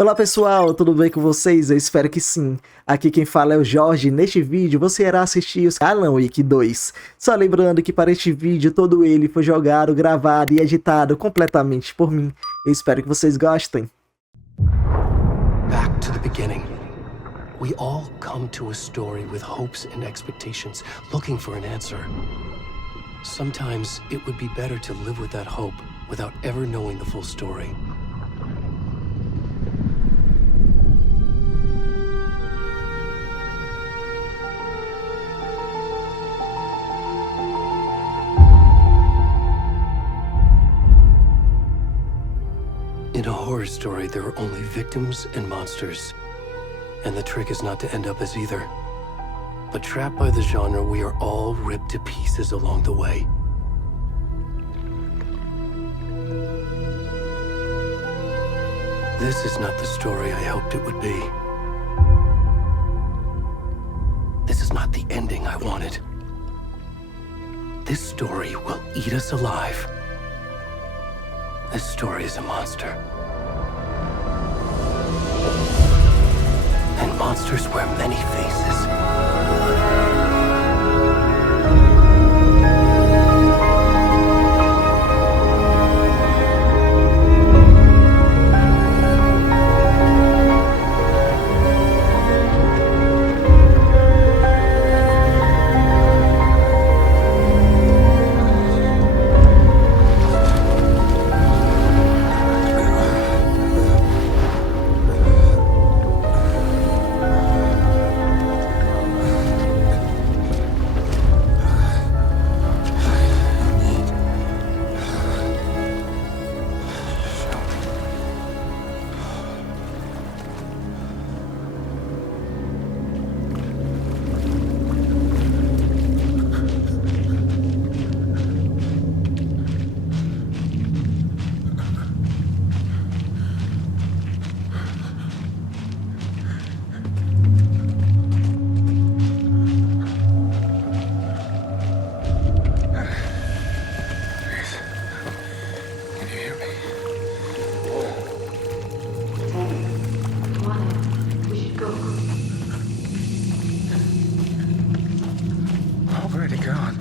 Olá pessoal, tudo bem com vocês? Eu espero que sim. Aqui quem fala é o Jorge e neste vídeo você irá assistir os Alan Wake 2. Só lembrando que para este vídeo todo ele foi jogado, gravado e editado completamente por mim. Eu espero que vocês gostem. Back to the beginning. We all come to a story with hopes and expectations, looking for an answer. Sometimes it would be better to live with that hope without ever knowing the full story. In a horror story, there are only victims and monsters. And the trick is not to end up as either. But trapped by the genre, we are all ripped to pieces along the way. This is not the story I hoped it would be. This is not the ending I wanted. This story will eat us alive. This story is a monster. And monsters wear many faces. Already gone.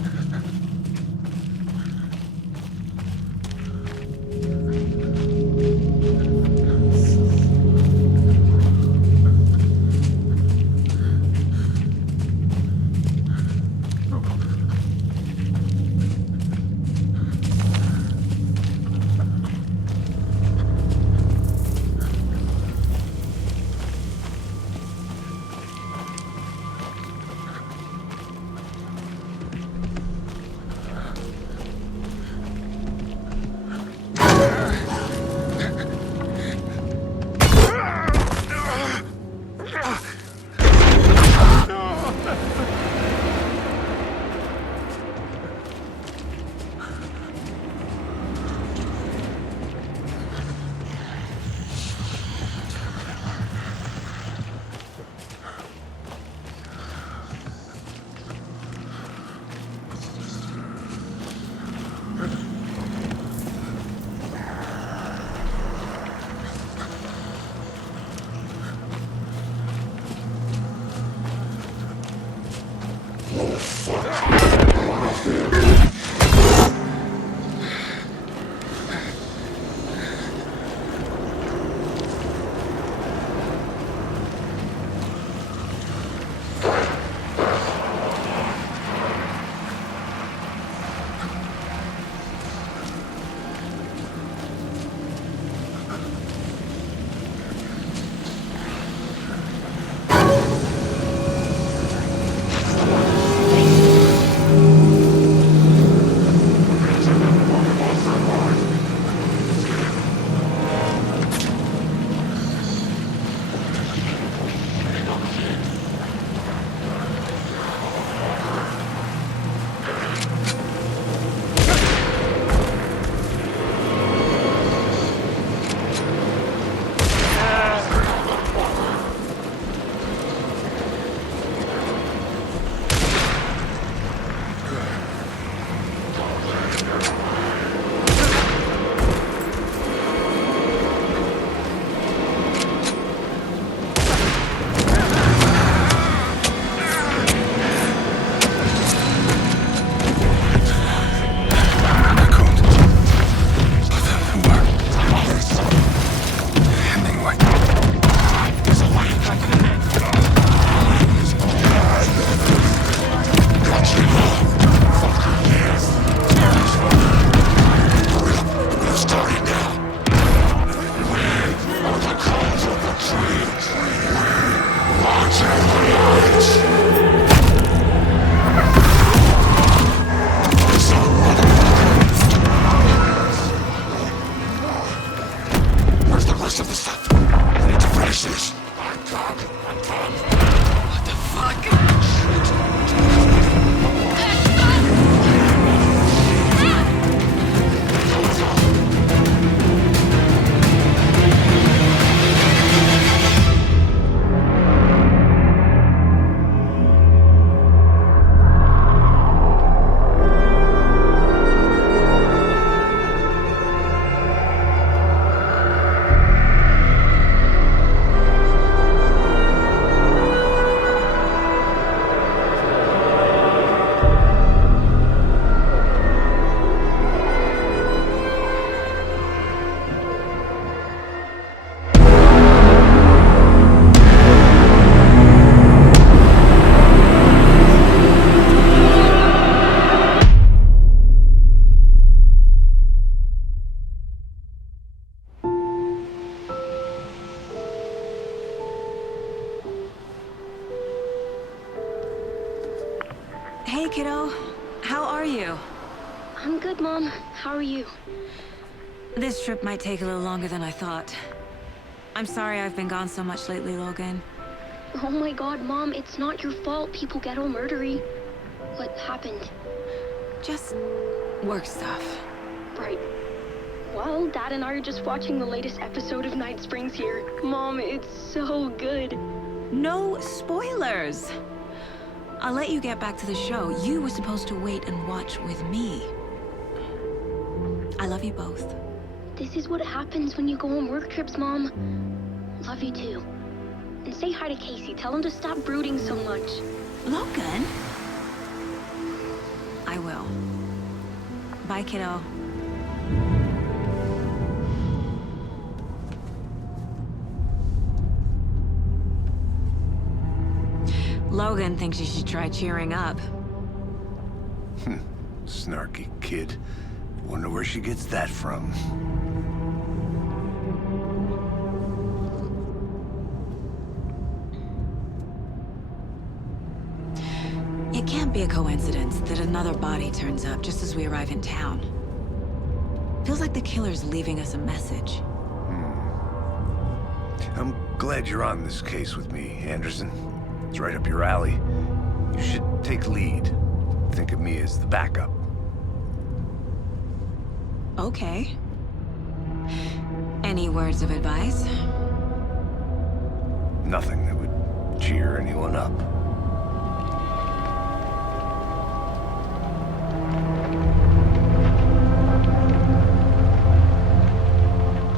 Hey, kiddo. How are you? I'm good, Mom. How are you? This trip might take a little longer than I thought. I'm sorry I've been gone so much lately, Logan. Oh my god, Mom, it's not your fault people get all murdery. What happened? Just work stuff. Right. Well, Dad and I are just watching the latest episode of Night Springs here. Mom, it's so good. No spoilers! I'll let you get back to the show. You were supposed to wait and watch with me. I love you both. This is what happens when you go on work trips, Mom. Love you too. And say hi to Casey. Tell him to stop brooding so much. Logan? I will. Bye, kiddo. Logan thinks you should try cheering up. Snarky kid. Wonder where she gets that from. It can't be a coincidence that another body turns up just as we arrive in town. Feels like the killer's leaving us a message. I'm glad you're on this case with me, Anderson. It's right up your alley. You should take lead. Think of me as the backup. Okay. Any words of advice? Nothing that would cheer anyone up.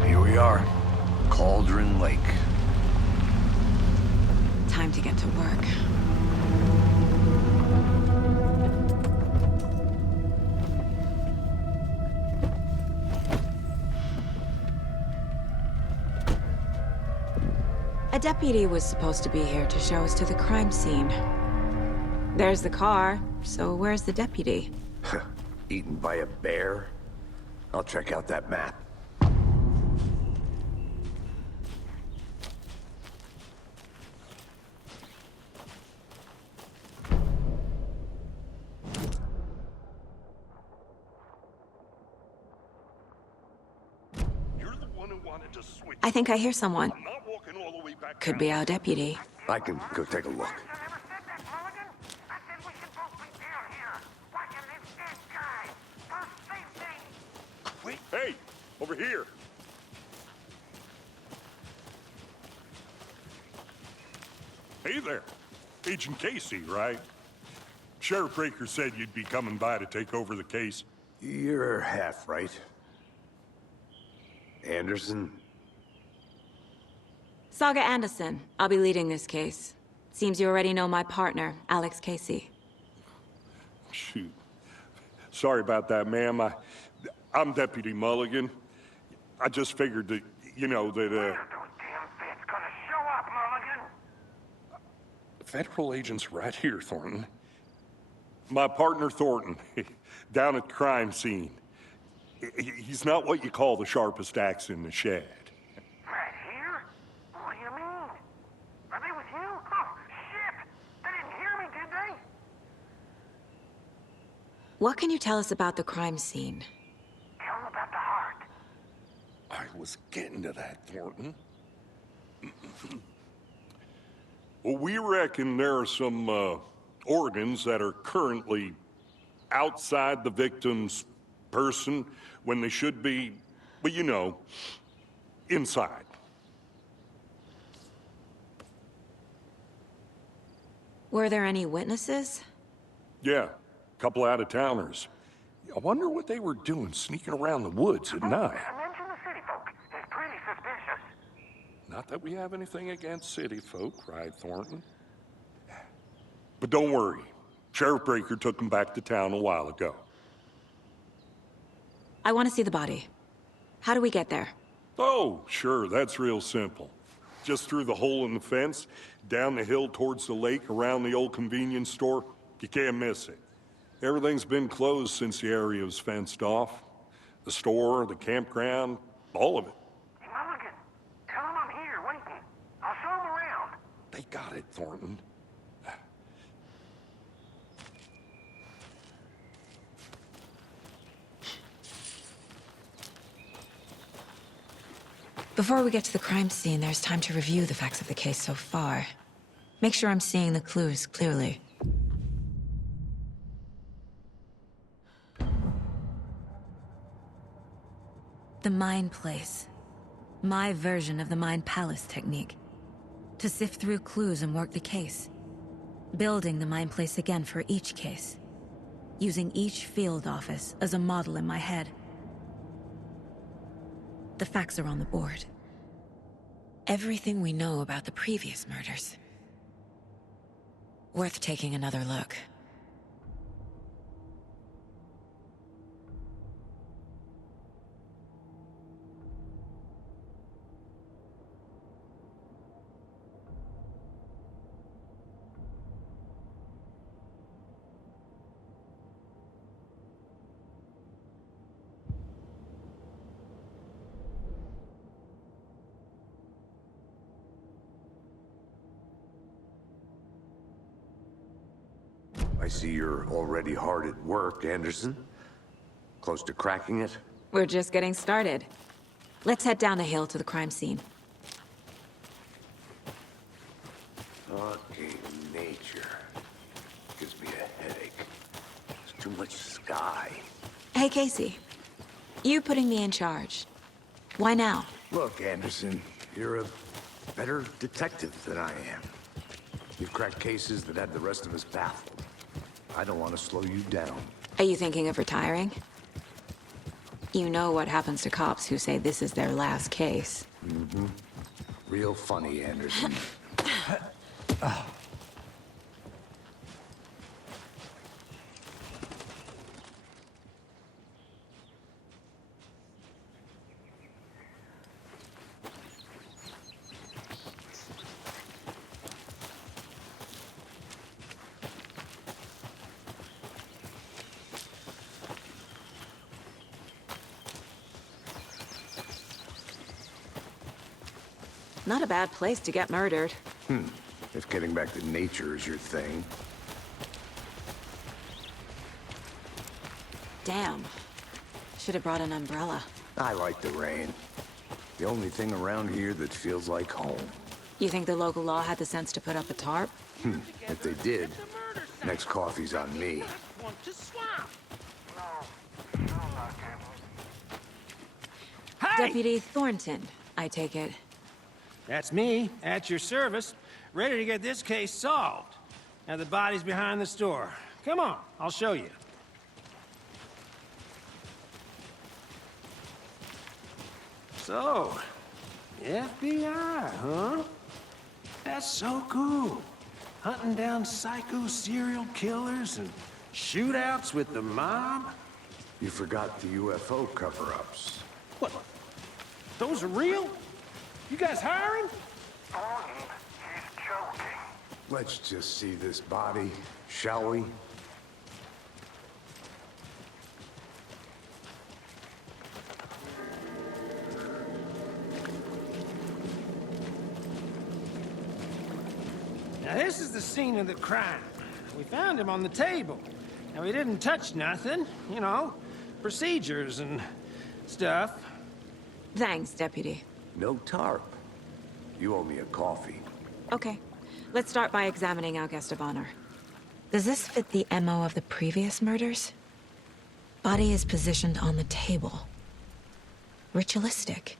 Here we are, Cauldron Lake. Time to get to work. A deputy was supposed to be here to show us to the crime scene. There's the car, so where's the deputy? Eaten by a bear? I'll check out that map. I think I hear someone. Could be our deputy. I can go take a look. Wait. Hey, over here. Hey there. Agent Casey, right? Sheriff Breaker said you'd be coming by to take over the case. You're half right. Anderson? Saga Anderson. I'll be leading this case. Seems you already know my partner, Alex Casey. Shoot. Sorry about that, ma'am. I'm Deputy Mulligan. I just figured that, you know, that, Those damn feds gonna show up, Mulligan. Federal agent's right here, Thornton. My partner, Thornton, down at the crime scene. He's not what you call the sharpest axe in the shed. Right here? What do you mean? Are they with you? Oh, shit! They didn't hear me, did they? What can you tell us about the crime scene? Tell them about the heart. I was getting to that, Thornton. Well, we reckon there are some, organs that are currently outside the victim's person when they should be, well, you know, inside. Were there any witnesses? Yeah, a couple out-of-towners. I wonder what they were doing sneaking around the woods at night. Mention the city folk. It's pretty suspicious. Not that we have anything against city folk, right, Thornton? But don't worry. Sheriff Breaker took them back to town a while ago. I want to see the body. How do we get there? Oh, sure, that's real simple. Just through the hole in the fence, down the hill towards the lake, around the old convenience store. You can't miss it. Everything's been closed since the area was fenced off. The store, the campground, all of it. Hey, Mulligan, tell them I'm here waiting. I'll show them around. They got it, Thornton. Before we get to the crime scene, there's time to review the facts of the case so far. Make sure I'm seeing the clues clearly. The Mind Place. My version of the Mind Palace technique. To sift through clues and work the case. Building the Mind Place again for each case. Using each field office as a model in my head. The facts are on the board. Everything we know about the previous murders. Worth taking another look. I see you're already hard at work, Anderson. Close to cracking it? We're just getting started. Let's head down the hill to the crime scene. Fucking nature. Gives me a headache. There's too much sky. Hey, Casey. You putting me in charge. Why now? Look, Anderson, you're a better detective than I am. You've cracked cases that had the rest of us baffled. I don't want to slow you down. Are you thinking of retiring? You know what happens to cops who say this is their last case. Mm-hmm. Real funny, Anderson. Not a bad place to get murdered. If getting back to nature is your thing. Damn. Should have brought an umbrella. I like the rain. The only thing around here that feels like home. You think the local law had the sense to put up a tarp? If they did, next coffee's on me. Deputy Thornton, I take it. That's me, at your service, ready to get this case solved. Now the body's behind the store. Come on, I'll show you. So, FBI, huh? That's so cool. Hunting down psycho serial killers and shootouts with the mob. You forgot the UFO cover-ups. What? Those are real? You guys hiring? He's joking. Let's just see this body, shall we? Now this is the scene of the crime. We found him on the table. And we didn't touch nothing, you know, procedures and stuff. Thanks, Deputy. No tarp. You owe me a coffee. Okay. Let's start by examining our guest of honor. Does this fit the MO of the previous murders? Body is positioned on the table. Ritualistic.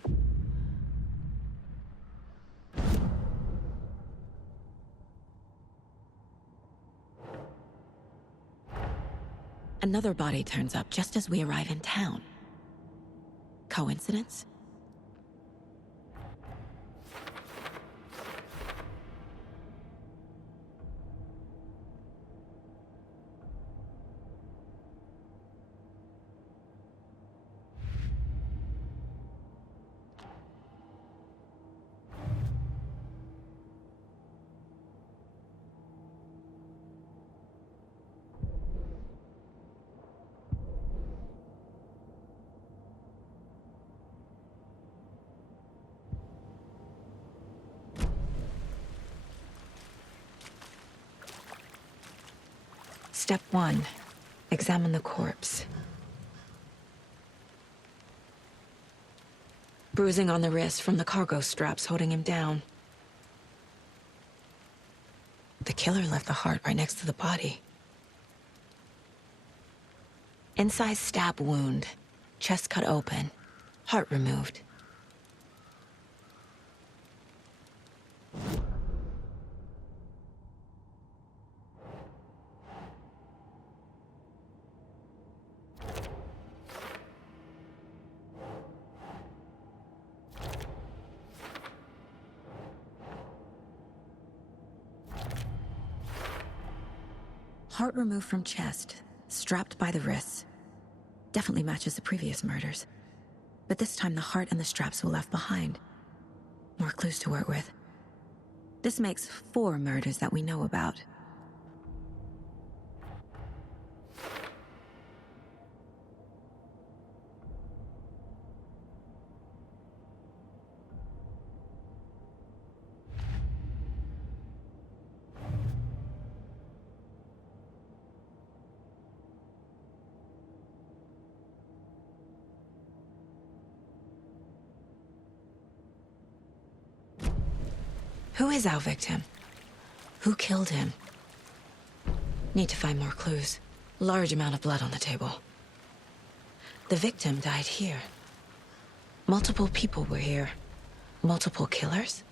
Another body turns up just as we arrive in town. Coincidence? Step 1. Examine the corpse. bruising on the wrist from the cargo straps holding him down. The killer left the heart right next to the body. Incised stab wound, chest cut open, heart removed. Heart removed from chest, strapped by the wrists. Definitely matches the previous murders. But this time the heart and the straps were left behind. More clues to work with. This makes 4 murders that we know about. Who is our victim? Who killed him? Need to find more clues. Large amount of blood on the table. The victim died here. Multiple people were here. Multiple killers?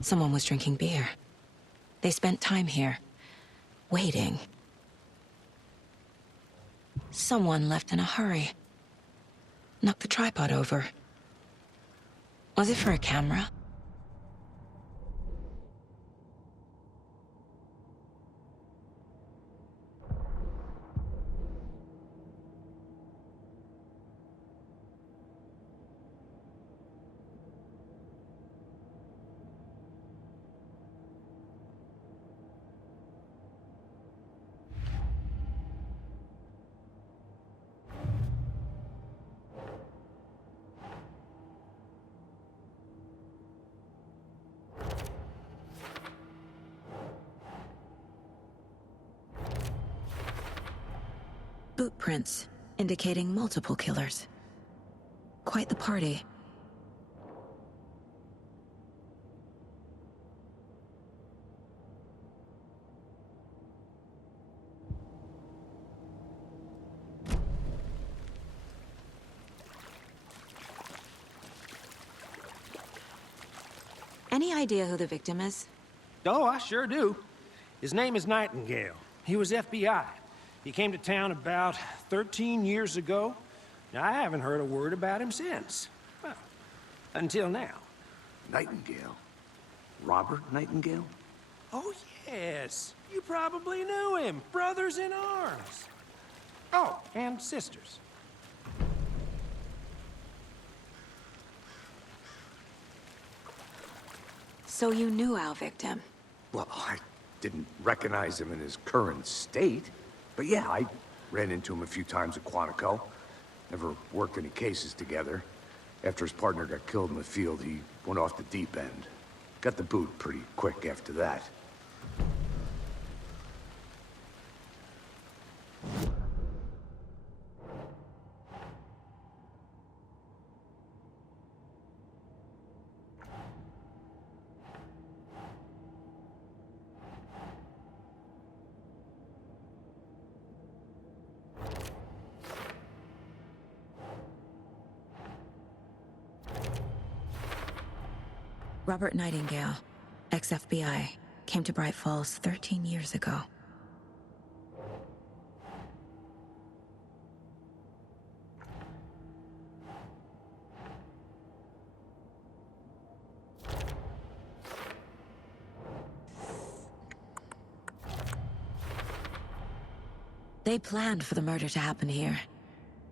Someone was drinking beer. They spent time here, waiting. Someone left in a hurry. Knocked the tripod over. Was it for a camera? Boot prints, indicating multiple killers. Quite the party. Any idea who the victim is? Oh, I sure do. His name is Nightingale. He was FBI. He came to town about 13 years ago. Now, I haven't heard a word about him since. Well, until now. Nightingale? Robert Nightingale? Oh, yes. You probably knew him. Brothers in arms. Oh, and sisters. So you knew our victim? Well, I didn't recognize him in his current state. But yeah, I ran into him a few times at Quantico. Never worked any cases together. After his partner got killed in the field, he went off the deep end. Got the boot pretty quick after that. Robert Nightingale, ex-FBI, came to Bright Falls 13 years ago. They planned for the murder to happen here,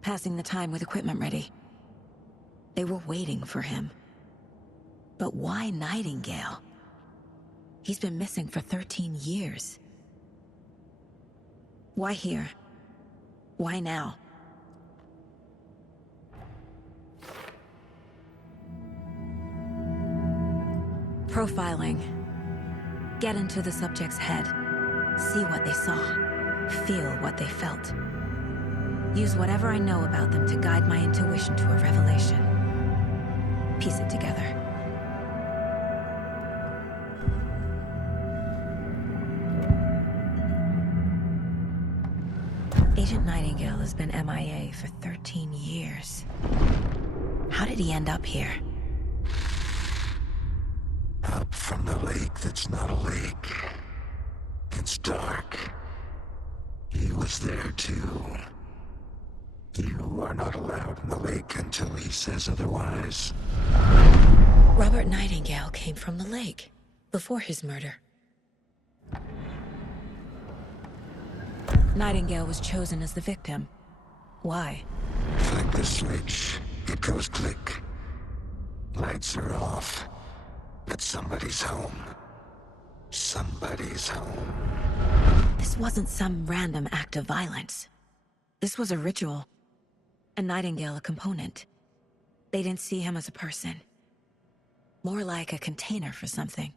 passing the time with equipment ready. They were waiting for him. But why Nightingale? He's been missing for 13 years. Why here? Why now? Profiling. Get into the subject's head. See what they saw. Feel what they felt. Use whatever I know about them to guide my intuition to a revelation. Piece it together. Agent Nightingale has been MIA for 13 years. How did he end up here? Up from the lake that's not a lake. It's dark. He was there too. You are not allowed in the lake until he says otherwise. Robert Nightingale came from the lake before his murder. Nightingale was chosen as the victim. Why? Flick the switch. It goes click. Lights are off. But somebody's home. Somebody's home. This wasn't some random act of violence. This was a ritual. And Nightingale a component. They didn't see him as a person. More like a container for something.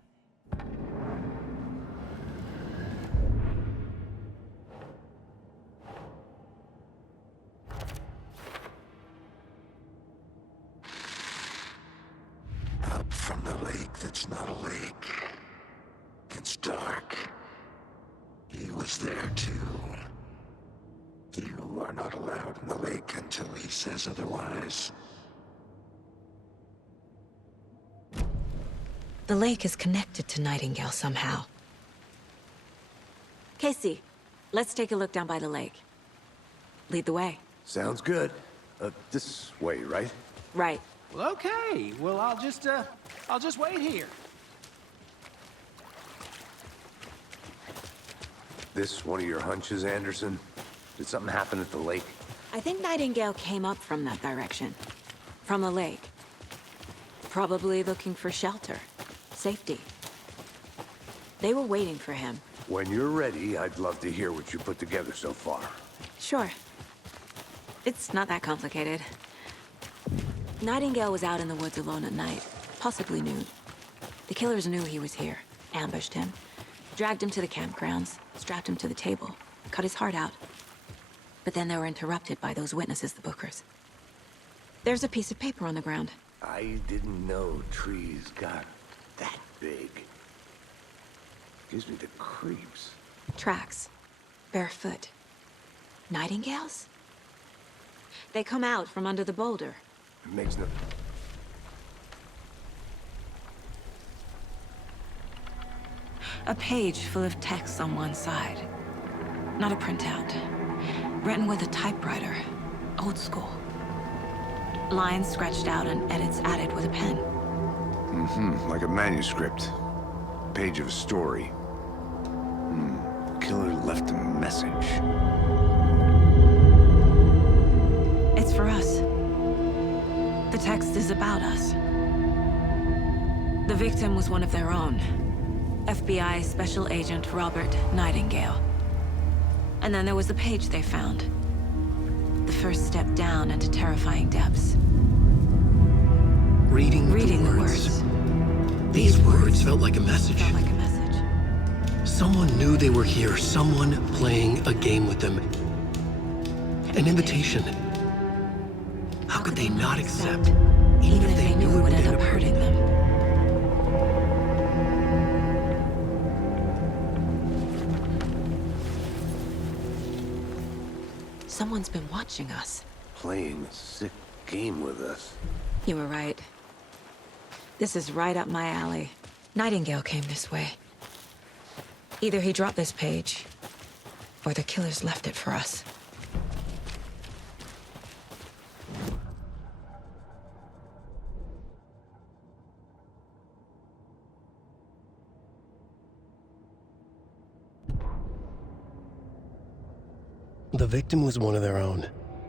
Up from the lake that's not a lake. It's dark. He was there too. You are not allowed in the lake until he says otherwise. The lake is connected to Nightingale somehow. Casey, let's take a look down by the lake. Lead the way. Sounds good. This way, right? Right. Well, okay. Well, I'll just wait here. This one of your hunches, Anderson? Did something happen at the lake? I think Nightingale came up from that direction. From the lake. Probably looking for shelter. Safety. They were waiting for him. When you're ready, I'd love to hear what you put together so far. Sure. It's not that complicated. Nightingale was out in the woods alone at night, possibly nude. The killers knew he was here, ambushed him, dragged him to the campgrounds, strapped him to the table, cut his heart out. But then they were interrupted by those witnesses, the Bookers. There's a piece of paper on the ground. I didn't know trees got that big. Gives me the creeps. Tracks. Barefoot. Nightingales? They come out from under the boulder. It makes no... A page full of text on one side. Not a printout. Written with a typewriter. Old school. Lines scratched out and edits added with a pen. Like a manuscript. Page of a story. Killer left a message. It's for us. The text is about us. The victim was one of their own. FBI Special Agent Robert Nightingale. And then there was the page they found. The first step down into terrifying depths. Reading the words. These words felt like a message. Felt like a message. Someone knew they were here, someone playing a game with them. An invitation. How could they not accept, even if they knew it would end up hurting them? Someone's been watching us. Playing a sick game with us. You were right. This is right up my alley. Nightingale came this way. Either he dropped this page, or the killers left it for us. The victim was one of their own.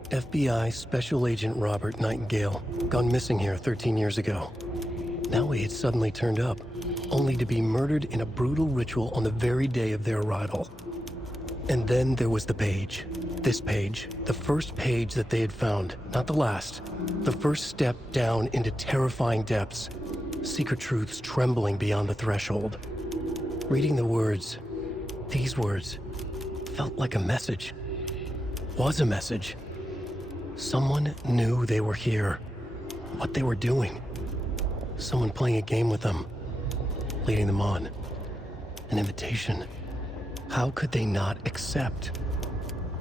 FBI Special Agent Robert Nightingale, gone missing here 13 years ago. Now he had suddenly turned up, only to be murdered in a brutal ritual on the very day of their arrival. And then there was the page. This page, the first page that they had found, not the last. The first step down into terrifying depths. secret truths trembling beyond the threshold. Reading the words, these words, felt like a message. Was a message. Someone knew they were here, what they were doing. Someone playing a game with them, leading them on. An invitation. How could they not accept?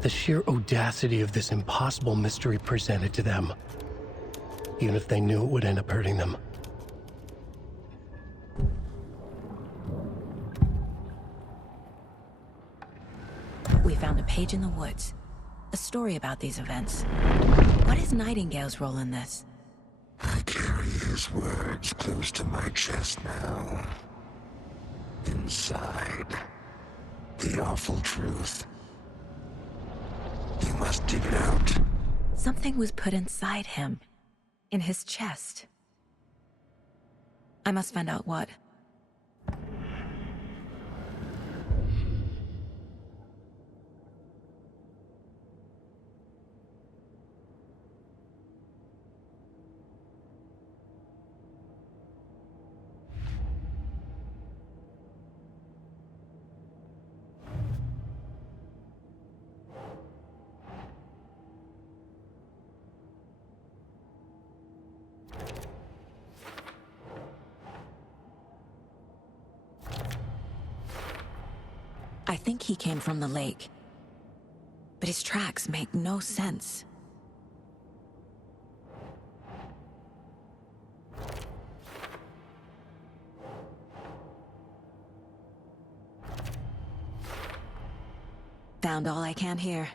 The sheer audacity of this impossible mystery presented to them, even if they knew it would end up hurting them. We found a page in the woods. A story about these events. What is Nightingale's role in this? I carry his words close to my chest now. Inside, the awful truth. You must dig it out. Something was put inside him. In his chest. I must find out what. I think he came from the lake. But his tracks make no sense. Found all I can here.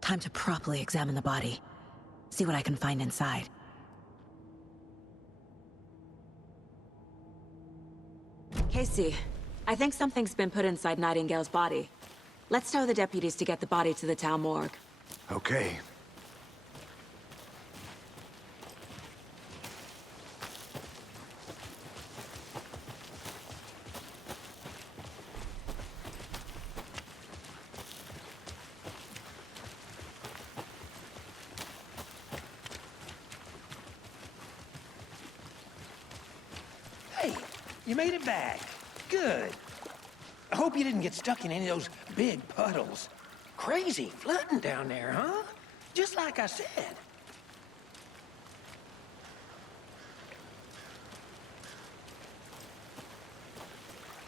Time to properly examine the body. See what I can find inside. Casey, I think something's been put inside Nightingale's body. Let's tell the deputies to get the body to the town morgue. Okay. Hey, you made it back. Good. I hope you didn't get stuck in any of those big puddles. Crazy flooding down there, huh? Just like I said.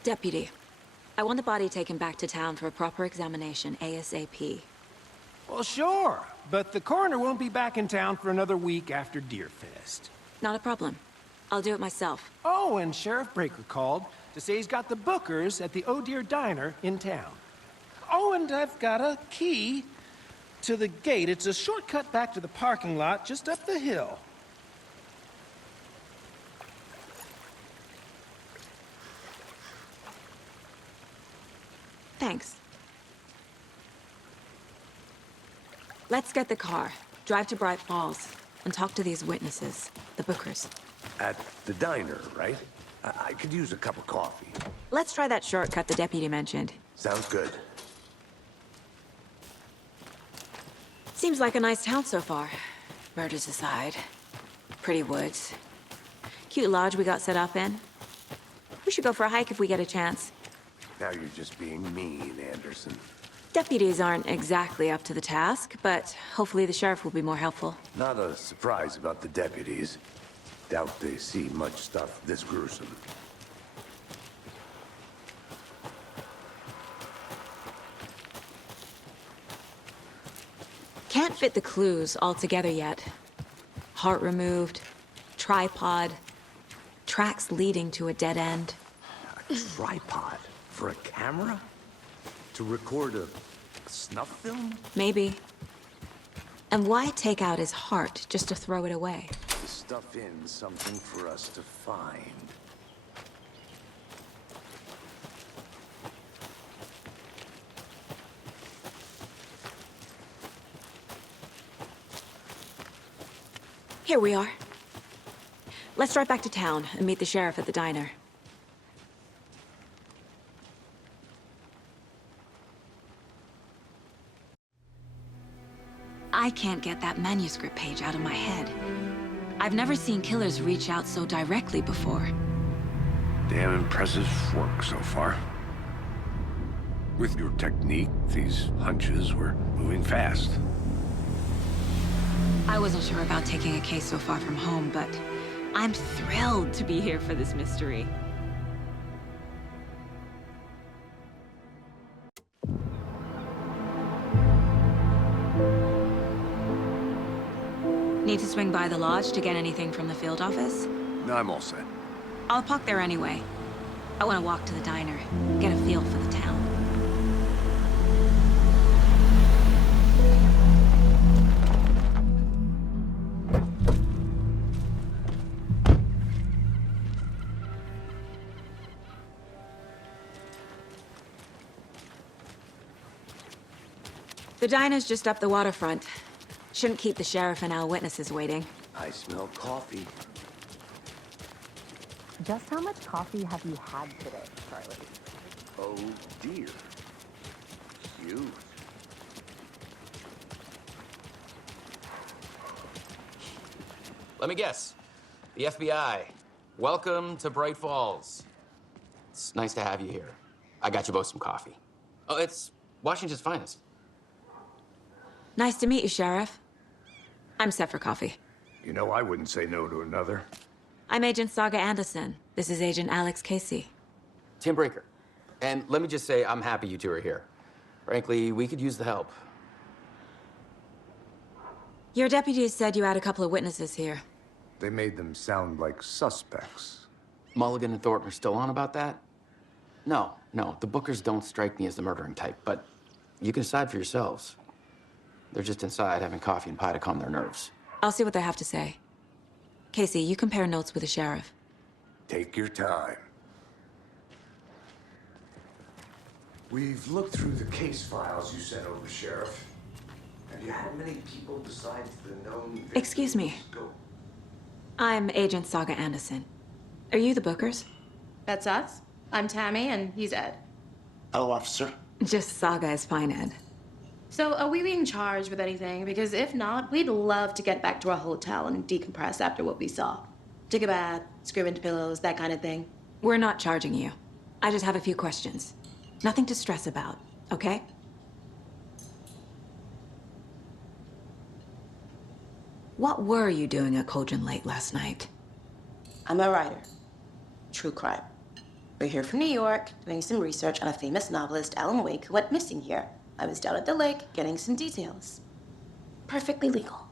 Deputy, I want the body taken back to town for a proper examination ASAP. Well, sure, but the coroner won't be back in town for another week after Deerfest. Not a problem. I'll do it myself. Oh, and Sheriff Breaker called to say he's got the Bookers at the Oh Dear Diner in town. Oh, and I've got a key to the gate. It's a shortcut back to the parking lot just up the hill. Thanks. Let's get the car, drive to Bright Falls, and talk to these witnesses, the Bookers. At the diner, right? I could use a cup of coffee. Let's try that shortcut the deputy mentioned. Sounds good. Seems like a nice town so far. Murders aside. Pretty woods. Cute lodge we got set up in. We should go for a hike if we get a chance. Now you're just being mean, Anderson. Deputies aren't exactly up to the task, but hopefully the sheriff will be more helpful. Not a surprise about the deputies. Doubt they see much stuff this gruesome. Can't fit the clues all together yet. Heart removed, tripod, tracks leading to a dead end. A tripod? For a camera? To record a snuff film? Maybe. And why take out his heart just to throw it away? To stuff in something for us to find. Here we are. Let's drive back to town and meet the sheriff at the diner. I can't get that manuscript page out of my head. I've never seen killers reach out so directly before. Damn impressive work so far. With your technique, these hunches were moving fast. I wasn't sure about taking a case so far from home, but I'm thrilled to be here for this mystery. Need to swing by the lodge to get anything from the field office? No, I'm all set. I'll park there anyway. I want to walk to the diner, get a feel for the town. The diner's just up the waterfront. Shouldn't keep the sheriff and our witnesses waiting. I smell coffee. Just how much coffee have you had today, Charlie? Oh, dear. You. Let me guess. The FBI. Welcome to Bright Falls. It's nice to have you here. I got you both some coffee. Oh, it's Washington's finest. Nice to meet you, Sheriff. I'm set for coffee. You know, I wouldn't say no to another. I'm Agent Saga Anderson. This is Agent Alex Casey. Tim Breaker. And let me just say, I'm happy you two are here. Frankly, we could use the help. Your deputies said you had a couple of witnesses here. They made them sound like suspects. Mulligan and Thornton are still on about that? No, the Bookers don't strike me as the murdering type, but you can decide for yourselves. They're just inside having coffee and pie to calm their nerves. I'll see what they have to say. Casey, you compare notes with the sheriff. Take your time. We've looked through the case files you sent over, Sheriff. Have you had many people besides the known victims? Excuse me. Go. I'm Agent Saga Anderson. Are you the Bookers? That's us. I'm Tammy, and he's Ed. Hello, officer. Just Saga is fine, Ed. So, are we being charged with anything? Because if not, we'd love to get back to our hotel and decompress after what we saw. Take a bath, scream into pillows, that kind of thing. We're not charging you. I just have a few questions. Nothing to stress about, okay? What were you doing at Cauldron Lake last night? I'm a writer. True crime. We're here from New York, doing some research on a famous novelist, Alan Wake, who went missing here. I was down at the lake, getting some details. Perfectly legal.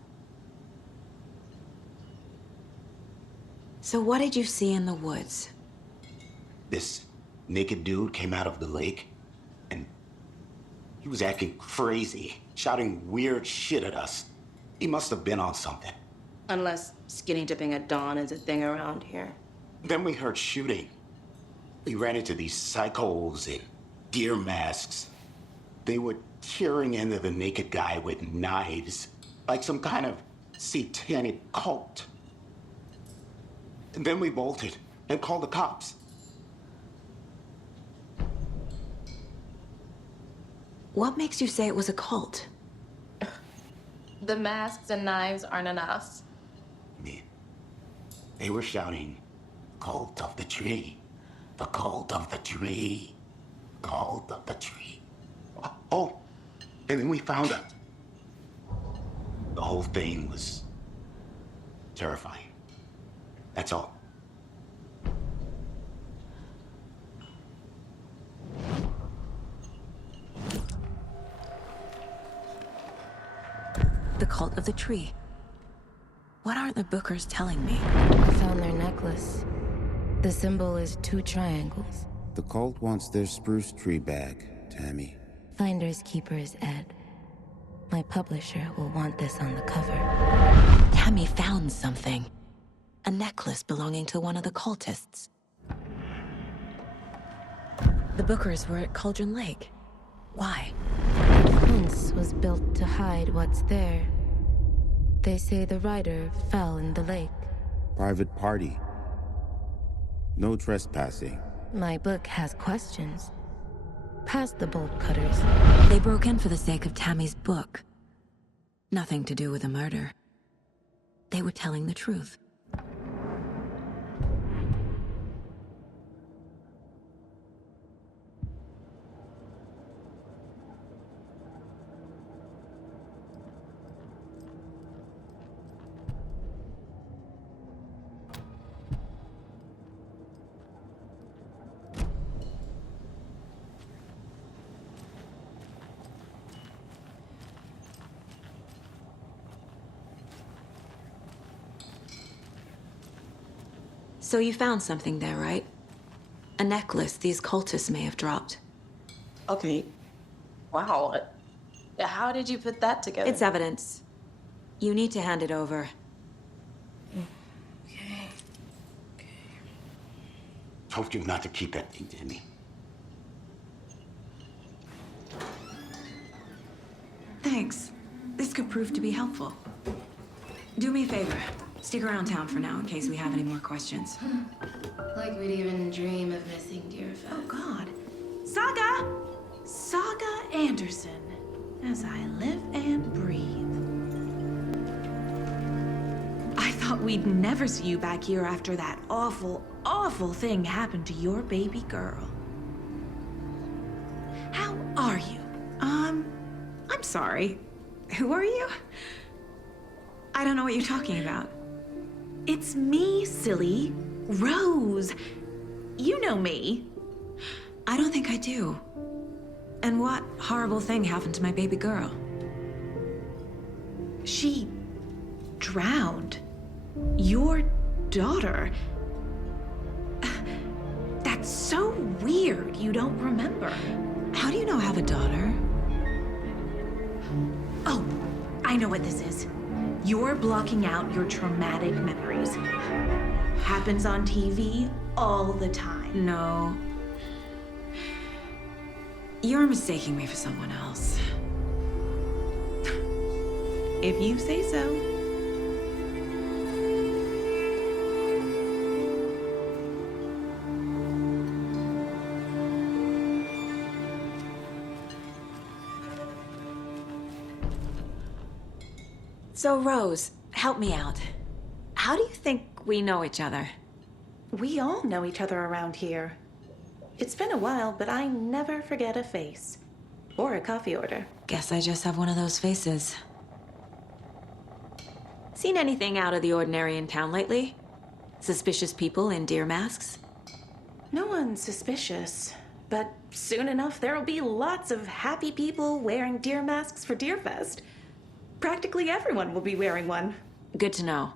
So what did you see in the woods? This naked dude came out of the lake, and he was acting crazy, shouting weird shit at us. He must have been on something. Unless skinny dipping at dawn is a thing around here. Then we heard shooting. We ran into these psychos in deer masks. They were tearing into the naked guy with knives, like some kind of satanic cult. And then we bolted and called the cops. What makes you say it was a cult? The masks and knives aren't enough. Yeah. They were shouting, "Cult of the tree, the cult of the tree, cult of the tree." Oh, and then we found her. The whole thing was terrifying. That's all. The cult of the tree. What aren't the Bookers telling me? I found their necklace. The symbol is 2 triangles. The cult wants their spruce tree back, Tammy. Finders keepers, Ed. My publisher will want this on the cover. Tammy found something. A necklace belonging to one of the cultists. The Bookers were at Cauldron Lake. Why? The fence was built to hide what's there. They say the rider fell in the lake. Private party. No trespassing. My book has questions. Past the bolt cutters. They broke in for the sake of Tammy's book. Nothing to do with the murder. They were telling the truth. So you found something there, right? A necklace these cultists may have dropped. Okay. Wow. How did you put that together? It's evidence. You need to hand it over. Okay. Told you not to keep that thing to me. Thanks. This could prove to be helpful. Do me a favor. Stick around town for now in case we have any more questions. Like we'd even dream of missing Deerfest. Oh, God. Saga! Saga Anderson. As I live and breathe. I thought we'd never see you back here after that awful, awful thing happened to your baby girl. How are you? I'm sorry. Who are you? I don't know what you're talking about. It's me, silly. Rose. You know me. I don't think I do. And what horrible thing happened to my baby girl? She drowned. Your daughter. That's so weird you don't remember. How do you know I have a daughter? Oh, I know what this is. You're blocking out your traumatic memories. Happens on TV all the time. No. You're mistaking me for someone else. If you say so. So, Rose, help me out. How do you think we know each other? We all know each other around here. It's been a while, but I never forget a face. Or a coffee order. Guess I just have one of those faces. Seen anything out of the ordinary in town lately? Suspicious people in deer masks? No one's suspicious. But soon enough, there'll be lots of happy people wearing deer masks for Deerfest. Practically everyone will be wearing one. Good to know.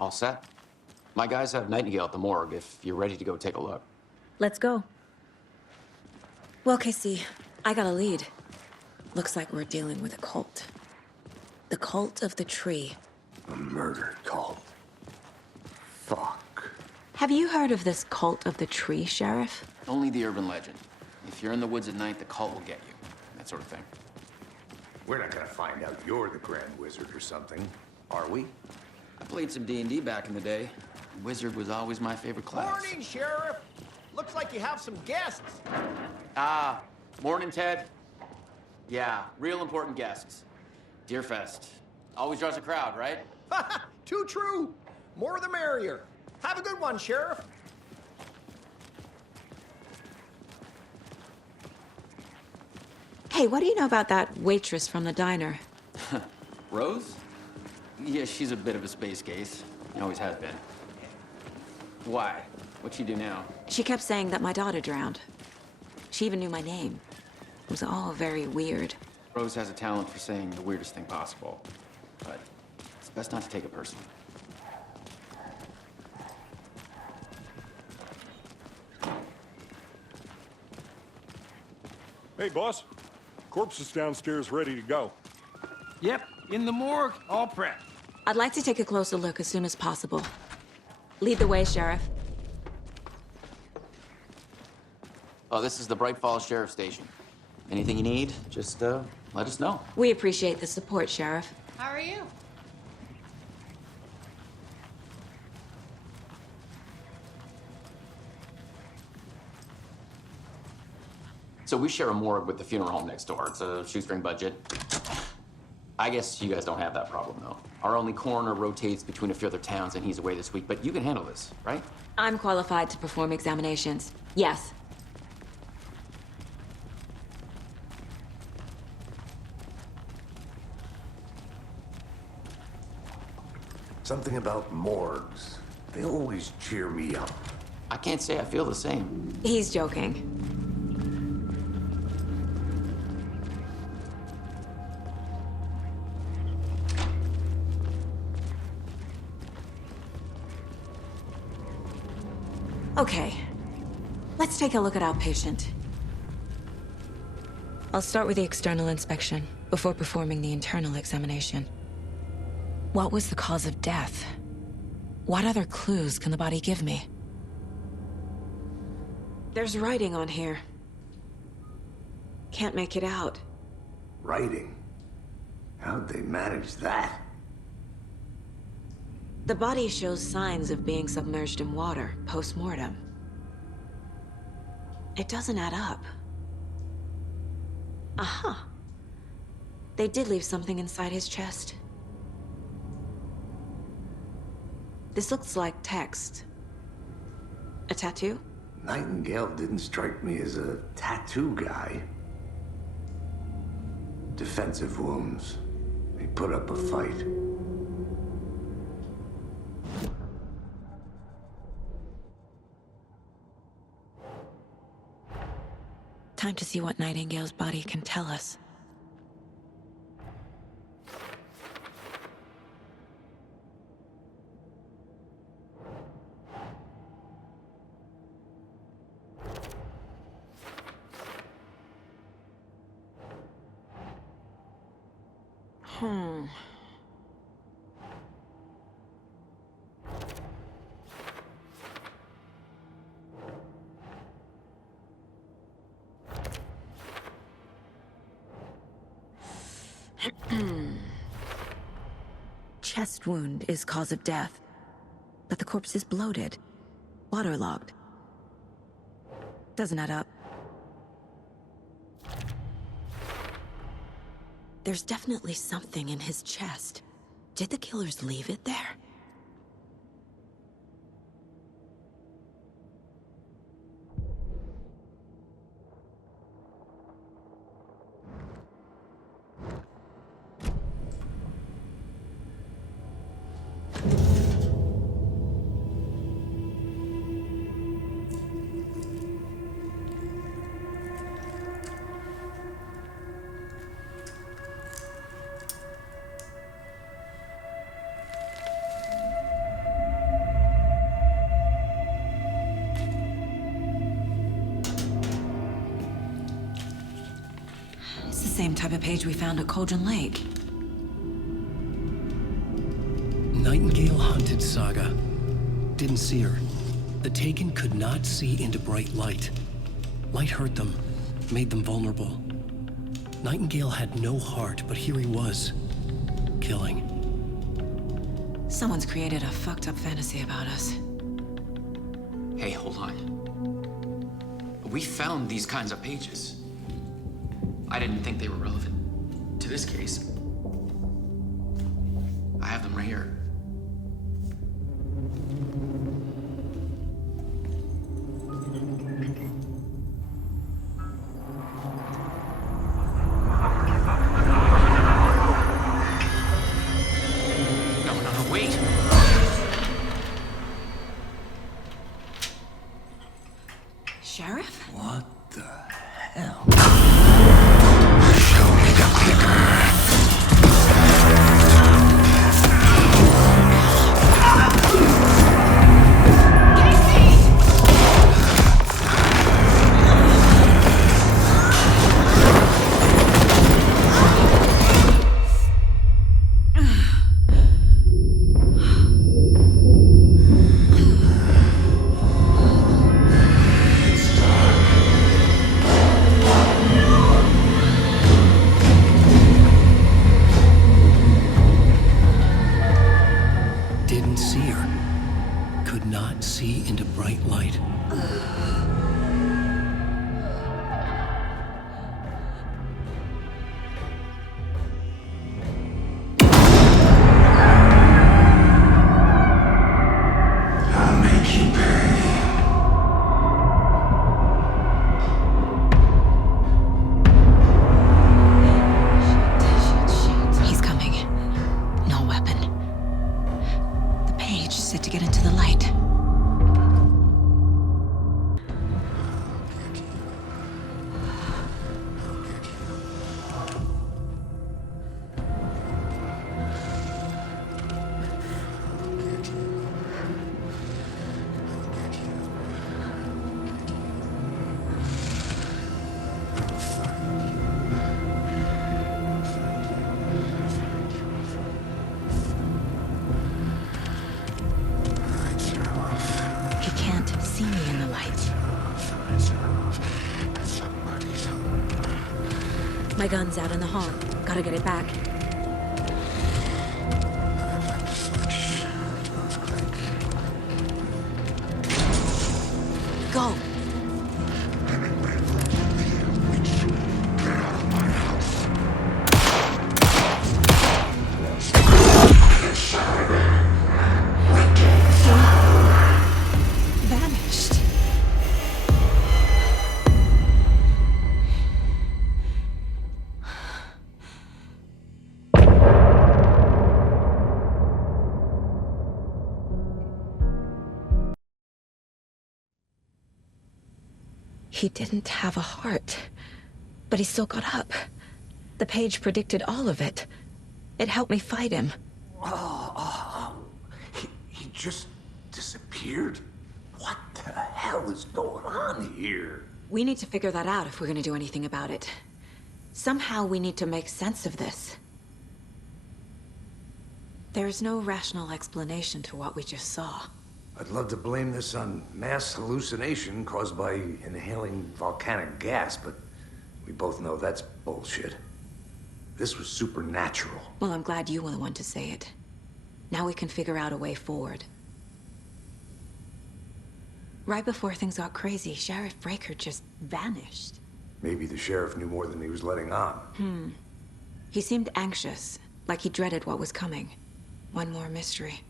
All set? My guys have Nightingale at the morgue if you're ready to go take a look. Let's go. Well, Casey, I got a lead. Looks like we're dealing with a cult. The cult of the tree. A murder cult. Fuck. Have you heard of this cult of the tree, Sheriff? Only the urban legend. If you're in the woods at night, the cult will get you. That sort of thing. We're not gonna find out you're the Grand Wizard or something, are we? I played some D&D back in the day. Wizard was always my favorite class. Morning, Sheriff. Looks like you have some guests. Ah, morning, Ted. Yeah, real important guests. Deerfest. Always draws a crowd, right? Too true. More the merrier. Have a good one, Sheriff. Hey, what do you know about that waitress from the diner? Rose? Yeah, she's a bit of a space case. Always has been. Why? What'd she do now? She kept saying that my daughter drowned. She even knew my name. It was all very weird. Rose has a talent for saying the weirdest thing possible. But it's best not to take it personally. Hey, boss. Corpse is downstairs ready to go. Yep, in the morgue, all prepped. I'd like to take a closer look as soon as possible. Lead the way, Sheriff. Oh, this is the Bright Falls Sheriff Station. Anything you need, just let us know. We appreciate the support, Sheriff. How are you? So we share a morgue with the funeral home next door. It's a shoestring budget. I guess you guys don't have that problem, though. Our only coroner rotates between a few other towns, and he's away this week. But you can handle this, right? I'm qualified to perform examinations. Yes. Something about morgues. They always cheer me up. I can't say I feel the same. He's joking. Okay, let's take a look at our patient. I'll start with the external inspection before performing the internal examination. What was the cause of death? What other clues can the body give me? There's writing on here. Can't make it out. Writing? How'd they manage that? The body shows signs of being submerged in water post-mortem. It doesn't add up. Aha. They did leave something inside his chest. This looks like text. A tattoo? Nightingale didn't strike me as a tattoo guy. Defensive wounds. He put up a fight. Time to see what Nightingale's body can tell us. Chest wound is cause of death, but the corpse is bloated, waterlogged. Doesn't add up. There's definitely something in his chest. Did the killers leave it there? Same type of page we found at Cauldron Lake. Nightingale hunted Saga. Didn't see her. The Taken could not see into bright light. Light hurt them, made them vulnerable. Nightingale had no heart, but here he was, killing. Someone's created a fucked up fantasy about us. Hey, hold on. We found these kinds of pages. I didn't think they were relevant to this case. I have them right here. No, wait! Sheriff? What the hell? Set to get into the light. My gun's out in the hall. Gotta get it back. Go! Vanished. He didn't have a heart, but he still got up. The page predicted all of it. It helped me fight him. He just disappeared? What the hell is going on here? We need to figure that out if we're gonna do anything about it. Somehow we need to make sense of this. There's no rational explanation to what we just saw. I'd love to blame this on mass hallucination caused by inhaling volcanic gas, but we both know that's bullshit. This was supernatural. Well, I'm glad you were the one to say it. Now we can figure out a way forward. Right before things got crazy, Sheriff Breaker just vanished. Maybe the sheriff knew more than he was letting on. He seemed anxious, like he dreaded what was coming. One more mystery.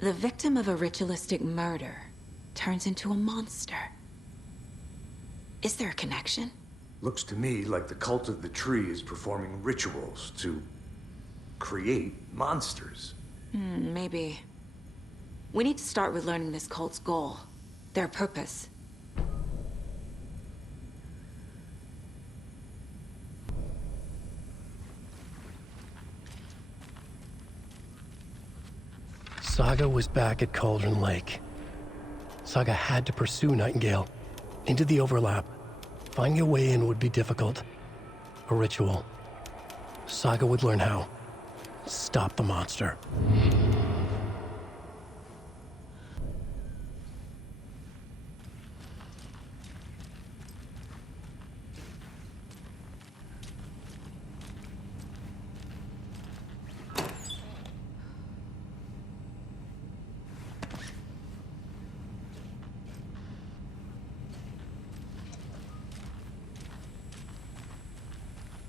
The victim of a ritualistic murder turns into a monster. Is there a connection? Looks to me like the cult of the tree is performing rituals to create monsters. Maybe. We need to start with learning this cult's goal, their purpose. Saga was back at Cauldron Lake. Saga had to pursue Nightingale into the overlap. Finding a way in would be difficult. A ritual. Saga would learn how. Stop the monster.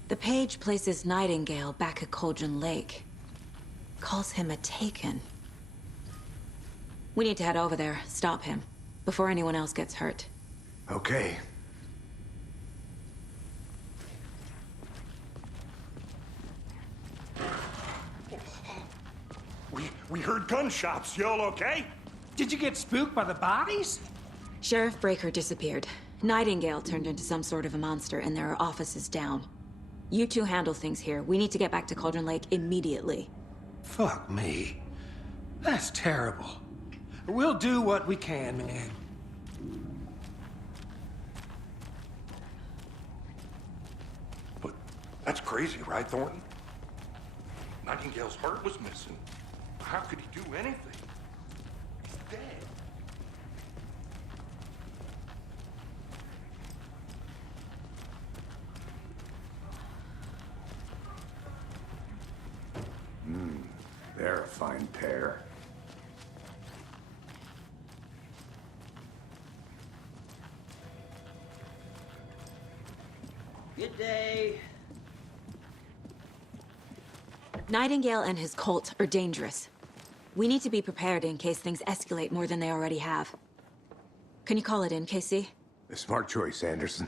The page places Nightingale back at Cauldron Lake. Calls him a Taken. We need to head over there, stop him, before anyone else gets hurt. Okay. We heard gunshots. Y'all okay? Did you get spooked by the bodies? Sheriff Breaker disappeared. Nightingale turned into some sort of a monster, and there are offices down. You two handle things here. We need to get back to Cauldron Lake immediately. Fuck me. That's terrible. We'll do what we can, man. But that's crazy, right, Thornton? Nightingale's heart was missing. How could he do anything? He's dead. They're a fine pair. Good day. Nightingale and his cult are dangerous. We need to be prepared in case things escalate more than they already have. Can you call it in, KC? A smart choice, Anderson.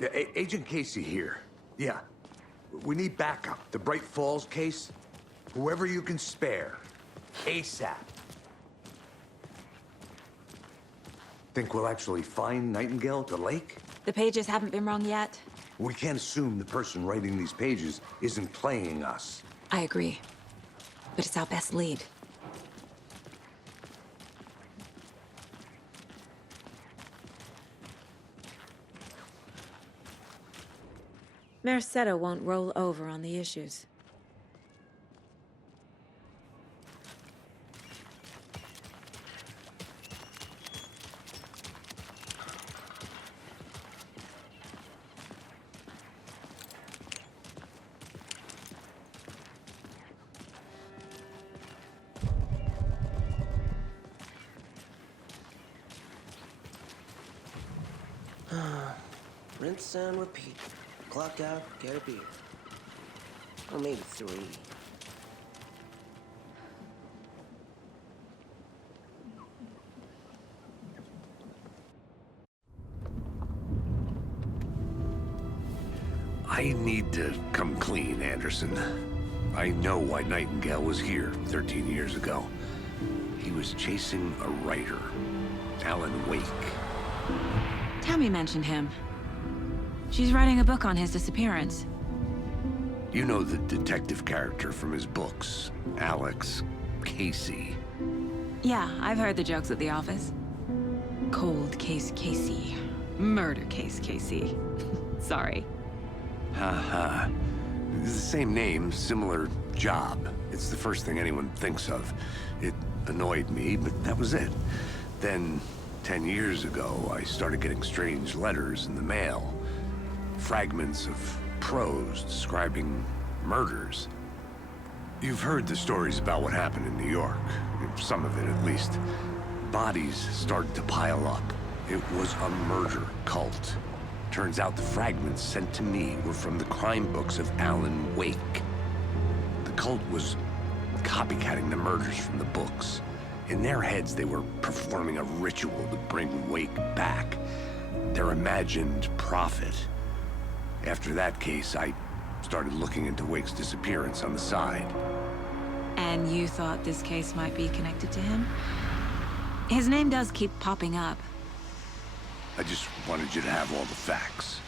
Yeah, Agent Casey here. Yeah. We need backup. The Bright Falls case. Whoever you can spare. ASAP. Think we'll actually find Nightingale at the lake? The pages haven't been wrong yet. We can't assume the person writing these pages isn't playing us. I agree. But it's our best lead. Merced won't roll over on the issues. rinse and repeat. Clock out, get a beer. Or maybe 3. I need to come clean, Anderson. I know why Nightingale was here 13 years ago. He was chasing a writer, Alan Wake. Tammy mentioned him. She's writing a book on his disappearance. You know the detective character from his books, Alex Casey. Yeah, I've heard the jokes at the office. Cold case Casey. Murder case Casey. Sorry. Haha. It's the same name, similar job. It's the first thing anyone thinks of. It annoyed me, but that was it. Then, 10 years ago, I started getting strange letters in the mail. Fragments of prose describing murders. You've heard the stories about what happened in New York. Some of it, at least. Bodies started to pile up. It was a murder cult. Turns out the fragments sent to me were from the crime books of Alan Wake. The cult was copycatting the murders from the books. In their heads, they were performing a ritual to bring Wake back. Their imagined prophet. After that case, I started looking into Wake's disappearance on the side. And you thought this case might be connected to him? His name does keep popping up. I just wanted you to have all the facts.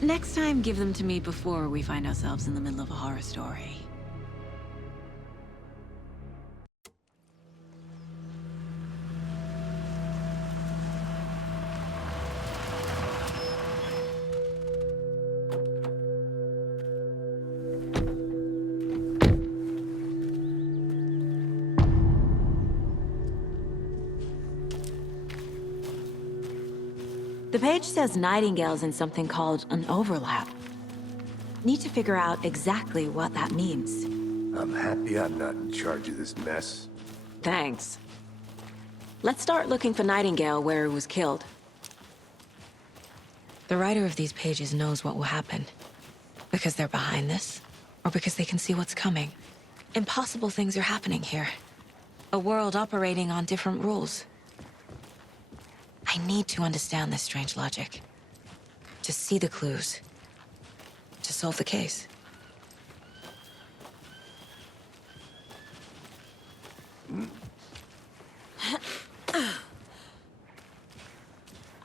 Next time, give them to me before we find ourselves in the middle of a horror story. The page says Nightingale's in something called an overlap. Need to figure out exactly what that means. I'm happy I'm not in charge of this mess. Thanks. Let's start looking for Nightingale where he was killed. The writer of these pages knows what will happen. Because they're behind this, or because they can see what's coming. Impossible things are happening here. A world operating on different rules. I need to understand this strange logic. To see the clues. To solve the case.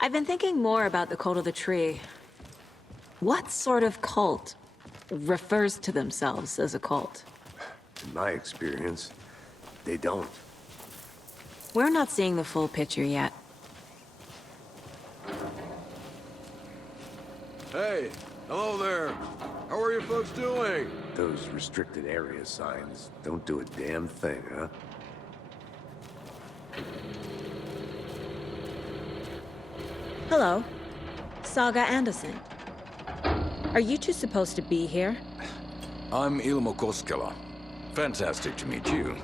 I've been thinking more about the cult of the tree. What sort of cult refers to themselves as a cult? In my experience, they don't. We're not seeing the full picture yet. Hey, hello there. How are you folks doing? Those restricted area signs don't do a damn thing, huh? Hello. Saga Anderson. Are you two supposed to be here? I'm Ilmo Koskela. Fantastic to meet you.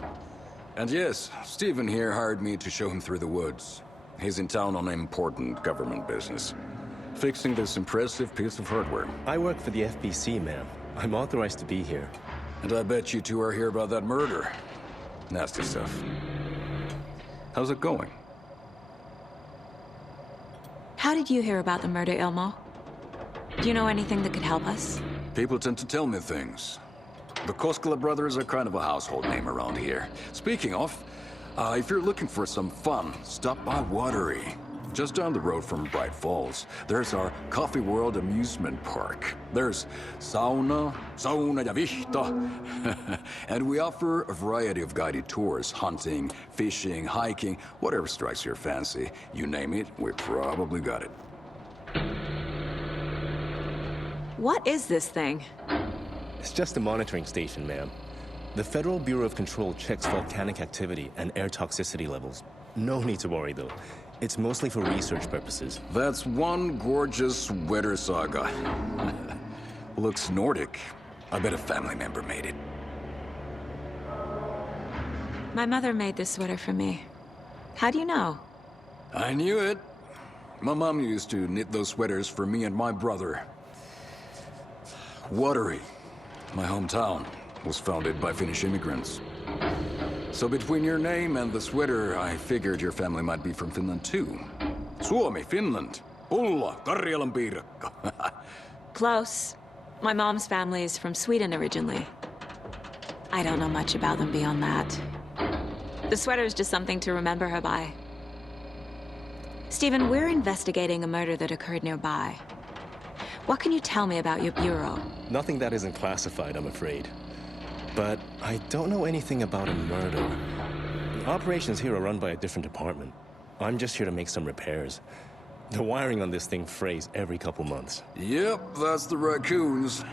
And yes, Stephen here hired me to show him through the woods. He's in town on important government business. Fixing this impressive piece of hardware. I work for the FBC, ma'am. I'm authorized to be here. And I bet you two are here about that murder. Nasty stuff. How's it going? How did you hear about the murder, Ilmo? Do you know anything that could help us? People tend to tell me things. The Koskela brothers are kind of a household name around here. Speaking of, if you're looking for some fun, stop by Watery. Just down the road from Bright Falls, there's our Coffee World amusement park. There's sauna ja vihta. And we offer a variety of guided tours, hunting, fishing, hiking, whatever strikes your fancy. You name it, we probably got it. What is this thing? It's just a monitoring station, ma'am. The Federal Bureau of Control checks volcanic activity and air toxicity levels. No need to worry, though. It's mostly for research purposes. That's one gorgeous sweater, Saga. Looks Nordic. I bet a family member made it. My mother made this sweater for me. How do you know? I knew it. My mom used to knit those sweaters for me and my brother. Watery, my hometown, was founded by Finnish immigrants. So between your name and the sweater, I figured your family might be from Finland too. Suomi, Finland. Pulla, Karjalan piirakka. Close. My mom's family is from Sweden originally. I don't know much about them beyond that. The sweater is just something to remember her by. Stephen, we're investigating a murder that occurred nearby. What can you tell me about your bureau? Nothing that isn't classified, I'm afraid. But I don't know anything about a murder. Operations here are run by a different department. I'm just here to make some repairs. The wiring on this thing frays every couple months. Yep, that's the raccoons.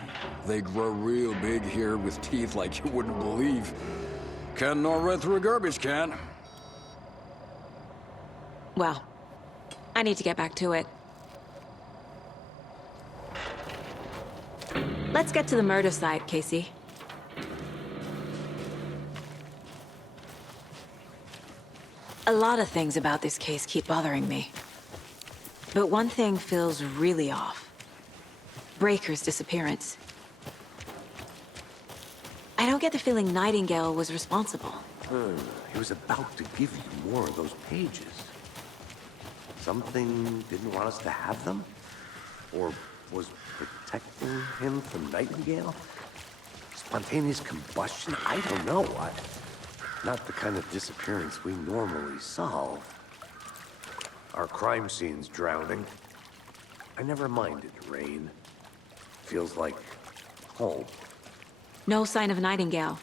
They grow real big here with teeth like you wouldn't believe. Can't gnaw right through a garbage can. Well, I need to get back to it. Let's get to the murder site, Casey. A lot of things about this case keep bothering me. But one thing feels really off. Breaker's disappearance. I don't get the feeling Nightingale was responsible. He was about to give you more of those pages. Something didn't want us to have them? Or was protecting him from Nightingale? Spontaneous combustion? I don't know. Not the kind of disappearance we normally solve. Our crime scene's drowning. I never minded rain. Feels like home. No sign of Nightingale.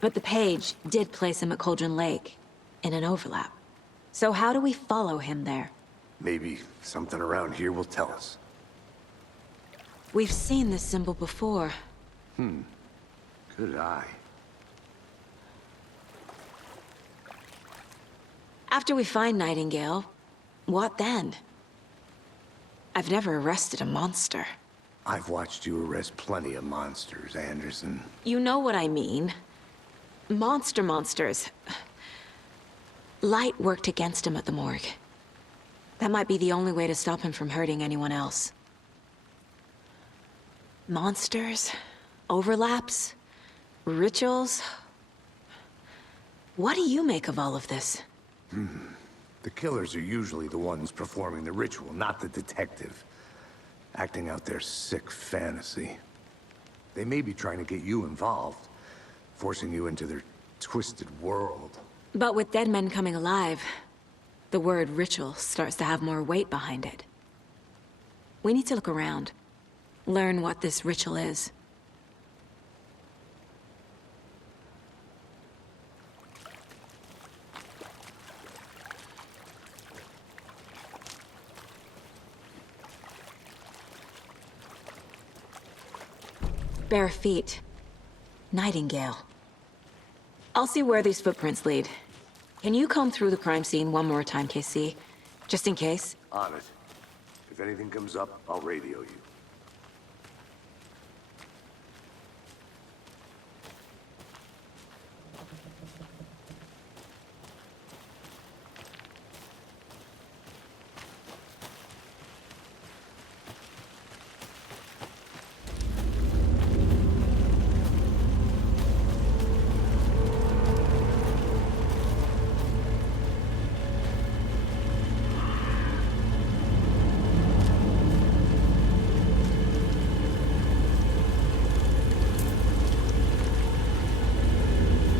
But the page did place him at Cauldron Lake, in an overlap. So how do we follow him there? Maybe something around here will tell us. We've seen this symbol before. Good eye. After we find Nightingale, what then? I've never arrested a monster. I've watched you arrest plenty of monsters, Anderson. You know what I mean. Monsters. Light worked against him at the morgue. That might be the only way to stop him from hurting anyone else. Monsters? Overlaps? Rituals? What do you make of all of this? The killers are usually the ones performing the ritual, not the detective. Acting out their sick fantasy. They may be trying to get you involved, forcing you into their twisted world. But with dead men coming alive, the word ritual starts to have more weight behind it. We need to look around. Learn what this ritual is. Bare feet. Nightingale. I'll see where these footprints lead. Can you comb through the crime scene one more time, KC? Just in case? On it. If anything comes up, I'll radio you.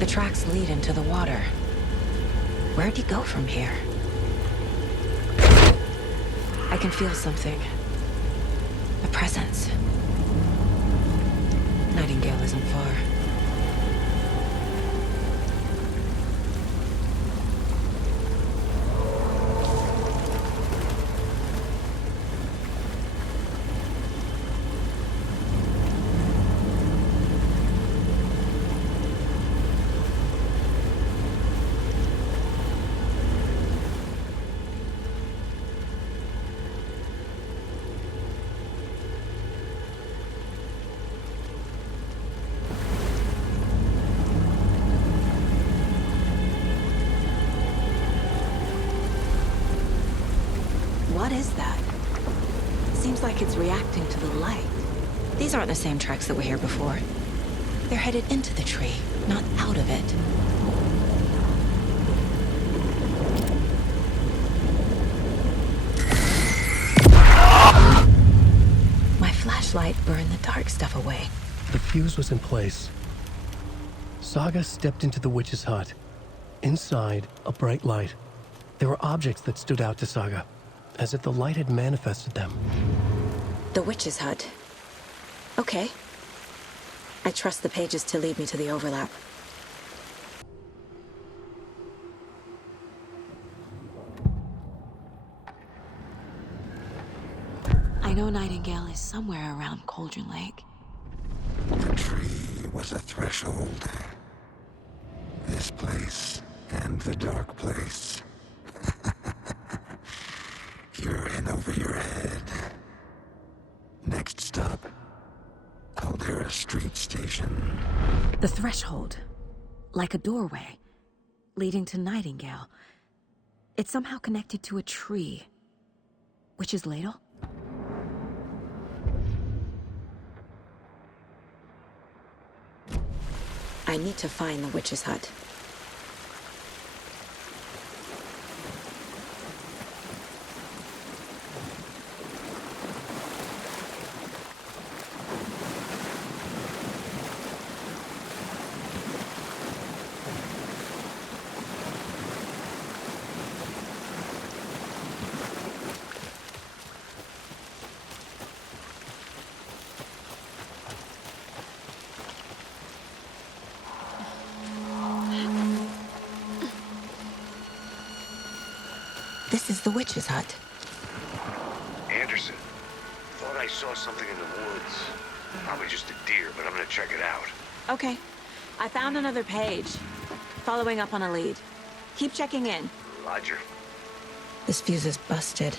The tracks lead into the water. Where'd he go from here? I can feel something. A presence. Nightingale isn't far. These aren't the same tracks that were here before. They're headed into the tree, not out of it. My flashlight burned the dark stuff away. The fuse was in place. Saga stepped into the witch's hut. Inside, a bright light. There were objects that stood out to Saga, as if the light had manifested them. The witch's hut. Okay. I trust the pages to lead me to the overlap. I know Nightingale is somewhere around Cauldron Lake. The tree was a threshold. This place and the dark place. You're in over your head. Next stop, Caldera Street Station. The threshold. Like a doorway. Leading to Nightingale. It's somehow connected to a tree. Witch's ladle? I need to find the witch's hut. This is the witch's hut. Anderson, thought I saw something in the woods. Probably just a deer, but I'm gonna check it out. Okay. I found another page. Following up on a lead. Keep checking in. Roger. This fuse is busted.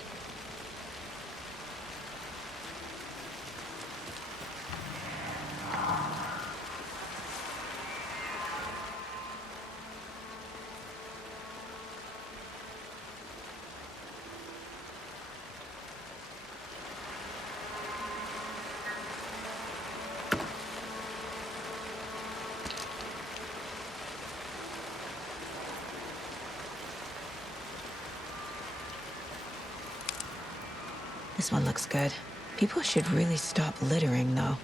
This one looks good. People should really stop littering, though.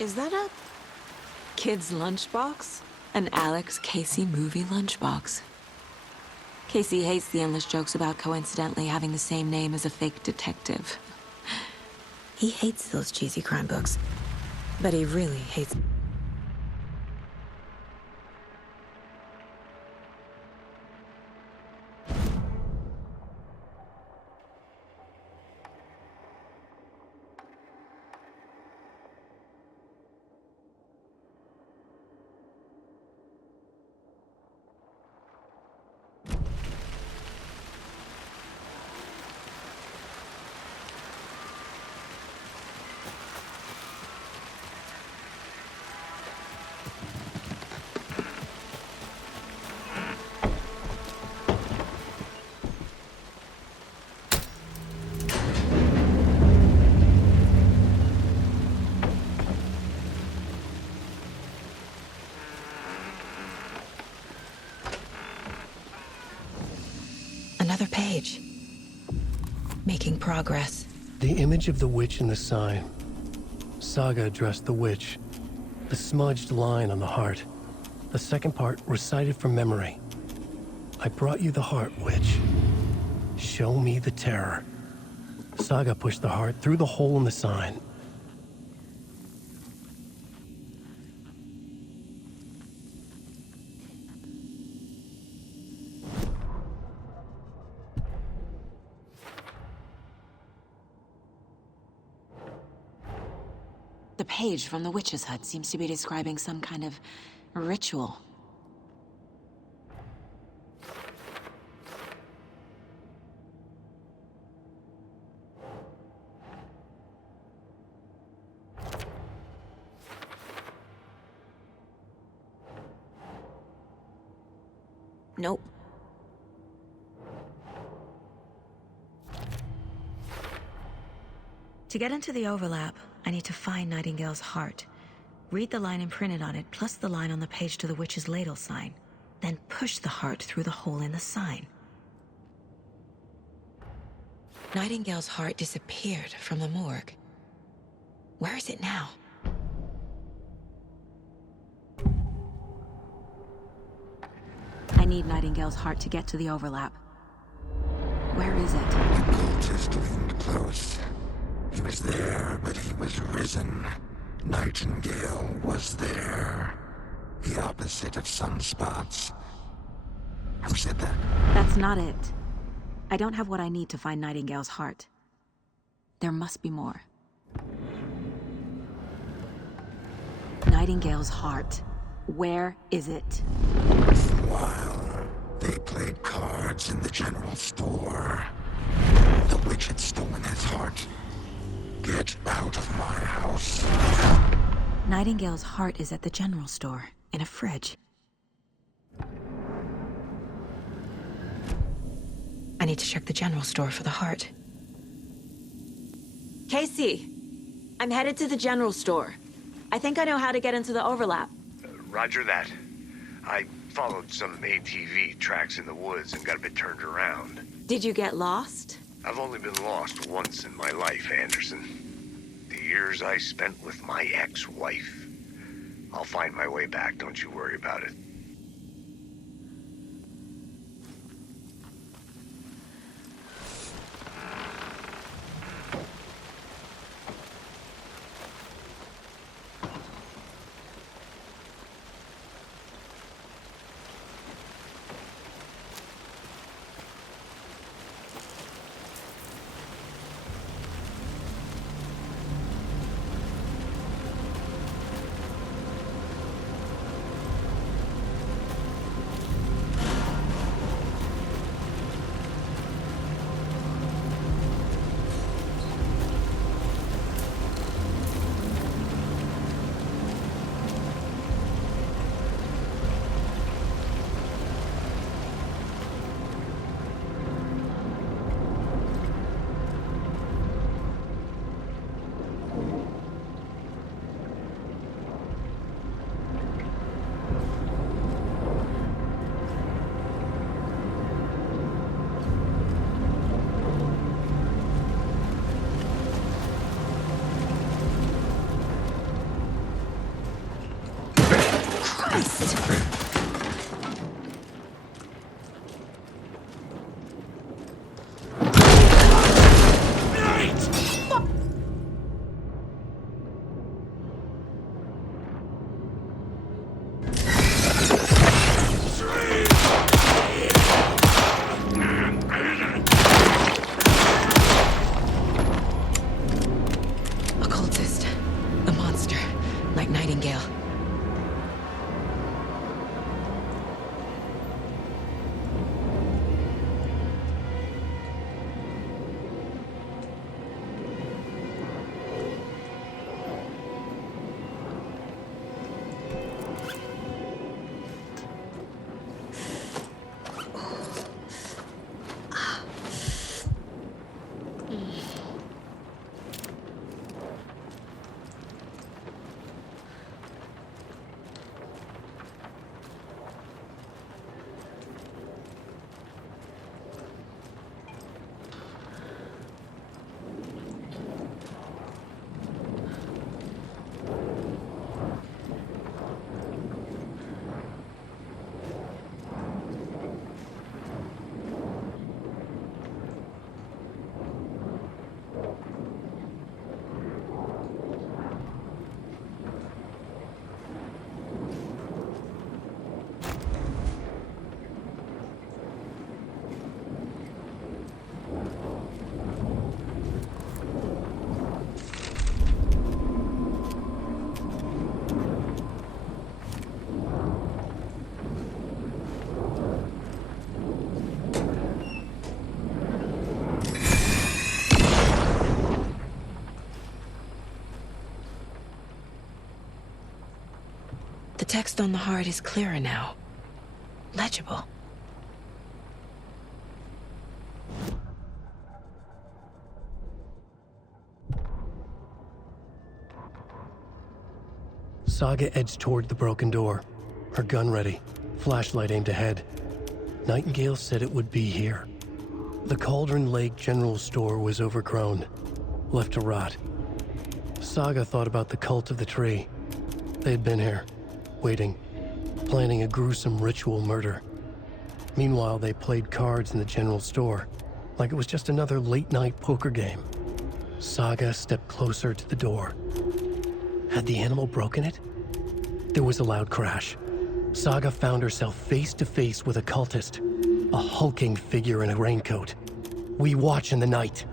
Is that a kid's lunchbox? An Alex Casey movie lunchbox. Casey hates the endless jokes about coincidentally having the same name as a fake detective. He hates those cheesy crime books, but he really hates... Another page. Making progress. The image of the witch in the sign. Saga addressed the witch. The smudged line on the heart. The second part recited from memory. I brought you the heart, witch. Show me the terror. Saga pushed the heart through the hole in the sign. The page from the witch's hut seems to be describing some kind of ritual. Nope. To get into the overlap, I need to find Nightingale's heart. Read the line imprinted on it, plus the line on the page to the witch's ladle sign. Then push the heart through the hole in the sign. Nightingale's heart disappeared from the morgue. Where is it now? I need Nightingale's heart to get to the overlap. Where is it? The cultist leaned close. He was there, but he was risen. Nightingale was there. The opposite of sunspots. Who said that? That's not it. I don't have what I need to find Nightingale's heart. There must be more. Nightingale's heart. Where is it? While they played cards in the general store, the witch had stolen his heart. Get out of my house. Nightingale's heart is at the general store, in a fridge. I need to check the general store for the heart. Casey, I'm headed to the general store. I think I know how to get into the overlap. Roger that. I followed some ATV tracks in the woods and got a bit turned around. Did you get lost? I've only been lost once in my life, Anderson. The years I spent with my ex-wife. I'll find my way back, don't you worry about it. The text on the heart is clearer now. Legible. Saga edged toward the broken door, her gun ready, flashlight aimed ahead. Nightingale said it would be here. The Cauldron Lake General Store was overgrown, left to rot. Saga thought about the cult of the tree. They'd been here, waiting, planning a gruesome ritual murder. Meanwhile, they played cards in the general store, like it was just another late-night poker game. Saga stepped closer to the door. Had the animal broken it? There was a loud crash. Saga found herself face to face with a cultist, a hulking figure in a raincoat. We watch in the night,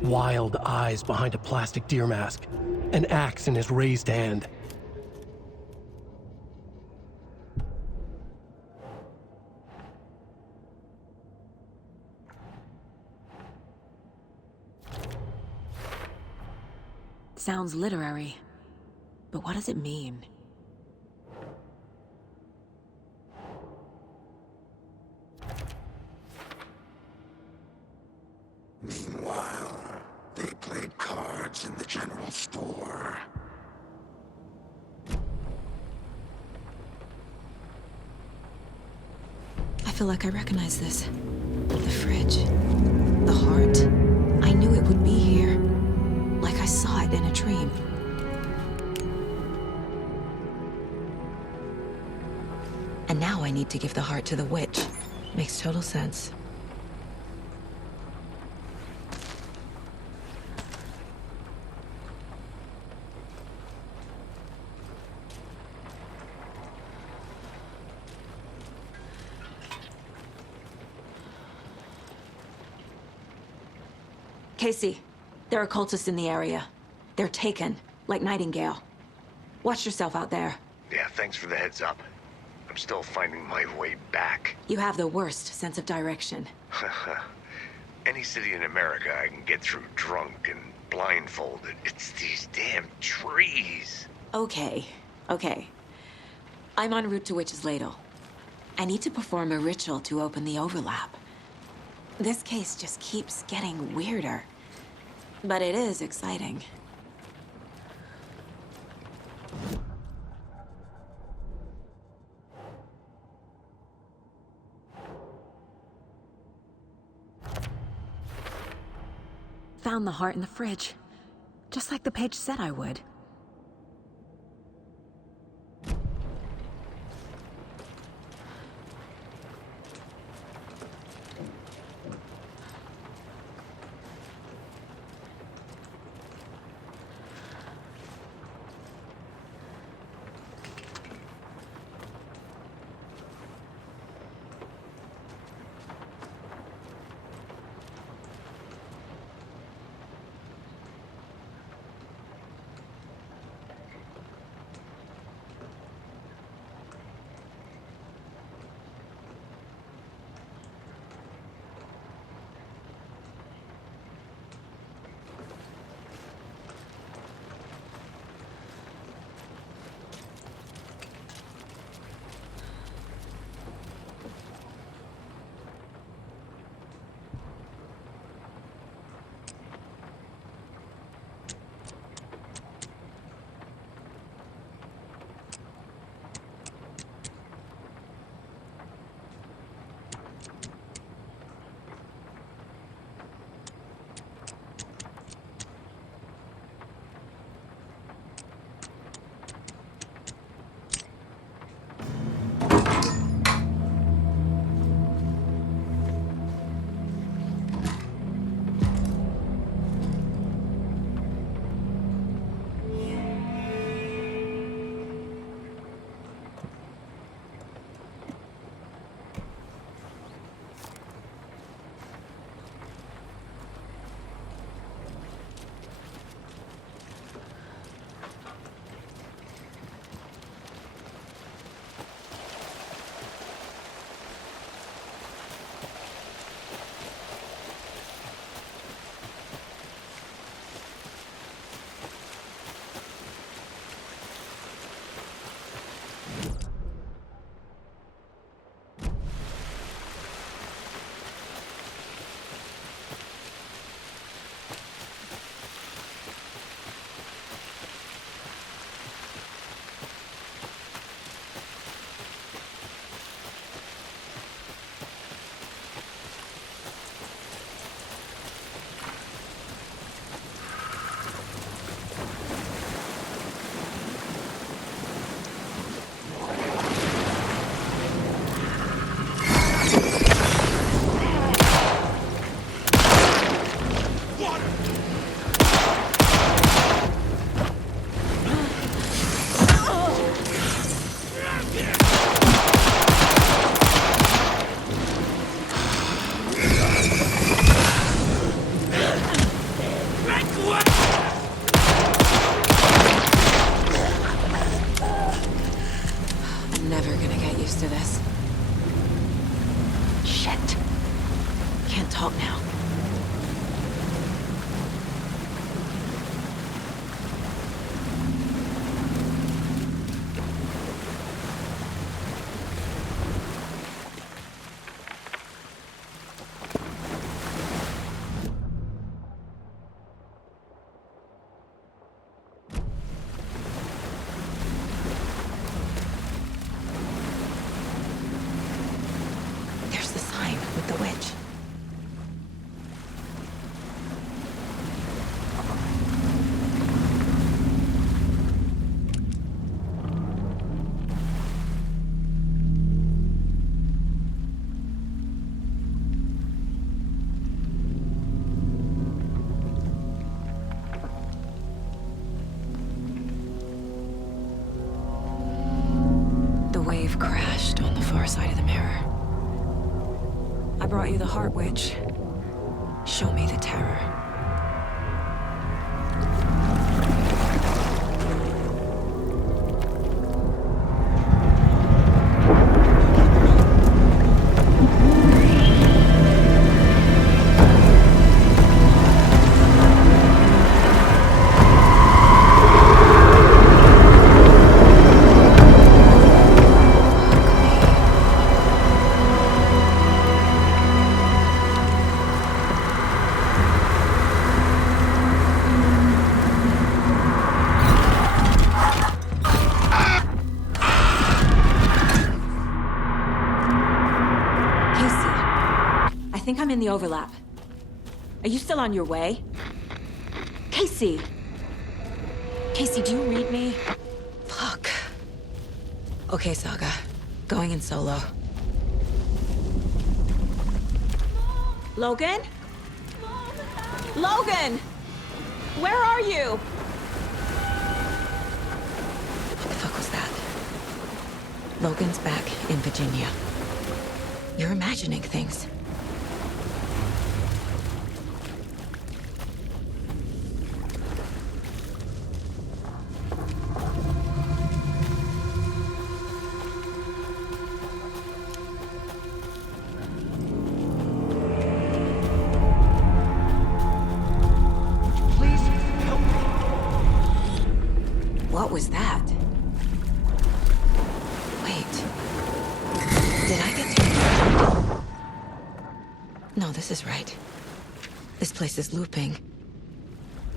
wild eyes behind a plastic deer mask, an axe in his raised hand. Sounds literary, but what does it mean? Meanwhile, they played cards in the general store. I feel like I recognize this. The fridge. The heart. I knew it would be here. Like I saw it in a dream. And now I need to give the heart to the witch. Makes total sense. Casey, there are cultists in the area. They're taken, like Nightingale. Watch yourself out there. Yeah, thanks for the heads up. I'm still finding my way back. You have the worst sense of direction. Any city in America I can get through drunk and blindfolded. It's these damn trees. Okay. I'm en route to Witch's Ladle. I need to perform a ritual to open the overlap. This case just keeps getting weirder. But it is exciting. Found the heart in the fridge. Just like the page said I would. You've crashed on the far side of the mirror. I brought you the Heart Witch. Show me the terror. In the overlap. Are you still on your way? Casey! Casey, do you read me? Fuck. Okay, Saga. Going in solo. Logan? Logan! Where are you? What the fuck was that? Logan's back in Virginia. You're imagining things. What was that? Wait. Did I get to... No, this is right. This place is looping.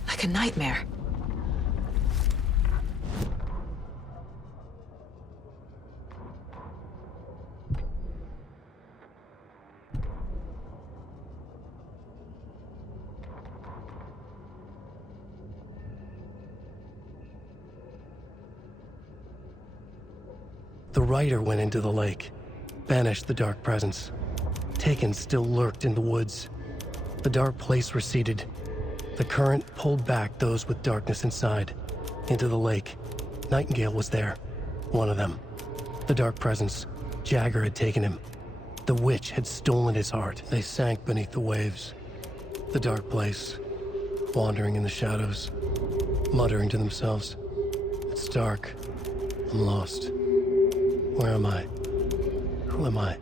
Like a nightmare. The writer went into the lake, banished the dark presence. Taken still lurked in the woods. The dark place receded. The current pulled back those with darkness inside, into the lake. Nightingale was there, one of them. The dark presence, Jagger had taken him. The witch had stolen his heart. They sank beneath the waves. The dark place, wandering in the shadows, muttering to themselves. It's dark. I'm lost. Where am I? Who am I?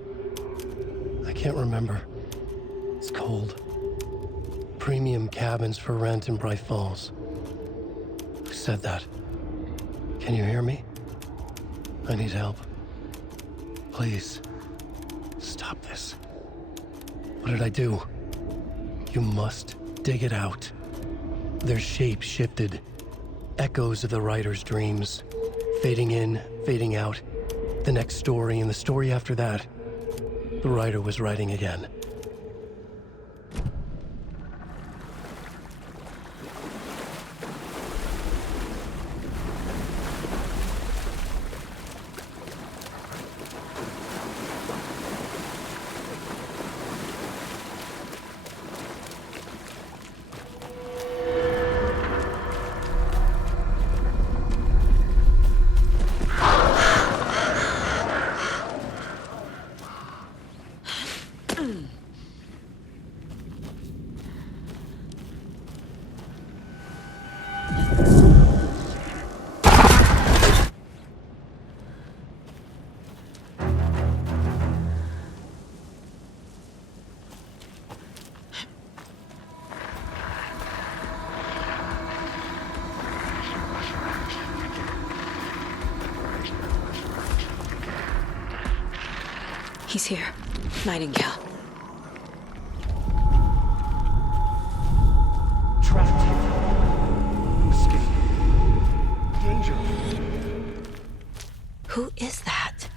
I can't remember. It's cold. Premium cabins for rent in Bright Falls. Who said that? Can you hear me? I need help. Please. Stop this. What did I do? You must dig it out. Their shape shifted. Echoes of the writer's dreams. Fading in, fading out. The next story and the story after that. The writer was writing again. He's here. Nightingale. Trapped here. Escape. Danger. Who is that?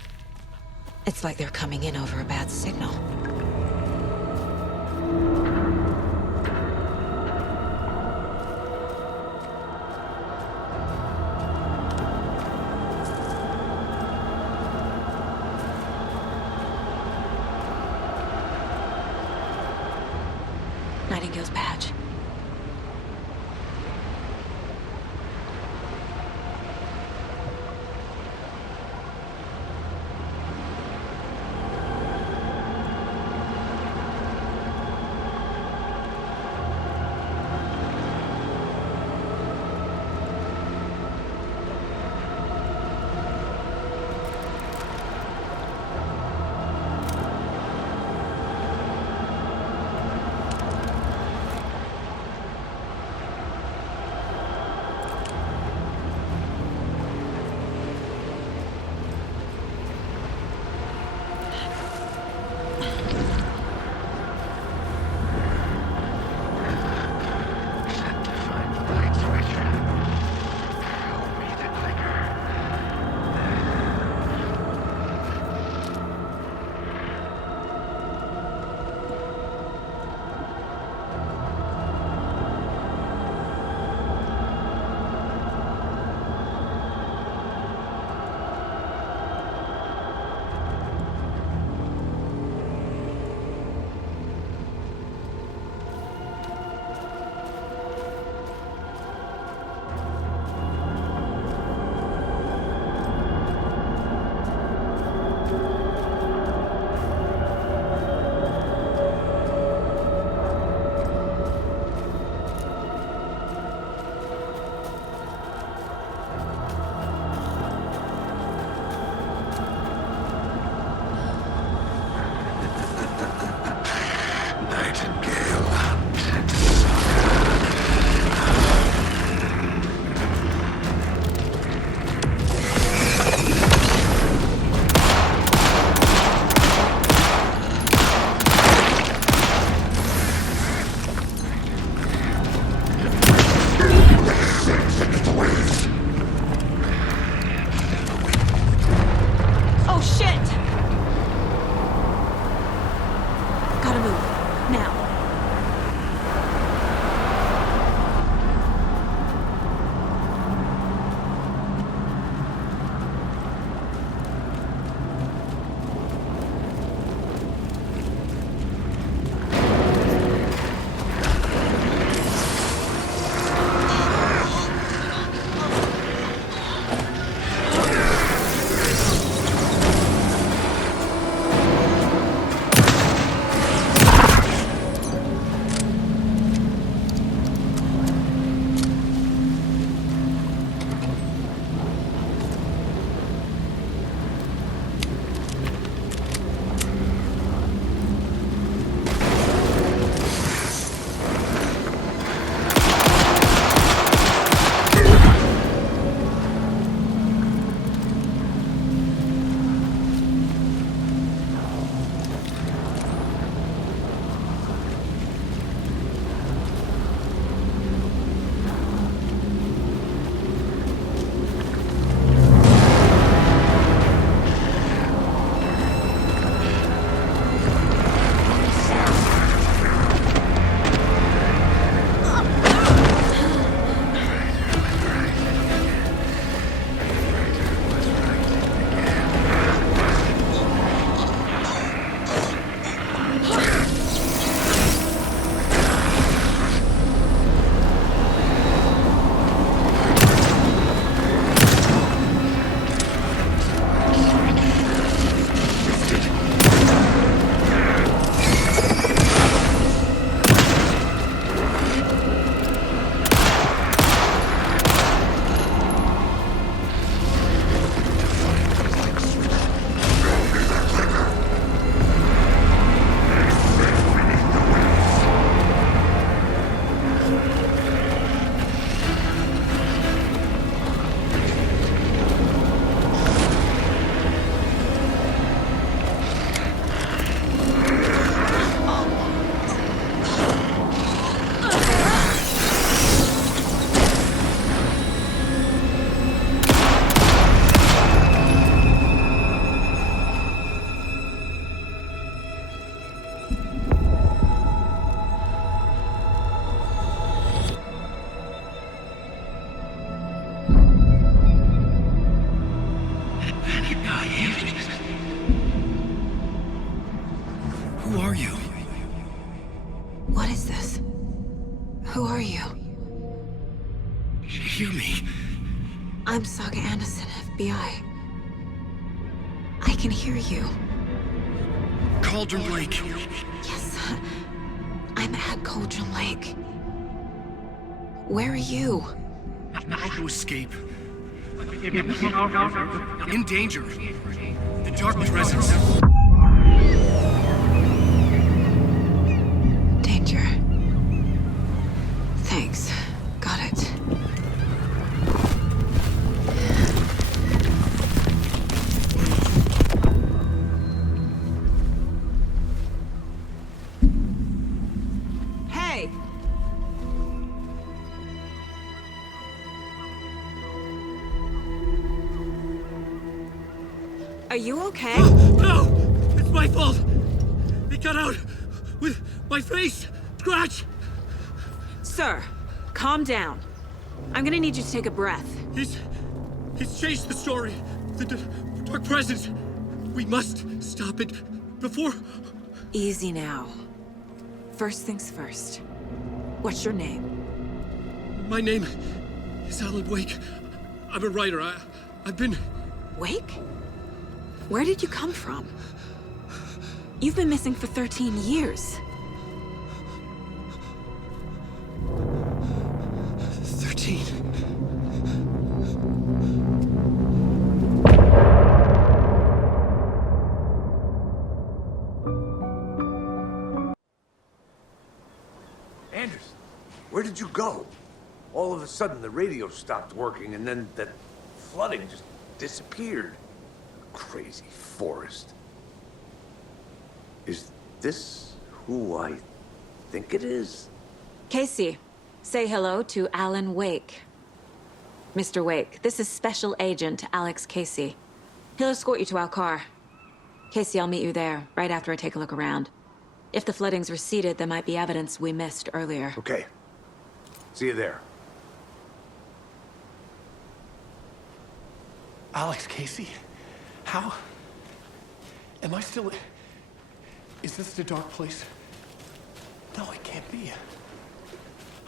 It's like they're coming in over a bad signal. Nightingale's badge. I'm Saga Anderson, FBI. I can hear you. Cauldron Lake. Yes, I'm at Cauldron Lake. Where are you? How to escape. In danger. The dark presence. Danger. Thanks. Got it. Hey! Are you okay? No! It's my fault! It got out with my face! Scratch! Sir, calm down. I'm gonna need you to take a breath. He's changed the story. The dark presence. We must stop it before... Easy now. First things first. What's your name? My name is Alan Wake. I'm a writer. I've been... Wake? Where did you come from? You've been missing for 13 years. 13. Anderson, where did you go? All of a sudden, the radio stopped working, and then that flooding just disappeared. Crazy forest. Is this who I think it is? Casey, say hello to Alan Wake. Mr. Wake, this is Special Agent Alex Casey. He'll escort you to our car. Casey, I'll meet you there, right after I take a look around. If the flooding's receded, there might be evidence we missed earlier. Okay. See you there. Alex Casey? How? Am I still... Is this the dark place? No, it can't be.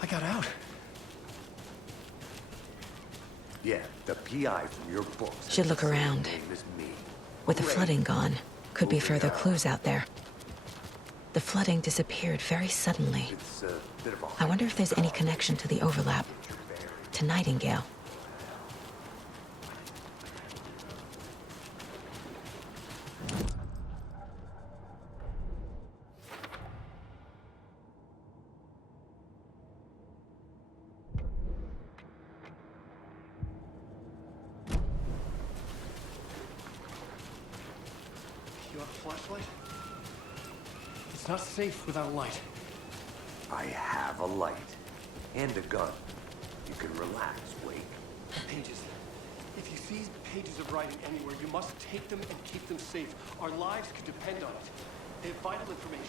I got out. Yeah, the PI from your books. Should look around. Name is me. With the flooding gone, could be further clues out there. The flooding disappeared very suddenly. It's a bit of a... I wonder if there's any connection to the overlap. To Nightingale. You have a flashlight? It's not safe without light. I have a light. And a gun. You can relax, Wake. Pages. If you see pages of writing anywhere, you must take them and keep them safe. Our lives could depend on it. They have vital information.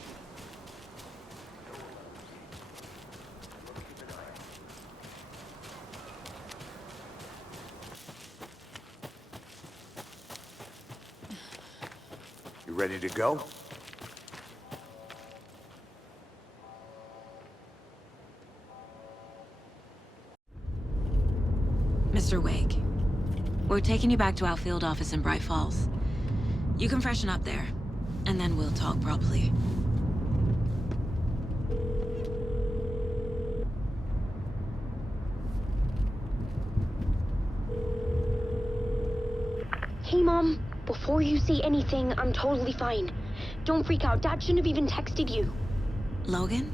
You ready to go? Mr. Wake, we're taking you back to our field office in Bright Falls. You can freshen up there, and then we'll talk properly. Hey, Mom. Before you say anything, I'm totally fine. Don't freak out. Dad shouldn't have even texted you. Logan?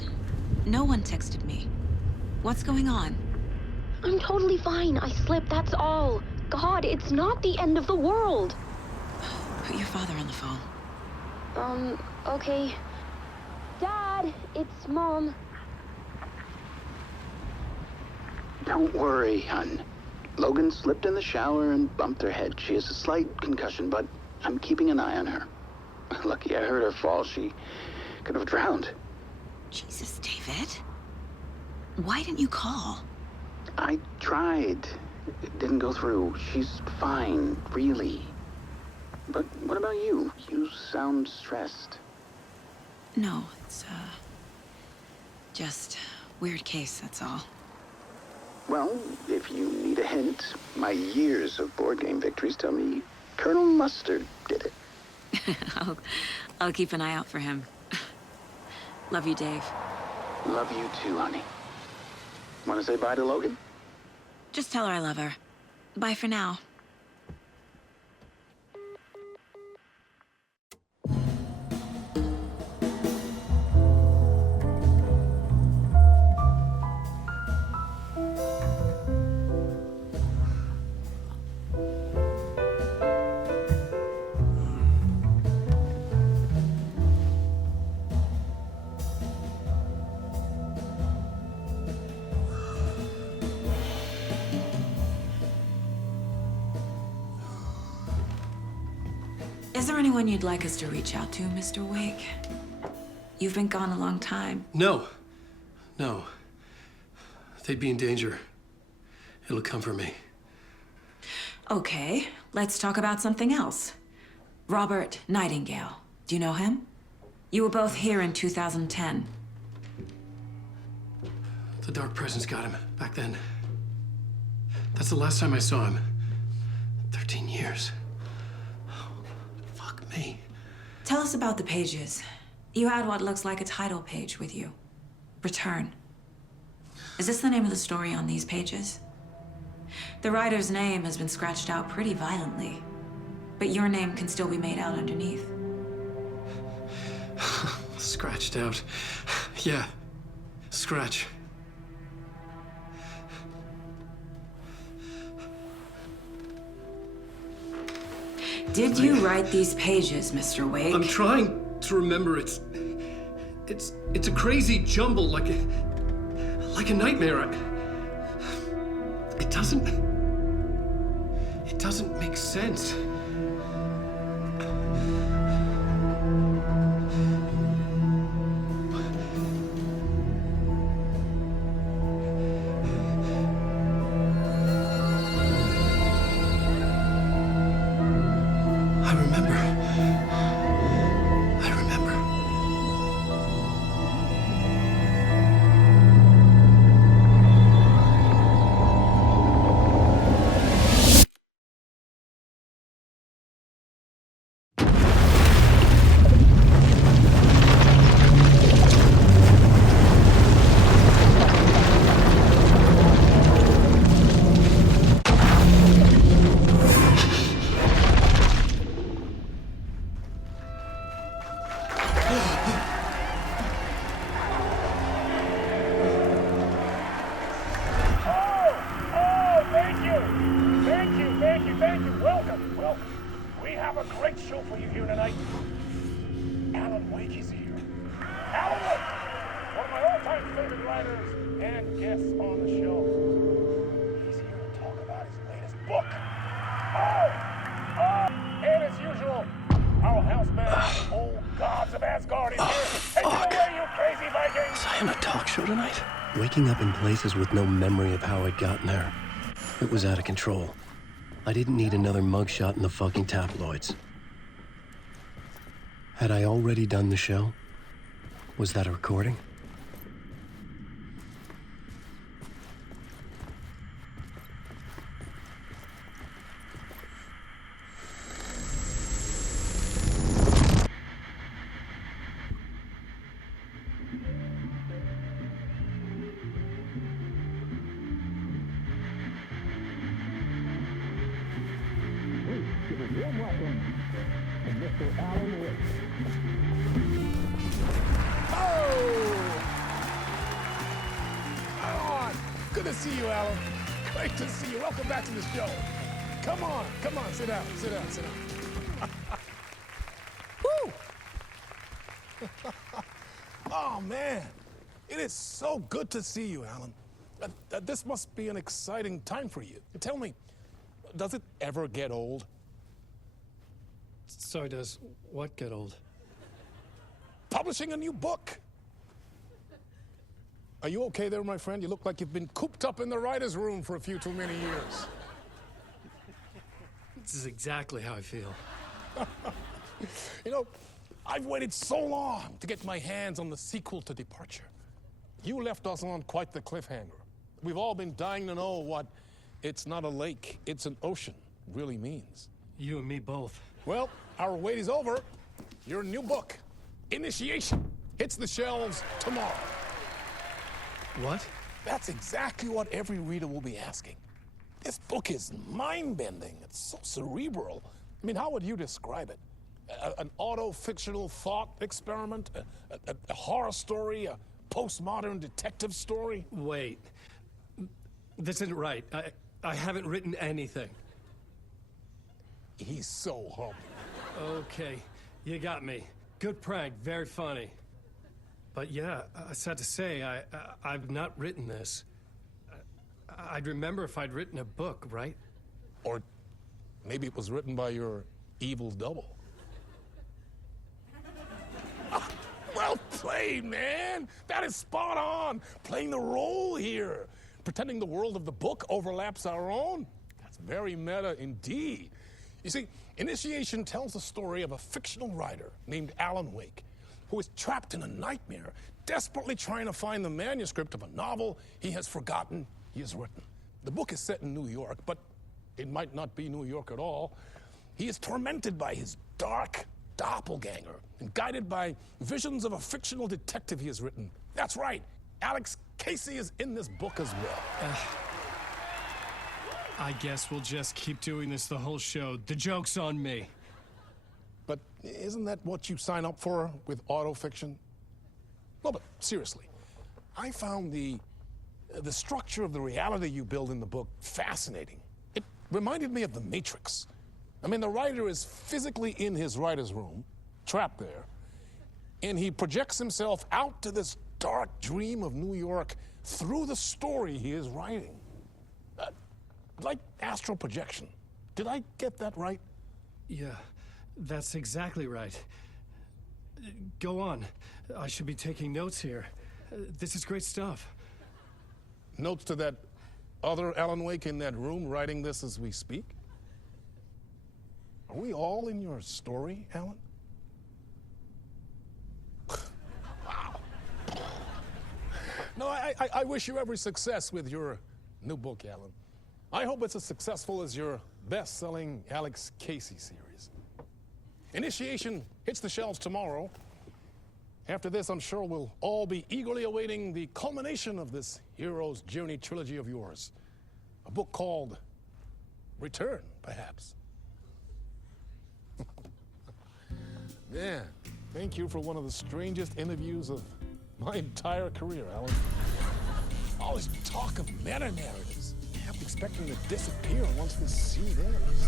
No one texted me. What's going on? I'm totally fine. I slipped, that's all. God, it's not the end of the world. Put your father on the phone. Okay. Dad, it's Mom. Don't worry, hon. Logan slipped in the shower and bumped her head. She has a slight concussion, but I'm keeping an eye on her. Lucky I heard her fall. She could have drowned. Jesus, David. Why didn't you call? I tried. It didn't go through. She's fine, really. But what about you? You sound stressed. No, it's, just weird case, that's all. Well, if you need a hint, my years of board game victories tell me Colonel Mustard did it. I'll keep an eye out for him. Love you, Dave. Love you too, honey. Want to say bye to Logan? Just tell her I love her. Bye for now. Is there anyone you'd like us to reach out to, Mr. Wake? You've been gone a long time. No. They'd be in danger. It'll come for me. Okay, let's talk about something else. Robert Nightingale. Do you know him? You were both here in 2010. The Dark Presence got him back then. That's the last time I saw him. 13 years. Fuck me. Tell us about the pages. You had what looks like a title page with you. Return. Is this the name of the story on these pages? The writer's name has been scratched out pretty violently, but your name can still be made out underneath. Scratched out. Yeah. Scratch. Did you write these pages, Mr. Wake? I'm trying to remember. It's a crazy jumble, like a nightmare. It doesn't make sense. Waking up in places with no memory of how I'd gotten there. It was out of control. I didn't need another mugshot in the fucking tabloids. Had I already done the show? Was that a recording? Good to see you, Alan. Great to see you. Welcome back to the show. Come on, sit down. Woo! Oh, man. It is so good to see you, Alan. This must be an exciting time for you. Tell me, does it ever get old? Sorry, does what get old? Publishing a new book. Are you okay there, my friend? You look like you've been cooped up in the writer's room for a few too many years. This is exactly how I feel. You know, I've waited so long to get my hands on the sequel to Departure. You left us on quite the cliffhanger. we've all been dying to know what "it's not a lake, it's an ocean" really means. You and me both. Well, our wait is over. Your new book, Initiation, hits the shelves tomorrow. What? That's exactly what every reader will be asking. This book is mind-bending. It's so cerebral. I mean, how would you describe it? An auto-fictional thought experiment? A horror story? A postmodern detective story? Wait. This isn't right. I haven't written anything. He's so humble. Okay, you got me. Good prank, very funny. But yeah, sad to say, I've not written this. I'd remember if I'd written a book, right? Or maybe it was written by your evil double. Well played, man! That is spot on! Playing the role here. Pretending the world of the book overlaps our own. That's very meta indeed. You see, Initiation tells the story of a fictional writer named Alan Wake, who is trapped in a nightmare, desperately trying to find the manuscript of a novel he has forgotten he has written. The book is set in New York, but it might not be New York at all. He is tormented by his dark doppelganger and guided by visions of a fictional detective he has written. That's right, Alex Casey is in this book as well. I guess we'll just keep doing this the whole show. The joke's on me. But isn't that what you sign up for with autofiction? No, but seriously, I found the structure of the reality you build in the book fascinating. It reminded me of The Matrix. I mean, the writer is physically in his writer's room, trapped there, and he projects himself out to this dark dream of New York through the story he is writing. Like astral projection. Did I get that right? Yeah, that's exactly right. Go on. I should be taking notes here. This is great stuff. Notes to that other Alan Wake in that room writing this as we speak? Are we all in your story, Alan? Wow. No, I wish you every success with your new book, Alan. I hope it's as successful as your best-selling Alex Casey series. Initiation hits the shelves tomorrow. After this, I'm sure we'll all be eagerly awaiting the culmination of this hero's journey trilogy of yours. A book called Return, perhaps. Man, thank you for one of the strangest interviews of my entire career, Alan. All this talk of meta-narratives. I'm expecting to disappear once this scene ends.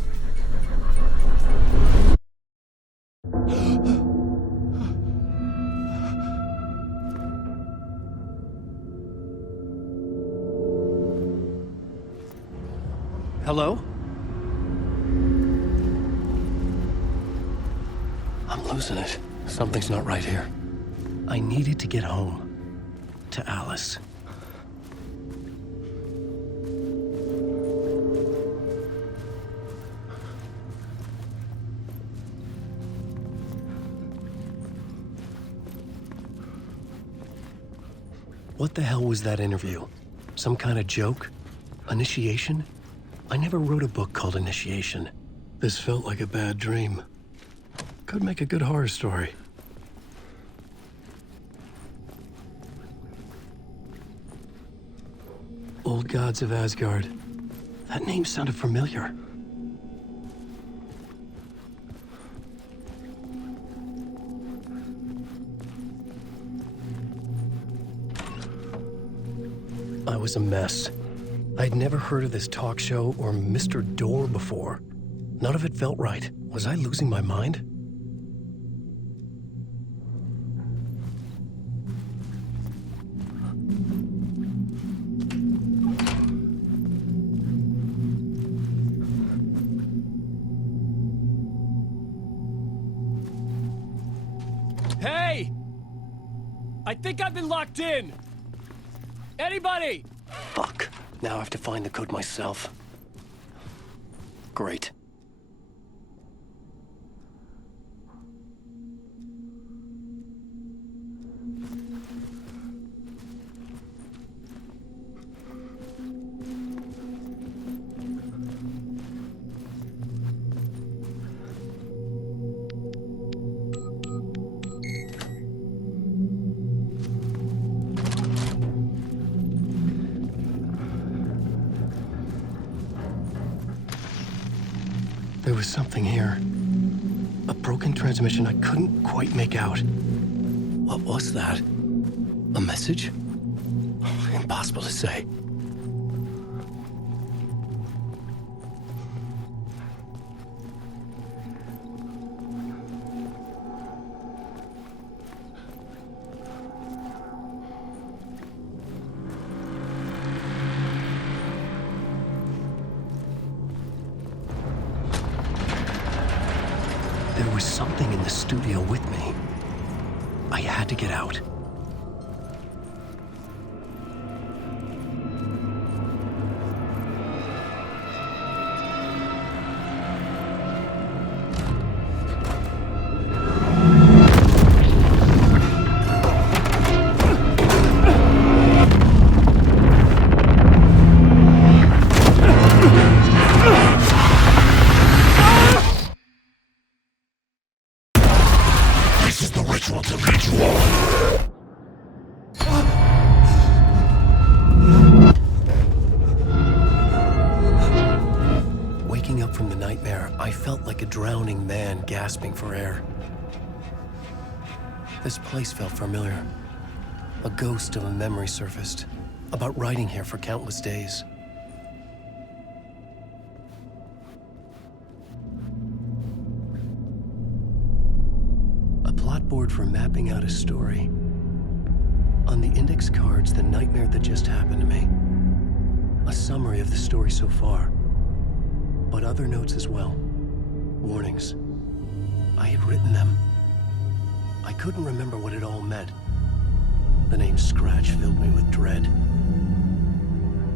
Hello? I'm losing it. Something's not right here. I needed to get home. To Alice. What the hell was that interview? Some kind of joke? Initiation? I never wrote a book called Initiation. This felt like a bad dream. Could make a good horror story. Old Gods of Asgard. That name sounded familiar. I was a mess. I'd never heard of this talk show or Mr. Door before. None of it felt right. Was I losing my mind? Hey! I think I've been locked in! Anybody? Fuck. Now I have to find the code myself. Great. was something here. A broken transmission I couldn't quite make out. What was that? A message? Impossible to say. There was something in the studio with me. I had to get out. This is the ritual to lead you on. Waking up from the nightmare, I felt like a drowning man gasping for air. This place felt familiar. A ghost of a memory surfaced, about writing here for countless days. A plot board for mapping out a story. On the index cards, the nightmare that just happened to me. A summary of the story so far. But other notes as well. Warnings. I had written them. I couldn't remember what it all meant. The name Scratch filled me with dread.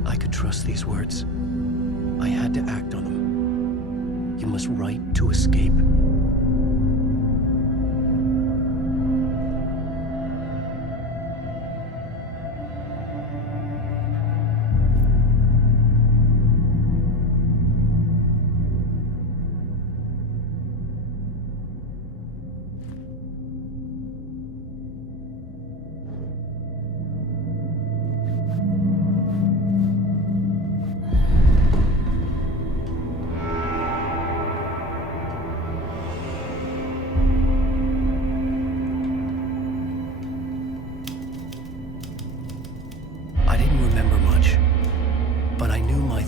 I could trust these words. I had to act on them. You must write to escape.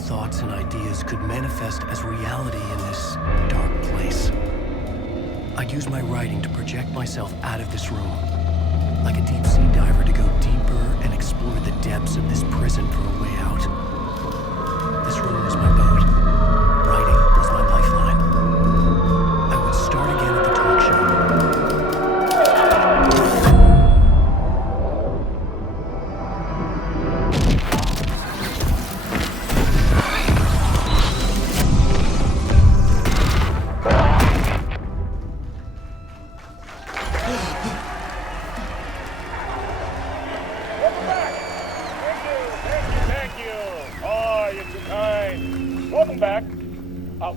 Thoughts and ideas could manifest as reality in this dark place. I'd use my writing to project myself out of this room, like a deep-sea diver to go deeper and explore the depths of this prison for a way out. This room was my boat. Writing was my lifeline. I would start again at the talk show.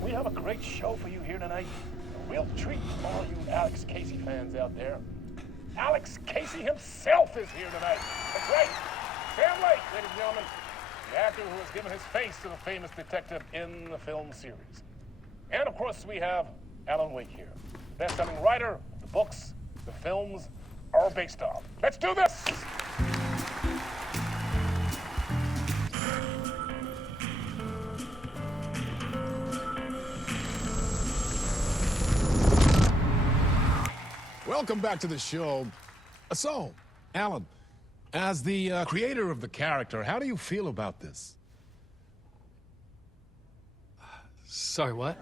We have a great show for you here tonight. A real treat for all you Alex Casey fans out there. Alex Casey himself is here tonight. That's right. Sam Lake, ladies and gentlemen. The actor who has given his face to the famous detective in the film series. And of course, we have Alan Wake here. Best-selling writer, the books, the films are based on. Let's do this! Welcome back to the show. So, Alan, as the creator of the character, how do you feel about this? Sorry, what?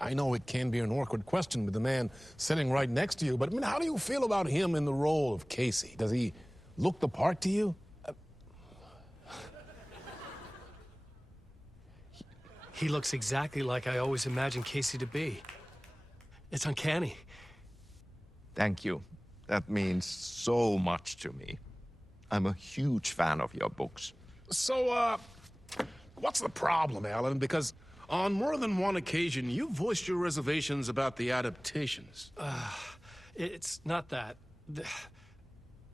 I know it can be an awkward question with the man sitting right next to you, but I mean, how do you feel about him in the role of Casey? Does he look the part to you? He looks exactly like I always imagined Casey to be. It's uncanny. Thank you. That means so much to me. I'm a huge fan of your books. So, what's the problem, Alan? Because on more than one occasion, you voiced your reservations about the adaptations. It's not that.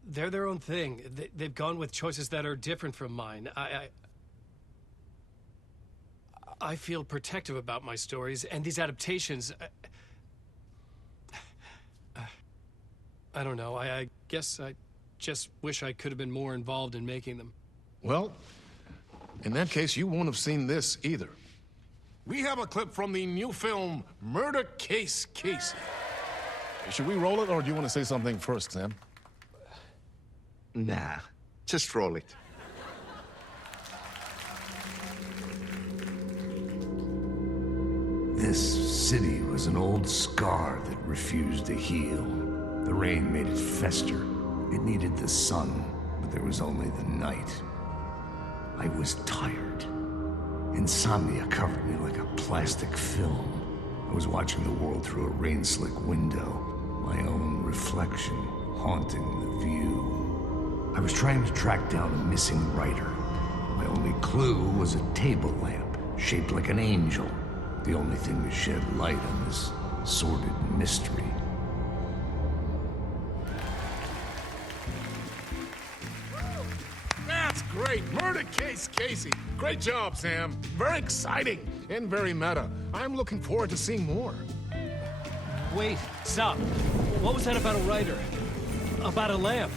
They're their own thing. They've gone with choices that are different from mine. I feel protective about my stories, and these adaptations... I don't know. I guess I just wish I could have been more involved in making them. Well, in that case, you won't have seen this either. We have a clip from the new film, Murder Case Casey. Should we roll it, or do you want to say something first, Sam? Nah, just roll it. This city was an old scar that refused to heal. The rain made it fester. It needed the sun, but there was only the night. I was tired. Insomnia covered me like a plastic film. I was watching the world through a rain-slick window, my own reflection haunting the view. I was trying to track down a missing writer. My only clue was a table lamp, shaped like an angel. The only thing to shed light on this sordid mystery. That's great. Murder Case Casey. Great job, Sam. Very exciting and very meta. I'm looking forward to seeing more. Wait, stop. What was that about a writer? About a lamp?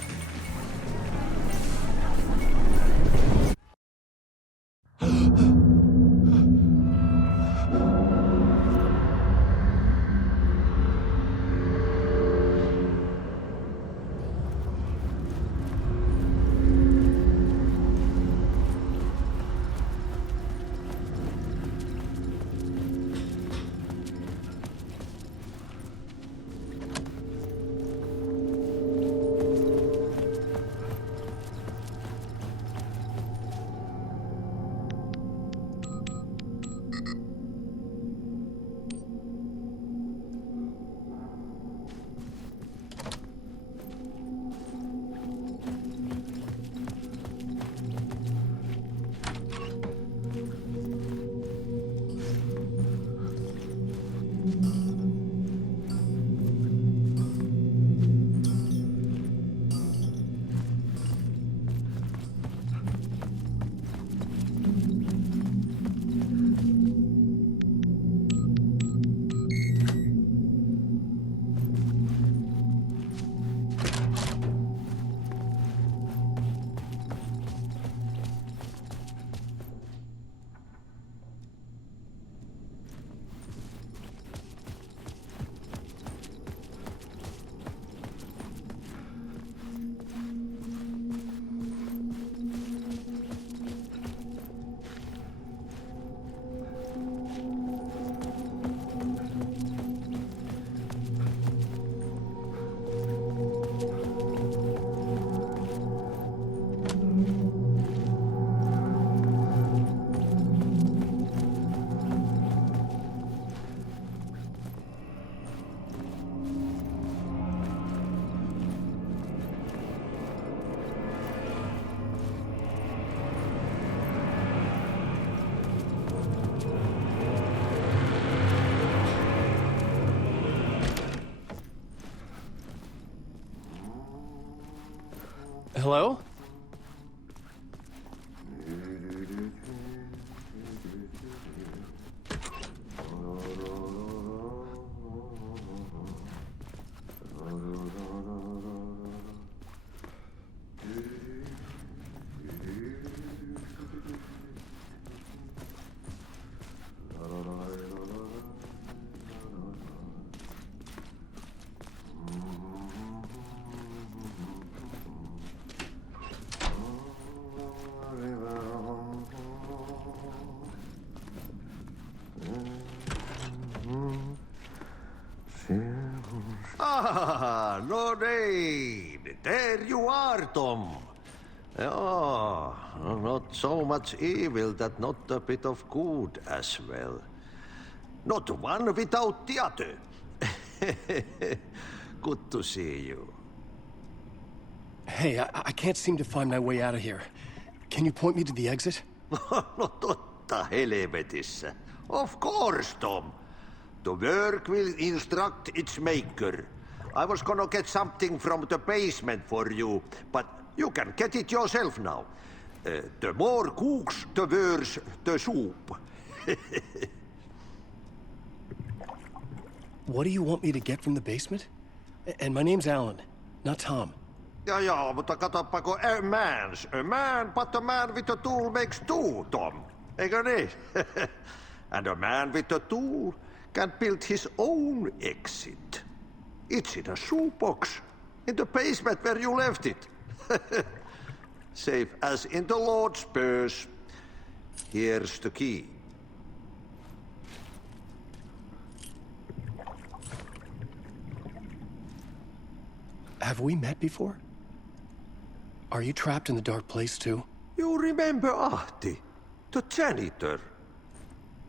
Hello? Ah, Lorraine! There you are, Tom. Oh, not so much evil that not a bit of good as well. Not one without the other. Good to see you. Hey, I can't seem to find my way out of here. Can you point me to the exit? No totta helvetissä. Of course, Tom. The work will instruct its maker. I was gonna get something from the basement for you, but you can get it yourself now. The more cooks, the worse the soup. What do you want me to get from the basement? And my name's Alan, not Tom. Ja, mutta katsopako a man, but a man with a tool makes two, Tom. Eikö niin? And a man with a tool can build his own exit. It's in a shoebox, in the basement where you left it. Safe as in the Lord's purse. Here's the key. Have we met before? Are you trapped in the dark place too? You remember Ahti, the janitor.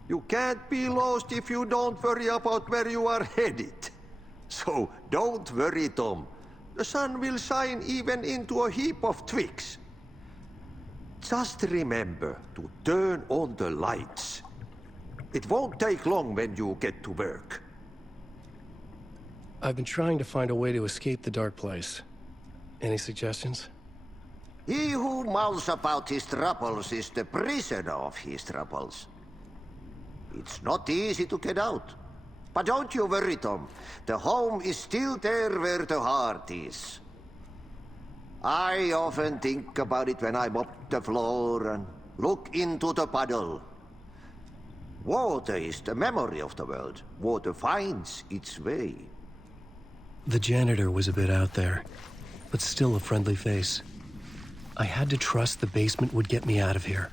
You can't be lost if you don't worry about where you are headed. So don't worry, Tom. The sun will shine even into a heap of twigs. Just remember to turn on the lights. It won't take long when you get to work. I've been trying to find a way to escape the dark place. Any suggestions? He who mouths about his troubles is the prisoner of his troubles. It's not easy to get out. But don't you worry, Tom. The home is still there where the heart is. I often think about it when I mop the floor and look into the puddle. Water is the memory of the world. Water finds its way. The janitor was a bit out there, but still a friendly face. I had to trust the basement would get me out of here.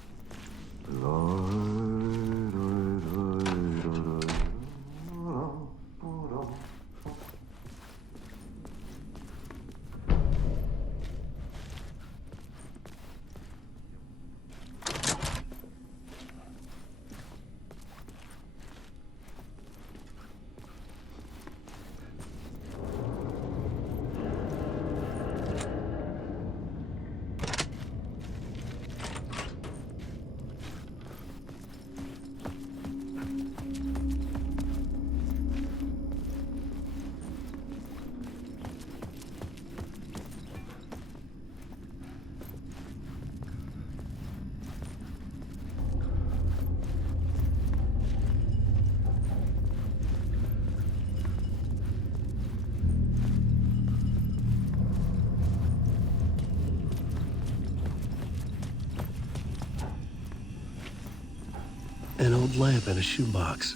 An old lamp in a shoebox.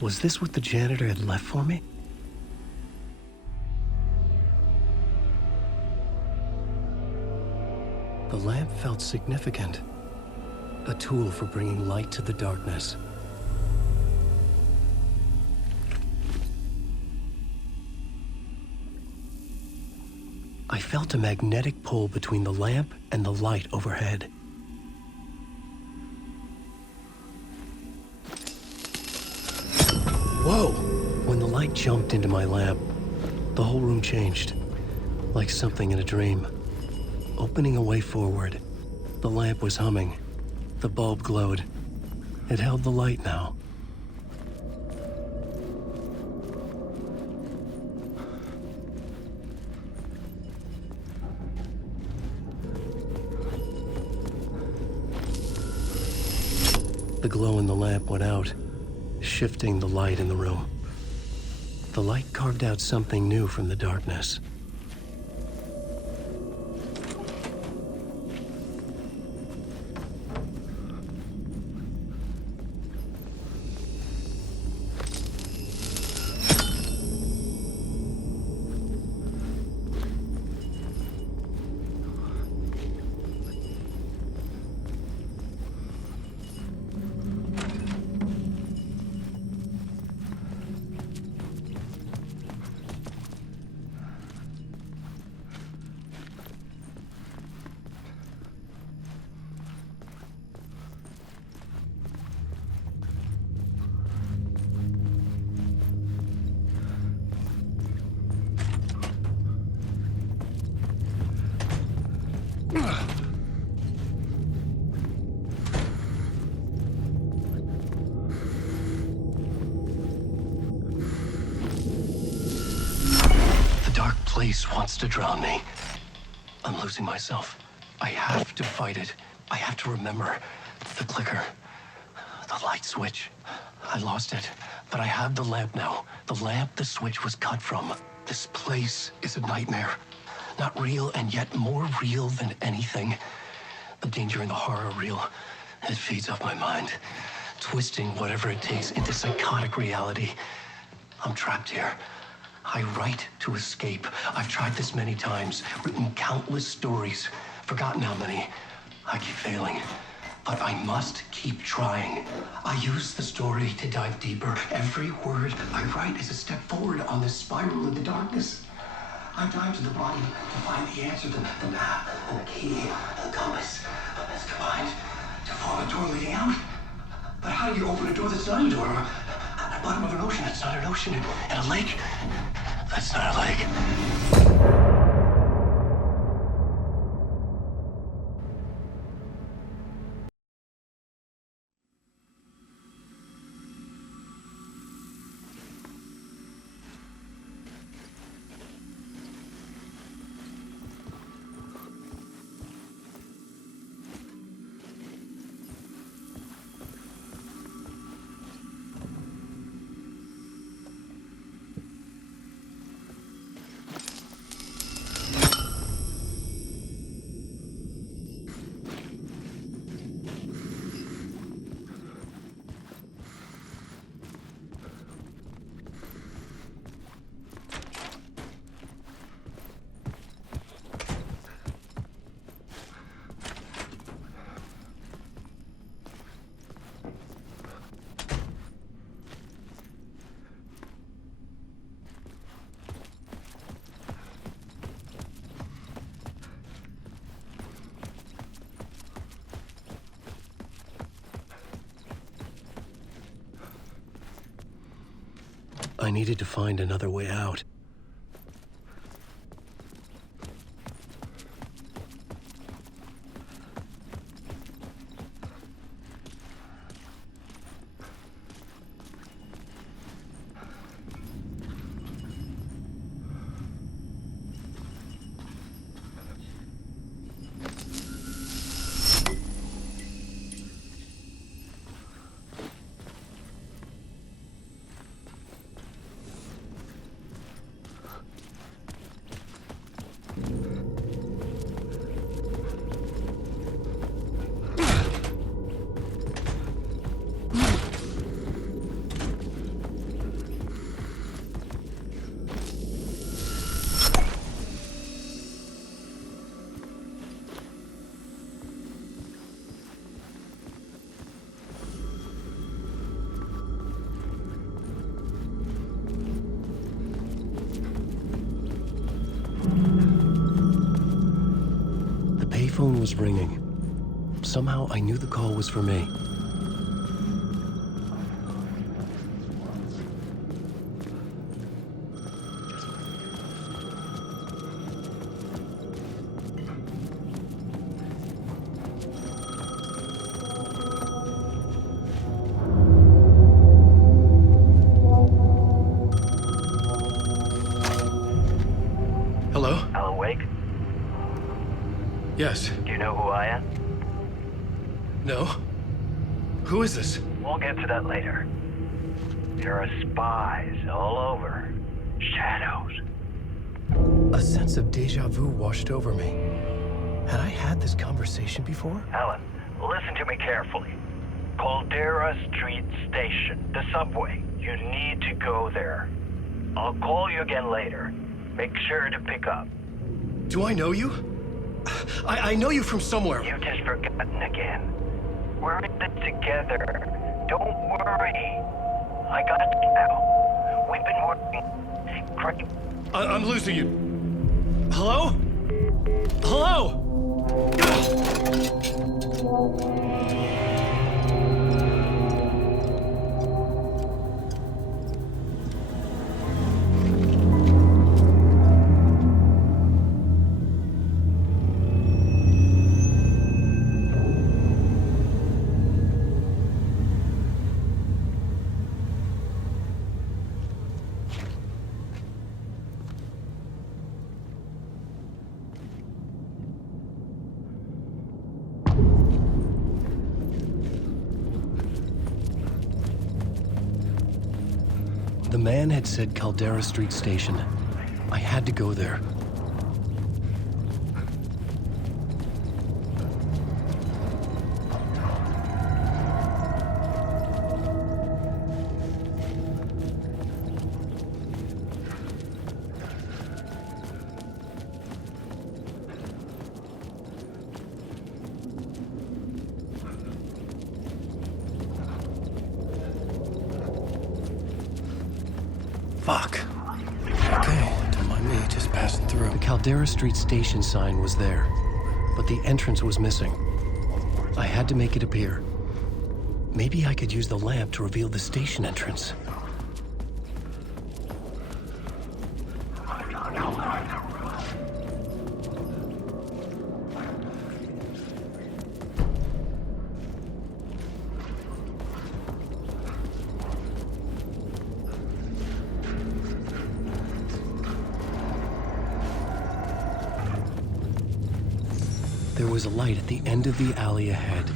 Was this what the janitor had left for me? The lamp felt significant. A tool for bringing light to the darkness. I felt a magnetic pull between the lamp and the light overhead. Whoa! When the light jumped into my lamp, the whole room changed, like something in a dream. Opening a way forward, the lamp was humming. The bulb glowed. It held the light now. The glow in the lamp went out, shifting the light in the room. The light carved out something new from the darkness. Place wants to drown me. I'm losing myself. I have to fight it. I have to remember. The clicker. The light switch. I lost it, but I have the lamp now. The lamp the switch was cut from. This place is a nightmare. Not real, and yet more real than anything. The danger and the horror real. It feeds off my mind, twisting whatever it takes into psychotic reality. I'm trapped here. I write to escape. I've tried this many times, written countless stories, forgotten how many. I keep failing, but I must keep trying. I use the story to dive deeper. Every word I write is a step forward on this spiral into darkness. I dive to the bottom to find the answer, the map, and the key, and the compass. It's combined to form a door leading out. But how do you open a door that's not a door? At the bottom of an ocean that's not an ocean, and a lake that's not a lake. I needed to find another way out. The phone was ringing. Somehow I knew the call was for me. Hello? Alan Wake? Yes. Do you know who I am? No? Who is this? We'll get to that later. There are spies all over. Shadows. A sense of deja vu washed over me. Had I had this conversation before? Alan, listen to me carefully. Caldera Street Station, the subway. You need to go there. I'll call you again later. Make sure to pick up. Do I know you? I know you from somewhere. You've just forgotten again. We're in it together. Don't worry. I got you now. We've been working great. I'm losing you. Hello? Hello? The man had said Caldera Street Station. I had to go there. Fuck. Okay, don't mind me, just passing through. The Caldera Street Station sign was there, but the entrance was missing. I had to make it appear. Maybe I could use the lamp to reveal the station entrance. There was a light at the end of the alley ahead.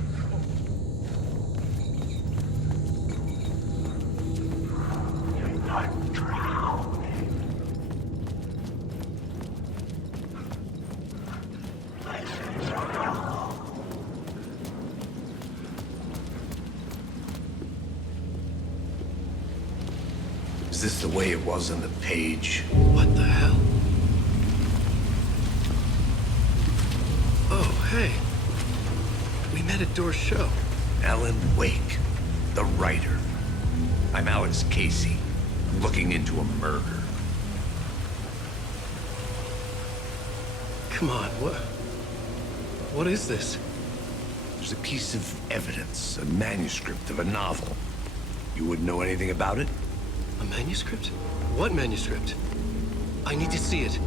Is this the way it was on the page? What the hell? Oh, hey. We met at Door's show. Alan Wake, the writer. I'm Alex Casey, looking into a murder. Come on, what is this? There's a piece of evidence, a manuscript of a novel. You wouldn't know anything about it? A manuscript? What manuscript? I need to see it.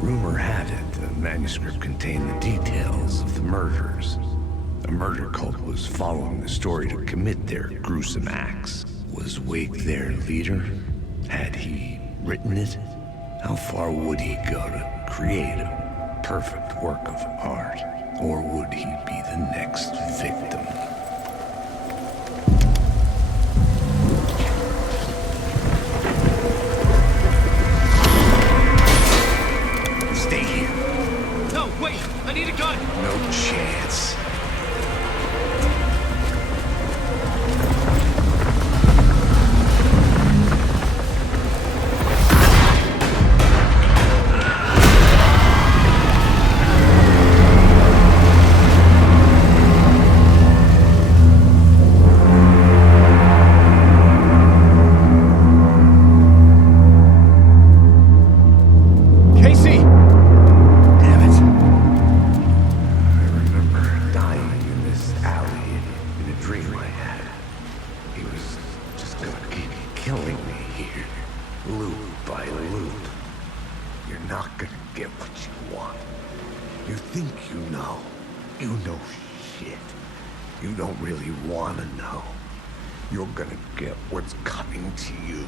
Rumor had it the manuscript contained the details of the murders. A murder cult was following the story to commit their gruesome acts. Was Wake their leader? Had he written it? How far would he go to create a perfect work of art? Or would he be the next victim? Stay here. No, wait! I need a gun! No chance. Casey! Damn it. I remember dying in this alley in a dream I had. He was just gonna keep killing me here, loop by loop. You're not gonna get what you want. You think you know. You know shit. You don't really want to know. You're gonna get what's coming to you.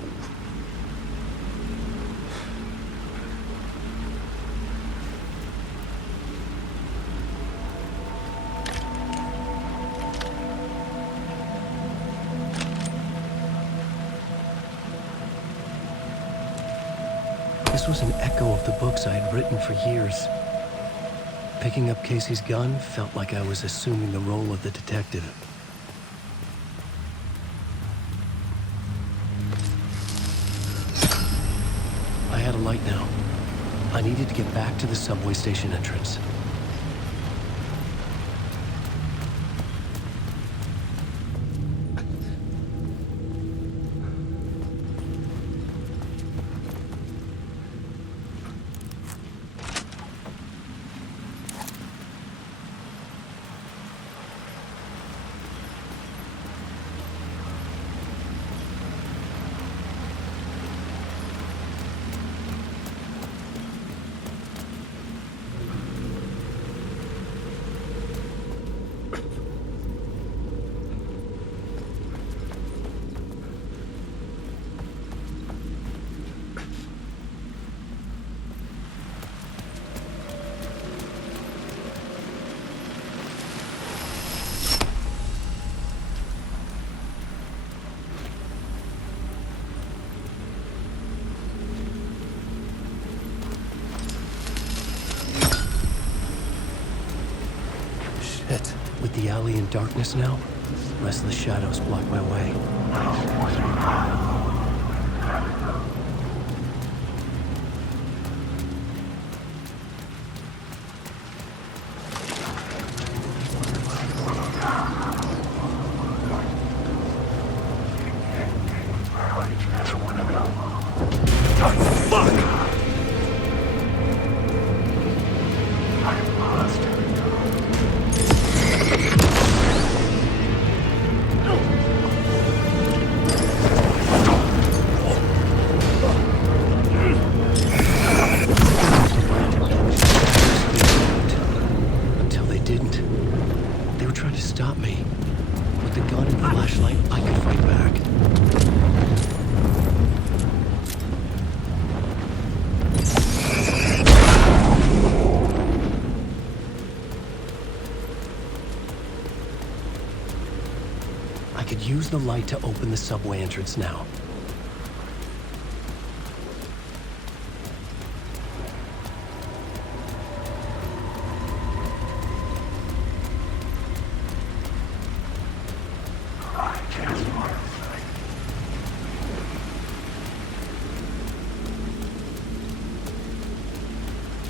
This was an echo of the books I had written for years. Picking up Casey's gun felt like I was assuming the role of the detective. I had a light now. I needed to get back to the subway station entrance. alley in darkness now. The rest of the shadows block my way. Use the light to open the subway entrance now.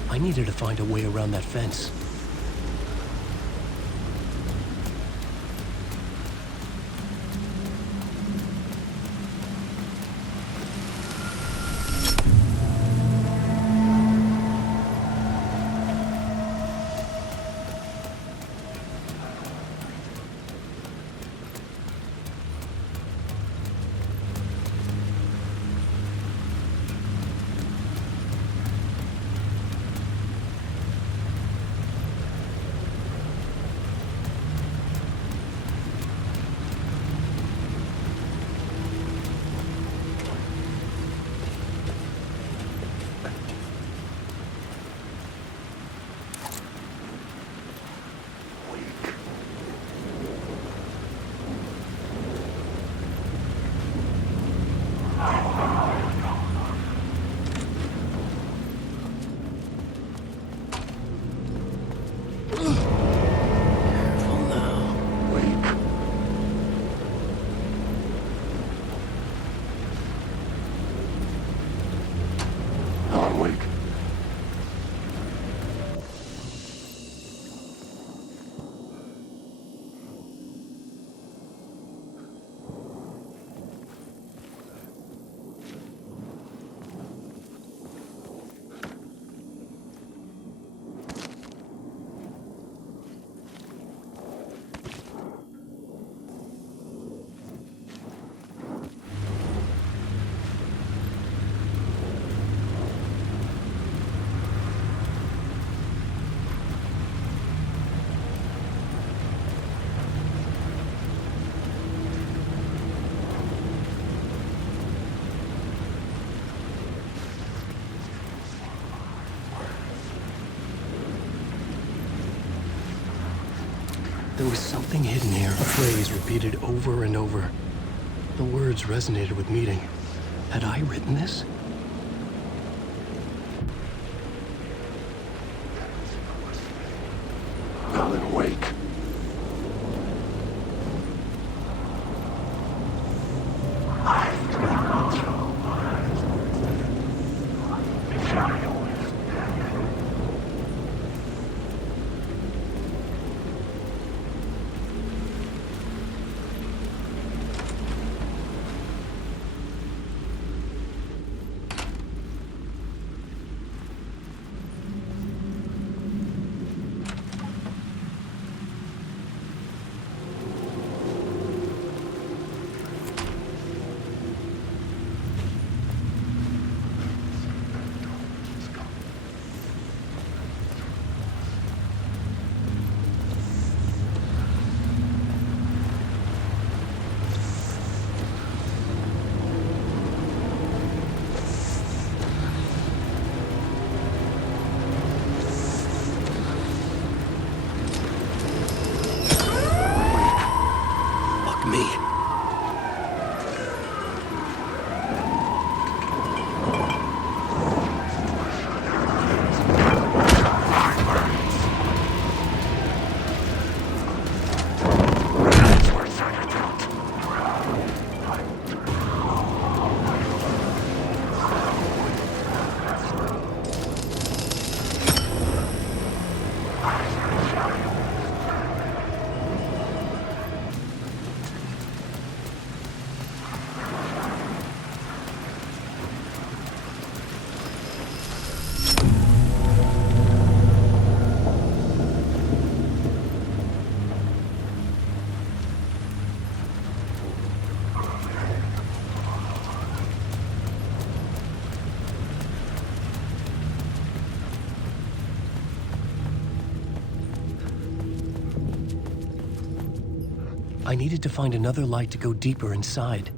I needed to find a way around that fence. There was something hidden here, a phrase repeated over and over. The words resonated with meaning. Had I written this? Alan, wake. I needed to find another light to go deeper inside.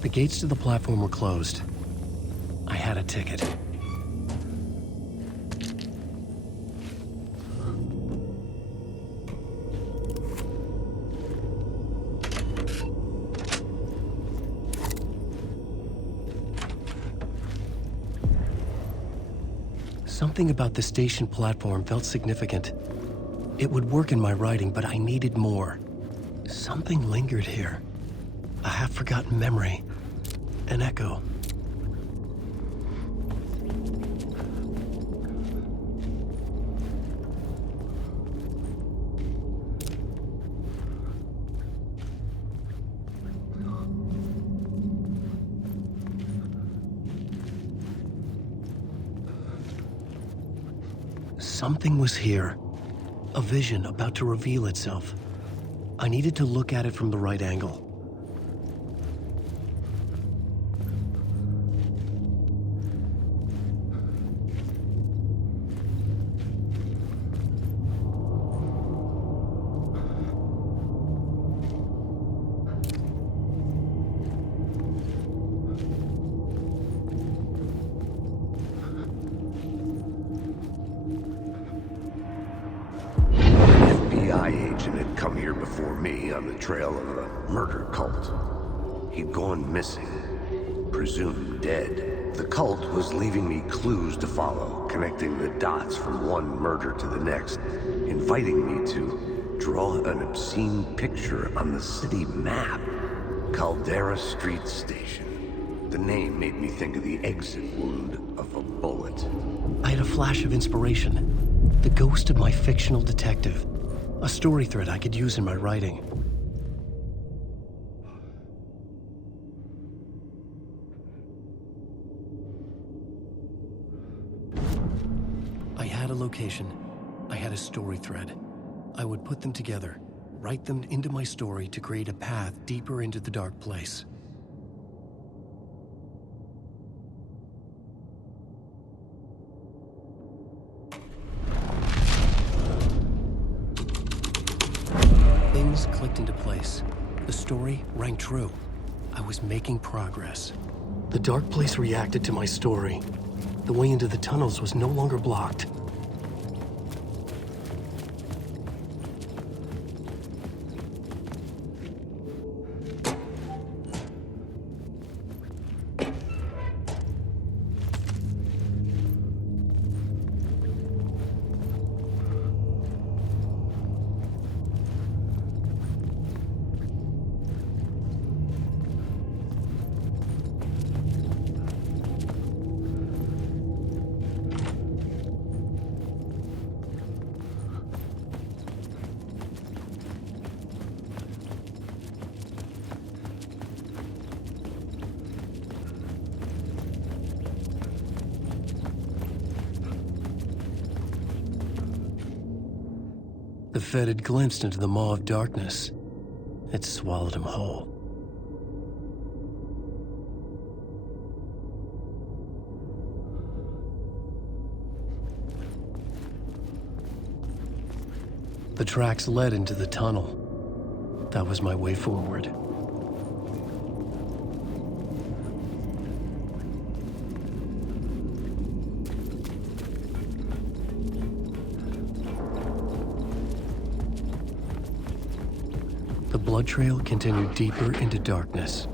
The gates to the platform were closed. I had a ticket. Something about the station platform felt significant. It would work in my writing, but I needed more. Something lingered here. A half-forgotten memory. An echo. Something was here. A vision about to reveal itself. I needed to look at it from the right angle. Trail of a murder cult. He'd gone missing, presumed dead. The cult was leaving me clues to follow, connecting the dots from one murder to the next, inviting me to draw an obscene picture on the city map. Caldera Street Station. The name made me think of the exit wound of a bullet. I had a flash of inspiration. The ghost of my fictional detective. A story thread I could use in my writing. I had a location. I had a story thread. I would put them together, write them into my story to create a path deeper into the dark place. Things clicked into place. The story rang true. I was making progress. The dark place reacted to my story. The way into the tunnels was no longer blocked. The Fed had glimpsed into the maw of darkness. It swallowed him whole. The tracks led into the tunnel. That was my way forward. The blood trail continued deeper into darkness.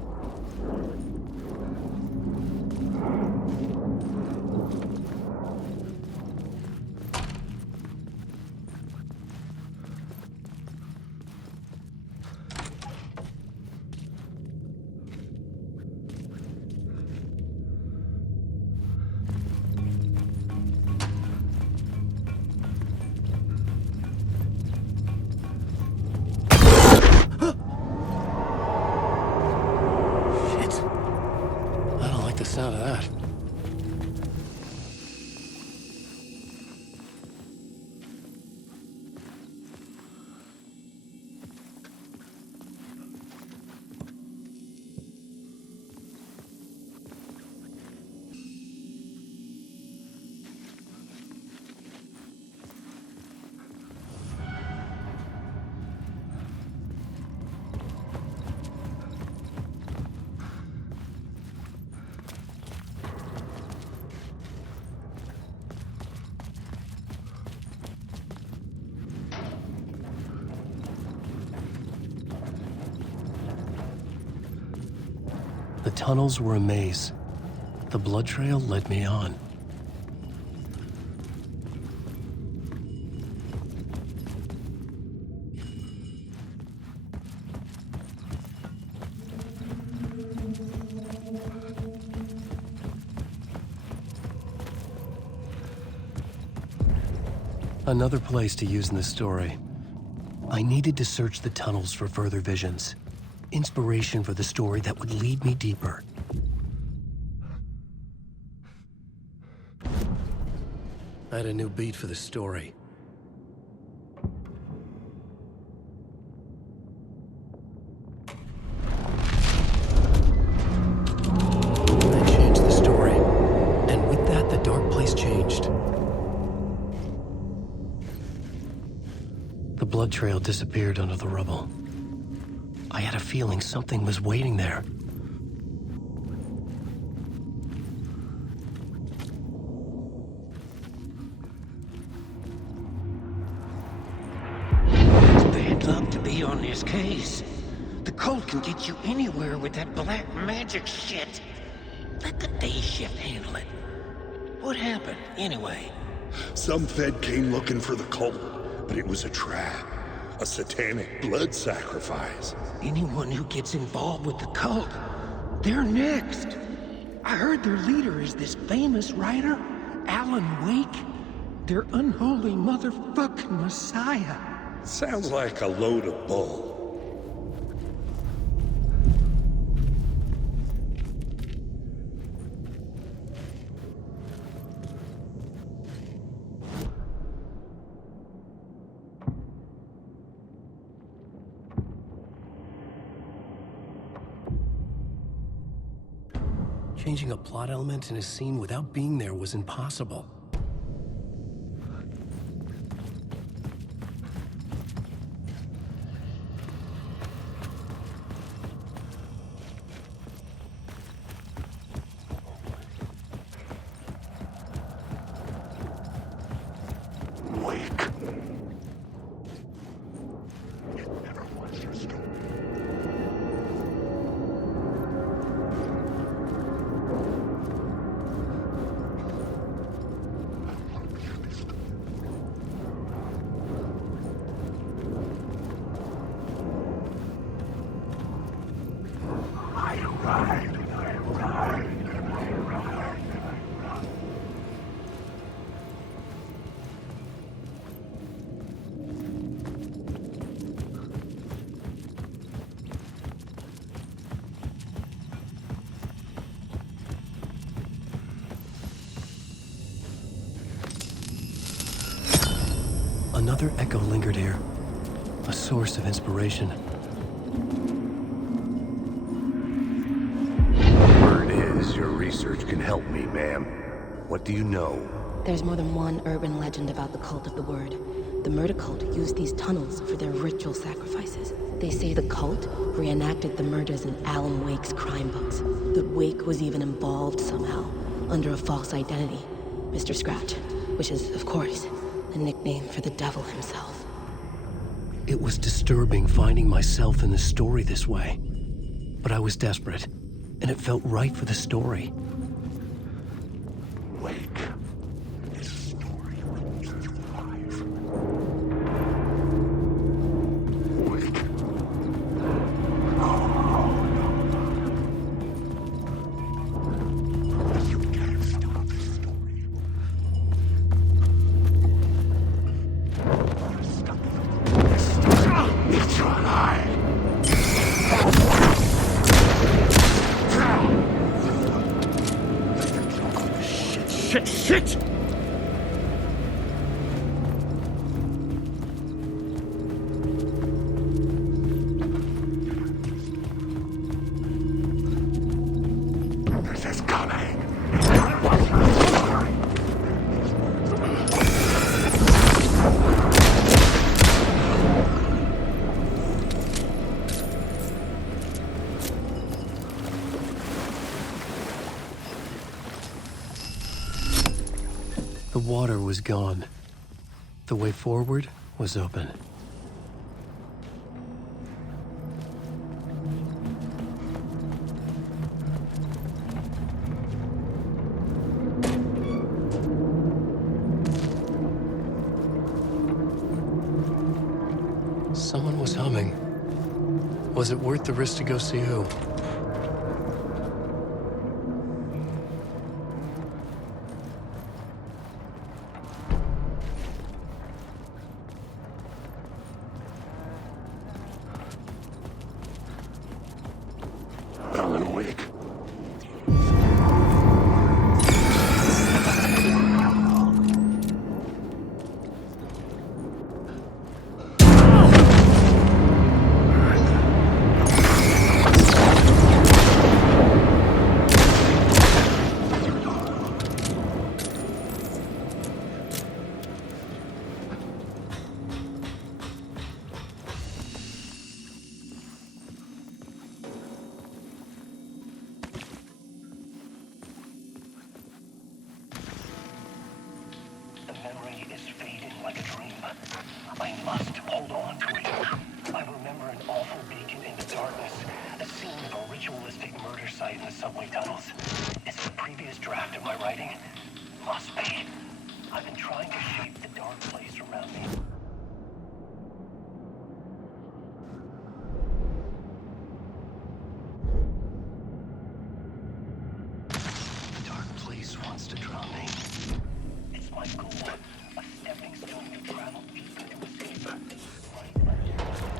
Sound of that. The tunnels were a maze. The blood trail led me on. Another place to use in the story. I needed to search the tunnels for further visions. Inspiration for the story that would lead me deeper. I had a new beat for the story. I changed the story, and with that, the dark place changed. The blood trail disappeared under the rubble. I had a feeling something was waiting there. It's bad luck to be on this case. The cult can get you anywhere with that black magic shit. Let the day shift handle it. What happened, anyway? Some Fed came looking for the cult, but it was a trap. A satanic blood sacrifice. Anyone who gets involved with the cult, they're next. I heard their leader is this famous writer, Alan Wake. Their unholy motherfucking messiah. Sounds like a load of bull. Changing a plot element in a scene without being there was impossible. Wake. It never was your story. Another echo lingered here, a source of inspiration. Word is your research can help me, ma'am. What do you know? There's more than one urban legend about the cult of the word. The murder cult used these tunnels for their ritual sacrifices. They say the cult reenacted the murders in Alan Wake's crime books. That Wake was even involved somehow, under a false identity. Mr. Scratch, which is, of course, a nickname for the devil himself. It was disturbing finding myself in the story this way. But I was desperate, and it felt right for the story. Wake. This story will survive. Wake. You can't stop this story. It's your eye. Shit! This is coming. The water was gone. The way forward was open. Someone was humming. Was it worth the risk to go see who? Alan Wake.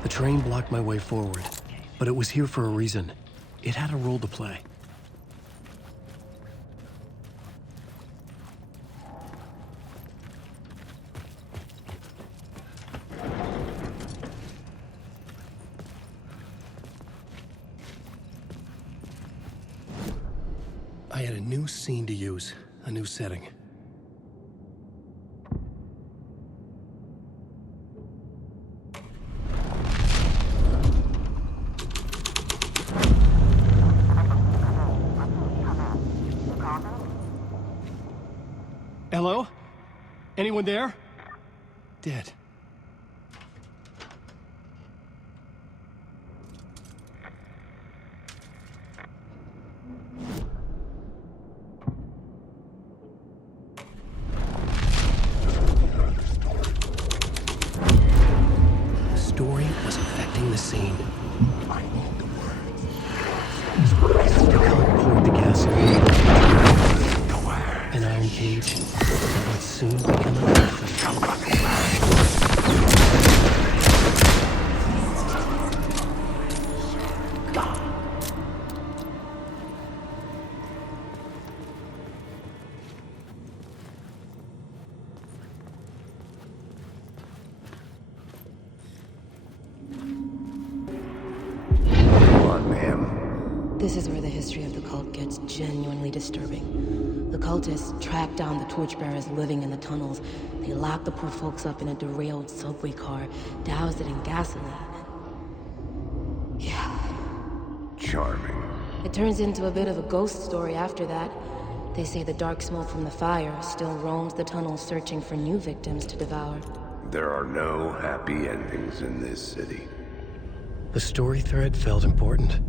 The train blocked my way forward, but it was here for a reason. It had a role to play. I had a new scene to use, a new setting. Hello? Anyone there? Dead. The story was affecting the scene. I need the words. The cult poured the gasoline. An iron cage that would soon become a coffin. This is where the history of the cult gets genuinely disturbing. The cultists tracked down the torchbearers living in the tunnels. They locked the poor folks up in a derailed subway car, doused it in gasoline. Yeah. Charming. It turns into a bit of a ghost story after that. They say the dark smoke from the fire still roams the tunnels searching for new victims to devour. There are no happy endings in this city. The story thread felt important.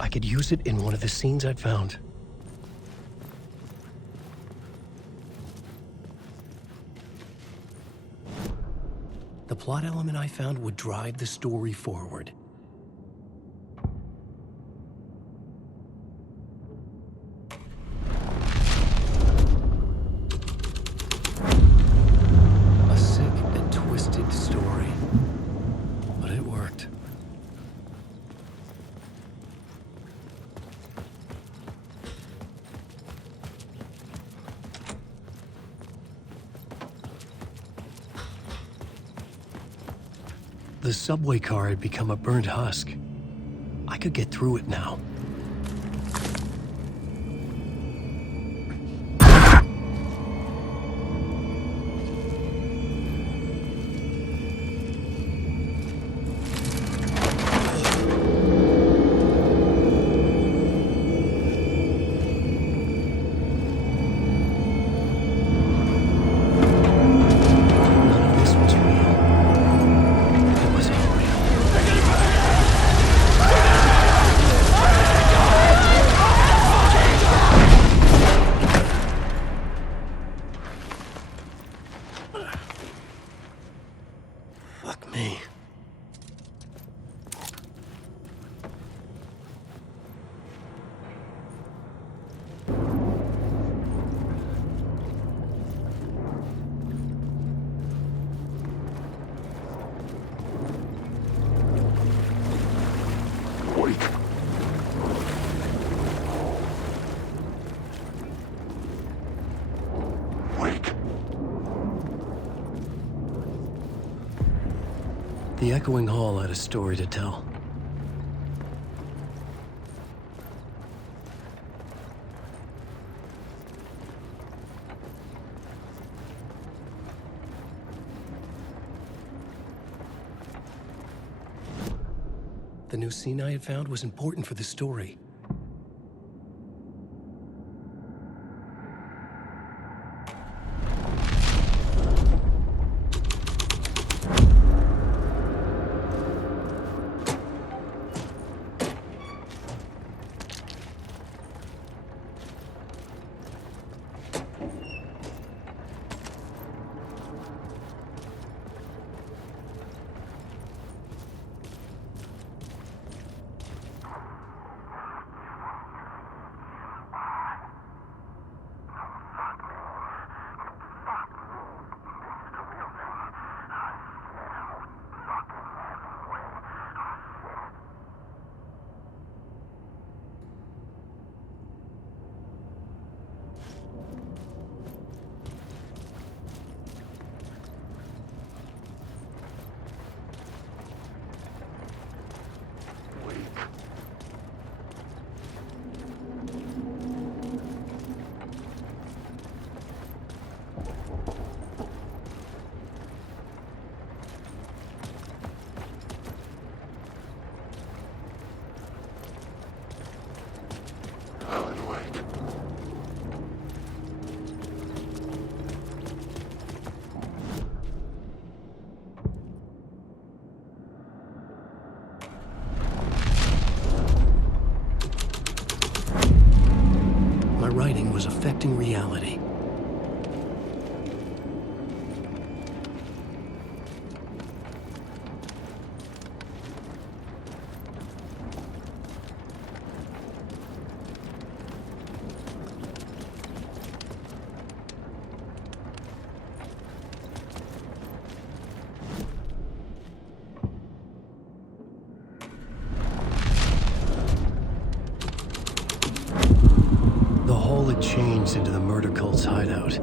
I could use it in one of the scenes I'd found. The plot element I found would drive the story forward. A sick and twisted story, but it worked. The subway car had become a burnt husk. I could get through it now. Fuck me. Wait. Wake. The echoing hall had a story to tell. The new scene I had found was important for the story. Writing was affecting reality. The hole had changed into the murder cult's hideout.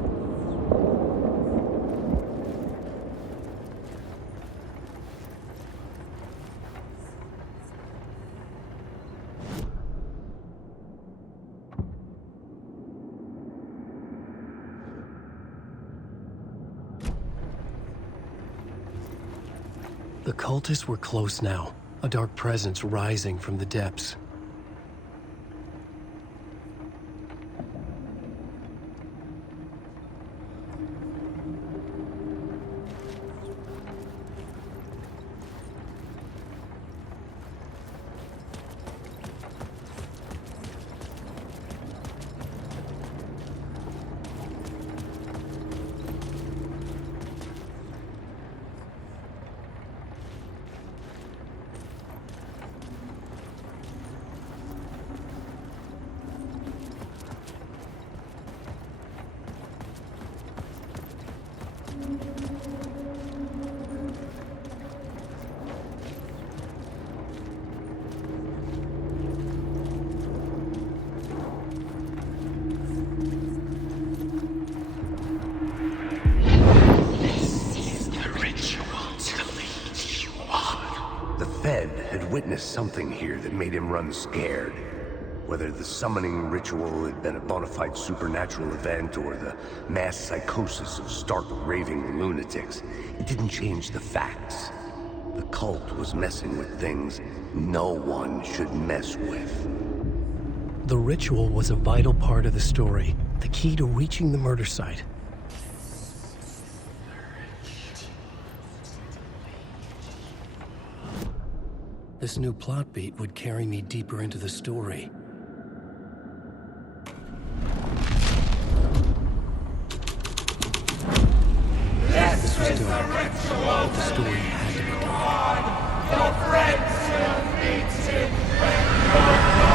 The cultists were close now, a dark presence rising from the depths. Fed had witnessed something here that made him run scared. Whether the summoning ritual had been a bona fide supernatural event or the mass psychosis of stark raving lunatics, it didn't change the facts. The cult was messing with things no one should mess with. The ritual was a vital part of the story, the key to reaching the murder site. This new plot beat would carry me deeper into the story. This was dark, but the story had to be dark. Your friend still needs him when you're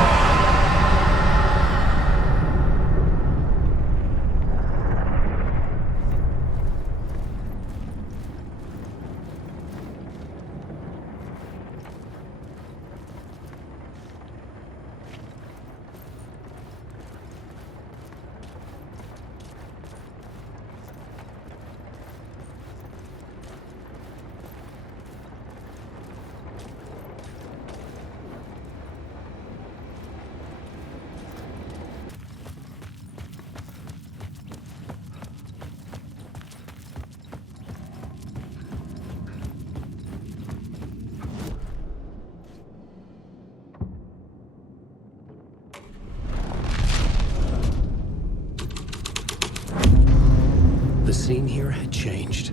The scene here had changed.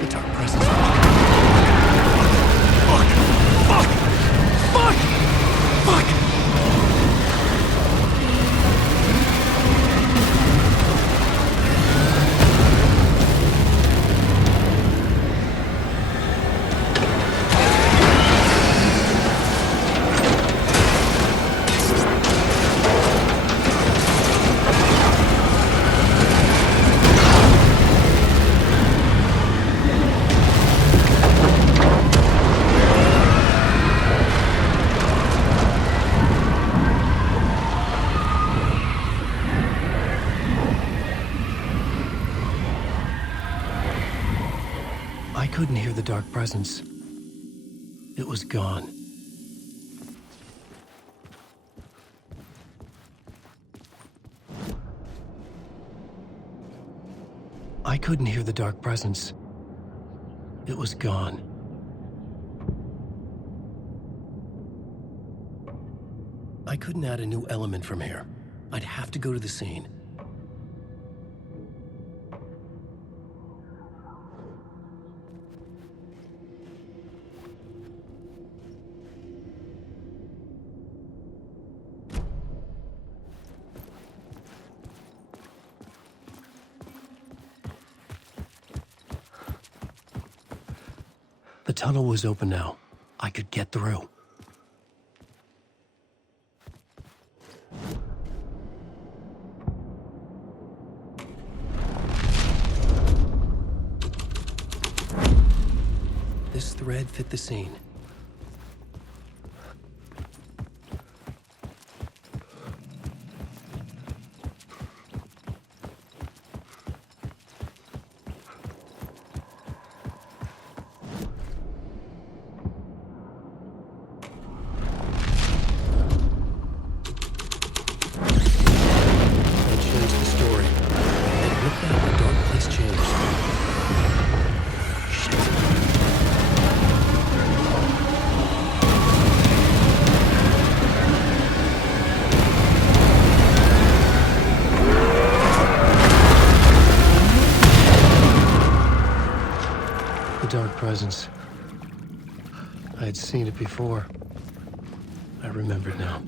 The dark presence. Fuck! I couldn't hear the dark presence. It was gone. I couldn't hear the dark presence. It was gone. I couldn't add a new element from here. I'd have to go to the scene. The tunnel was open now. I could get through. This thread fit the scene. Presence. I had seen it before. I remembered now.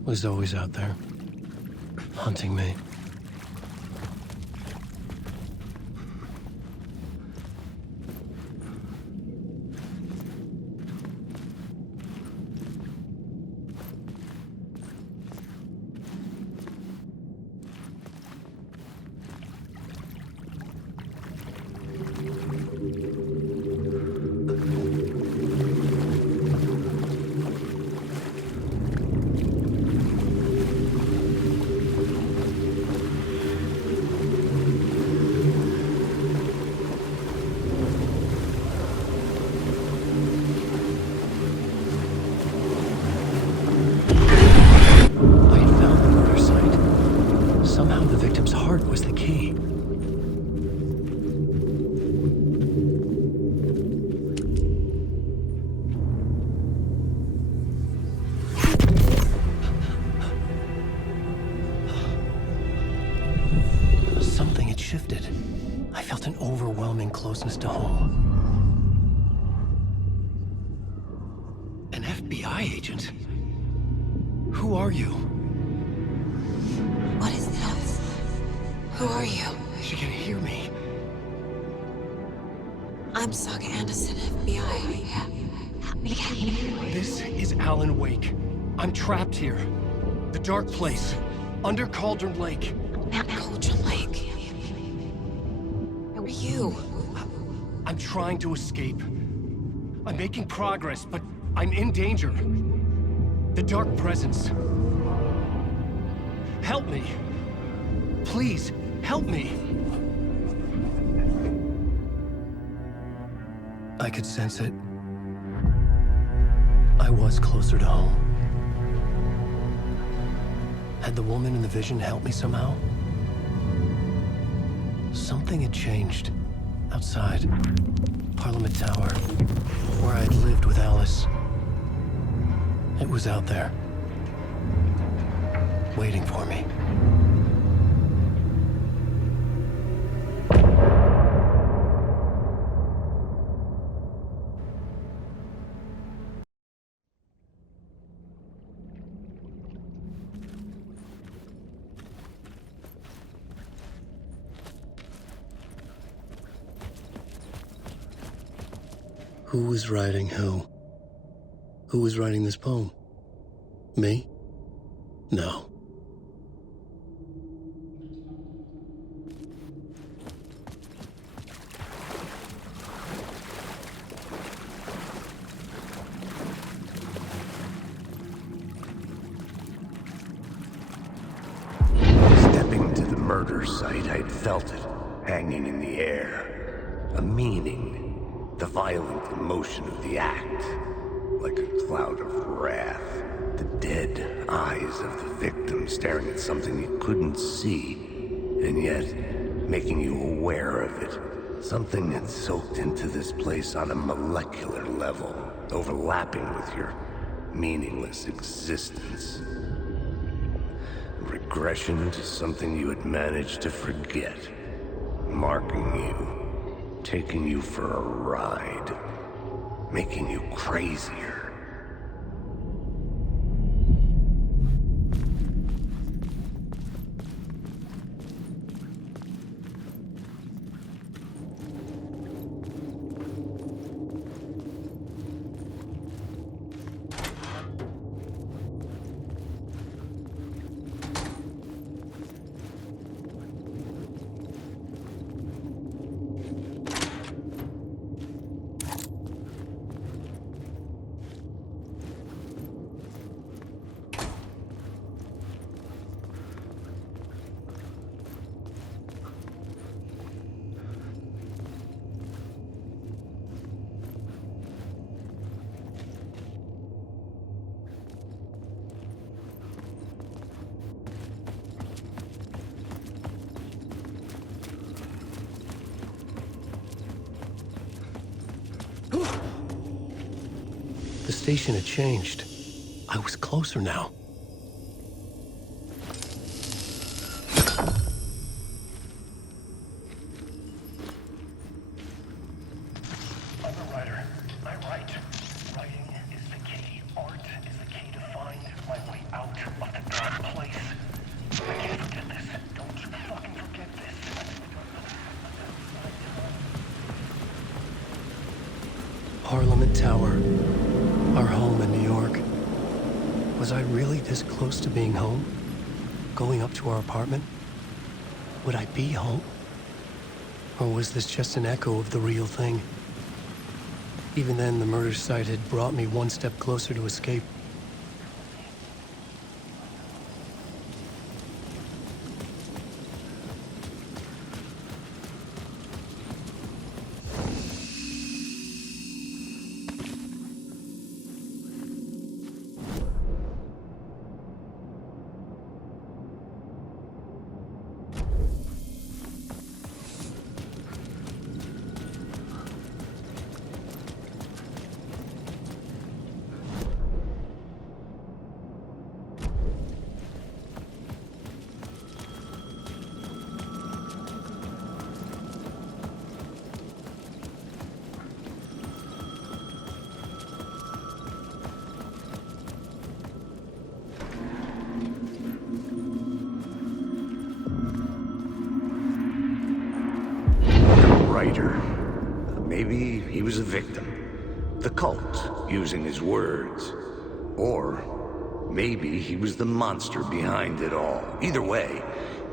It was always out there, hunting me. home. An FBI agent? Who are you? What is this? Who are you? She can hear me. I'm Saga Anderson, FBI. Help me get you. This is Alan Wake. I'm trapped here. The dark place. Under Cauldron Lake. Not Cauldron Lake. Who are you? I'm trying to escape. I'm making progress, but I'm in danger. The dark presence. Help me. Please, help me. I could sense it. I was closer to home. Had the woman in the vision helped me somehow? Something had changed. Outside. Parliament Tower. Where I'd lived with Alice. It was out there. Waiting for me. Who was writing who? Who was writing this poem? Me? No. Stepping to the murder site, I'd felt it, hanging in the air. A meaning. The violent emotion of the act, like a cloud of wrath. The dead eyes of the victim staring at something you couldn't see, and yet making you aware of it. Something had soaked into this place on a molecular level, overlapping with your meaningless existence. Regression to something you had managed to forget, marking you. Taking you for a ride, making you crazier. The station had changed. I was closer now. I'm a writer. I write. Writing is the key. Art is the key to find my way out of the dark place. I can't forget this. Don't you fucking forget this. Parliament Tower. Our home in New York. Was I really this close to being home? Going up to our apartment? Would I be home? Or was this just an echo of the real thing? Even then, the murder site had brought me one step closer to escape. maybe he was a victim. The cult, using his words. Or maybe he was the monster behind it all. Either way,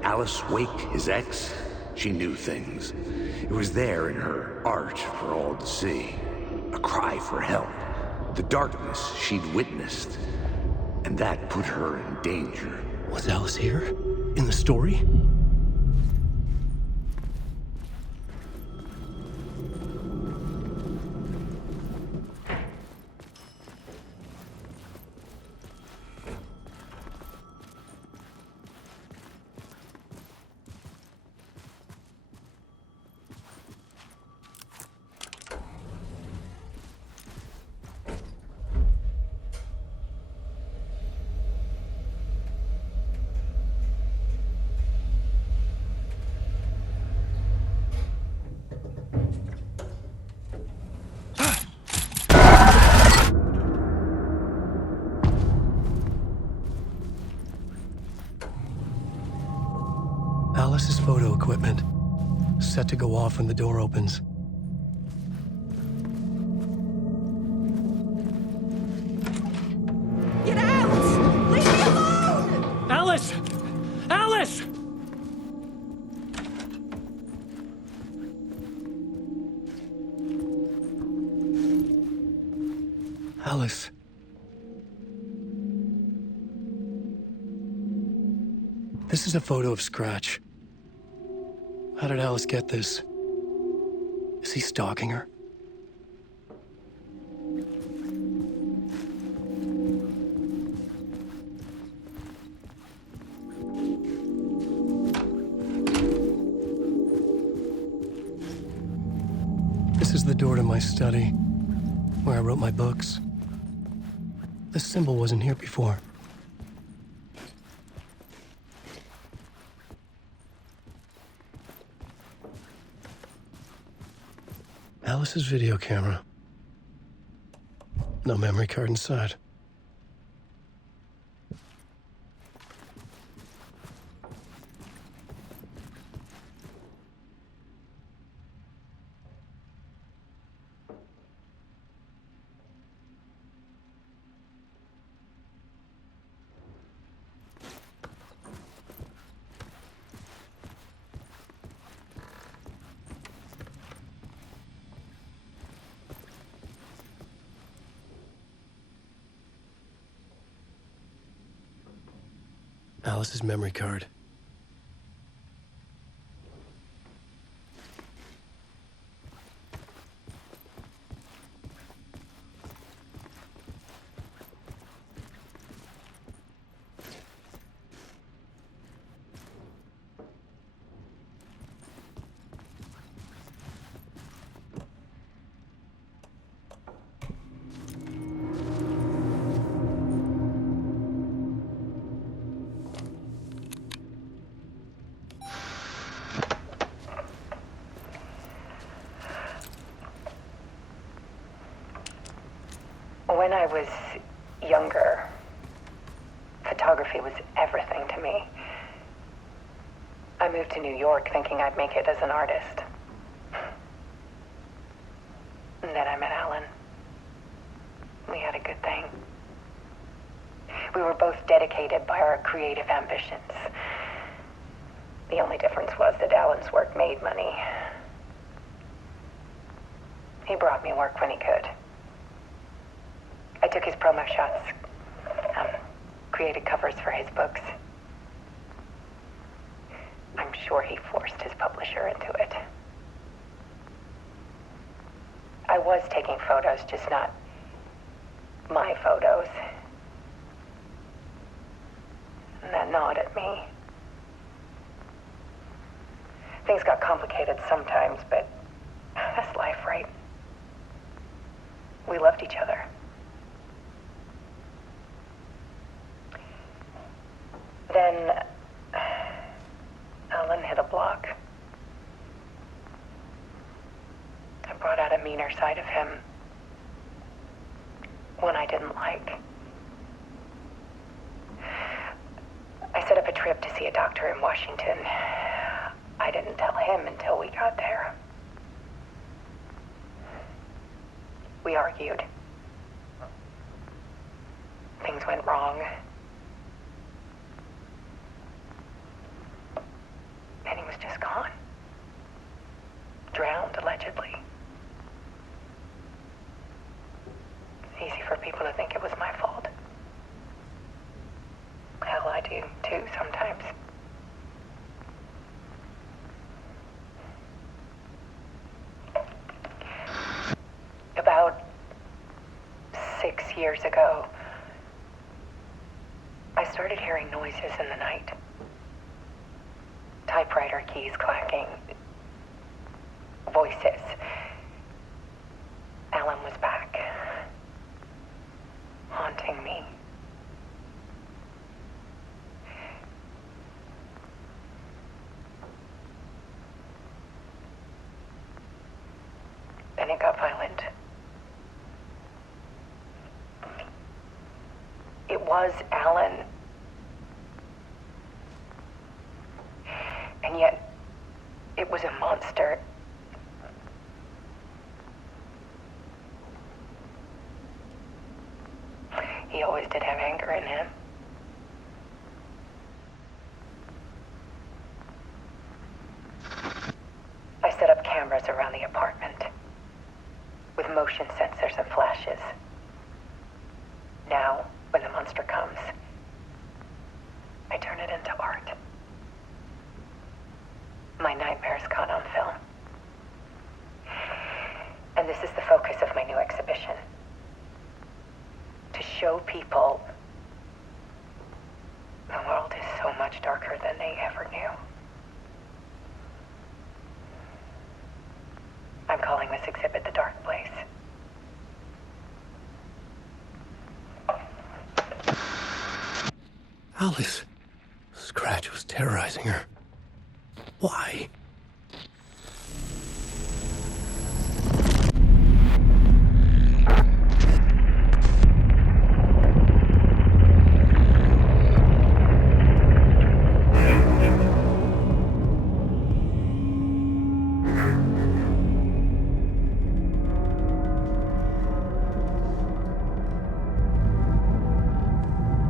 Alice Wake, his ex, she knew things. It was there in her art for all to see. A cry for help. The darkness she'd witnessed. And that put her in danger. Was Alice here? In the story? Alice's photo equipment, set to go off when the door opens. Get out! Leave me alone! Alice! Alice! Alice. This is a photo of Scratch. How did Alice get this? Is he stalking her? This is the door to my study, where I wrote my books. This symbol wasn't here before. Alice's video camera. No memory card inside. Alice's memory card. When I was younger, photography was everything to me. I moved to New York thinking I'd make it as an artist. And then I met Alan. We had a good thing. We were both dedicated by our creative ambitions. The only difference was that Alan's work made money. He brought me work when he could. I took his promo shots, created covers for his books. I'm sure he forced his publisher into it. I was taking photos, just not my photos. And that gnawed at me. Things got complicated sometimes, but that's life, right? We loved each other. Then Alan hit a block. I brought out a meaner side of him. One I didn't like. I set up a trip to see a doctor in Washington. I didn't tell him until we got there. argued. Things went wrong. And he was just gone. Drowned, allegedly. It's easy for people to think it was my fault. Hell, I do too sometimes. About 6 years ago, I started hearing noises in the night. Typewriter keys clacking. Voices. Alan was back. Haunting me. Then it got violent. It was Alan. And yet, it was a monster. He always did have anger in him. I set up cameras around the apartment with motion sensors and flashes. Now, when the monster comes, I turn it into art. My nightmares caught on film. And this is the focus of my new exhibition. To show people the world is so much darker than they ever knew. I'm calling this exhibit The Dark Place. Alice. Scratch was terrorizing her. Why?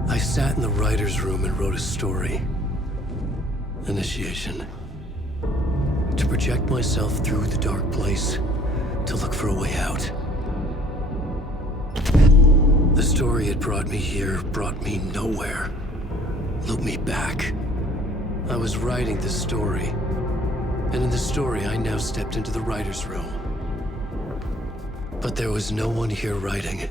I sat in the writer's room and wrote a story. Initiation. To project myself through the dark place, to look for a way out. The story had brought me here, brought me nowhere. Looped me back. I was writing the story. And in the story, I now stepped into the writer's room. But there was no one here writing.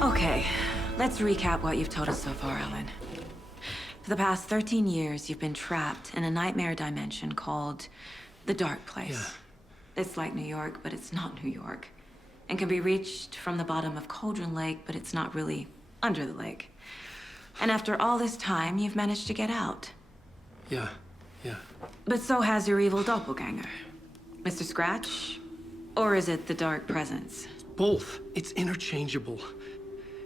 Okay, let's recap what you've told us so far, Alan. For the past 13 years, you've been trapped in a nightmare dimension called the Dark Place. Yeah. It's like New York, but it's not New York. And can be reached from the bottom of Cauldron Lake, but it's not really under the lake. And after all this time, you've managed to get out. Yeah. But so has your evil doppelganger. Mr. Scratch? Or is it the Dark Presence? Both. It's interchangeable.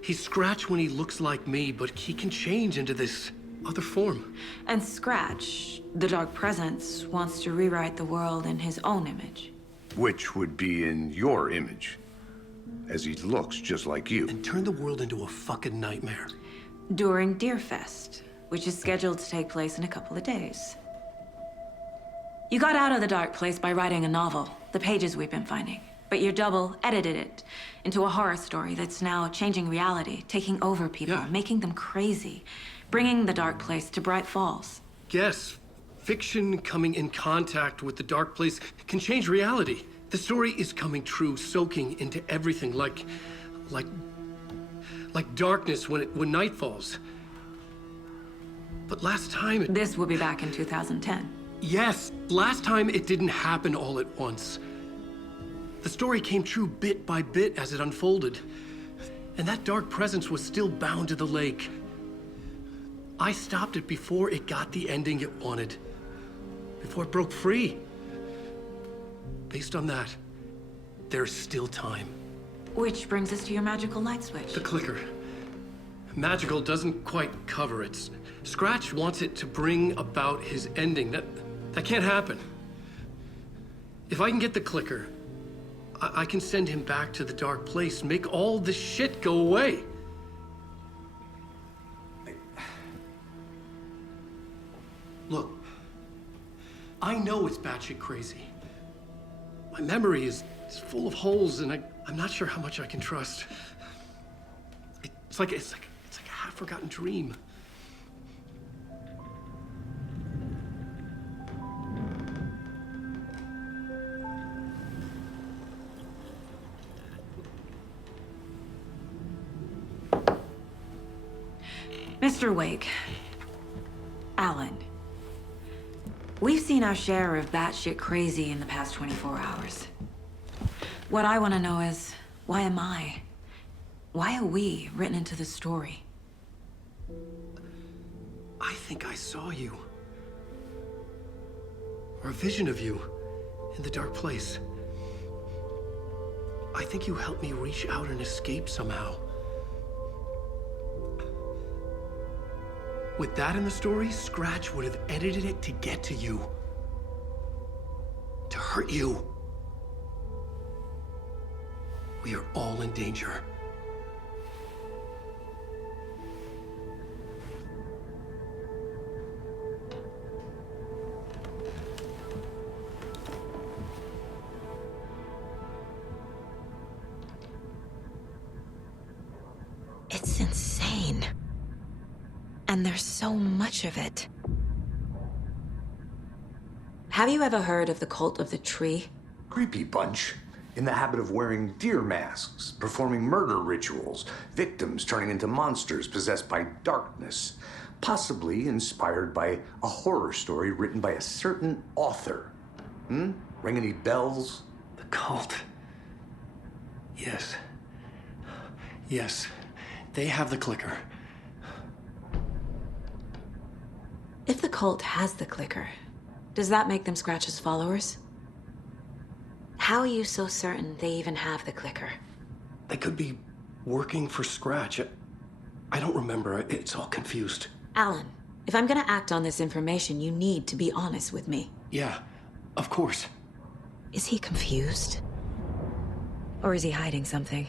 He's Scratch when he looks like me, but he can change into this other form. And Scratch, the Dark Presence, wants to rewrite the world in his own image. Which would be in your image, as he looks just like you. And turn the world into a fucking nightmare. During Deerfest, which is scheduled to take place in a couple of days. You got out of the dark place by writing a novel, the pages we've been finding. But your double edited it into a horror story that's now changing reality, taking over people, making them crazy, bringing the dark place to Bright Falls. Yes, fiction coming in contact with the dark place can change reality. The story is coming true, soaking into everything like darkness when night falls. But last time This will be back in 2010. Yes, last time it didn't happen all at once. The story came true bit by bit as it unfolded. And that dark presence was still bound to the lake. I stopped it before it got the ending it wanted. Before it broke free. Based on that, there's still time. Which brings us to your magical light switch. The clicker. Magical doesn't quite cover it. Scratch wants it to bring about his ending. That can't happen. If I can get the clicker, I can send him back to the dark place, make all this shit go away. Look, I know it's batshit crazy. My memory is full of holes, and I'm not sure how much I can trust. It's like a half-forgotten dream. Mr. Wake, Alan, we've seen our share of batshit crazy in the past 24 hours. What I want to know is, why am I? Why are we written into the story? I think I saw you. Or a vision of you in the dark place. I think you helped me reach out and escape somehow. With that in the story, Scratch would have edited it to get to you. To hurt you. We are all in danger. It's insane. And there's so much of it. Have you ever heard of the cult of the tree? Creepy bunch. In the habit of wearing deer masks, performing murder rituals, victims turning into monsters possessed by darkness, possibly inspired by a horror story written by a certain author. Ring any bells? The cult. Yes. Yes. They have the clicker. If the cult has the clicker, does that make them Scratch's followers? How are you so certain they even have the clicker? They could be working for Scratch. I don't remember. It's all confused. Alan, if I'm gonna act on this information, you need to be honest with me. Yeah, of course. Is he confused? Or is he hiding something?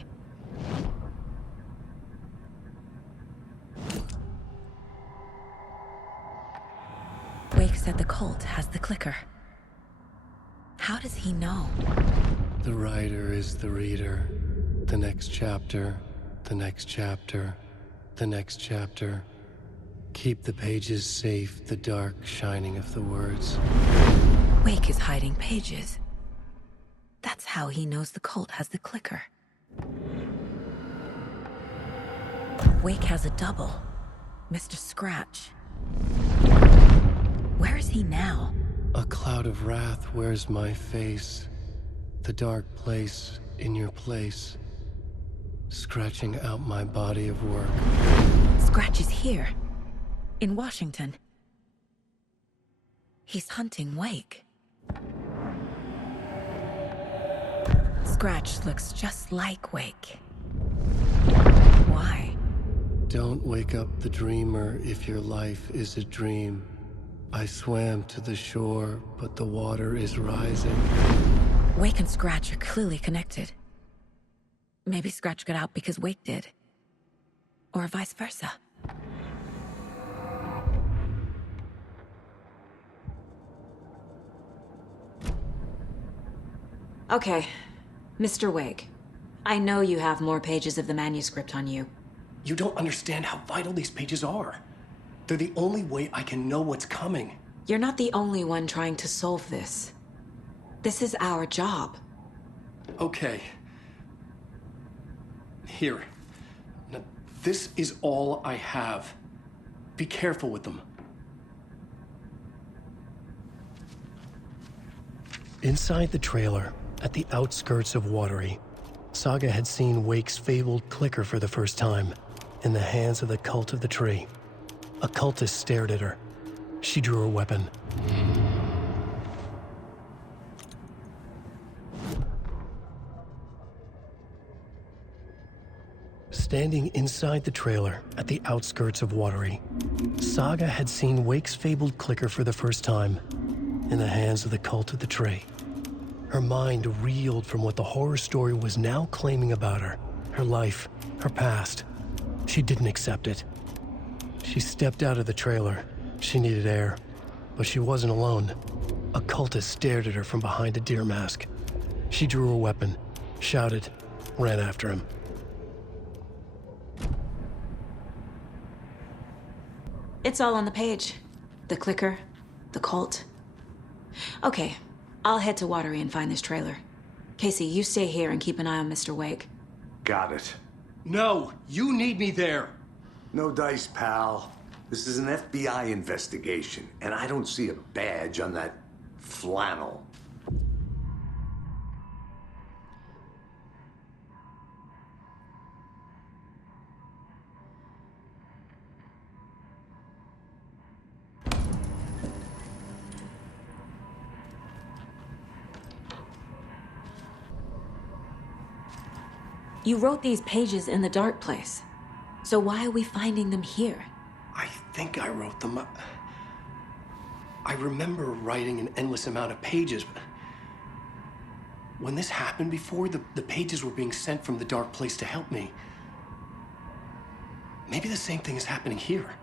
Wake said the cult has the clicker. How does he know? The writer is the reader. The next chapter, the next chapter, the next chapter. Keep the pages safe, the dark shining of the words. Wake is hiding pages. That's how he knows the cult has the clicker. Wake has a double. Mr. Scratch. Where is he now? A cloud of wrath wears my face. The dark place in your place. Scratching out my body of work. Scratch is here. In Washington. He's hunting Wake. Scratch looks just like Wake. Why? Don't wake up the dreamer if your life is a dream. I swam to the shore, but the water is rising. Wake and Scratch are clearly connected. Maybe Scratch got out because Wake did. Or vice versa. Okay, Mr. Wake. I know you have more pages of the manuscript on you. You don't understand how vital these pages are. They're the only way I can know what's coming. You're not the only one trying to solve this. This is our job. Okay. Here. Now, this is all I have. Be careful with them. Inside the trailer, at the outskirts of Watery, Saga had seen Wake's fabled clicker for the first time, in the hands of the Cult of the Tree. A cultist stared at her. She drew her weapon. Standing inside the trailer at the outskirts of Watery, Saga had seen Wake's fabled clicker for the first time, in the hands of the Cult of the Tree. Her mind reeled from what the horror story was now claiming about her, her life, her past. She didn't accept it. She stepped out of the trailer. She needed air, but she wasn't alone. A cultist stared at her from behind a deer mask. She drew her weapon, shouted, ran after him. It's all on the page. The clicker, the cult. Okay, I'll head to Watery and find this trailer. Casey, you stay here and keep an eye on Mr. Wake. Got it. No, you need me there. No dice, pal. This is an FBI investigation, and I don't see a badge on that flannel. You wrote these pages in the dark place. So why are we finding them here? I think I wrote them. I remember writing an endless amount of pages, but when this happened before, the pages were being sent from the dark place to help me. Maybe the same thing is happening here.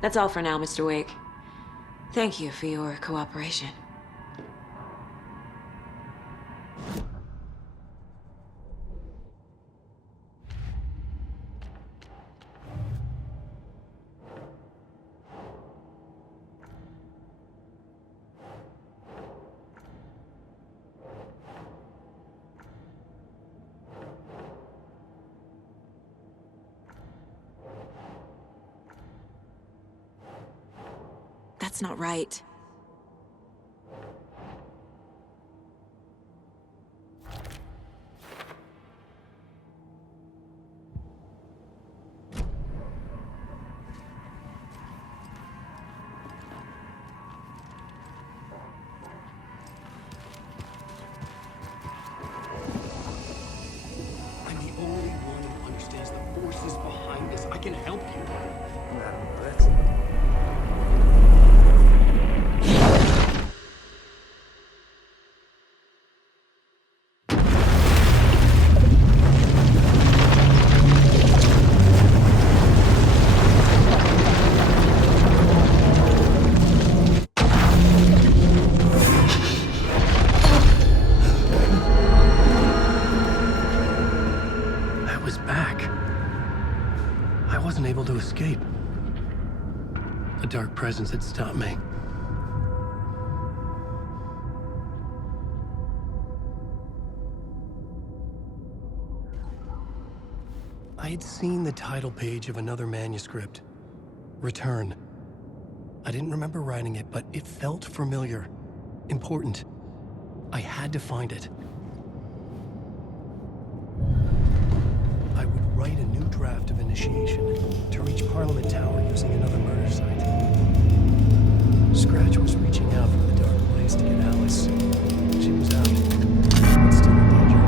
That's all for now, Mr. Wake. Thank you for your cooperation. That's not right. I'm the only one who understands the forces behind this. I can help you. That's... To escape. A dark presence had stopped me. I had seen the title page of another manuscript, Return. I didn't remember writing it, but it felt familiar, important. I had to find it. I would write a new draft of initiation to reach Parliament Tower using another murder site. Scratch was reaching out from the dark place to get Alice. She was out, but still in danger.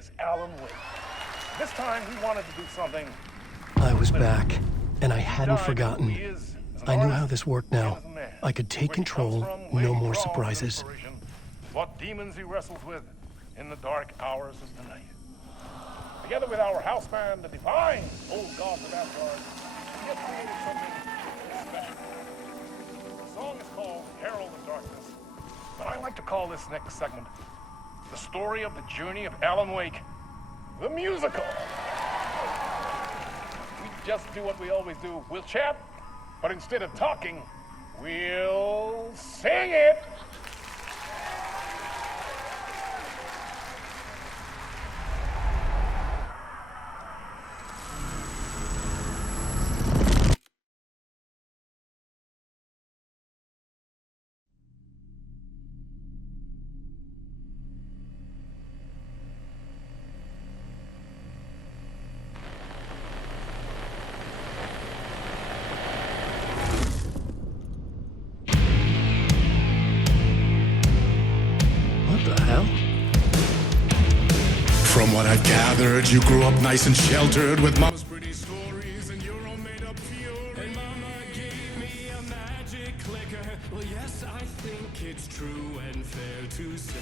is Alan Wake. This time, he wanted to do something. I was back, and I hadn't forgotten. I knew how this worked now. I could take control, no more surprises. What demons he wrestles with in the dark hours of the night. Together with our house band, the divine old gods of Asgard, we have created something special. The song is called Herald of Darkness, but I like to call this next segment the story of the journey of Alan Wake, the musical. We just do what we always do. We'll chat, but instead of talking, we'll sing it. From what I've gathered, you grew up nice and sheltered with mama's pretty stories and your own made-up fury. And mama gave me a magic clicker. Well, yes, I think it's true and fair to say.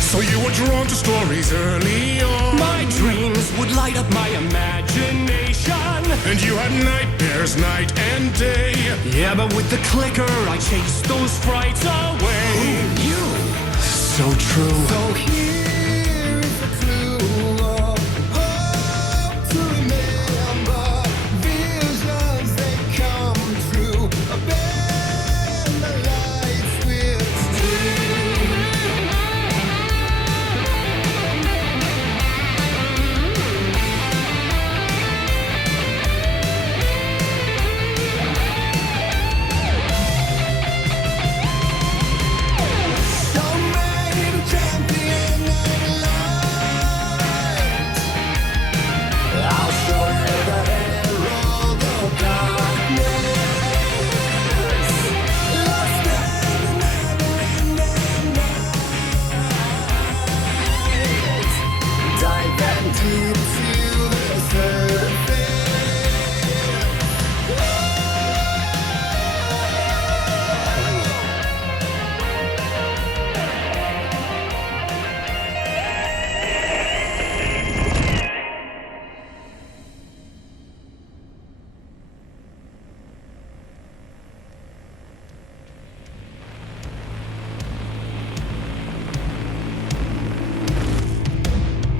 So you were drawn to stories early on. My dreams would light up my imagination. And you had nightmares night and day. Yeah, but with the clicker I chased those frights away. Who you? So true. So here is the clue of hope to remember. Visions, they come true. Bend the lights with steel.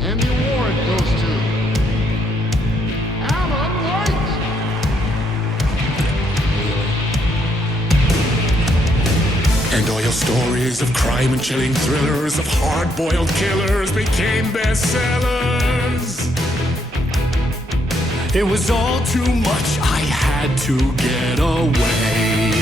And the award goes to Alan Wake! And all your stories of crime and chilling thrillers, of hard-boiled killers became bestsellers. It was all too much, I had to get away.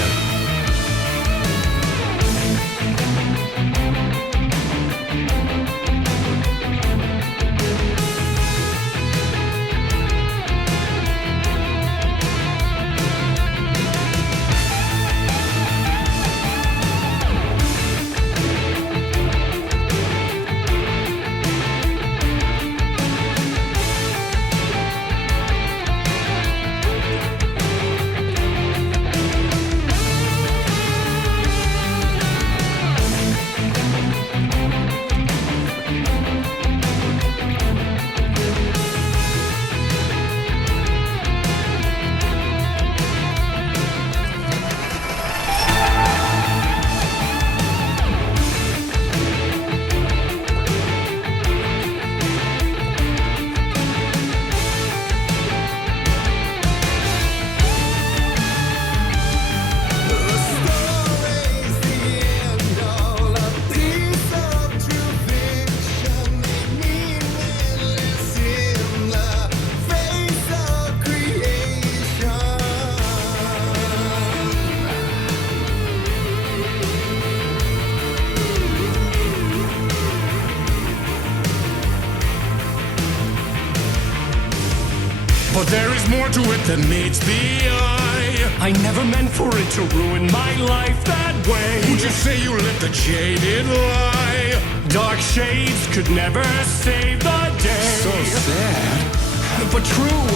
But there is more to it than meets the eye. I never meant for it to ruin my life that way. Would you say you let the jaded lie? Dark shades could never save the day. So sad, but true.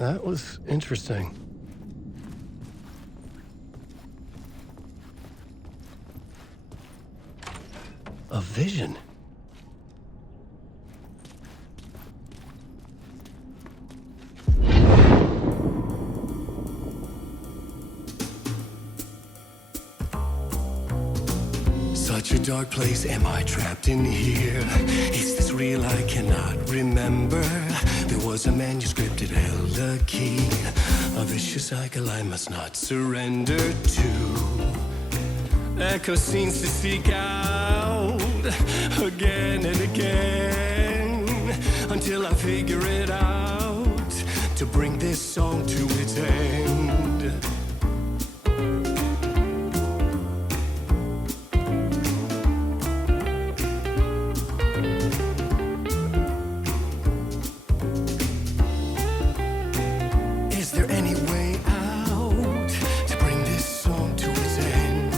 That was interesting. A vision. Such a dark place, am I trapped in here? Is this real? I cannot remember. There was a manuscript, it held a key. A vicious cycle I must not surrender to. Echo scenes to seek out again and again until I figure it out to bring this song to its end. Is there any way out to bring this song to its end?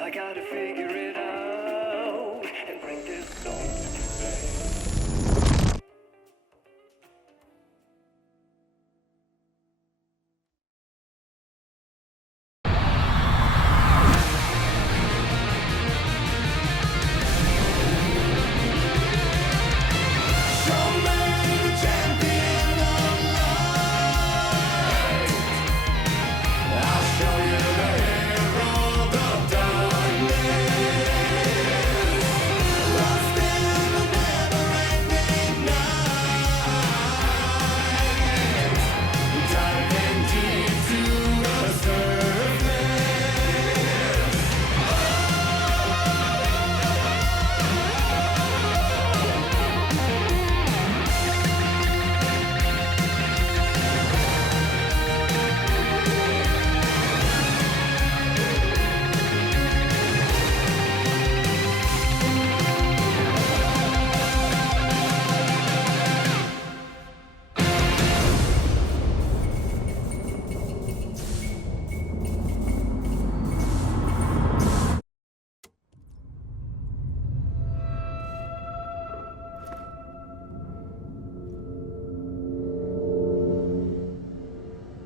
I gotta figure it out and bring this song to its end.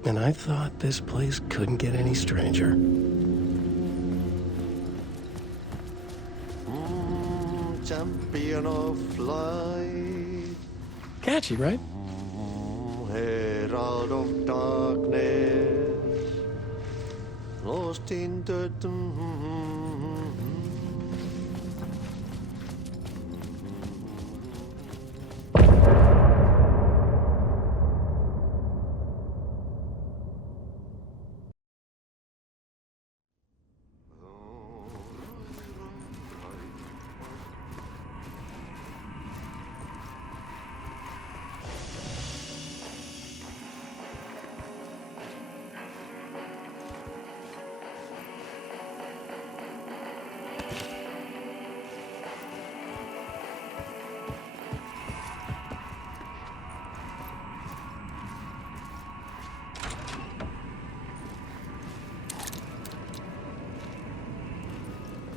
And I thought this place couldn't get any stranger. Champion of light. Catchy, right? Herald of darkness. Lost in the...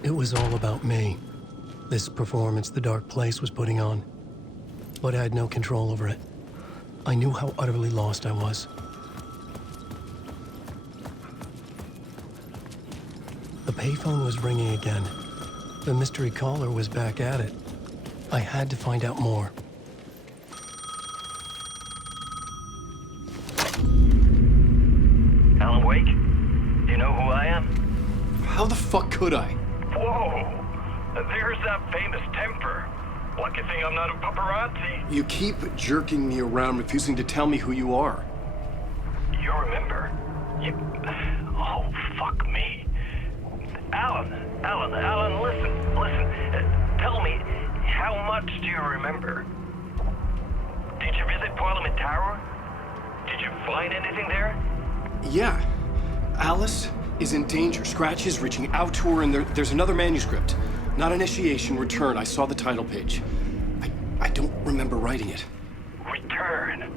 It was all about me. This performance the dark place was putting on. But I had no control over it. I knew how utterly lost I was. The payphone was ringing again. The mystery caller was back at it. I had to find out more. Alan Wake? Do you know who I am? How the fuck could I? Whoa! There's that famous temper. Lucky thing I'm not a paparazzi. You keep jerking me around, refusing to tell me who you are. You remember? Oh, fuck me. Alan, listen. Tell me, how much do you remember? Did you visit Parliament Tower? Did you find anything there? Yeah. Alice is in danger. Scratch is reaching out to her, and there's another manuscript. Not initiation, return. I saw the title page. I don't remember writing it. Return?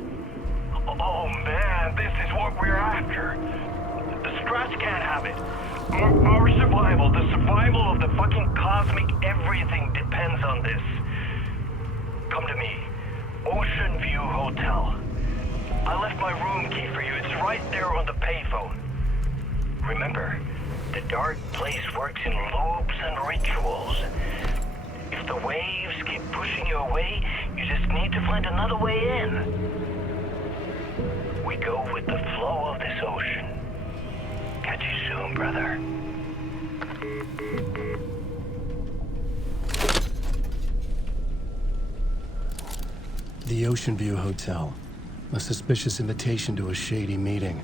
Oh man, this is what we're after. The Scratch can't have it. Our survival, the survival of the fucking cosmic everything depends on this. Come to me. Ocean View Hotel. I left my room key for you. It's right there on the payphone. Remember, the dark place works in loops and rituals. If the waves keep pushing you away, you just need to find another way in. We go with the flow of this ocean. Catch you soon, brother. The Ocean View Hotel. A suspicious invitation to a shady meeting.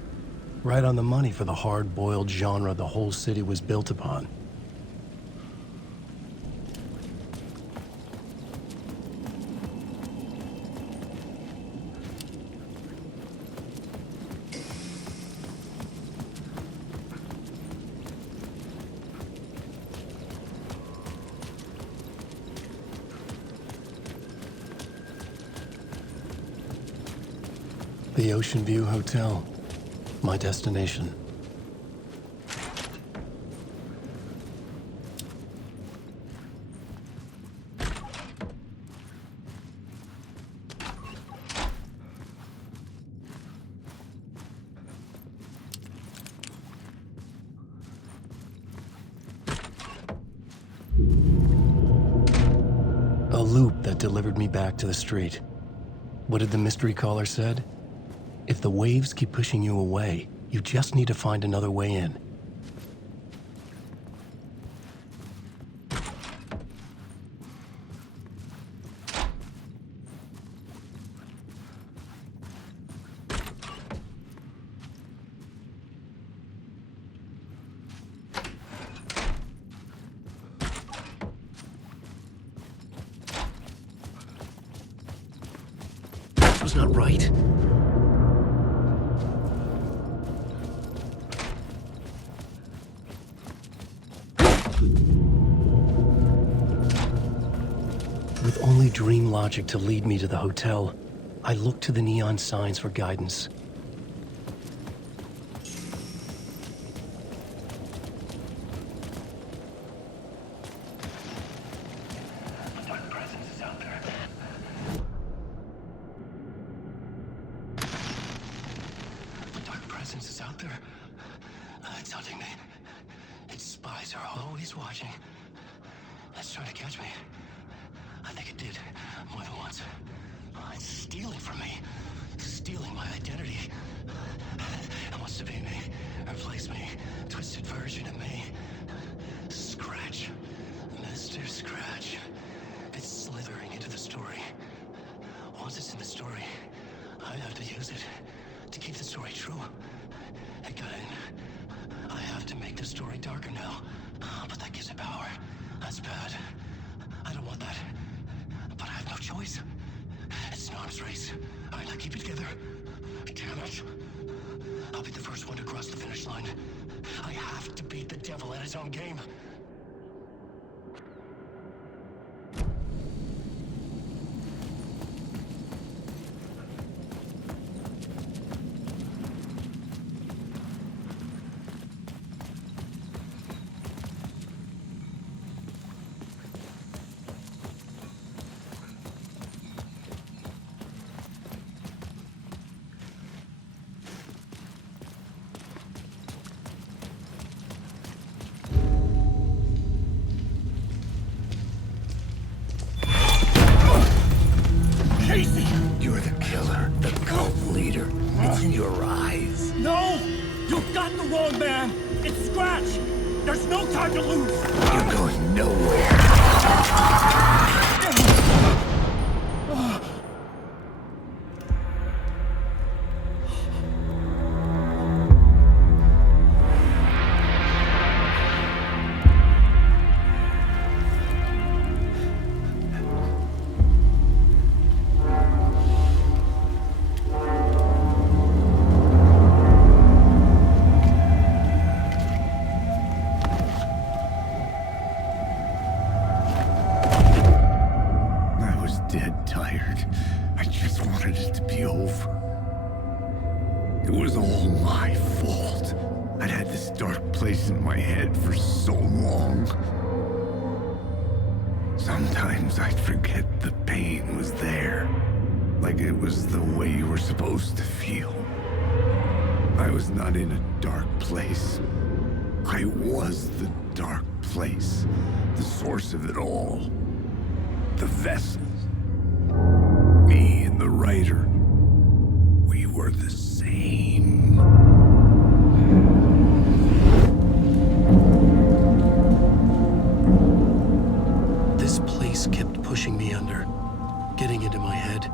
Right on the money for the hard-boiled genre the whole city was built upon. The Ocean View Hotel. My destination. A loop that delivered me back to the street. What did the mystery caller said? If the waves keep pushing you away, you just need to find another way in. This was not right. With only dream logic to lead me to the hotel, I looked to the neon signs for guidance. The dark presence is out there. The dark presence is out there. It's hunting me. Its spies are always watching. It's trying to catch me. I think it did, more than once. It's stealing from me. Stealing my identity. It wants to be me. Replace me. Twisted version of me. Scratch. Mr. Scratch. It's slithering into the story. Once it's in the story, I have to use it to keep the story true. It got in. I have to make the story darker now. But that gives it power. That's bad. I don't want that. But I have no choice. It's an arms race. I gotta keep it together. Damn it. I'll be the first one to cross the finish line. I have to beat the devil at his own game. You're the killer, the cult leader. It's in your eyes. No! You've got the wrong man! It's Scratch! There's no time to lose! You're going nowhere. It was all my fault. I'd had this dark place in my head for so long. Sometimes I'd forget the pain was there. Like it was the way you were supposed to feel. I was not in a dark place. I was the dark place. The source of it all. The vessel. Me and the writer. We were the same. This place kept pushing me under, getting into my head,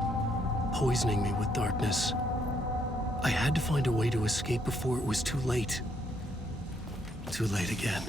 poisoning me with darkness. I had to find a way to escape before it was too late. Too late again.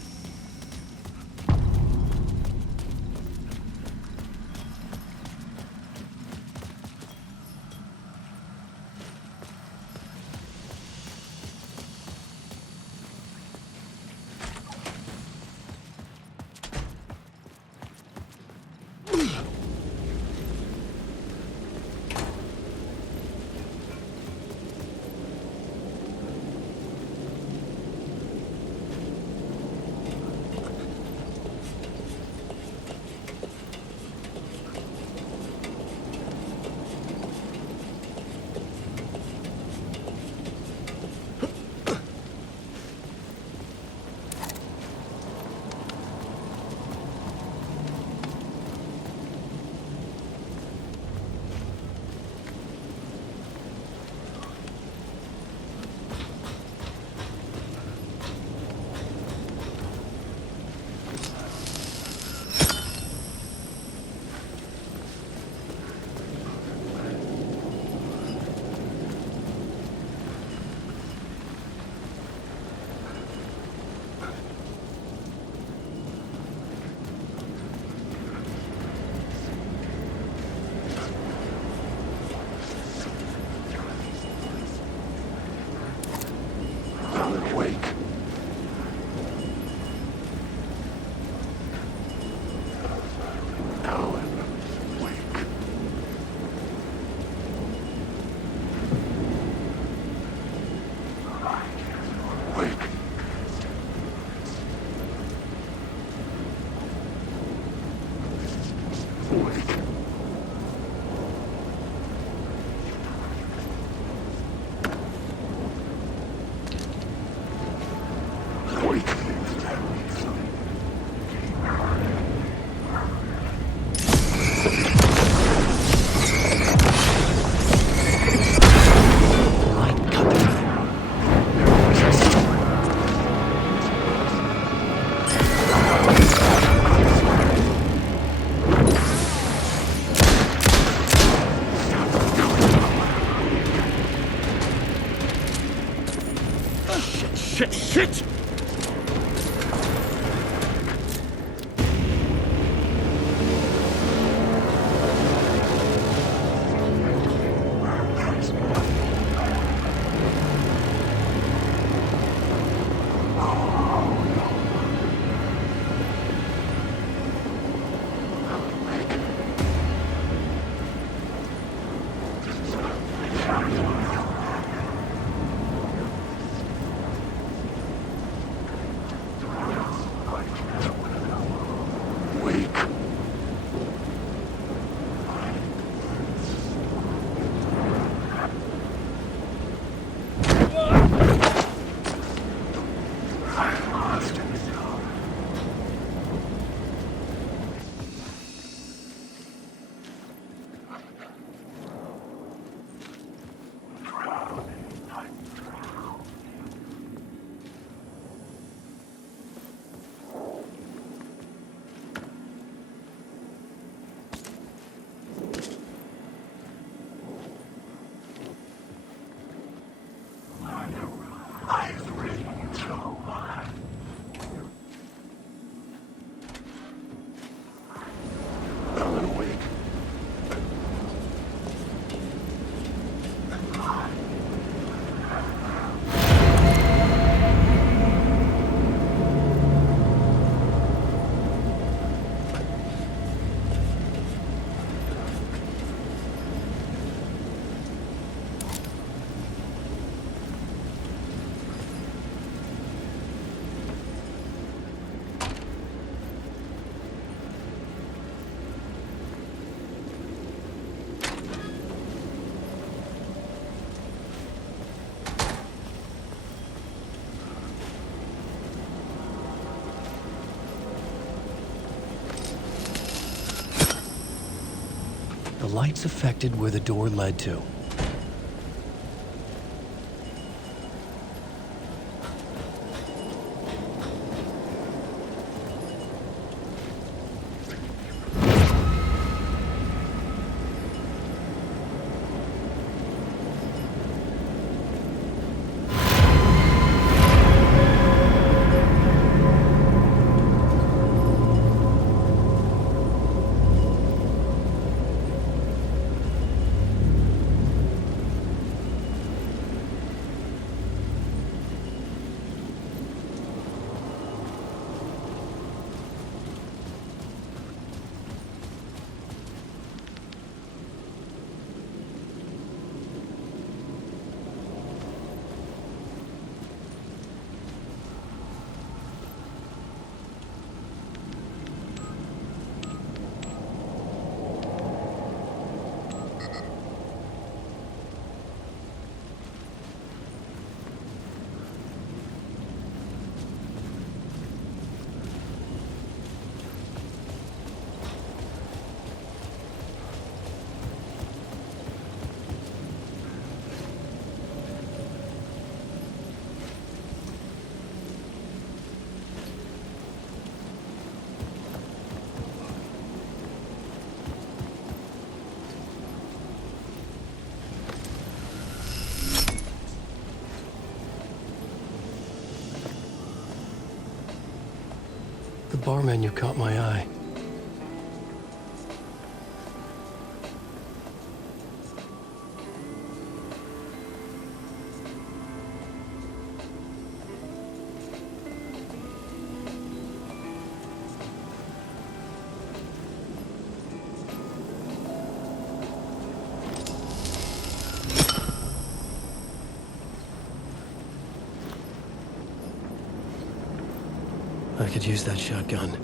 lights affected where the door led to. The bar menu caught my eye. I could use that shotgun.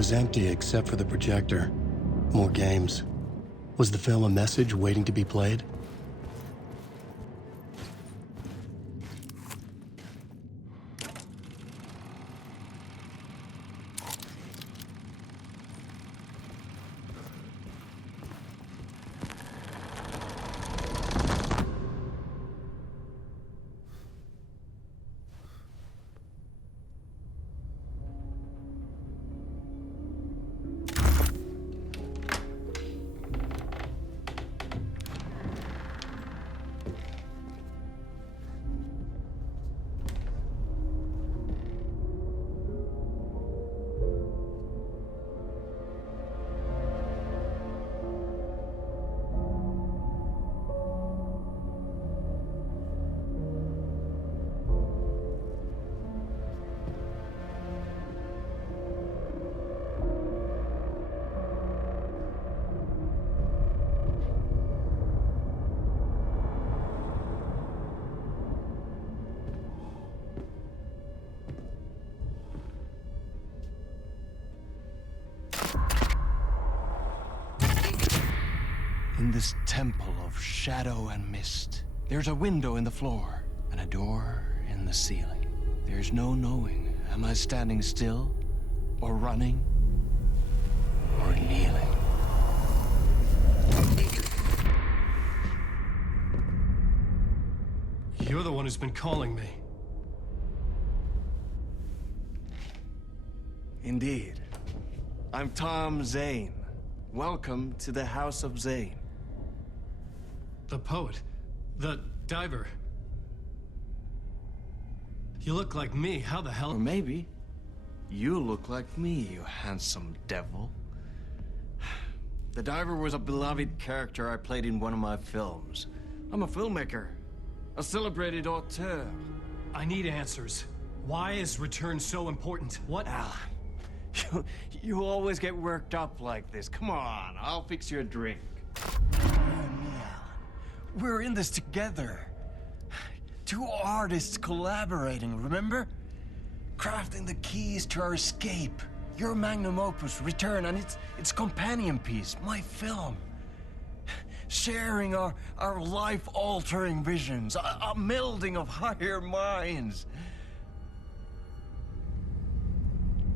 was empty except for the projector. More games. Was the film a message waiting to be played? In this temple of shadow and mist, there's a window in the floor and a door in the ceiling. There's no knowing, am I standing still, or running, or kneeling? You're the one who's been calling me. Indeed. I'm Tom Zane. Welcome to the House of Zane. The poet. The diver. You look like me. How the hell? Or maybe you look like me, you handsome devil. The diver was a beloved character I played in one of my films. I'm a filmmaker, a celebrated auteur. I need answers. Why is return so important? What? Alan, you always get worked up like this. Come on, I'll fix you a drink. We're in this together. Two artists collaborating, remember? Crafting the keys to our escape. Your magnum opus, Return, and its companion piece, my film. Sharing our life-altering visions, a melding of higher minds.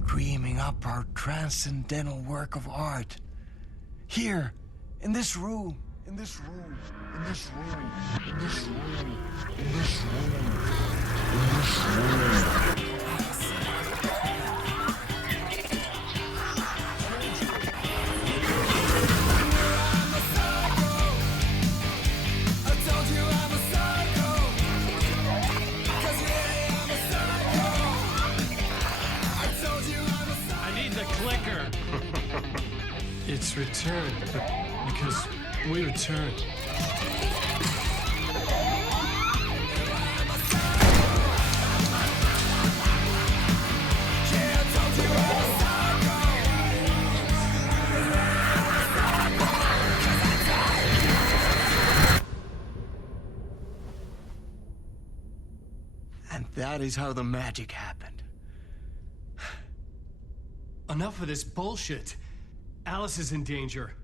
Dreaming up our transcendental work of art. Here, in this room, in this room, in this room, in this room, in this room, in this room. It's return, because we return. And that is how the magic happened. Enough of this bullshit. Alice is in danger.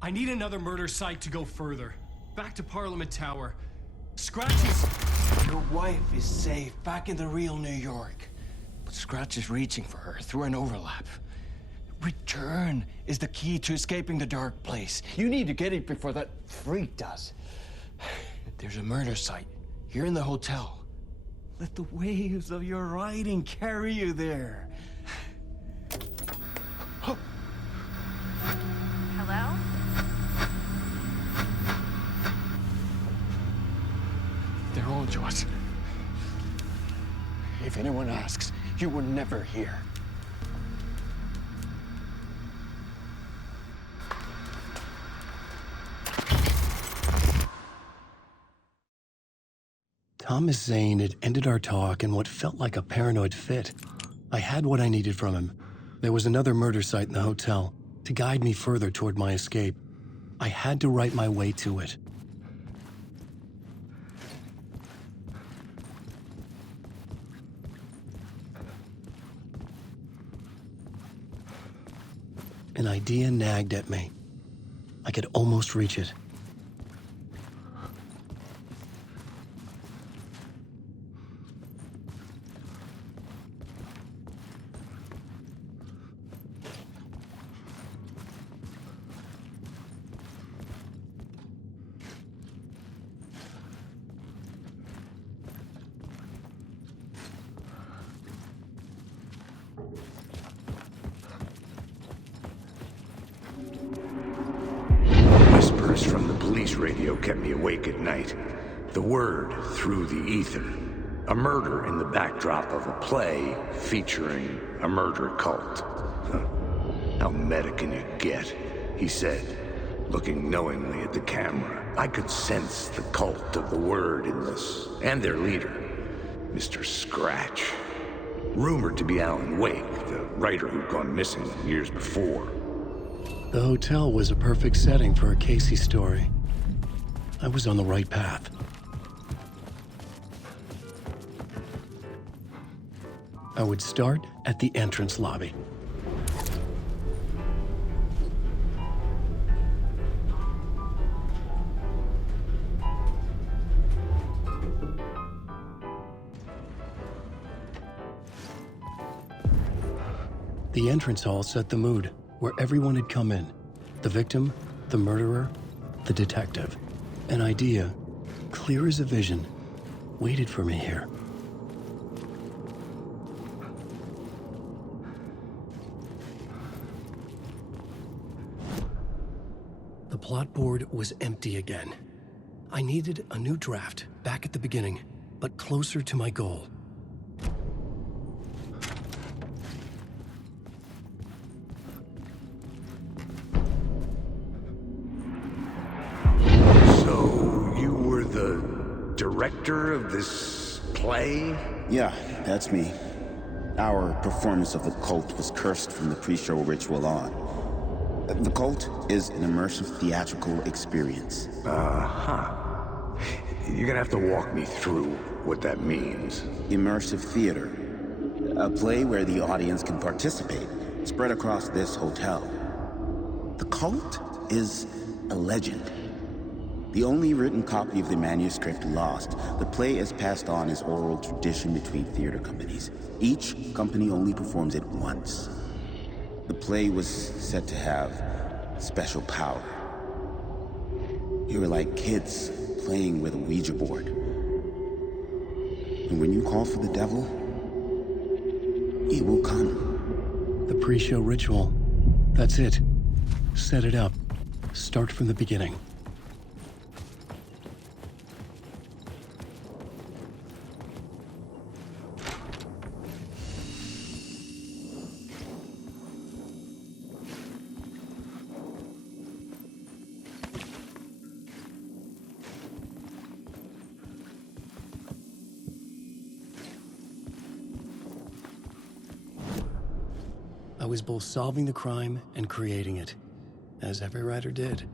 I need another murder site to go further. Back to Parliament Tower. Scratch is... Your wife is safe, back in the real New York. But Scratch is reaching for her through an overlap. Return is the key to escaping the dark place. You need to get it before that freak does. There's a murder site here in the hotel. Let the waves of your writing carry you there. Hello? They're all yours. If anyone asks, you were never here. Thomas Zane had ended our talk in what felt like a paranoid fit. I had what I needed from him. There was another murder site in the hotel to guide me further toward my escape. I had to write my way to it. An idea nagged at me. I could almost reach it. Whispers from the police radio kept me awake at night. The word through the ether. A murder in the backdrop of a play featuring a murder cult. Huh. How meta can you get? He said, looking knowingly at the camera. I could sense the cult of the word in this, and their leader, Mr. Scratch. Rumored to be Alan Wake, the writer who'd gone missing years before. The hotel was a perfect setting for a Casey story. I was on the right path. I would start at the entrance lobby. The entrance hall set the mood, where everyone had come in. The victim, the murderer, the detective. An idea, clear as a vision, waited for me here. The plot board was empty again. I needed a new draft, back at the beginning, but closer to my goal. Director of this play? Yeah, that's me. Our performance of the cult was cursed from the pre-show ritual on. The cult is an immersive theatrical experience. Uh-huh. You're gonna have to walk me through what that means. Immersive theater. A play where the audience can participate, spread across this hotel. The cult is a legend. The only written copy of the manuscript lost, the play is passed on as oral tradition between theater companies. Each company only performs it once. The play was said to have special power. You were like kids playing with a Ouija board. And when you call for the devil, he will come. The pre-show ritual. That's it. Set it up. Start from the beginning. I was both solving the crime and creating it, as every writer did.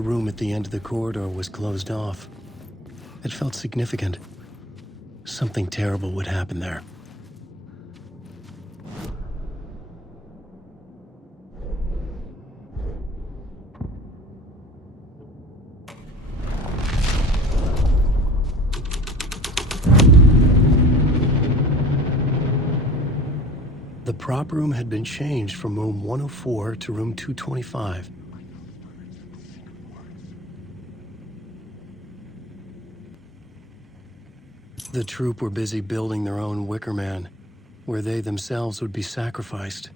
The room at the end of the corridor was closed off. It felt significant. Something terrible would happen there. The prop room had been changed from room 104 to room 225. The troupe were busy building their own Wicker Man, where they themselves would be sacrificed.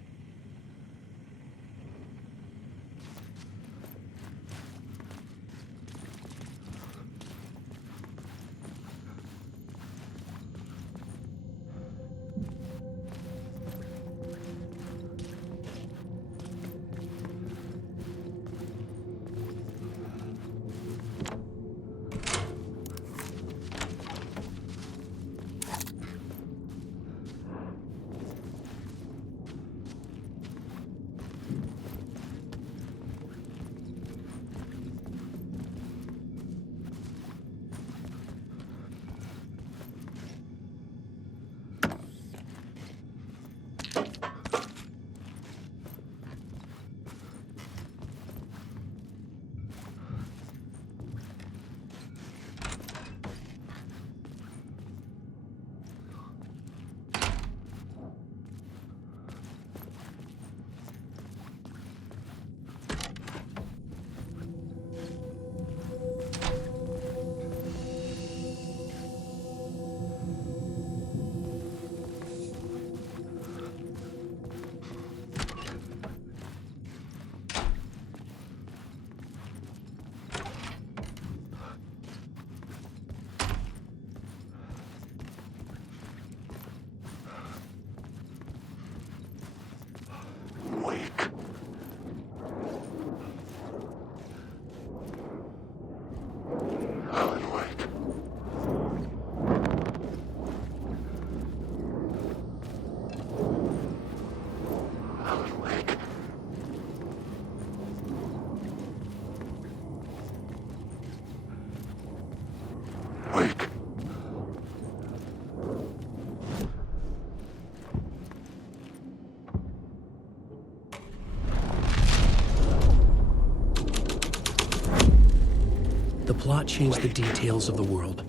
The plot changed the details of the world.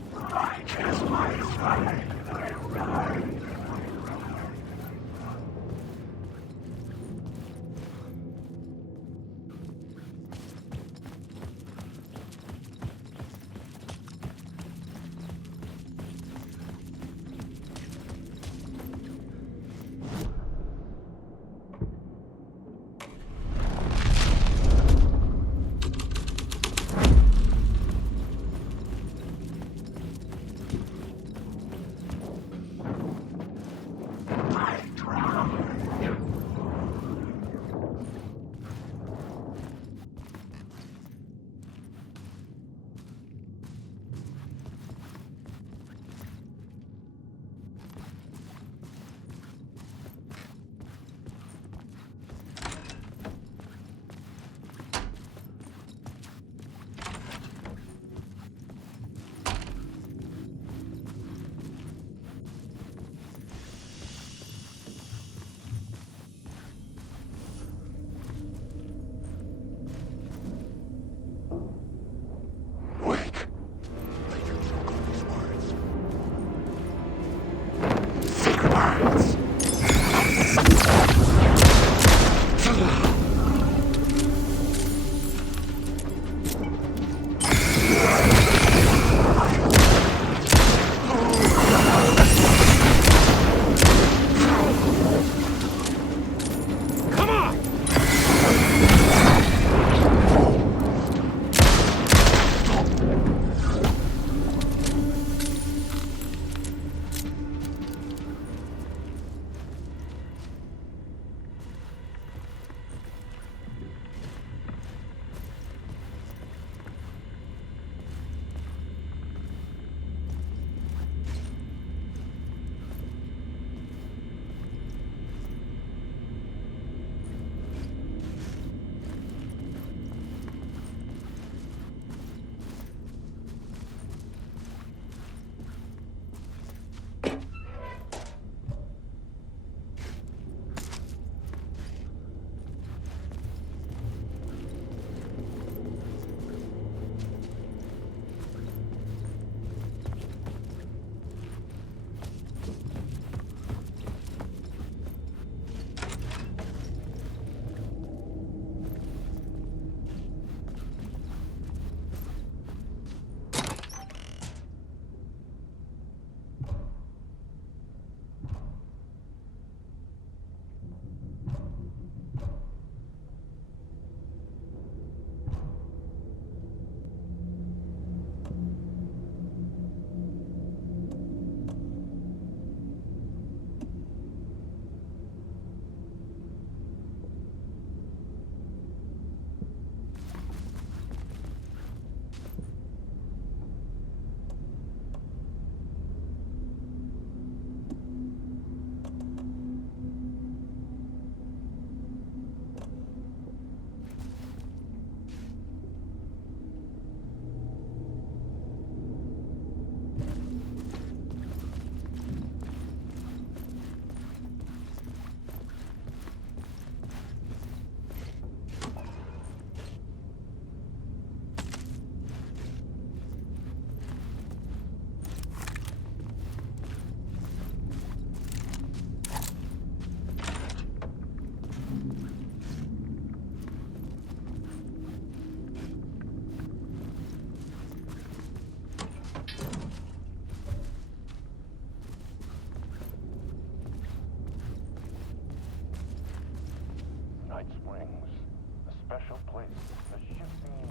place, a shifting,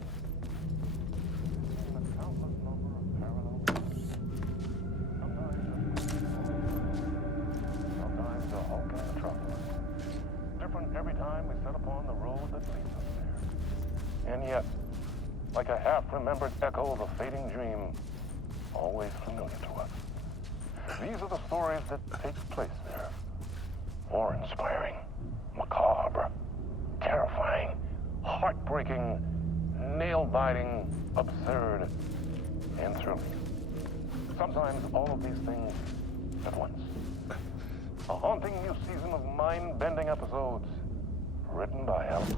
a countless number of parallel routes. Sometimes a hulking metropolis. Different every time we set upon the road that leads us there. And yet, like a half-remembered echo of a fading dream, always familiar to us. These are the stories that take place there. Awe-inspiring, macabre, terrifying, heartbreaking, nail-biting, absurd, and thrilling. Sometimes all of these things at once. A haunting new season of mind-bending episodes written by Alan.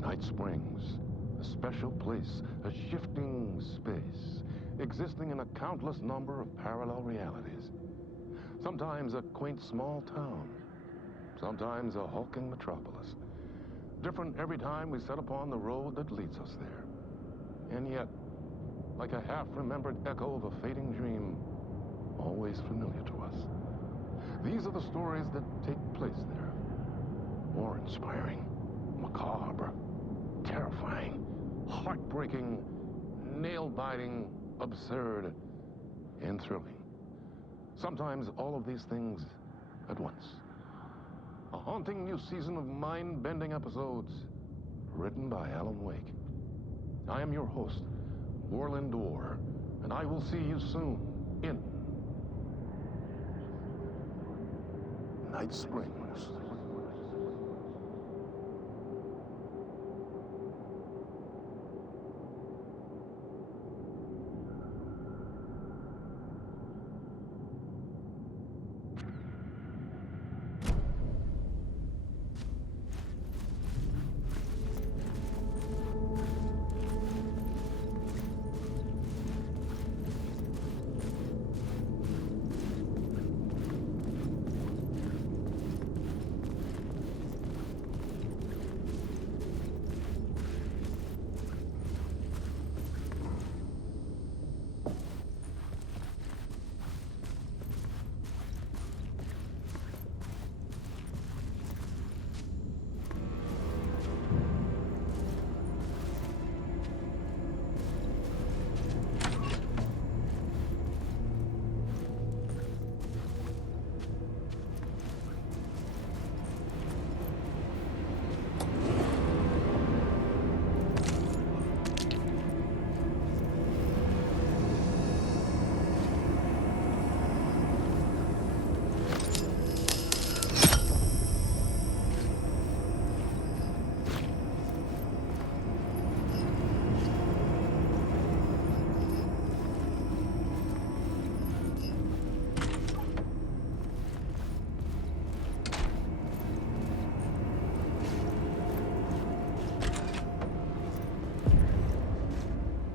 Night Springs, a special place, a shifting space, existing in a countless number of parallel realities. Sometimes a quaint small town, sometimes a hulking metropolis. Different every time we set upon the road that leads us there. And yet, like a half-remembered echo of a fading dream, always familiar to us. These are the stories that take place there. Awe-inspiring, macabre, terrifying, heartbreaking, nail-biting, absurd, and thrilling. Sometimes all of these things at once. A haunting new season of mind-bending episodes written by Alan Wake. I am your host, Warland Orr, and I will see you soon in Night Springs.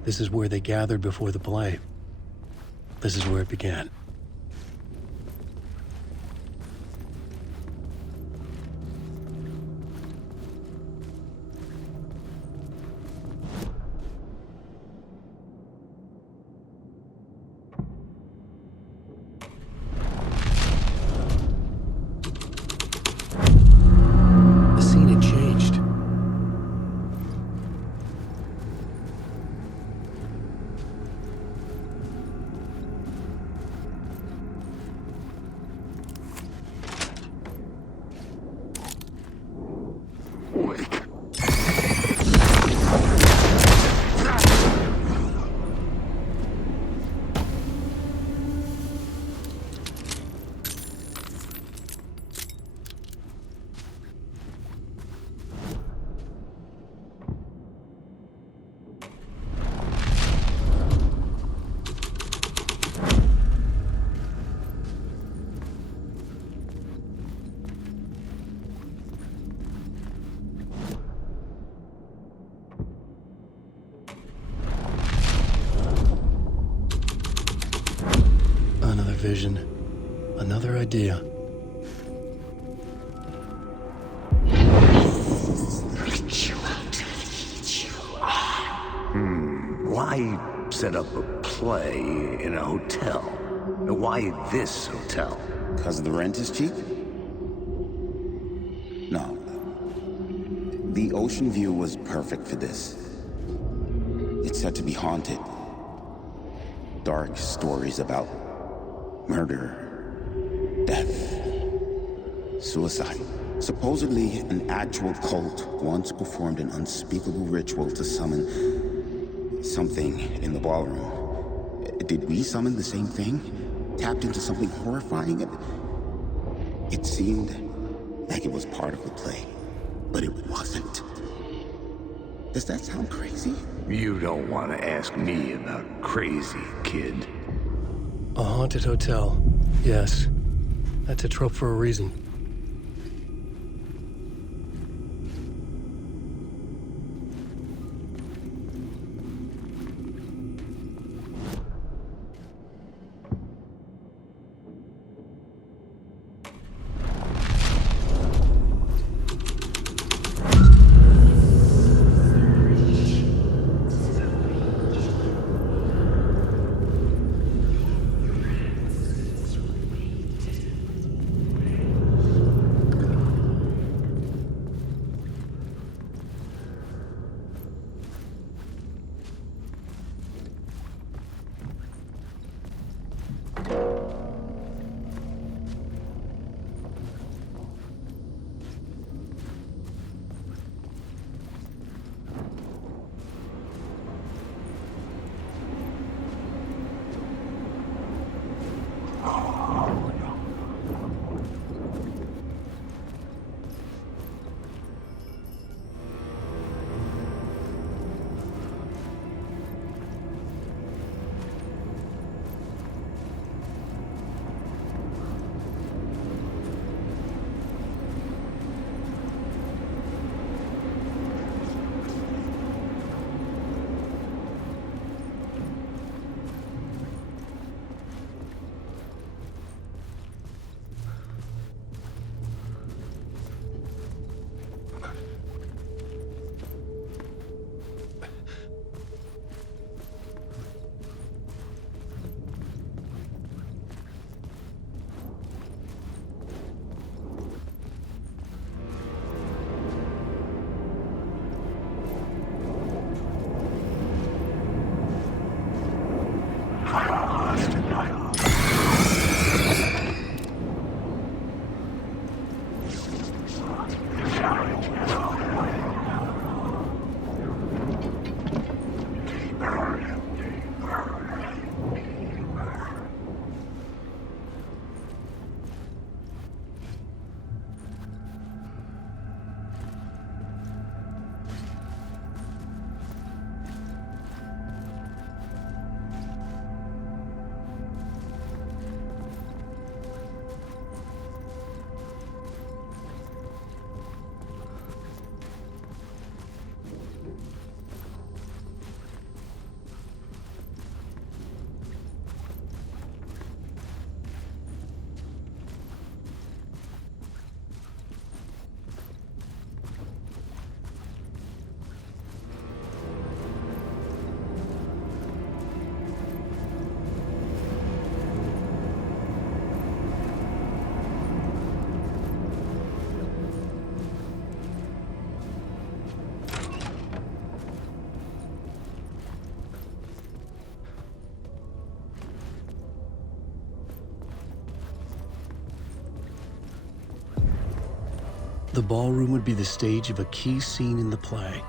This is where they gathered before the play. This is where it began. The scene had changed. Another vision, another idea. Why set up a play in a hotel. Why this hotel? Because the rent is cheap? No. The ocean view was perfect for this. It's said to be haunted. Dark stories about murder, death, suicide. Supposedly, an actual cult once performed an unspeakable ritual to summon something in the ballroom. Did we summon the same thing? Tapped into something horrifying? It seemed like it was part of the play, but it wasn't. Does that sound crazy? You don't want to ask me about crazy, kid. A haunted hotel. Yes. That's a trope for a reason. The ballroom would be the stage of a key scene in the play.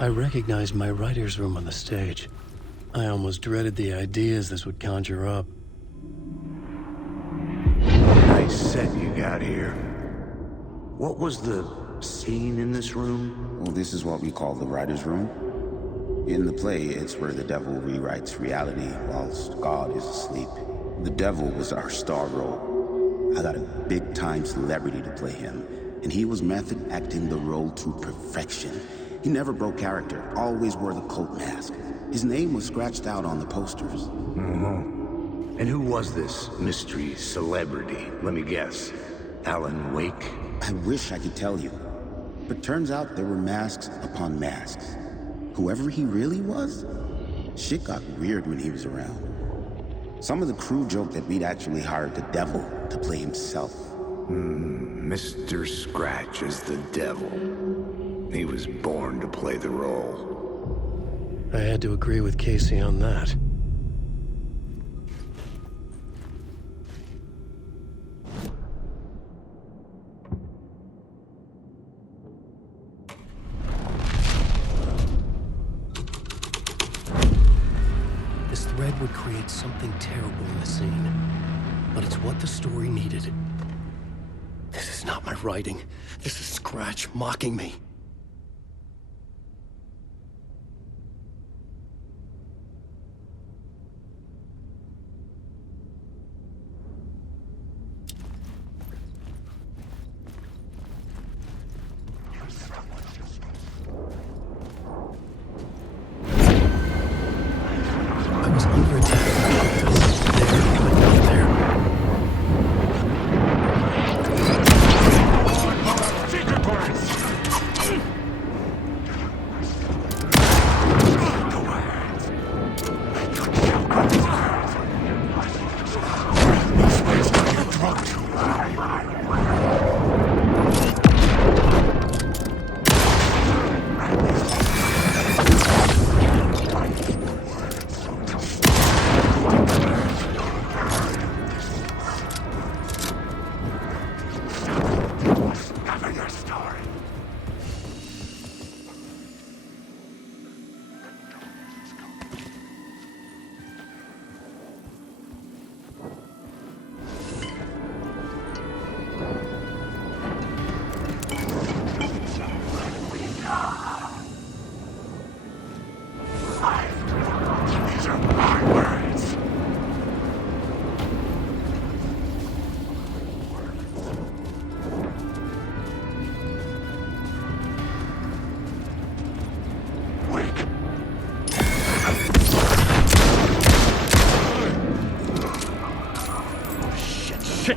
I recognized my writer's room on the stage. I almost dreaded the ideas this would conjure up. Nice set you got here. What was the scene in this room? Well, this is what we call the writer's room. In the play, it's where the devil rewrites reality whilst God is asleep. The devil was our star role. I got a big-time celebrity to play him, and he was method acting the role to perfection. He never broke character, always wore the cult mask. His name was scratched out on the posters. Mm-hmm. And who was this mystery celebrity? Let me guess. Alan Wake? I wish I could tell you. But turns out there were masks upon masks. Whoever he really was, shit got weird when he was around. Some of the crew joked that we'd actually hired the devil to play himself. Mr. Scratch is the devil. He was born to play the role. I had to agree with Casey on that. This thread would create something terrible in the scene, but it's what the story needed. This is not my writing. This is Scratch mocking me.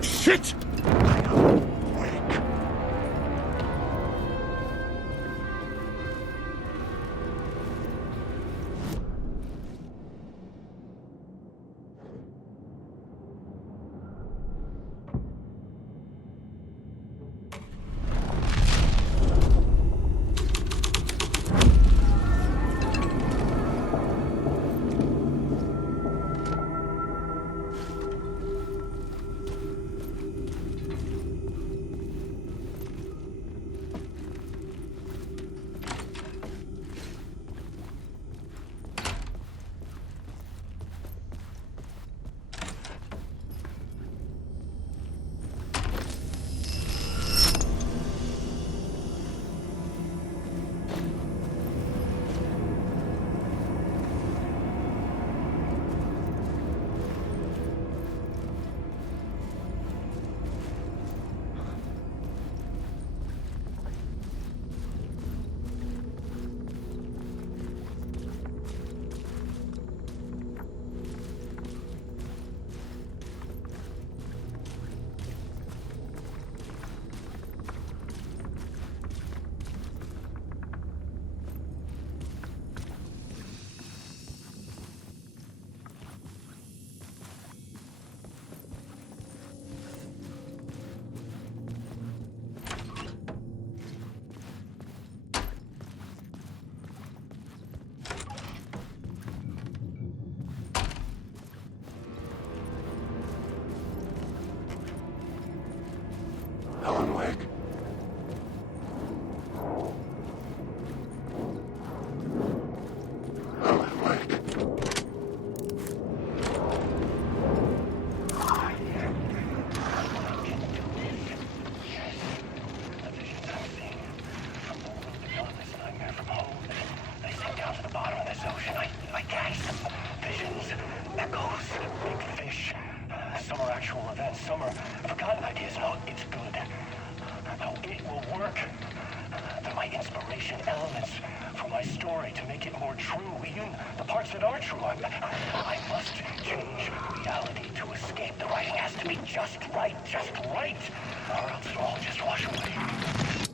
Shit! dark. They're my inspiration elements for my story to make it more true, even the parts that are true. I must change reality to escape. The writing has to be just right, or else it'll all just wash away.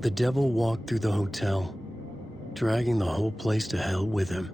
The devil walked through the hotel, dragging the whole place to hell with him.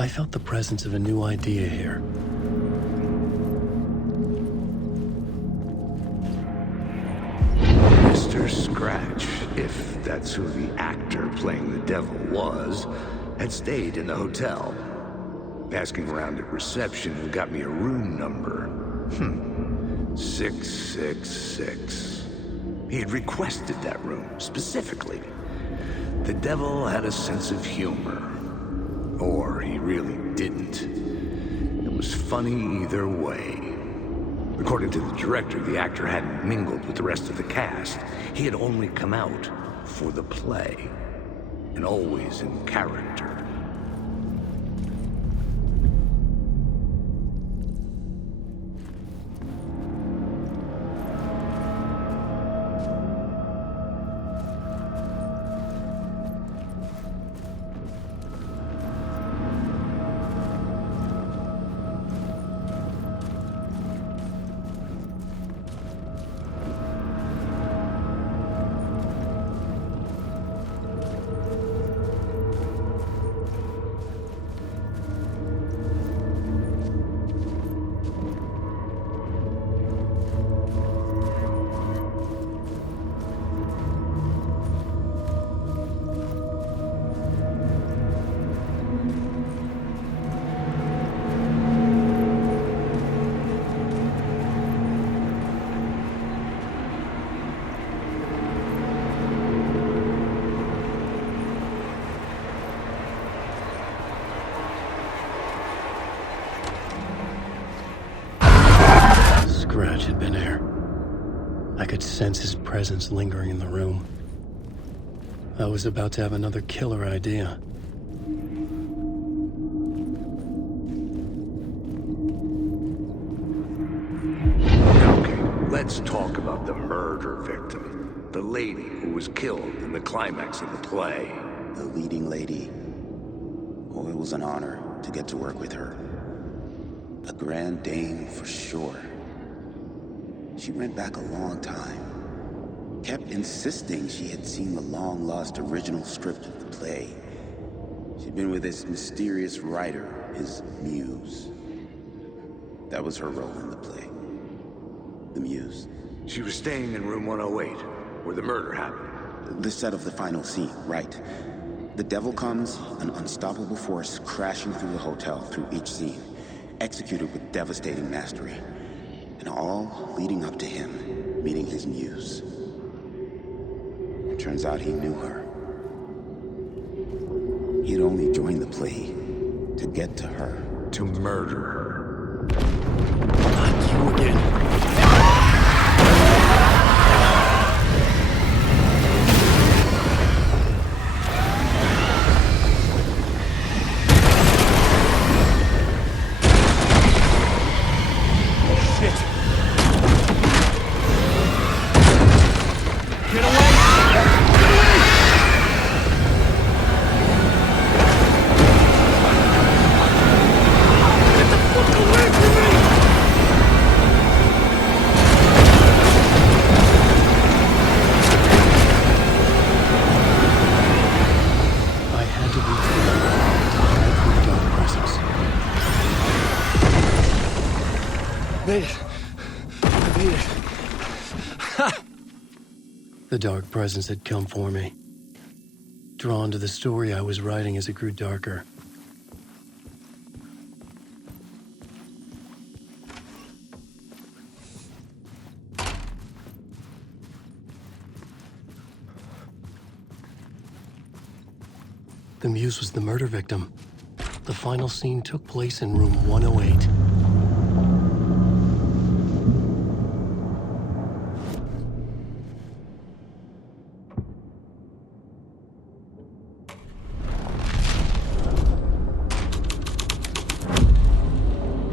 I felt the presence of a new idea here. Mr. Scratch, if that's who the actor playing the devil was, had stayed in the hotel. Asking around at reception who got me a room number. 666. He had requested that room, specifically. The devil had a sense of humor. Or he really didn't. It was funny either way. According to the director, the actor hadn't mingled with the rest of the cast. He had only come out for the play. And always in character. Scratch had been here. I could sense his presence lingering in the room. I was about to have another killer idea. Okay, let's talk about the murder victim. The lady who was killed in the climax of the play. The leading lady. Oh, it was an honor to get to work with her. A grand dame for sure. She went back a long time. Kept insisting she had seen the long-lost original script of the play. She'd been with this mysterious writer, his muse. That was her role in the play. The muse. She was staying in room 108, where the murder happened. The set of the final scene, right. The devil comes, an unstoppable force crashing through the hotel through each scene, executed with devastating mastery. And all leading up to him meeting his muse. It turns out he knew her. He had only joined the play to get to her. To murder her. Not you again. Made it. I made it. The dark presence had come for me. Drawn to the story I was writing as it grew darker. The muse was the murder victim. The final scene took place in room 108.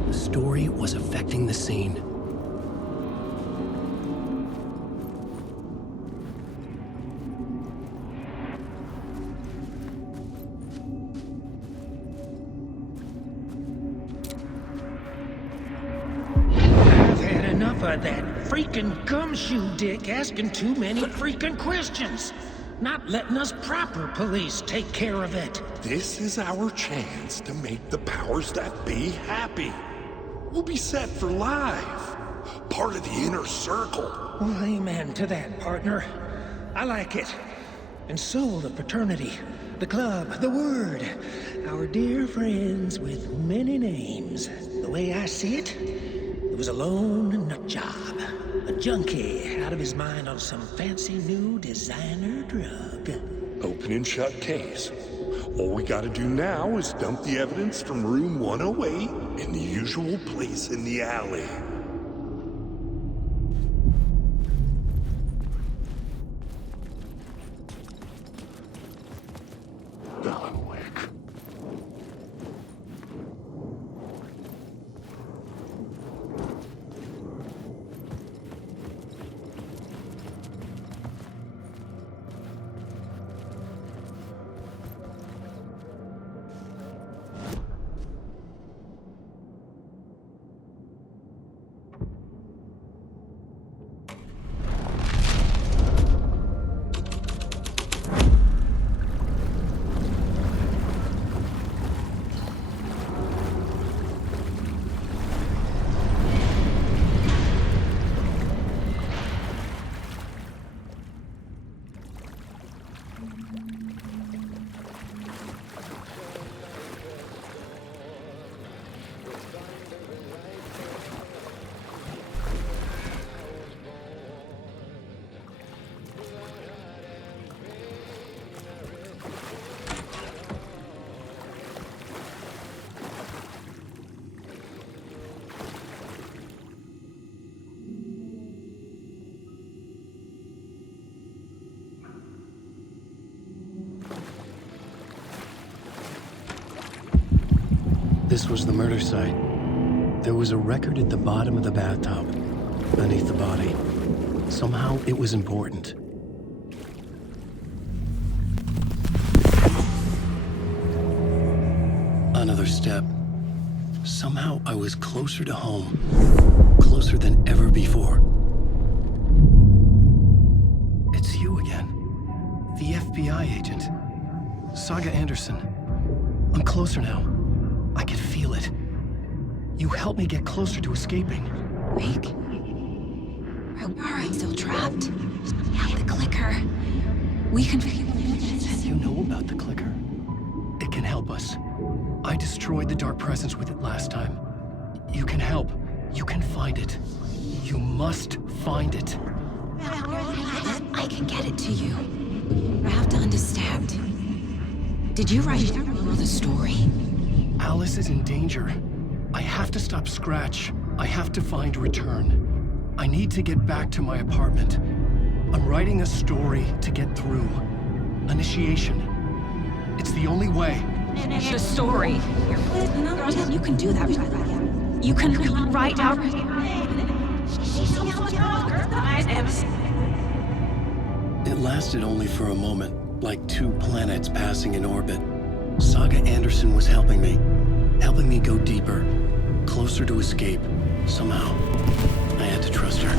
The story was affecting the scene. Of that freaking gumshoe dick asking too many freaking questions. not letting us proper police take care of it. This is our chance to make the powers that be happy. We'll be set for life. Part of the inner circle. Well, amen to that, partner. I like it. And so the fraternity, the club, the word, our dear friends with many names. The way I see it, it was a lone nut job. A junkie out of his mind on some fancy new designer drug. Open and shut case. All we gotta do now is dump the evidence from room 108 in the usual place in the alley. Alan Wake. This was the murder site. There was a record at the bottom of the bathtub, beneath the body. Somehow it was important. Another step. Somehow I was closer to home. Closer than ever before. It's you again. The FBI agent. Saga Anderson. I'm closer now. I can feel it. You helped me get closer to escaping. Wake? Are I still trapped? Yeah, the clicker. We can... You know about the clicker? It can help us. I destroyed the dark presence with it last time. You can help. You can find it. You must find it. I can get it to you. I have to understand. Did you write the story? Alice is in danger. I have to stop Scratch. I have to find Return. I need to get back to my apartment. I'm writing a story to get through. Initiation. It's the only way. The story. You can do that. You can write out... It lasted only for a moment, like two planets passing in orbit. Saga Anderson was helping me go deeper, closer to escape. Somehow, I had to trust her.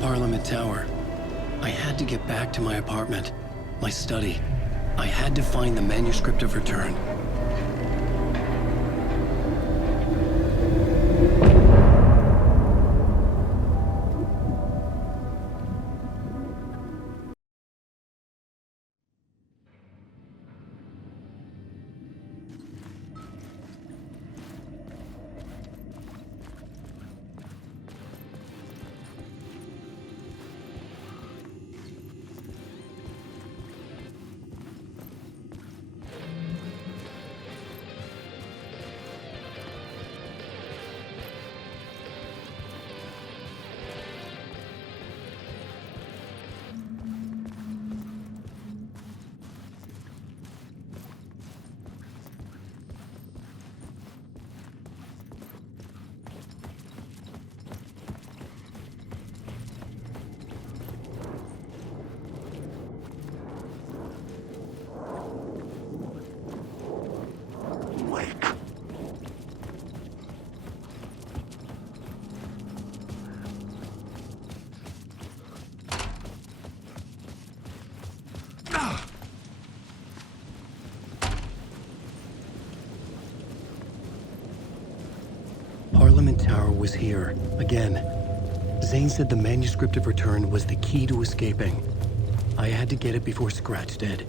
Parliament Tower. I had to get back to my apartment, my study. I had to find the manuscript of Return. was here, again. Zane said the manuscript of return was the key to escaping. I had to get it before Scratch did.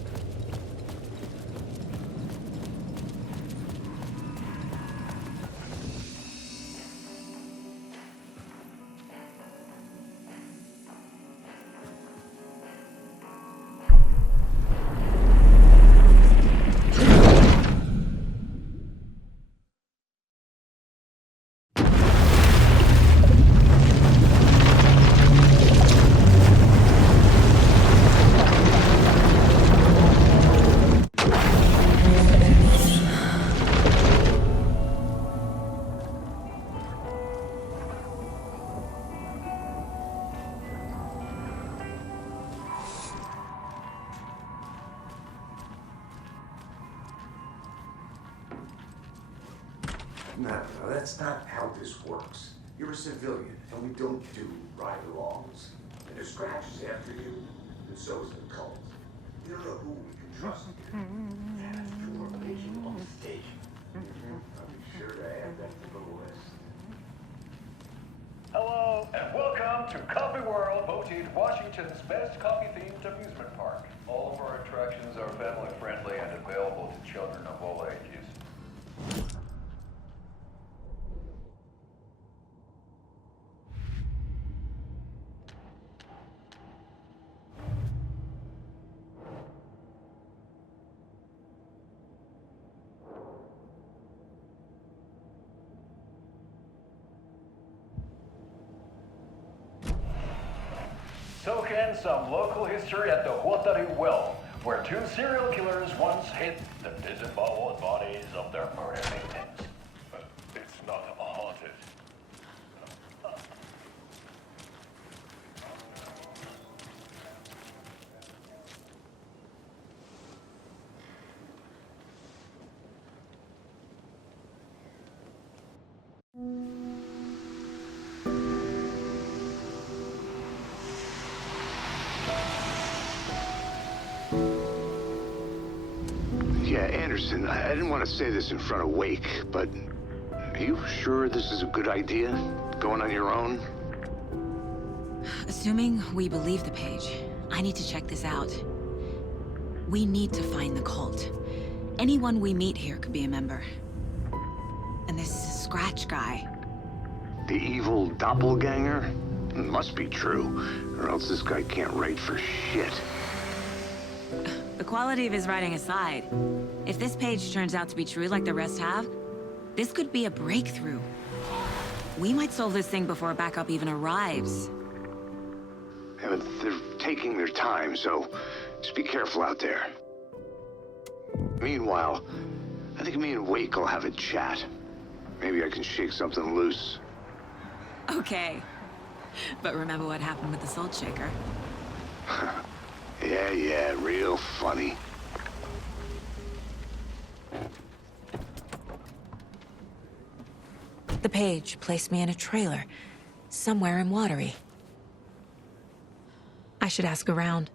No, that's not how this works. You're a civilian, and we don't do ride-alongs. And if Scratch is after you, and so is the cult. You don't know who we can trust here. That's pure relation on the stage. I'll be sure to add that to the list. Hello, and welcome to Coffee World, voted Washington's best coffee-themed amusement park. All of our attractions are family-friendly and available to children of all ages. Soak in some local history at the Huatari Well, where two serial killers once hid the disemboweled bodies of their murder victims. But it's not haunted. Yeah, Anderson, I didn't want to say this in front of Wake, but are you sure this is a good idea? Going on your own? Assuming we believe the page, I need to check this out. We need to find the cult. Anyone we meet here could be a member. And this Scratch guy. The evil doppelganger? Must be true, or else this guy can't write for shit. The quality of his writing aside, if this page turns out to be true like the rest have, this could be a breakthrough. We might solve this thing before backup even arrives. Yeah, but they're taking their time, so just be careful out there. Meanwhile, I think me and Wake will have a chat. Maybe I can shake something loose. Okay. But remember what happened with the salt shaker? Yeah, real funny. The page placed me in a trailer, somewhere in Watery. I should ask around.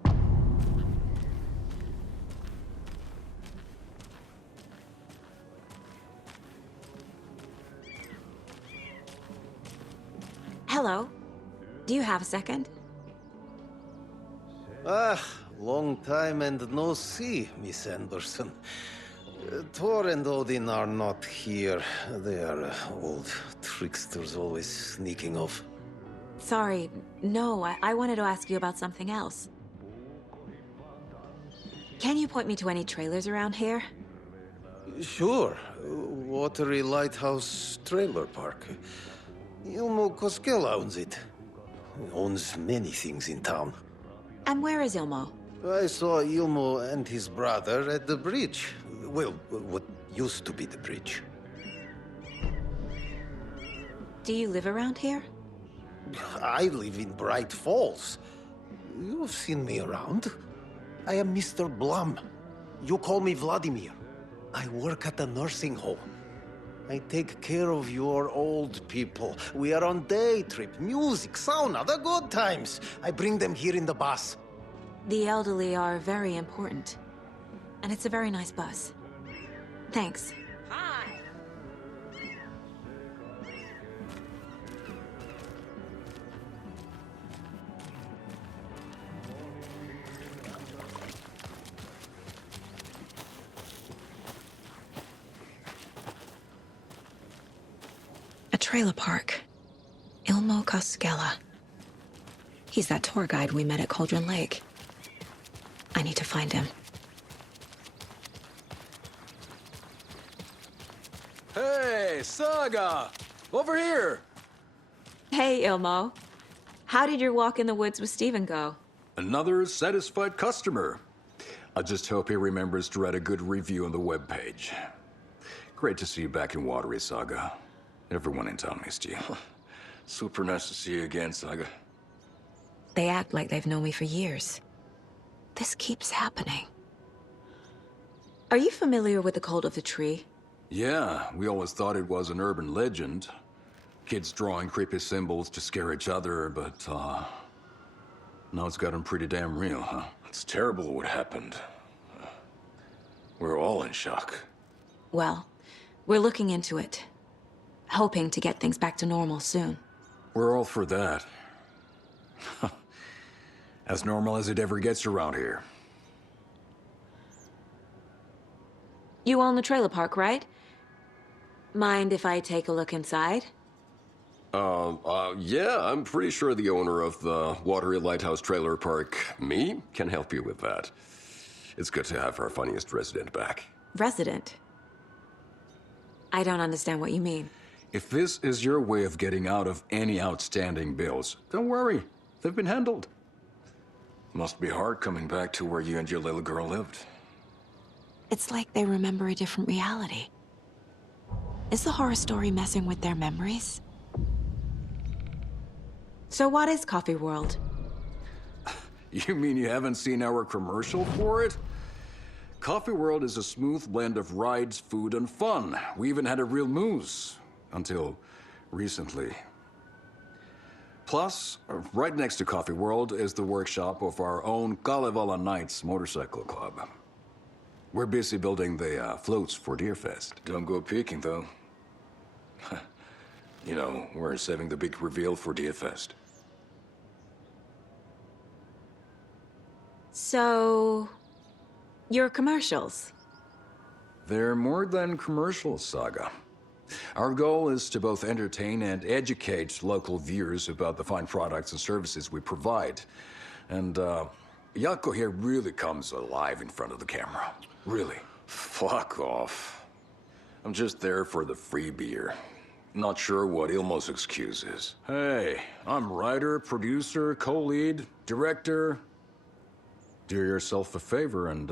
Hello. Do you have a second? Ah, long time and no see, Miss Anderson. Thor and Odin are not here. They are old tricksters always sneaking off. Sorry, no, I wanted to ask you about something else. Can you point me to any trailers around here? Sure. Watery Lighthouse Trailer Park. Ilmo Koskela owns it. He owns many things in town. And where is Ilmo? I saw Ilmo and his brother at the bridge. Well, what used to be the bridge. Do you live around here? I live in Bright Falls. You've seen me around. I am Mr. Blum. You call me Vladimir. I work at a nursing home. I take care of your old people. We are on day trip, music, sauna, the good times. I bring them here in the bus. The elderly are very important. And it's a very nice bus. Thanks. trailer park. Ilmo Koskela. He's that tour guide we met at Cauldron Lake. I need to find him. Hey, Saga! Over here! Hey, Ilmo. How did your walk in the woods with Steven go? Another satisfied customer. I just hope he remembers to write a good review on the webpage. Great to see you back in Watery, Saga. Everyone in town missed you. Super nice to see you again, Saga. They act like they've known me for years. This keeps happening. Are you familiar with the cult of the tree? Yeah, we always thought it was an urban legend. Kids drawing creepy symbols to scare each other, but, now it's gotten pretty damn real, huh? It's terrible what happened. We're all in shock. Well, we're looking into it. Hoping to get things back to normal soon. We're all for that. As normal as it ever gets around here. You own the trailer park, right? Mind if I take a look inside? Yeah, I'm pretty sure the owner of the Watery Lighthouse Trailer Park, me, can help you with that. It's good to have our funniest resident back. Resident? I don't understand what you mean. If this is your way of getting out of any outstanding bills, don't worry. They've been handled. Must be hard coming back to where you and your little girl lived. It's like they remember a different reality. Is the horror story messing with their memories? So what is Coffee World? You mean you haven't seen our commercial for it? Coffee World is a smooth blend of rides, food, and fun. We even had a real moose. Until recently. Plus, right next to Coffee World is the workshop of our own Kalevala Knights Motorcycle Club. We're busy building the floats for Deerfest. Don't go peeking, though. You know, we're saving the big reveal for Deerfest. So... your commercials? They're more than commercials, Saga. Our goal is to both entertain and educate local viewers about the fine products and services we provide. And, Jaakko here really comes alive in front of the camera. Really. Fuck off. I'm just there for the free beer. Not sure what Ilmo's excuse is. Hey, I'm writer, producer, co-lead, director. Do yourself a favor and,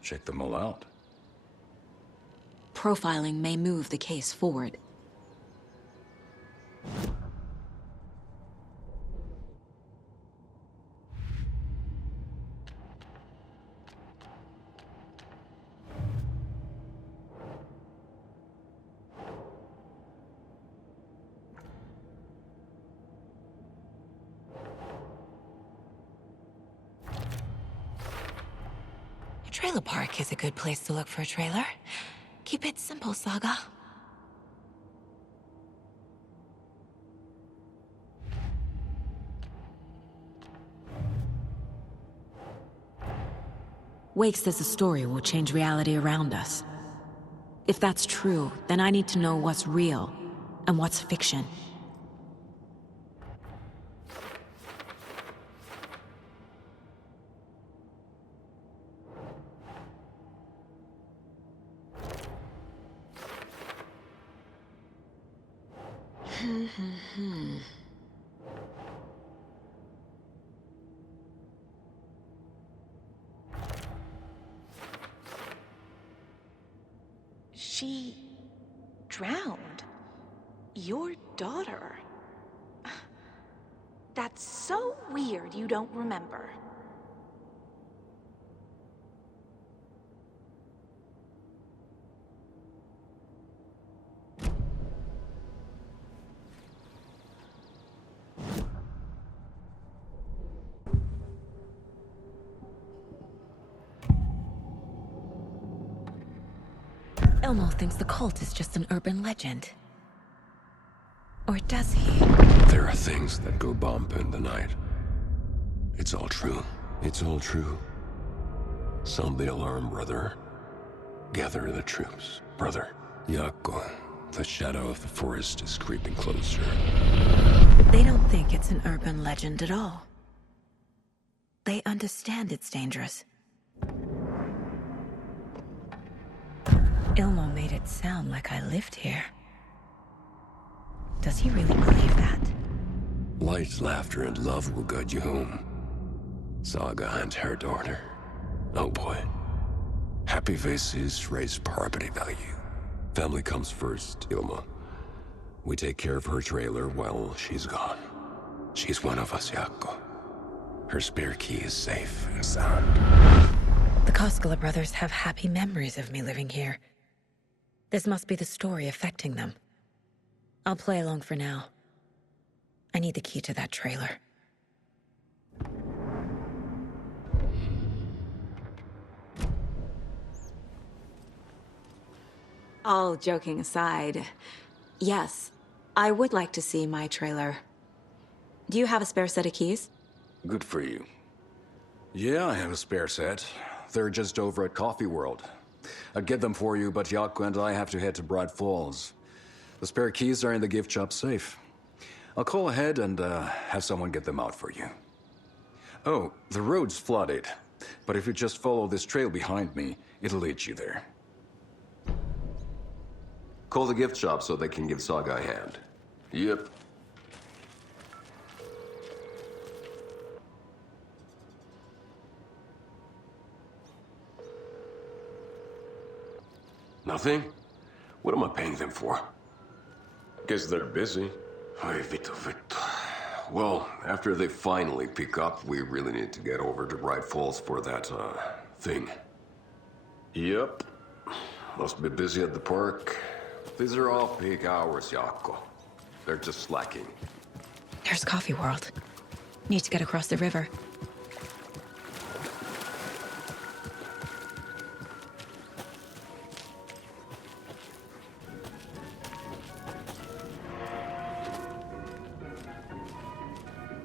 check them all out. Profiling may move the case forward. A trailer park is a good place to look for a trailer. Keep it simple, Saga. Wake says the story will change reality around us. If that's true, then I need to know what's real and what's fiction. She drowned. Your daughter. That's so weird you don't remember. Elmo thinks the cult is just an urban legend. Or does he? There are things that go bump in the night. It's all true. It's all true. Sound the alarm, brother. Gather the troops, brother. Jaakko, The shadow of the forest is creeping closer. They don't think it's an urban legend at all. They understand it's dangerous. Ilmo made it sound like I lived here. Does he really believe that? Light, laughter, and love will guide you home. Saga and her daughter. Oh boy. Happy faces raise property value. Family comes first, Ilma. We take care of her trailer while she's gone. She's one of us, Jaakko. Her spare key is safe and sound. The Koskela brothers have happy memories of me living here. This must be the story affecting them. I'll play along for now. I need the key to that trailer. All joking aside, yes, I would like to see my trailer. Do you have a spare set of keys? Good for you. Yeah, I have a spare set. They're just over at Coffee World. I'd get them for you, but Jaakko and I have to head to Bright Falls. The spare keys are in the gift shop safe. I'll call ahead and have someone get them out for you. Oh, the road's flooded, but if you just follow this trail behind me, it'll lead you there. Call the gift shop so they can give Saga a hand. Yep. Nothing? What am I paying them for? Guess they're busy. Ay, vittu. Well, after they finally pick up, we really need to get over to Bright Falls for that, thing. Yep. Must be busy at the park. These are all peak hours, Jaakko. They're just slacking. There's Coffee World. Need to get across the river.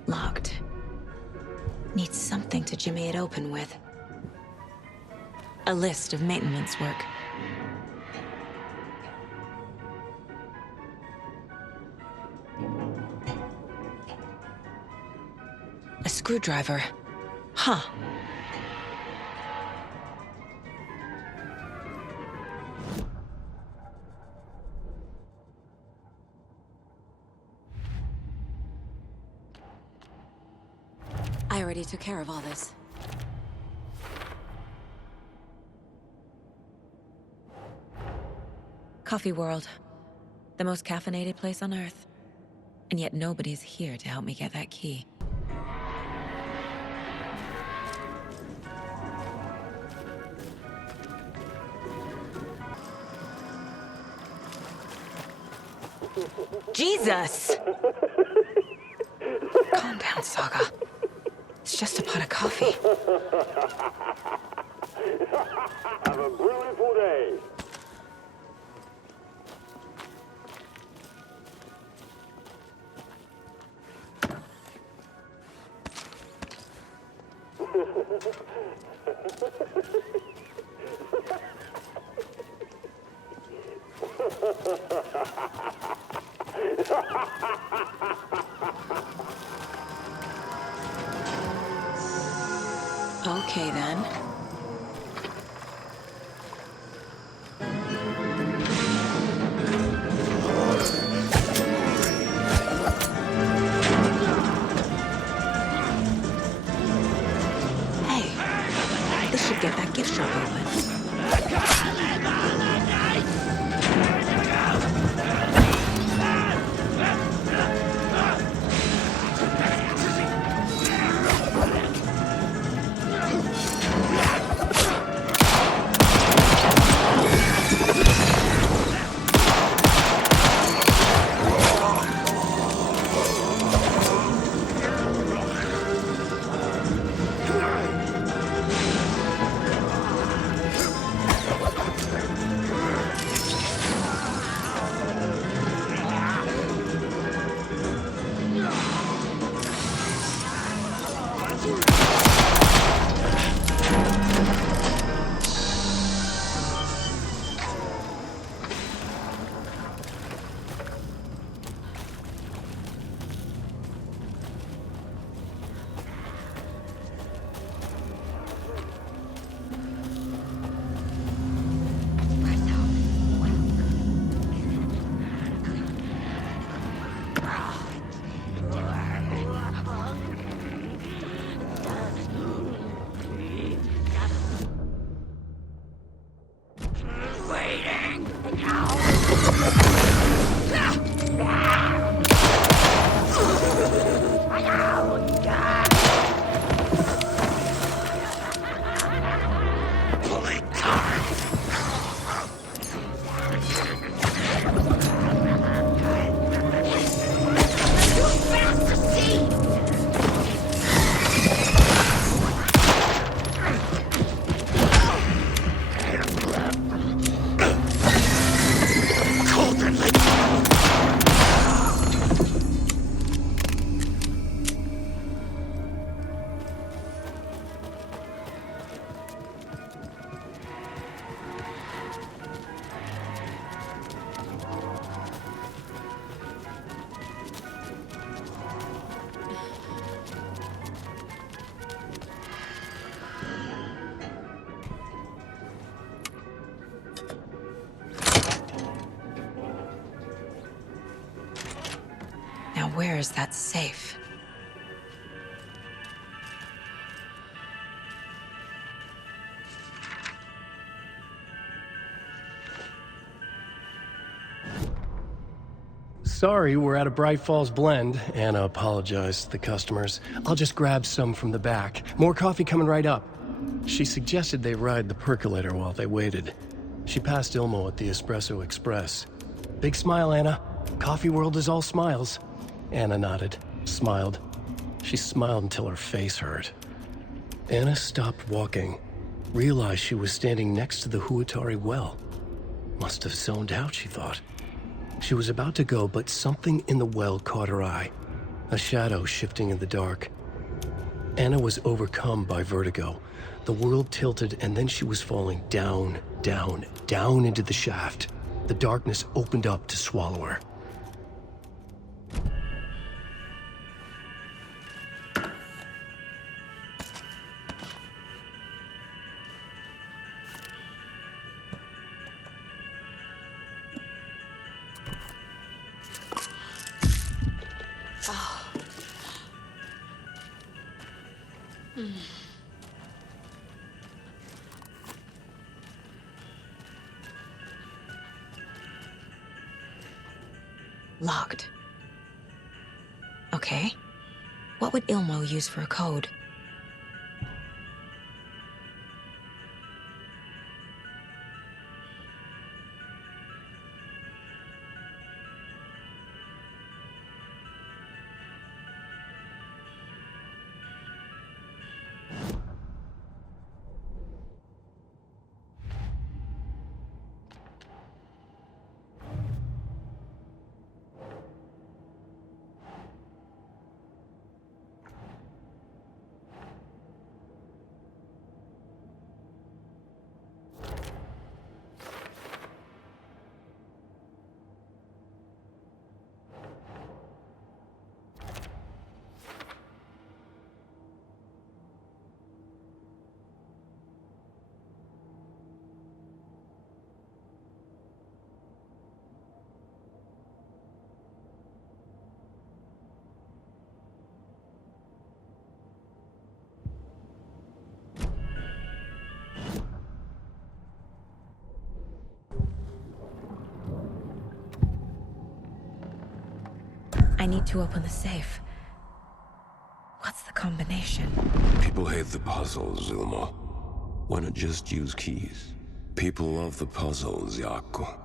Locked. Need something to jimmy it open with. A list of maintenance work. A screwdriver. Huh. I already took care of all this. Coffee World. The most caffeinated place on Earth. And yet nobody's here to help me get that key. Jesus! Calm down, Saga. It's just a pot of coffee. Have a beautiful day. Okay, then. Hey, this should get that gift shop open. Where's that safe? Sorry, we're at a Bright Falls blend. Anna apologized to the customers. I'll just grab some from the back. More coffee coming right up. She suggested they ride the percolator while they waited. She passed Ilmo at the Espresso Express. Big smile, Anna. Coffee world is all smiles. Anna nodded, smiled. She smiled until her face hurt. Anna stopped walking, realized she was standing next to the Huatari well. Must have zoned out, she thought. She was about to go, but something in the well caught her eye. A shadow shifting in the dark. Anna was overcome by vertigo. The world tilted, and then she was falling down, down, down into the shaft. The darkness opened up to swallow her. Locked. Okay. What would Ilmo use for a code? I need to open the safe. What's the combination? People hate the puzzles, Ilmo. Why not just use keys? People love the puzzles, Jaakko.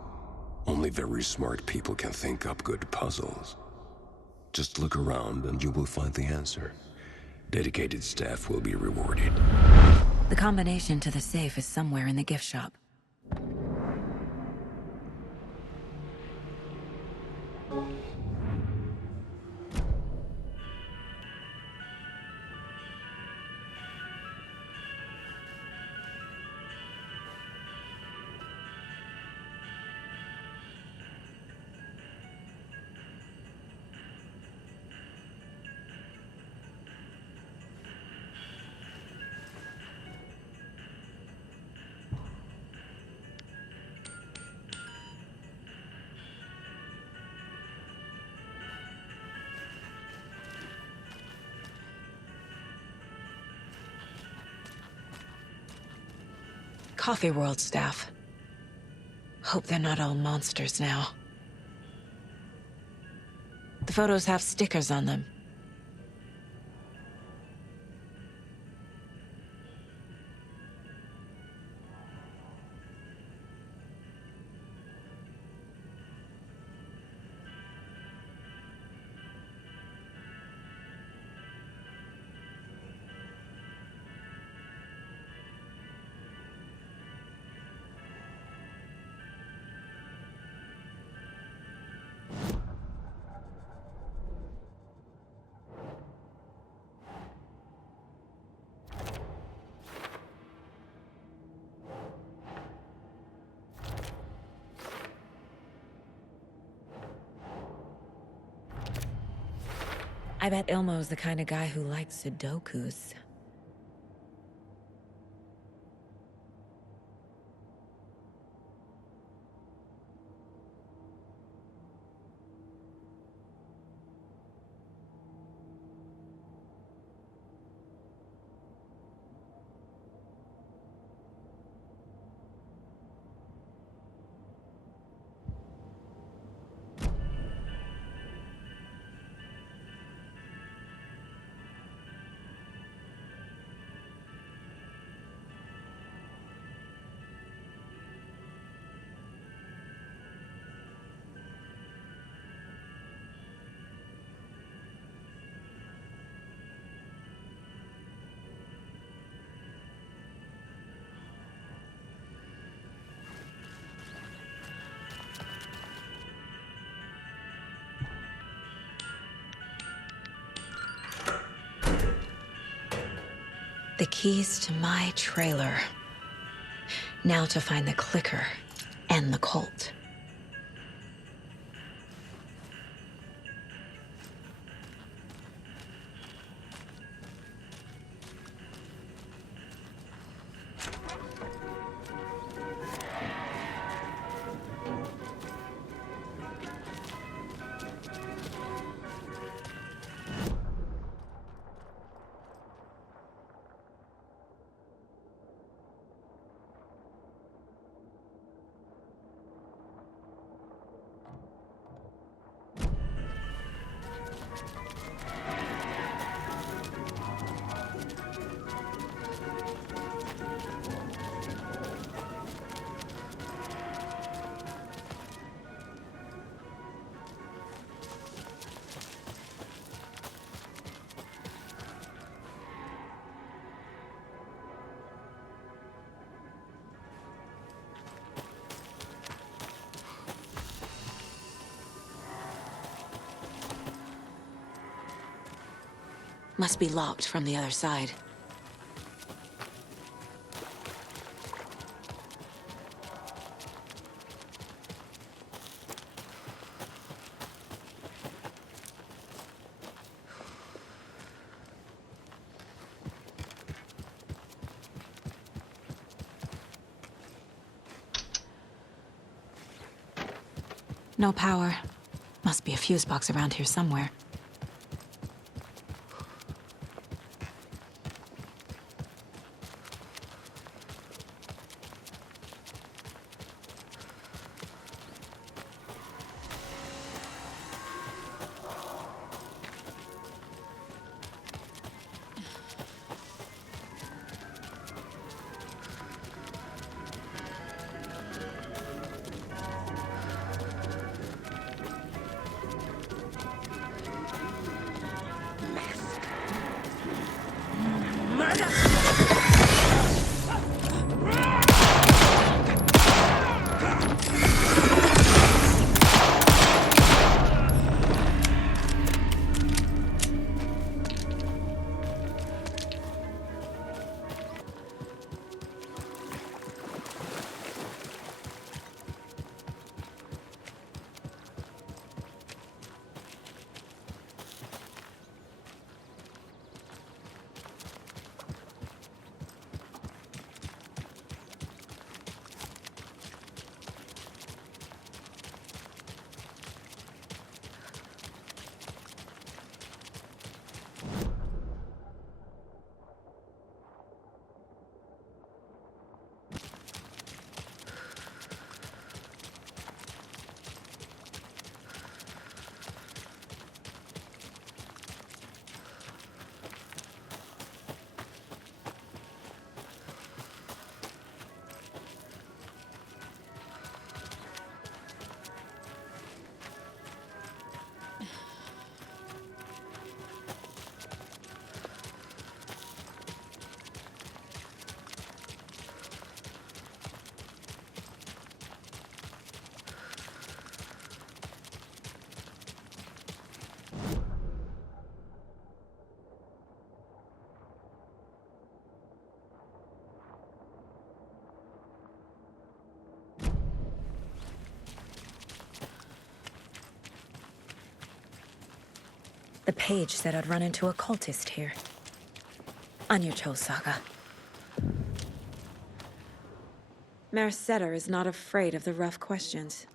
Only very smart people can think up good puzzles. Just look around and you will find the answer. Dedicated staff will be rewarded. The combination to the safe is somewhere in the gift shop. Coffee World staff. Hope they're not all monsters now. The photos have stickers on them. I bet Ilmo's the kind of guy who likes Sudokus. The keys to my trailer. Now to find the clicker and the cult. Must be locked from the other side. No power. Must be a fuse box around here somewhere. The page said I'd run into a cultist here. On your toes, Saga. Mayor Setter is not afraid of the rough questions.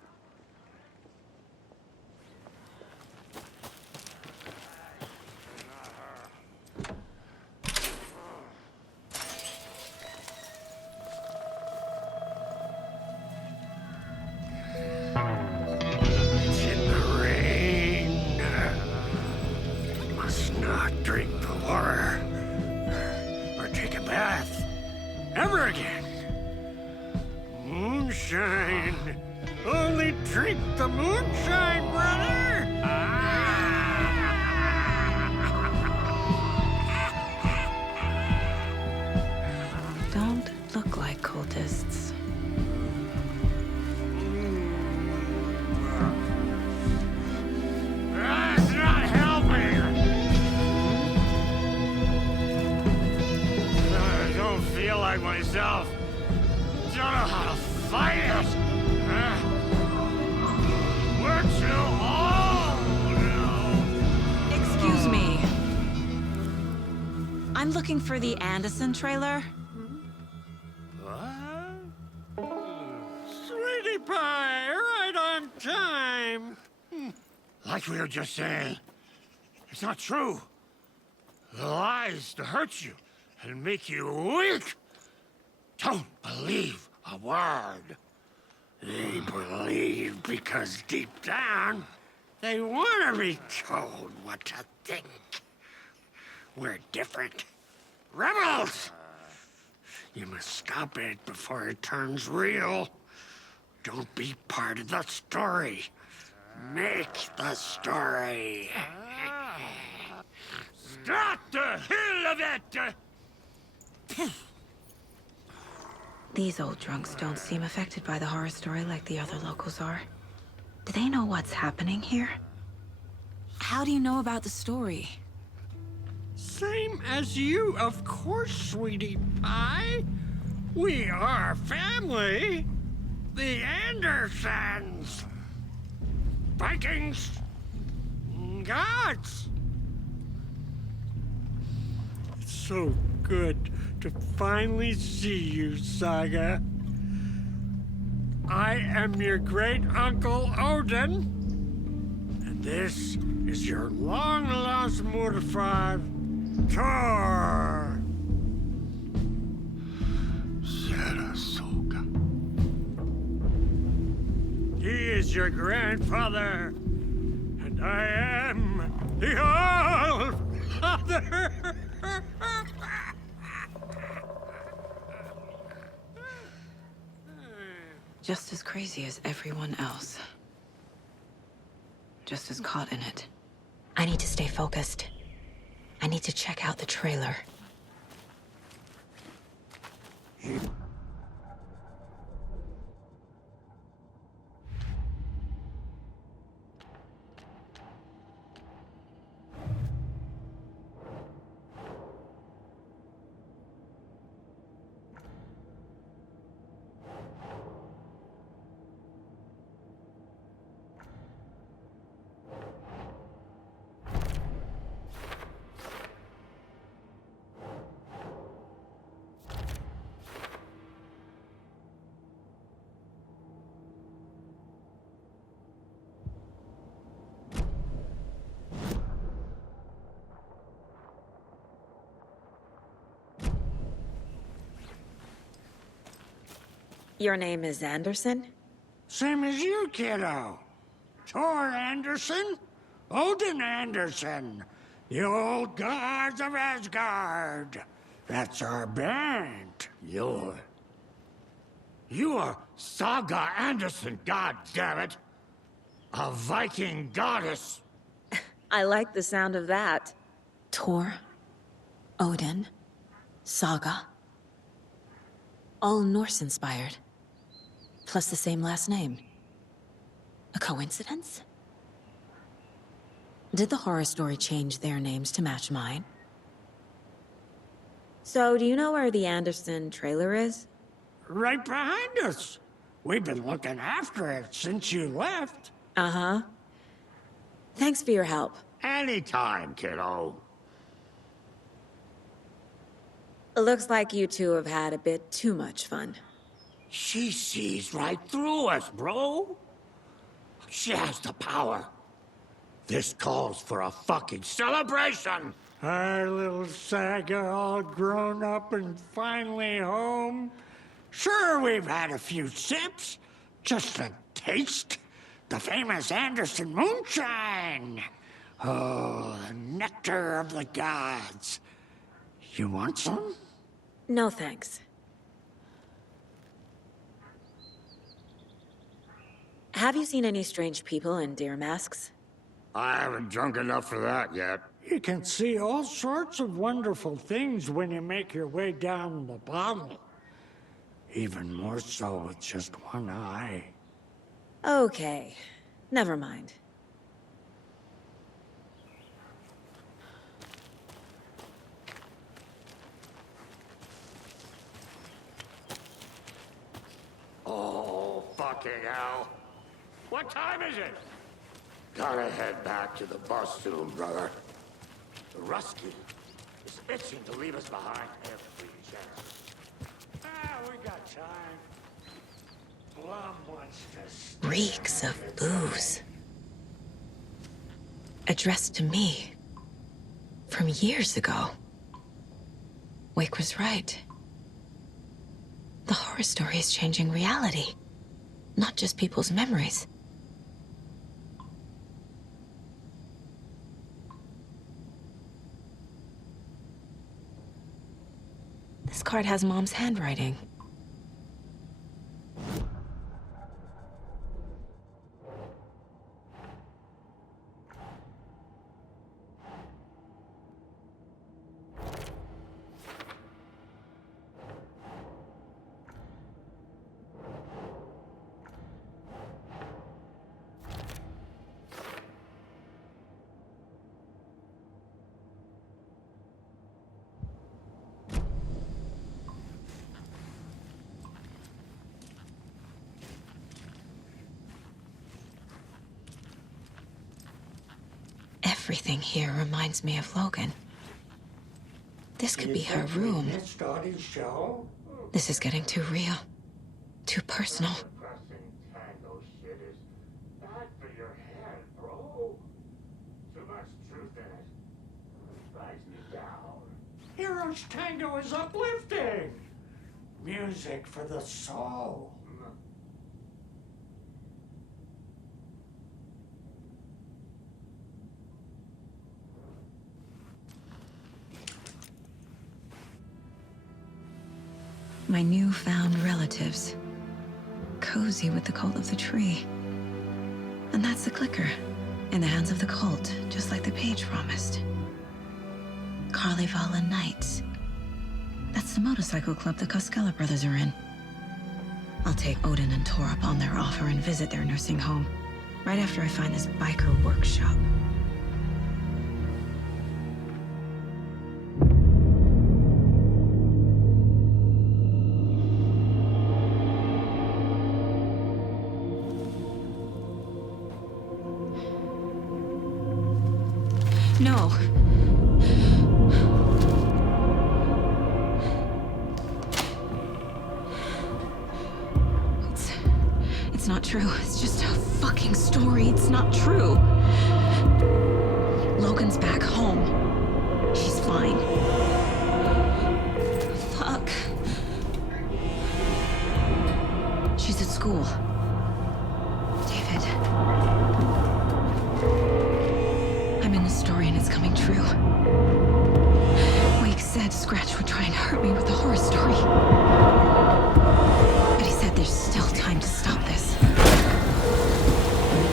like myself. Don't know how to fight it. We're too old now. Excuse me. I'm looking for the Anderson trailer. Sweetie pie, right on time. Like we were just saying, it's not true. The lies to hurt you and make you weak. Don't believe a word. They believe because deep down, they want to be told what to think. We're different. Rebels! You must stop it before it turns real. Don't be part of the story. Make the story. Stop the hell of it! These old drunks don't seem affected by the horror story like the other locals are. Do they know what's happening here? How do you know about the story? Same as you, of course, sweetie pie. We are family. The Andersons. Vikings. Gods. It's so good to finally see you, Saga. I am your great-uncle Odin. And this is your long-lost mortified Thor. Sarasota. He is your grandfather, and I am the All-Father. Just as crazy as everyone else. Just as caught in it. I need to stay focused. I need to check out the trailer. Your name is Anderson? Same as you, kiddo. Thor Anderson, Odin Anderson, the old gods of Asgard. That's our band. You are Saga Anderson, goddammit. A Viking goddess. I like the sound of that. Thor, Odin, Saga. All Norse-inspired. Plus the same last name. A coincidence? Did the horror story change their names to match mine? So, do you know where the Anderson trailer is? Right behind us. We've been looking after it since you left. Uh-huh. Thanks for your help. Anytime, kiddo. It looks like you two have had a bit too much fun. She sees right through us, bro. She has the power. This calls for a fucking celebration. Our little Saga all grown up and finally home. Sure, we've had a few sips. Just a taste. The famous Anderson moonshine. Oh, the nectar of the gods. You want some? No, thanks. Have you seen any strange people in deer masks? I haven't drunk enough for that yet. You can see all sorts of wonderful things when you make your way down the bottle. Even more so with just one eye. Okay. Never mind. Fucking hell. What time is it? Gotta head back to the bus soon, brother. The Rusky is itching to leave us behind every chance. We got time. Blum wants to Reeks of booze. Addressed to me. From years ago. Wake was right. The horror story is changing reality. Not just people's memories. This card has Mom's handwriting. Everything here reminds me of Logan. This could be her room. This is getting too real. Too personal. Hero's Tango is uplifting. Music for the soul. My newfound relatives. Cozy with the cult of the tree. And that's the clicker. In the hands of the cult, just like the page promised. Carnival Nights. That's the motorcycle club the Koskela brothers are in. I'll take Odin and Tor up on their offer and visit their nursing home. Right after I find this biker workshop. No. It's not true. It's just a fucking story. It's not true. Logan's back home. She's fine. Fuck. She's at school. David. I'm in the story and it's coming true. Wake said Scratch would try and hurt me with the horror story. But he said there's still time to stop this.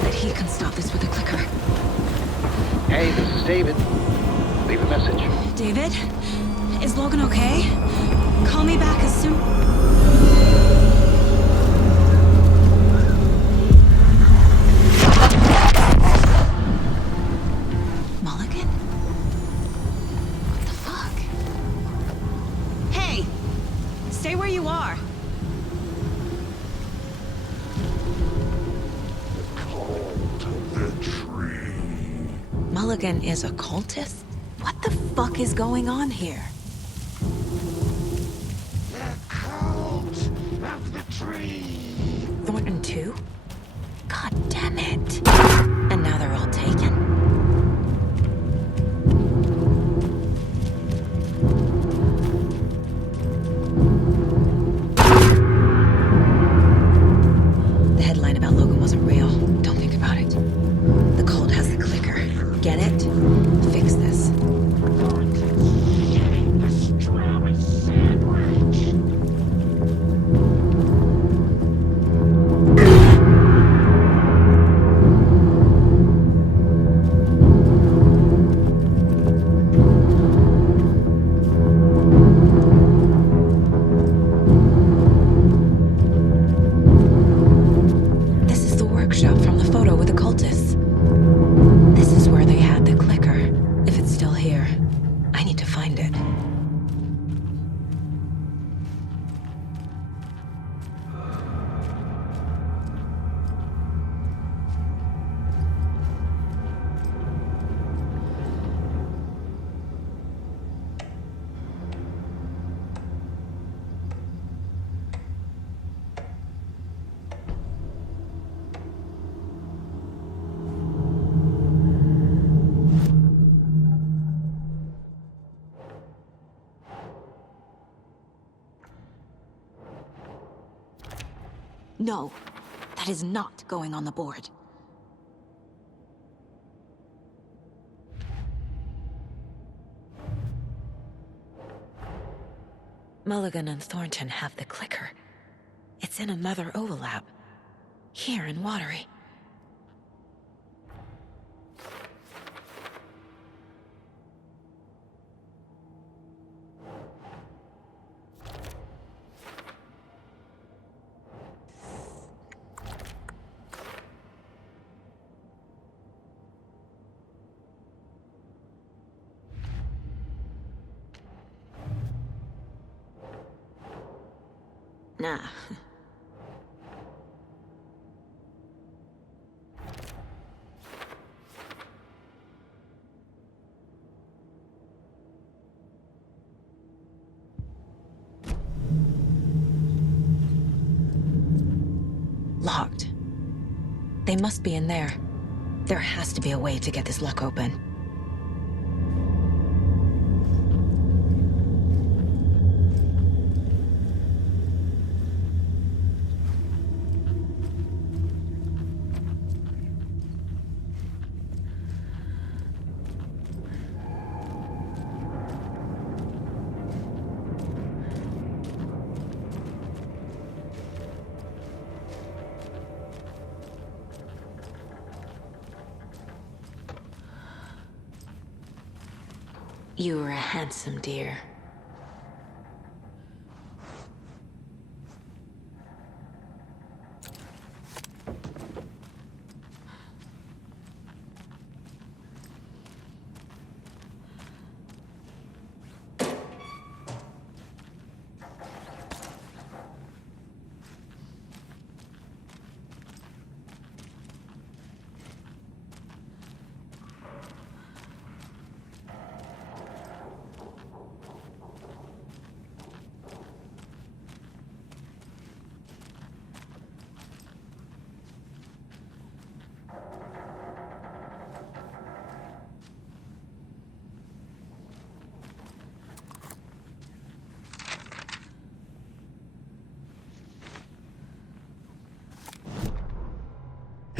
That he can stop this with a clicker. Hey, this is David. Leave a message. David? Is Logan okay? Call me back as soon... Mulligan is a cultist? What the fuck is going on here? The cult of the tree. Thornton too? God damn it. And now they're all taken. The headline about Logan wasn't real. Don't think about it. The cult has the clicker. Get it? Fix this. No, that is not going on the board. Mulligan and Thornton have the clicker. It's in another overlap. Here in Watery. Nah. Locked. They must be in there. There has to be a way to get this lock open. You were a handsome dear.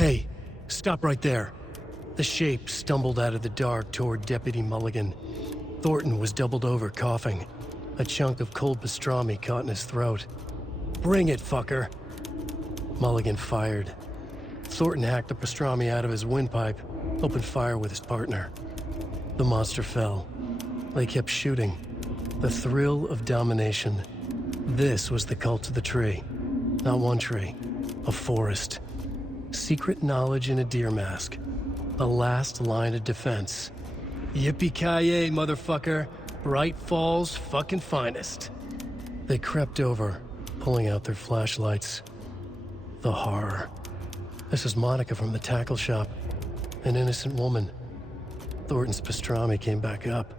Hey, stop right there. The shape stumbled out of the dark toward Deputy Mulligan. Thornton was doubled over, coughing. A chunk of cold pastrami caught in his throat. Bring it, fucker! Mulligan fired. Thornton hacked the pastrami out of his windpipe, opened fire with his partner. The monster fell. They kept shooting. The thrill of domination. This was the cult of the tree. Not one tree. A forest. Secret knowledge in a deer mask. A last line of defense. Yippee-ki-yay, motherfucker. Bright Falls' fucking finest. They crept over, pulling out their flashlights. The horror. This is Monica from the tackle shop. An innocent woman. Thornton's pastrami came back up.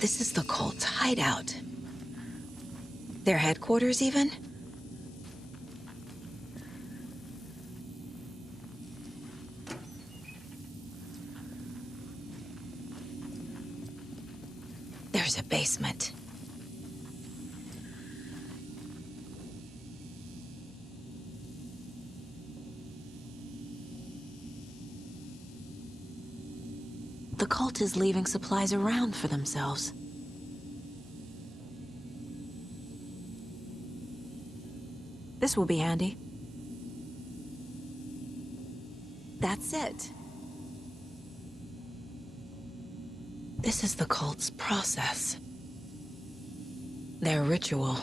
This is the cult's hideout. Their headquarters, even? There's a basement. The cult is leaving supplies around for themselves. This will be handy. That's it. This is the cult's process. Their ritual.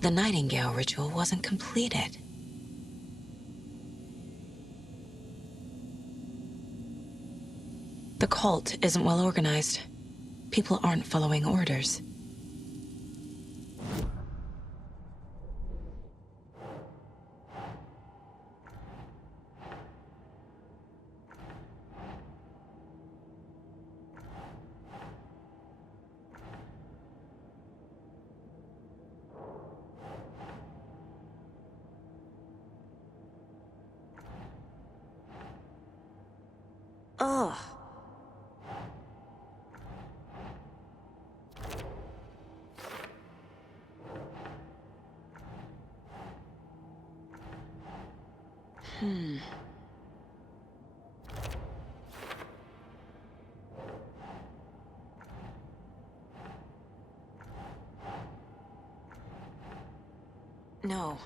The Nightingale ritual wasn't completed. The cult isn't well organized. People aren't following orders. Ugh. No.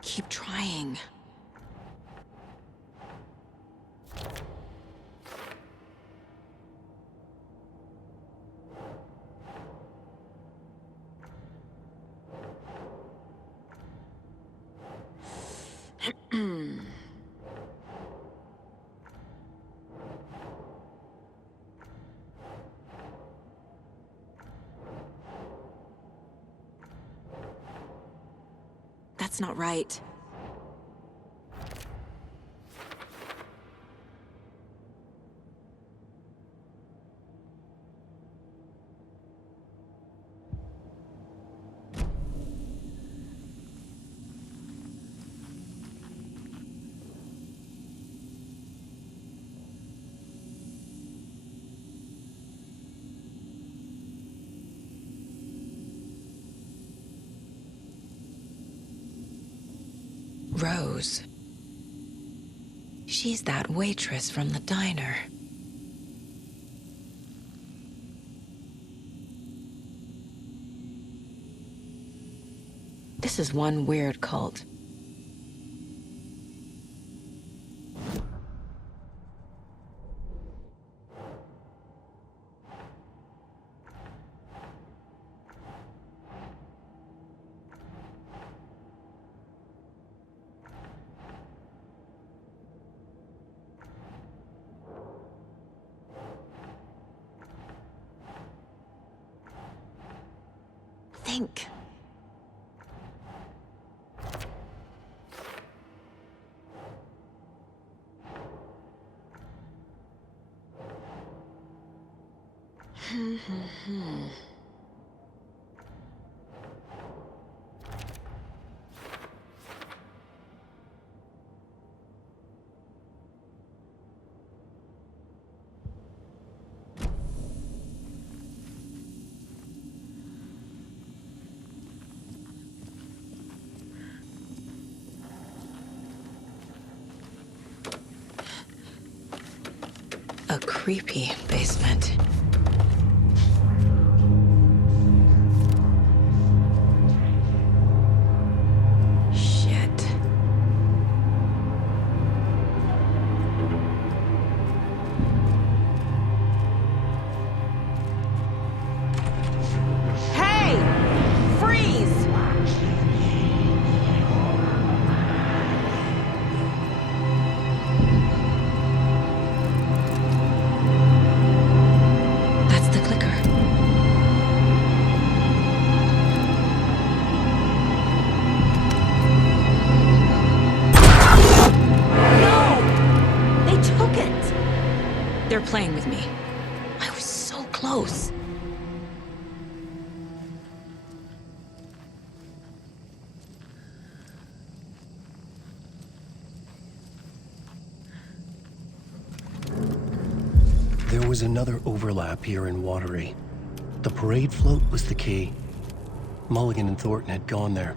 Keep trying. That's not right. Rose. She's that waitress from the diner. This is one weird cult. Think. A creepy basement. Shit. Hey! Freeze! That's the clicker. No! They took it! They're playing with me. I was so close. There was another overlap here in Watery. The parade float was the key. Mulligan and Thornton had gone there,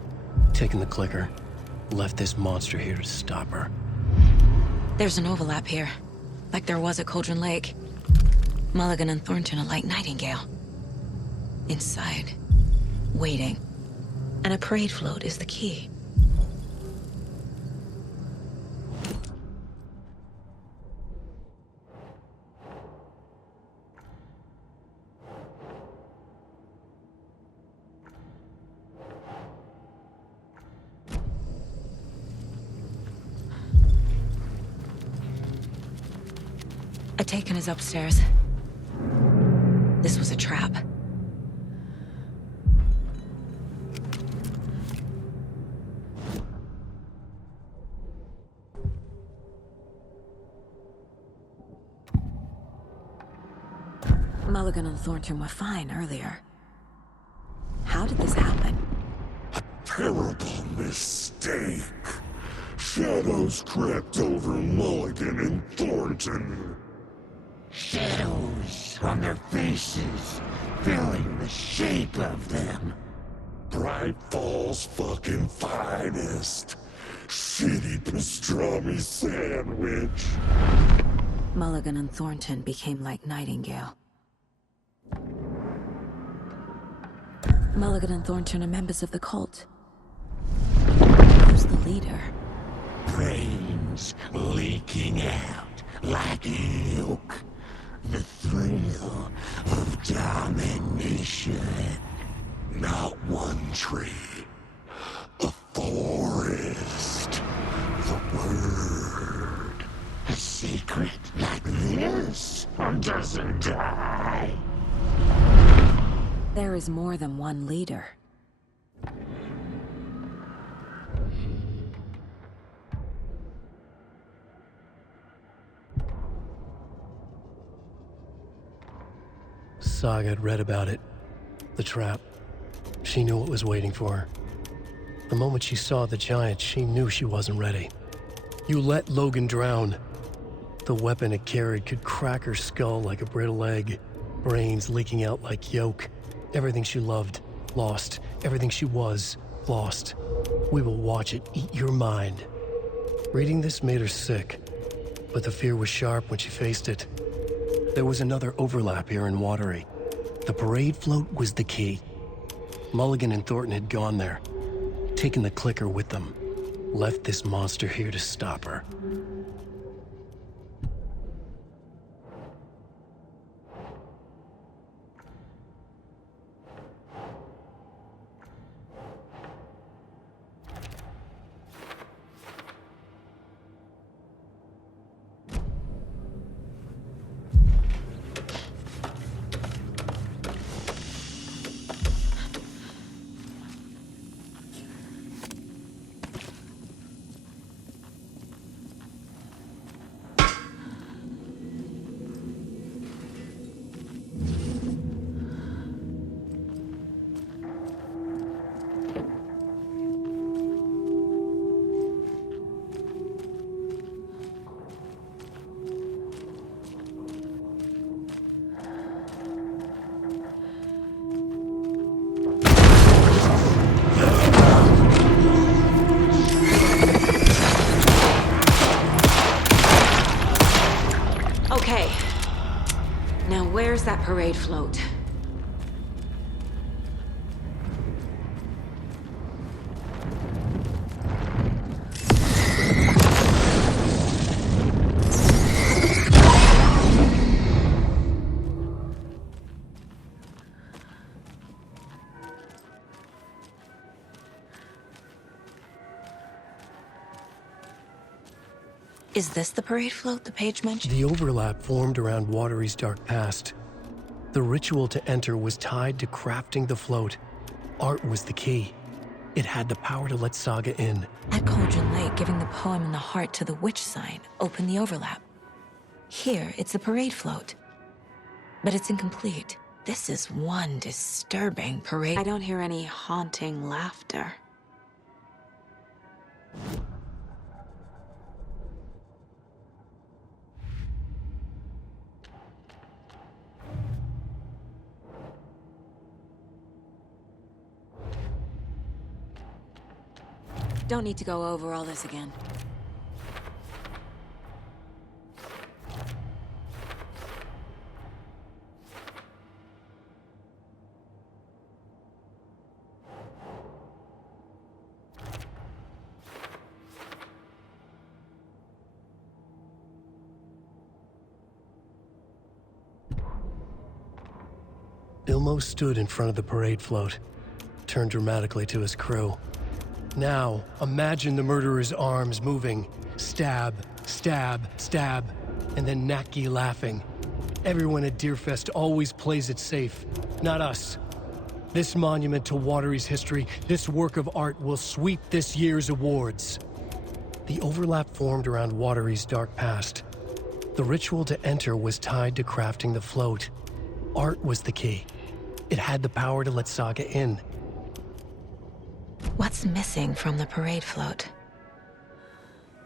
taken the clicker, left this monster here to stop her. There's an overlap here, like there was at Cauldron Lake. Mulligan and Thornton are like Nightingale. Inside, waiting. And a parade float is the key. Taken is upstairs. This was a trap. Mulligan and Thornton were fine earlier. How did this happen? A terrible mistake. Shadows crept over Mulligan and Thornton. Shadows on their faces, filling the shape of them. Bright Falls fucking finest. Shitty pastrami sandwich. Mulligan and Thornton became like Nightingale. Mulligan and Thornton are members of the cult. Who's the leader? Brains leaking out like milk. The thrill of domination. Not one tree. A forest. The word. A secret like this doesn't die. There is more than one leader. Saga had read about it. The trap. She knew what was waiting for her. The moment she saw the giant, she knew she wasn't ready. You let Logan drown. The weapon it carried could crack her skull like a brittle egg. Brains leaking out like yolk. Everything she loved, lost. Everything she was, lost. We will watch it eat your mind. Reading this made her sick, but the fear was sharp when she faced it. There was another overlap here in Watery. The parade float was the key. Mulligan and Thornton had gone there, taken the clicker with them, left this monster here to stop her. Where's that parade float? Is this the parade float the page mentioned? The overlap formed around Watery's dark past. The ritual to enter was tied to crafting the float. Art was the key. It had the power to let Saga in. At Cauldron Lake, giving the poem and the heart to the witch sign opened the overlap. Here, it's the parade float. But it's incomplete. This is one disturbing parade. I don't hear any haunting laughter. Don't need to go over all this again. Ilmo stood in front of the parade float, turned dramatically to his crew. Now, imagine the murderer's arms moving. Stab, stab, stab, and then Naki laughing. Everyone at Deerfest always plays it safe, not us. This monument to Watery's history, this work of art will sweep this year's awards. The overlap formed around Watery's dark past. The ritual to enter was tied to crafting the float. Art was the key. It had the power to let Saga in. What's missing from the parade float?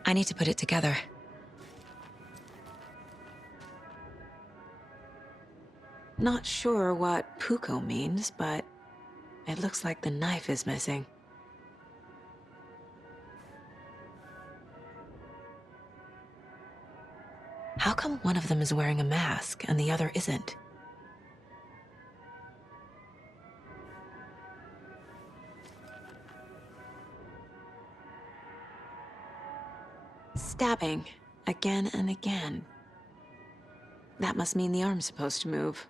I need to put it together. Not sure what Puko means, but it looks like the knife is missing. How come one of them is wearing a mask and the other isn't? Stabbing, again and again. That must mean the arm's supposed to move.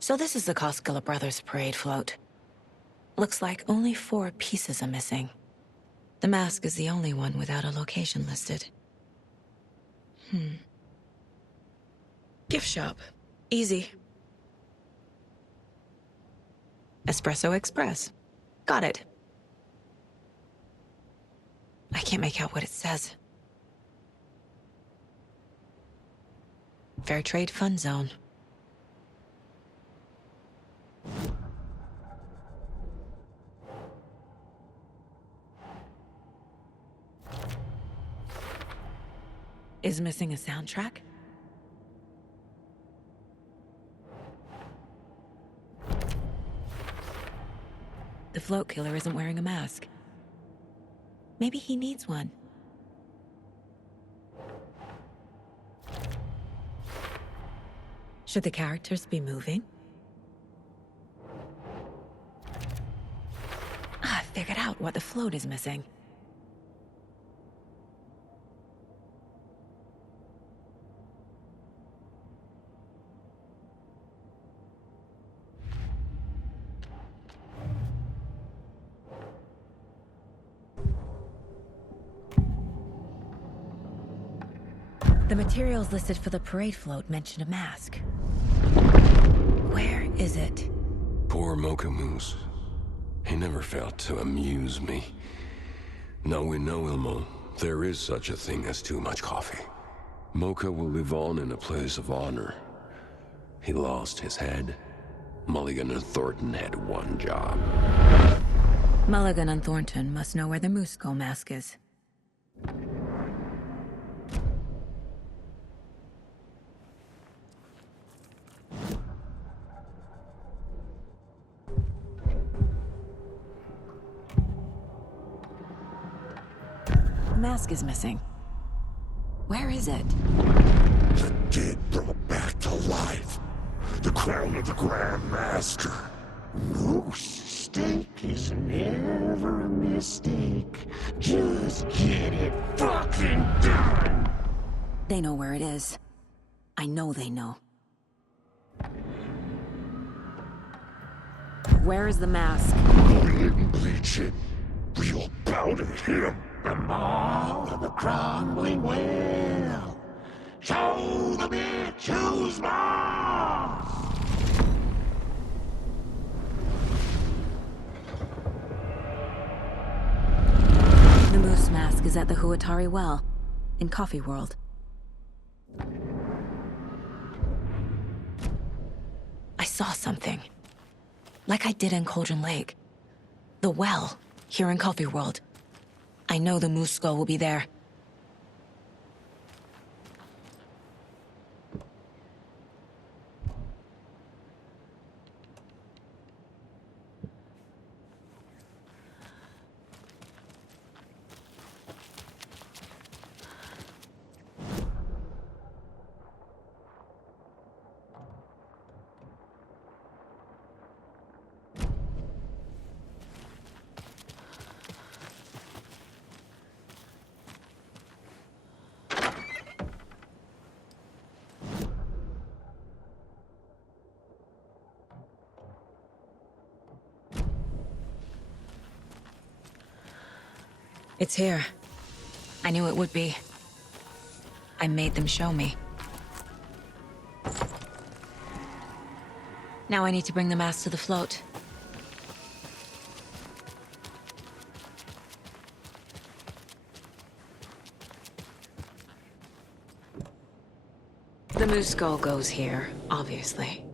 So this is the Koskela Brothers parade float. Looks like only 4 pieces are missing. The mask is the only one without a location listed. Gift shop. Easy. Espresso Express. Got it. I can't make out what it says. Fair Trade Fun Zone. Is missing a soundtrack? The float killer isn't wearing a mask. Maybe he needs one. Should the characters be moving? I figured out what the float is missing. The materials listed for the parade float mention a mask. Where is it? Poor Mocha Moose. He never failed to amuse me. Now we know, Ilmo, there is such a thing as too much coffee. Mocha will live on in a place of honor. He lost his head. Mulligan and Thornton had one job. Mulligan and Thornton must know where the Moose Skull mask is. The mask is missing. Where is it? The dead brought back to life. The crown of the Grand Master. Moose steak is never a mistake. Just get it fucking done. They know where it is. I know they know. Where is the mask? Only it and bleach it. Real powder him. The maw of the crumbling wheel. Show the bitch who's boss! The moose mask is at the Huatari Well, in Coffee World. I saw something. Like I did in Cauldron Lake. The well, here in Coffee World. I know the moose skull will be there. It's here. I knew it would be. I made them show me. Now I need to bring the mask to the float. The moose skull goes here, obviously.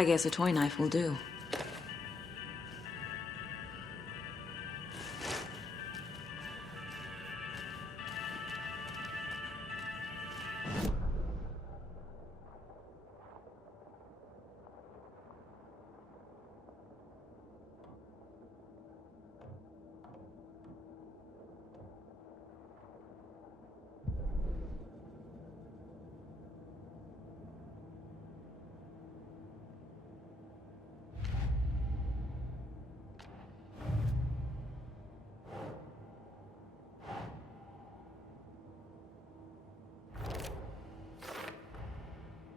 I guess a toy knife will do.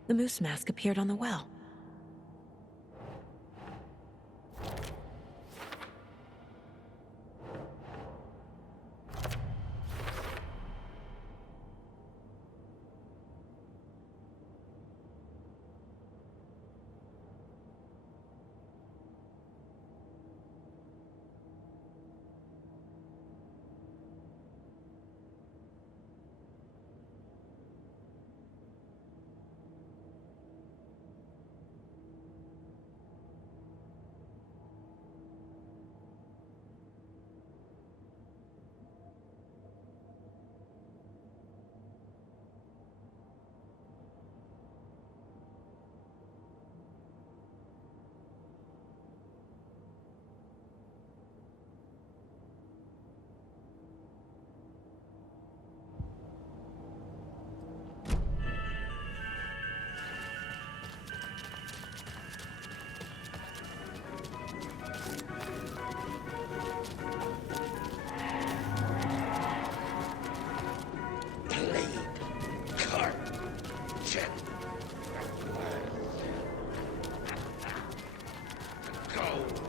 The moose mask appeared on the well. attention. Go.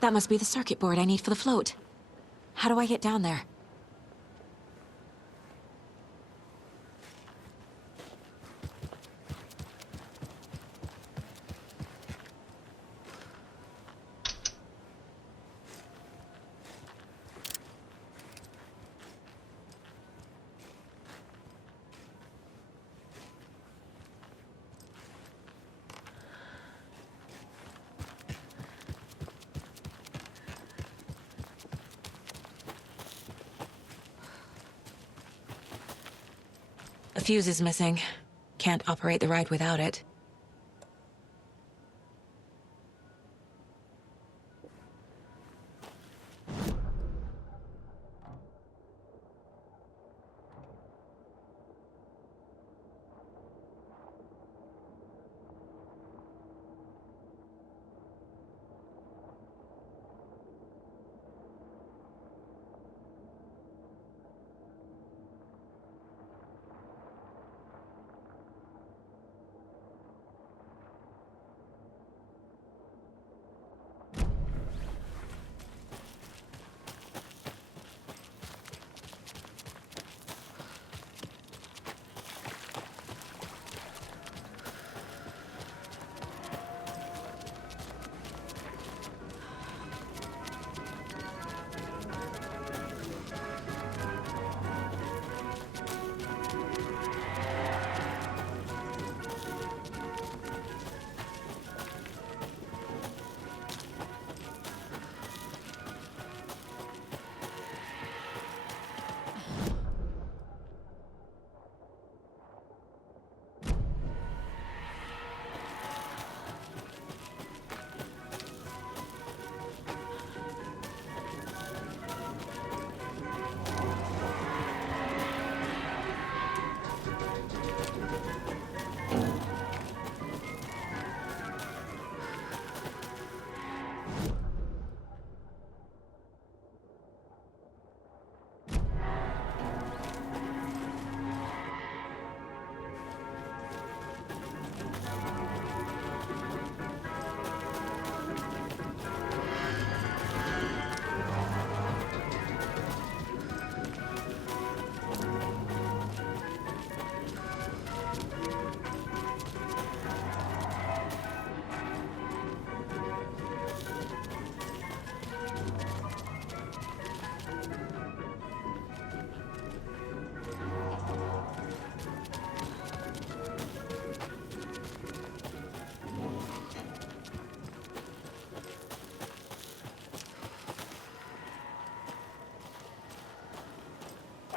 That must be the circuit board I need for the float. How do I get down there? A fuse is missing. Can't operate the ride without it.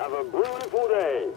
Have a beautiful day.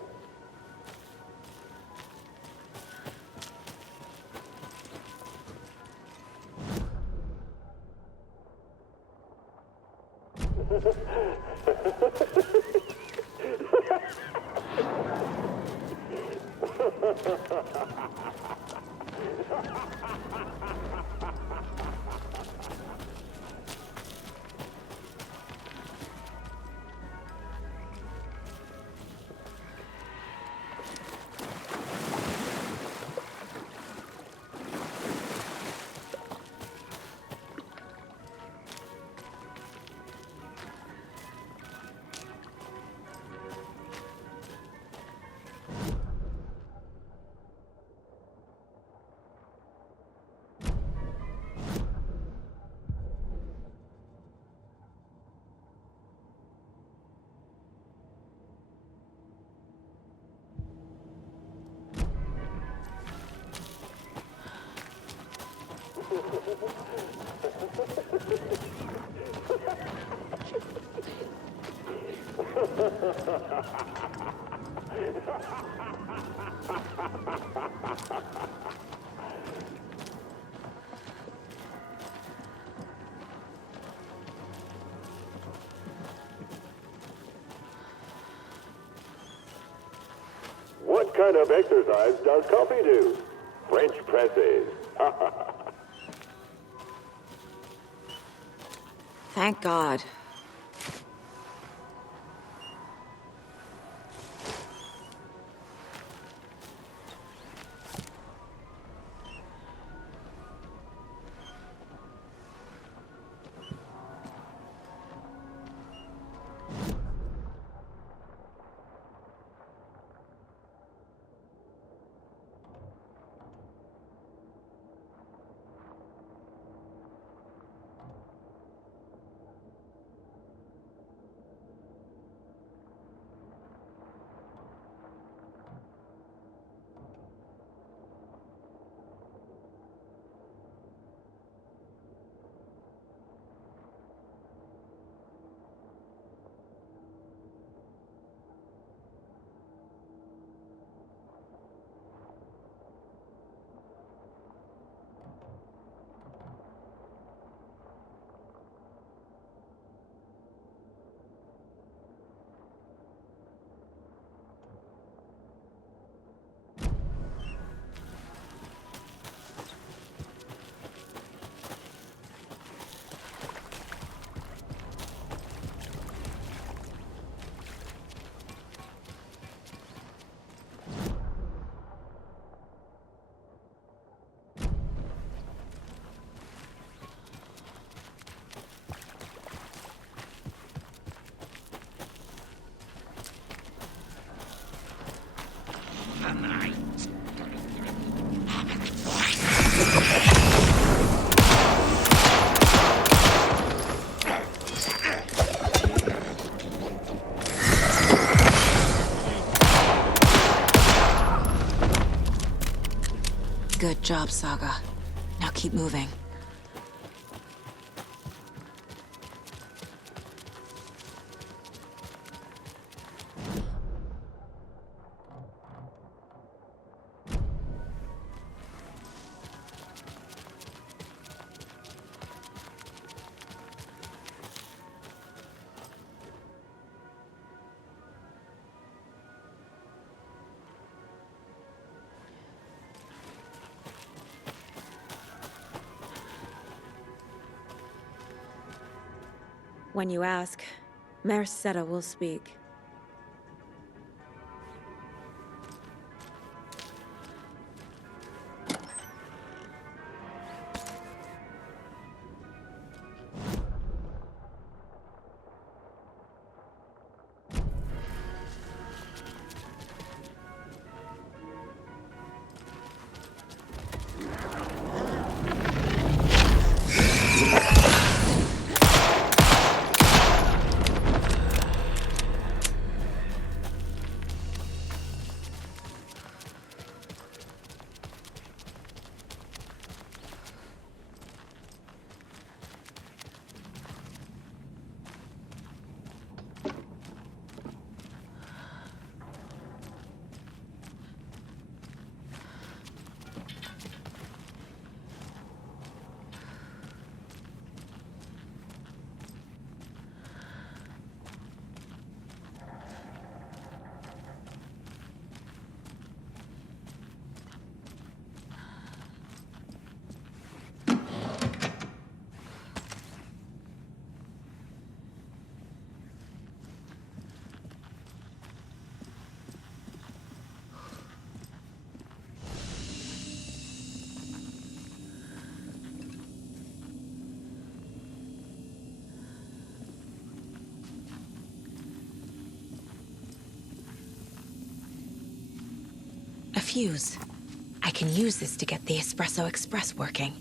What kind of exercise does coffee do? French presses. Thank God. Good job, Saga. Now keep moving. When you ask, Merceda will speak. fuse. I can use this to get the Espresso Express working.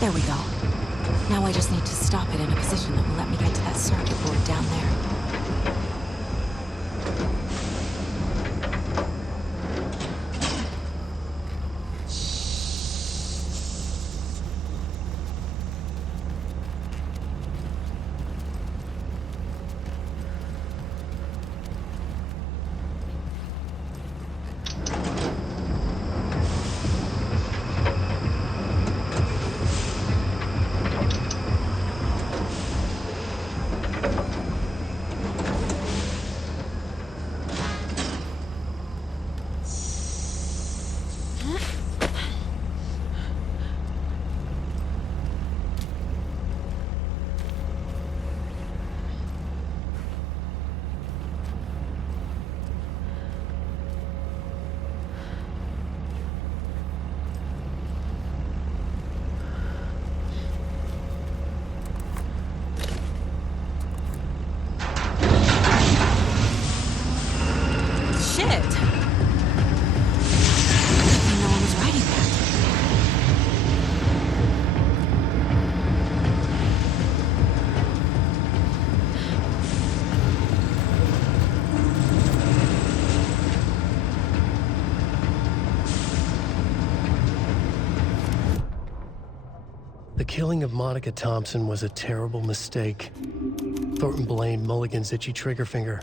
There we go. Now I just need to stop it in a position that will let me get to that circuit board down there. The killing of Monica Thompson was a terrible mistake. Thornton blamed Mulligan's itchy trigger finger.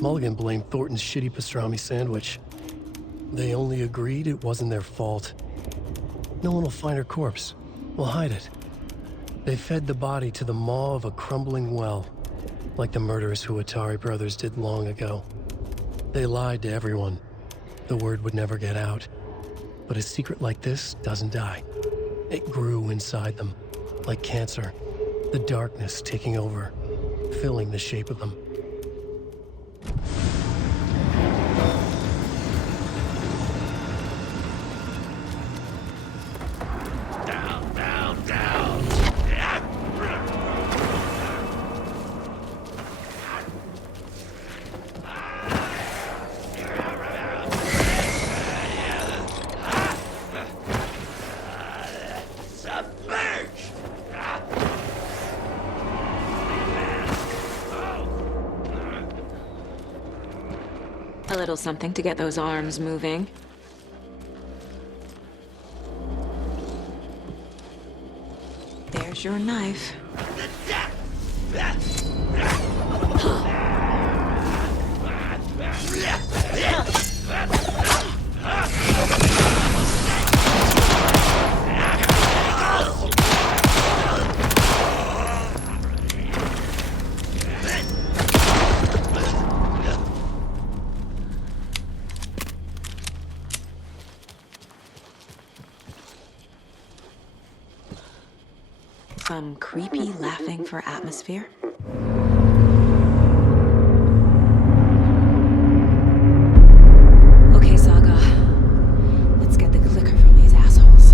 Mulligan blamed Thornton's shitty pastrami sandwich. They only agreed it wasn't their fault. No one will find her corpse. We'll hide it. They fed the body to the maw of a crumbling well, like the murderous Huatari brothers did long ago. They lied to everyone. The word would never get out. But a secret like this doesn't die. It grew inside them, like cancer, the darkness taking over, filling the shape of them. Down, down, down! A little something to get those arms moving. There's your knife. Some creepy laughing for atmosphere. Okay, Saga. Let's get the clicker from these assholes.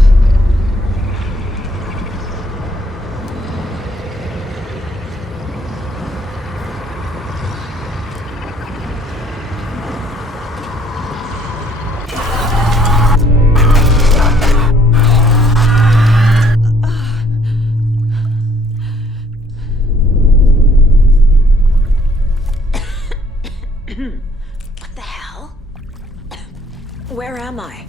What the hell? Where am I?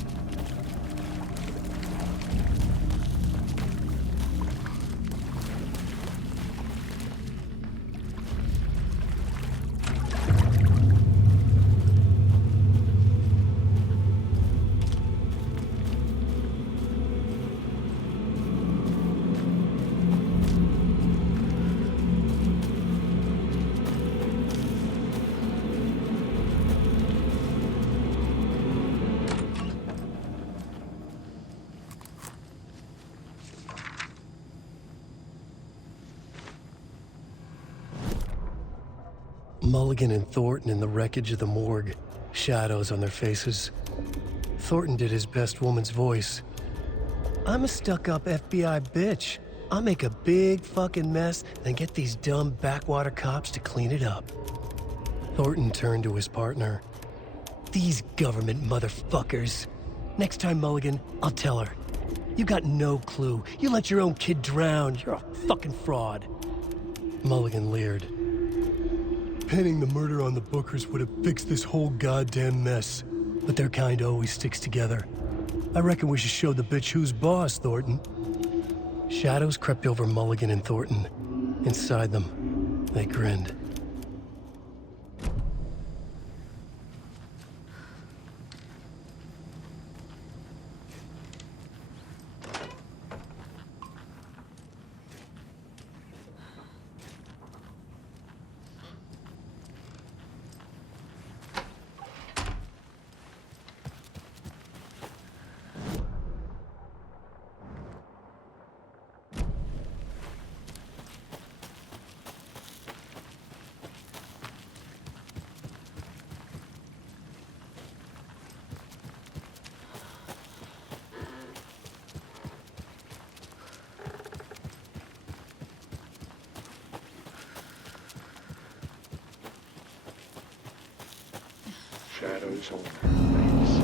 Mulligan and Thornton in the wreckage of the morgue, shadows on their faces. Thornton did his best woman's voice. I'm a stuck-up FBI bitch. I'll make a big fucking mess, then get these dumb backwater cops to clean it up. Thornton turned to his partner. These government motherfuckers. Next time, Mulligan, I'll tell her. You got no clue. You let your own kid drown. You're a fucking fraud. Mulligan leered. Pinning the murder on the Bookers would have fixed this whole goddamn mess. But their kind always sticks together. I reckon we should show the bitch who's boss, Thornton. Shadows crept over Mulligan and Thornton. Inside them, they grinned. Shadows on their faces.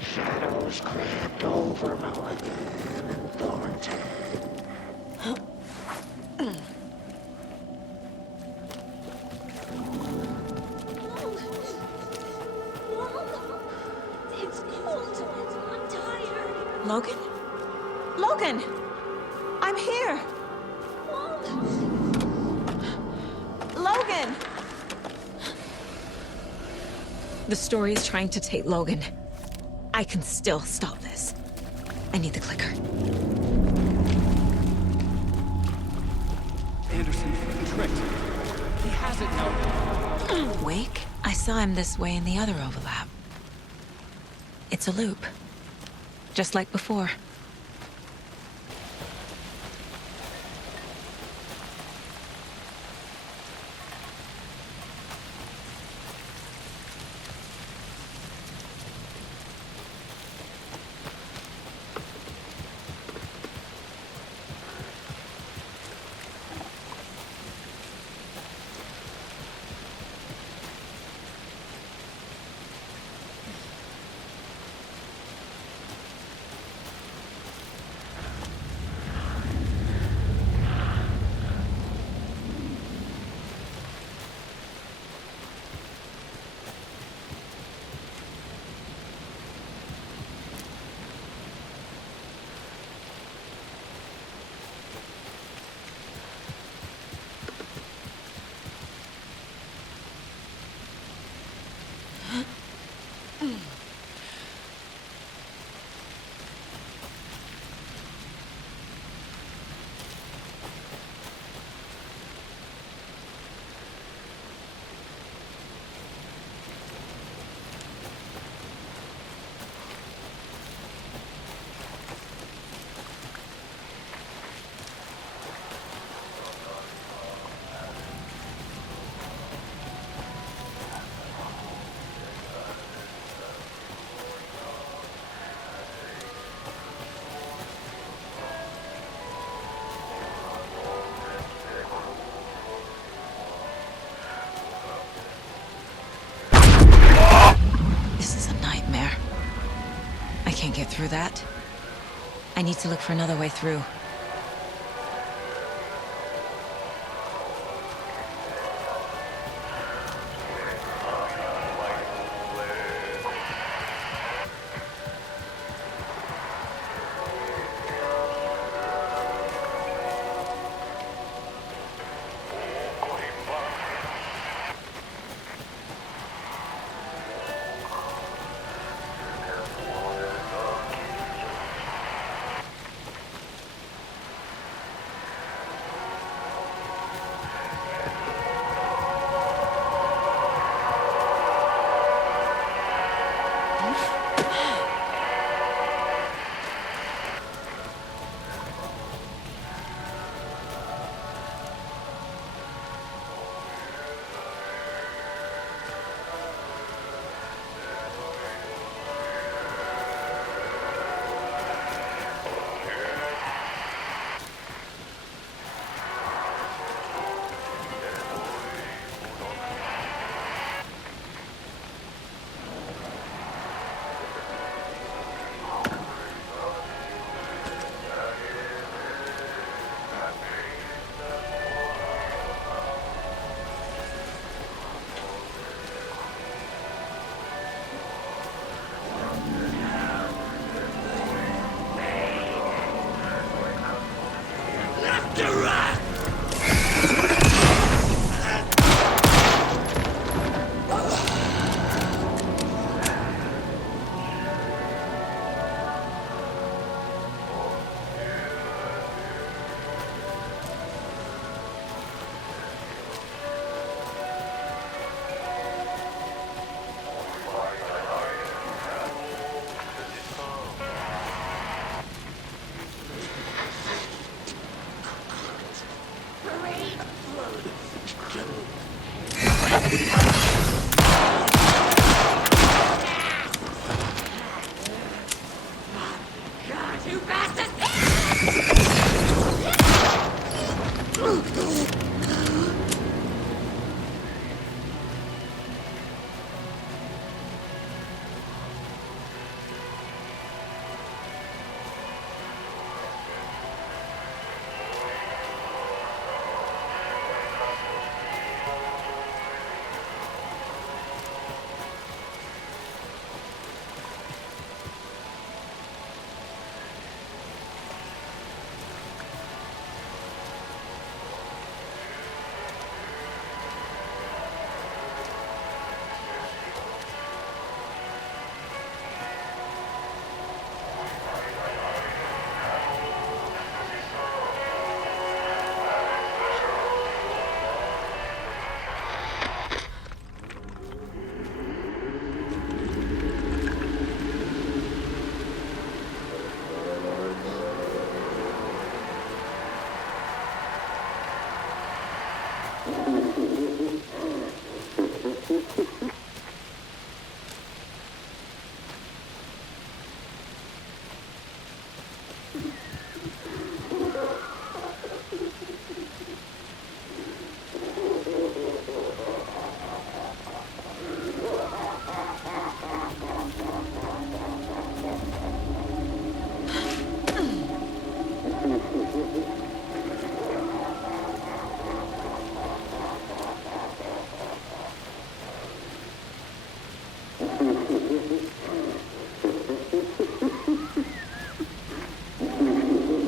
Shadows crept over Mulligan and Thornton. It's cold. I'm tired. Logan? Logan! I'm here! Logan! The story is trying to take Logan. I can still stop this. I need the clicker. Anderson, tricked. He has it now. Wake? I saw him this way in the other overlap. It's a loop. Just like before. Can't get through that. I need to look for another way through. God, you bastard!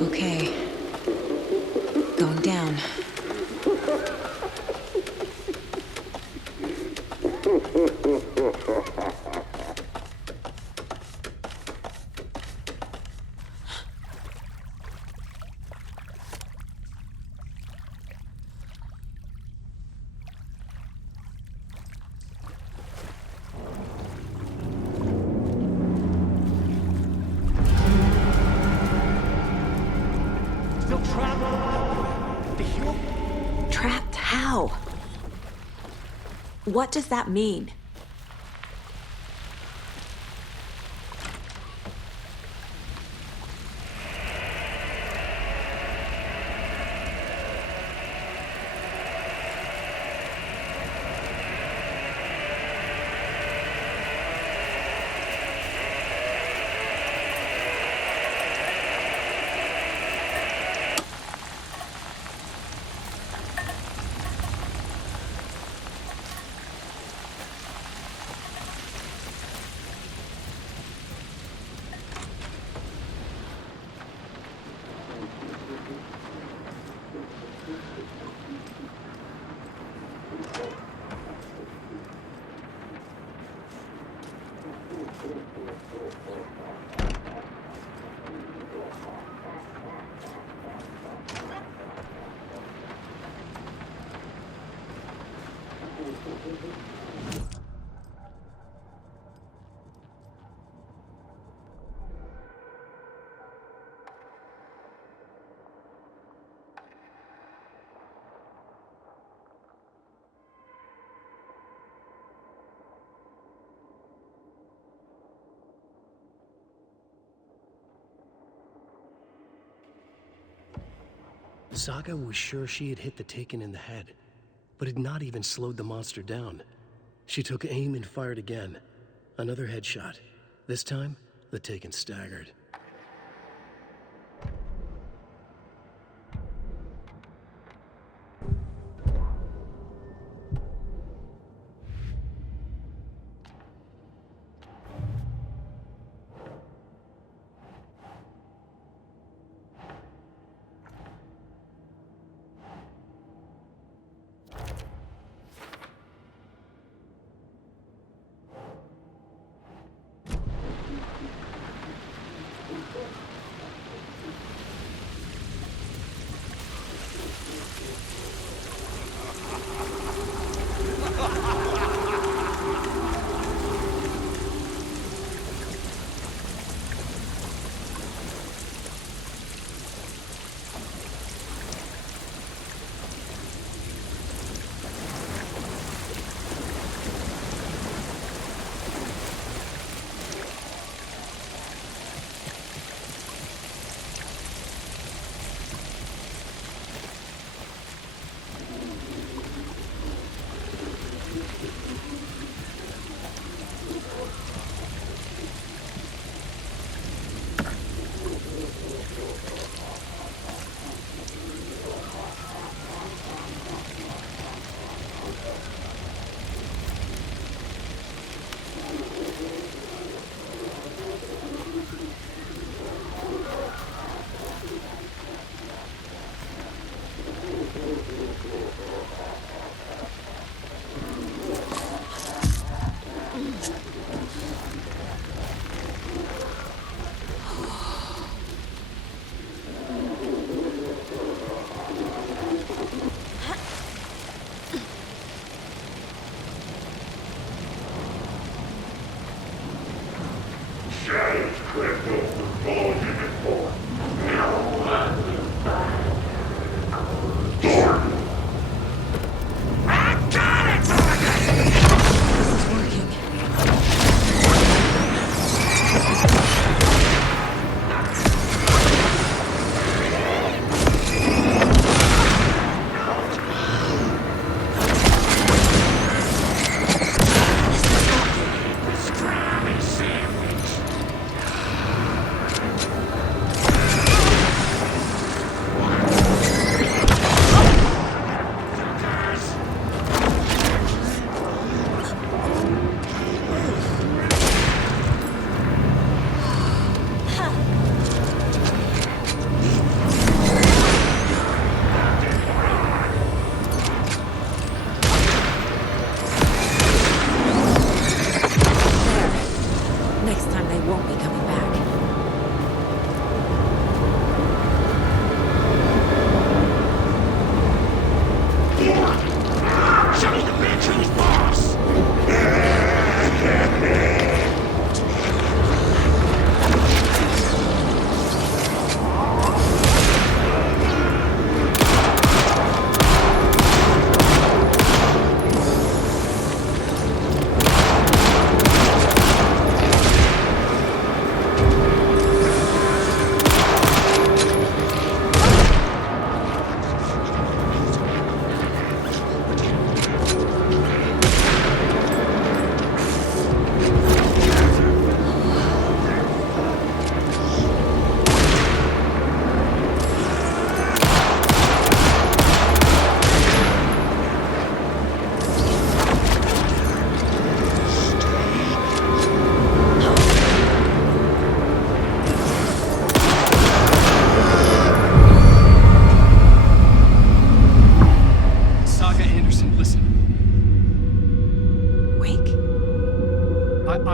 Okay. Going down. Still trapped. The hill? Trapped how? What does that mean? Saga was sure she had hit the Taken in the head, but had not even slowed the monster down. She took aim and fired again. Another headshot. This time, the Taken staggered.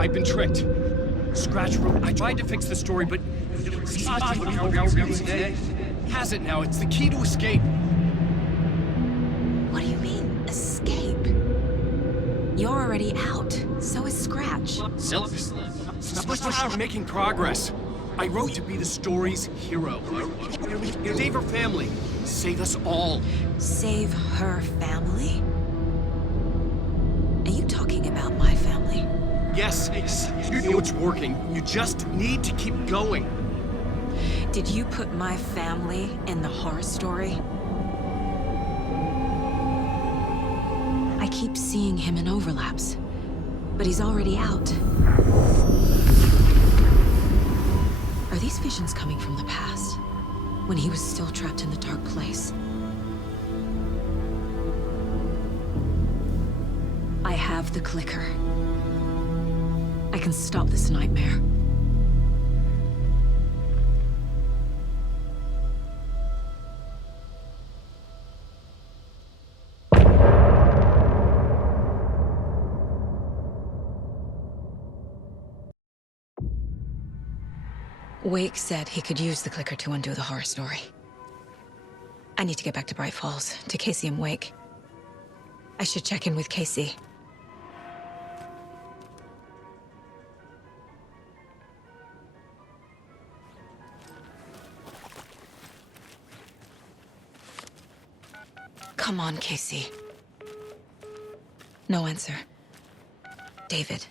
I've been tricked. Scratch wrote. I tried to fix the story, but has it now. It's the key to escape. What do you mean, escape? You're already out. So is Scratch. We're making progress. I wrote to be the story's hero. Save her family. Save us all. Save her family? Are you talking about my family? Yes, you know it's working. You just need to keep going. Did you put my family in the horror story? I keep seeing him in overlaps, but he's already out. Are these visions coming from the past, when he was still trapped in the dark place? I have the clicker. I can stop this nightmare. Wake said he could use the clicker to undo the horror story. I need to get back to Bright Falls, to Casey and Wake. I should check in with Casey. Come on, Casey. No answer. David.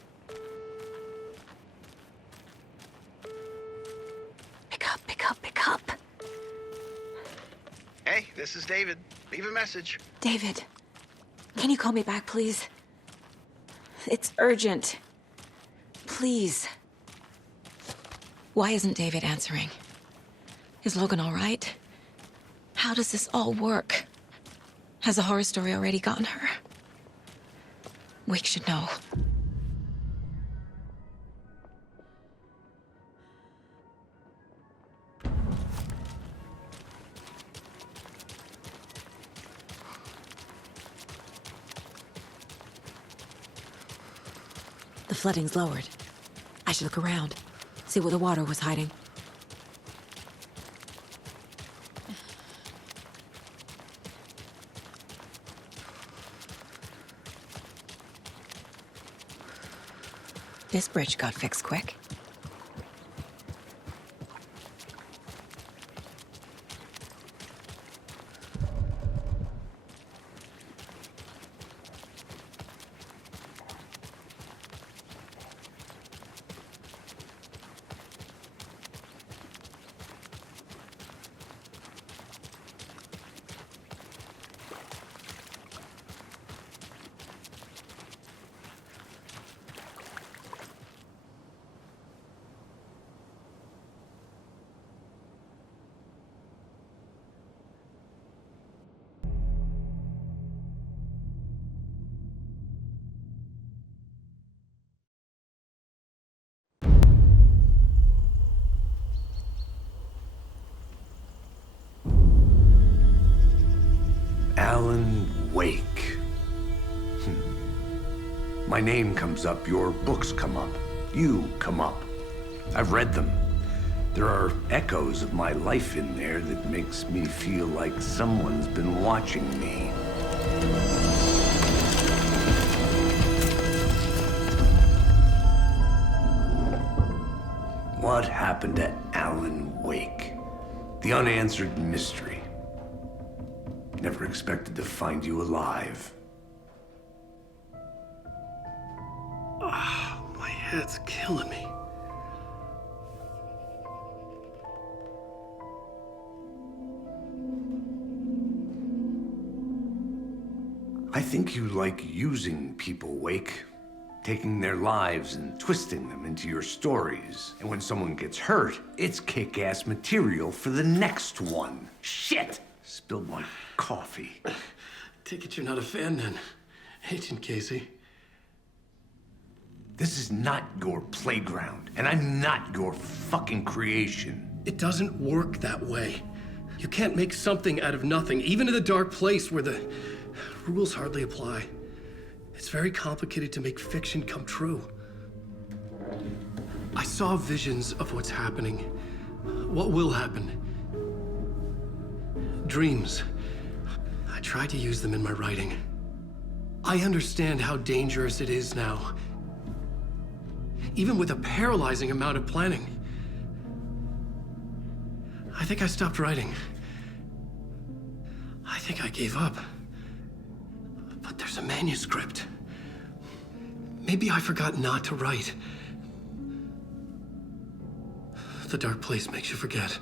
Pick up. Hey, this is David. Leave a message. David, can you call me back, please? It's urgent. Please. Why isn't David answering? Is Logan all right? How does this all work? Has the horror story already gotten her? Wake should know. The flooding's lowered. I should look around, see where the water was hiding. This bridge got fixed quick. Alan Wake. My name comes up, your books come up, you come up. I've read them. There are echoes of my life in there that makes me feel like someone's been watching me. What happened to Alan Wake? The unanswered mystery. Never expected to find you alive. Ah, my head's killing me. I think you like using people, Wake. Taking their lives and twisting them into your stories. And when someone gets hurt, it's kick-ass material for the next one. Shit! Spilled my coffee. Take it you're not a fan then, Agent Casey. This is not your playground, and I'm not your fucking creation. It doesn't work that way. You can't make something out of nothing, even in the dark place where the rules hardly apply. It's very complicated to make fiction come true. I saw visions of what's happening. What will happen. Dreams. I tried to use them in my writing. I understand how dangerous it is now. Even with a paralyzing amount of planning. I think I stopped writing. I think I gave up. But there's a manuscript. Maybe I forgot not to write. The dark place makes you forget.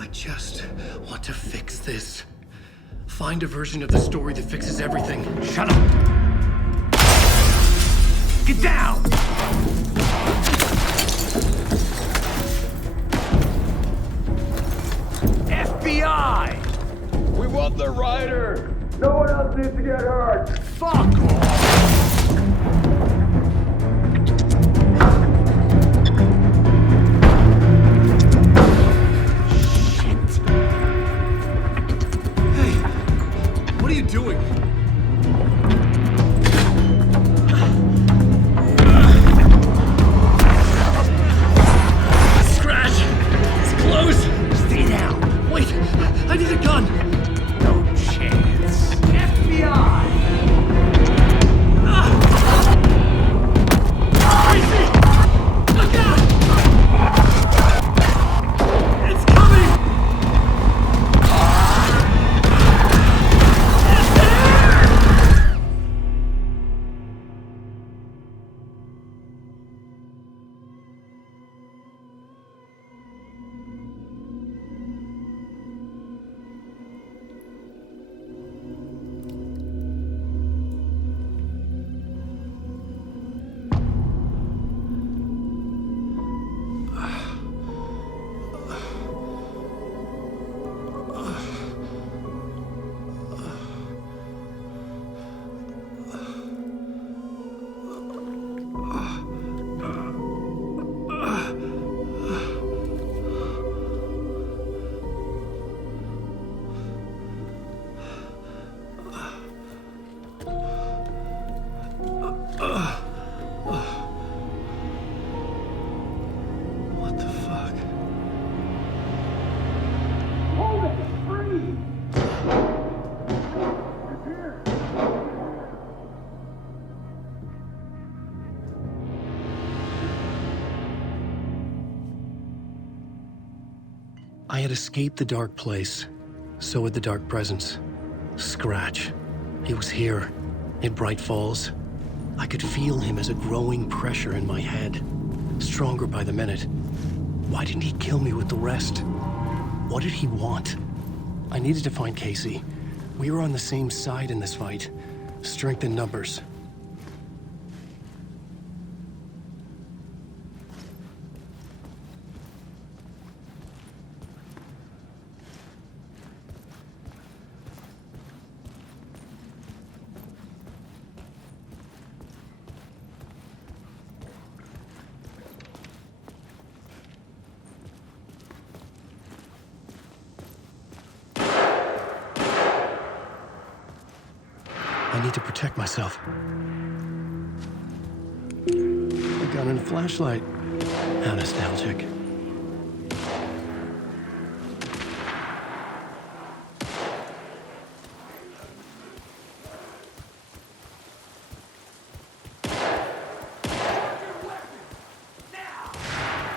I just want to fix this. Find a version of the story that fixes everything. Shut up! Get down! FBI! We want the writer! No one else needs to get hurt! Fuck off! What are you doing? Scratch! It's close! Stay down! Wait! I need a gun! No chance. FBI! Crazy! Look out! It's coming! What the fuck? Hold it! Freeze! I had escaped the dark place. So had the dark presence. Scratch. He was here, in Bright Falls. I could feel him as a growing pressure in my head. Stronger by the minute. Why didn't he kill me with the rest? What did he want? I needed to find Casey. We were on the same side in this fight. Strength in numbers. I need to protect myself. A gun and a flashlight. How nostalgic.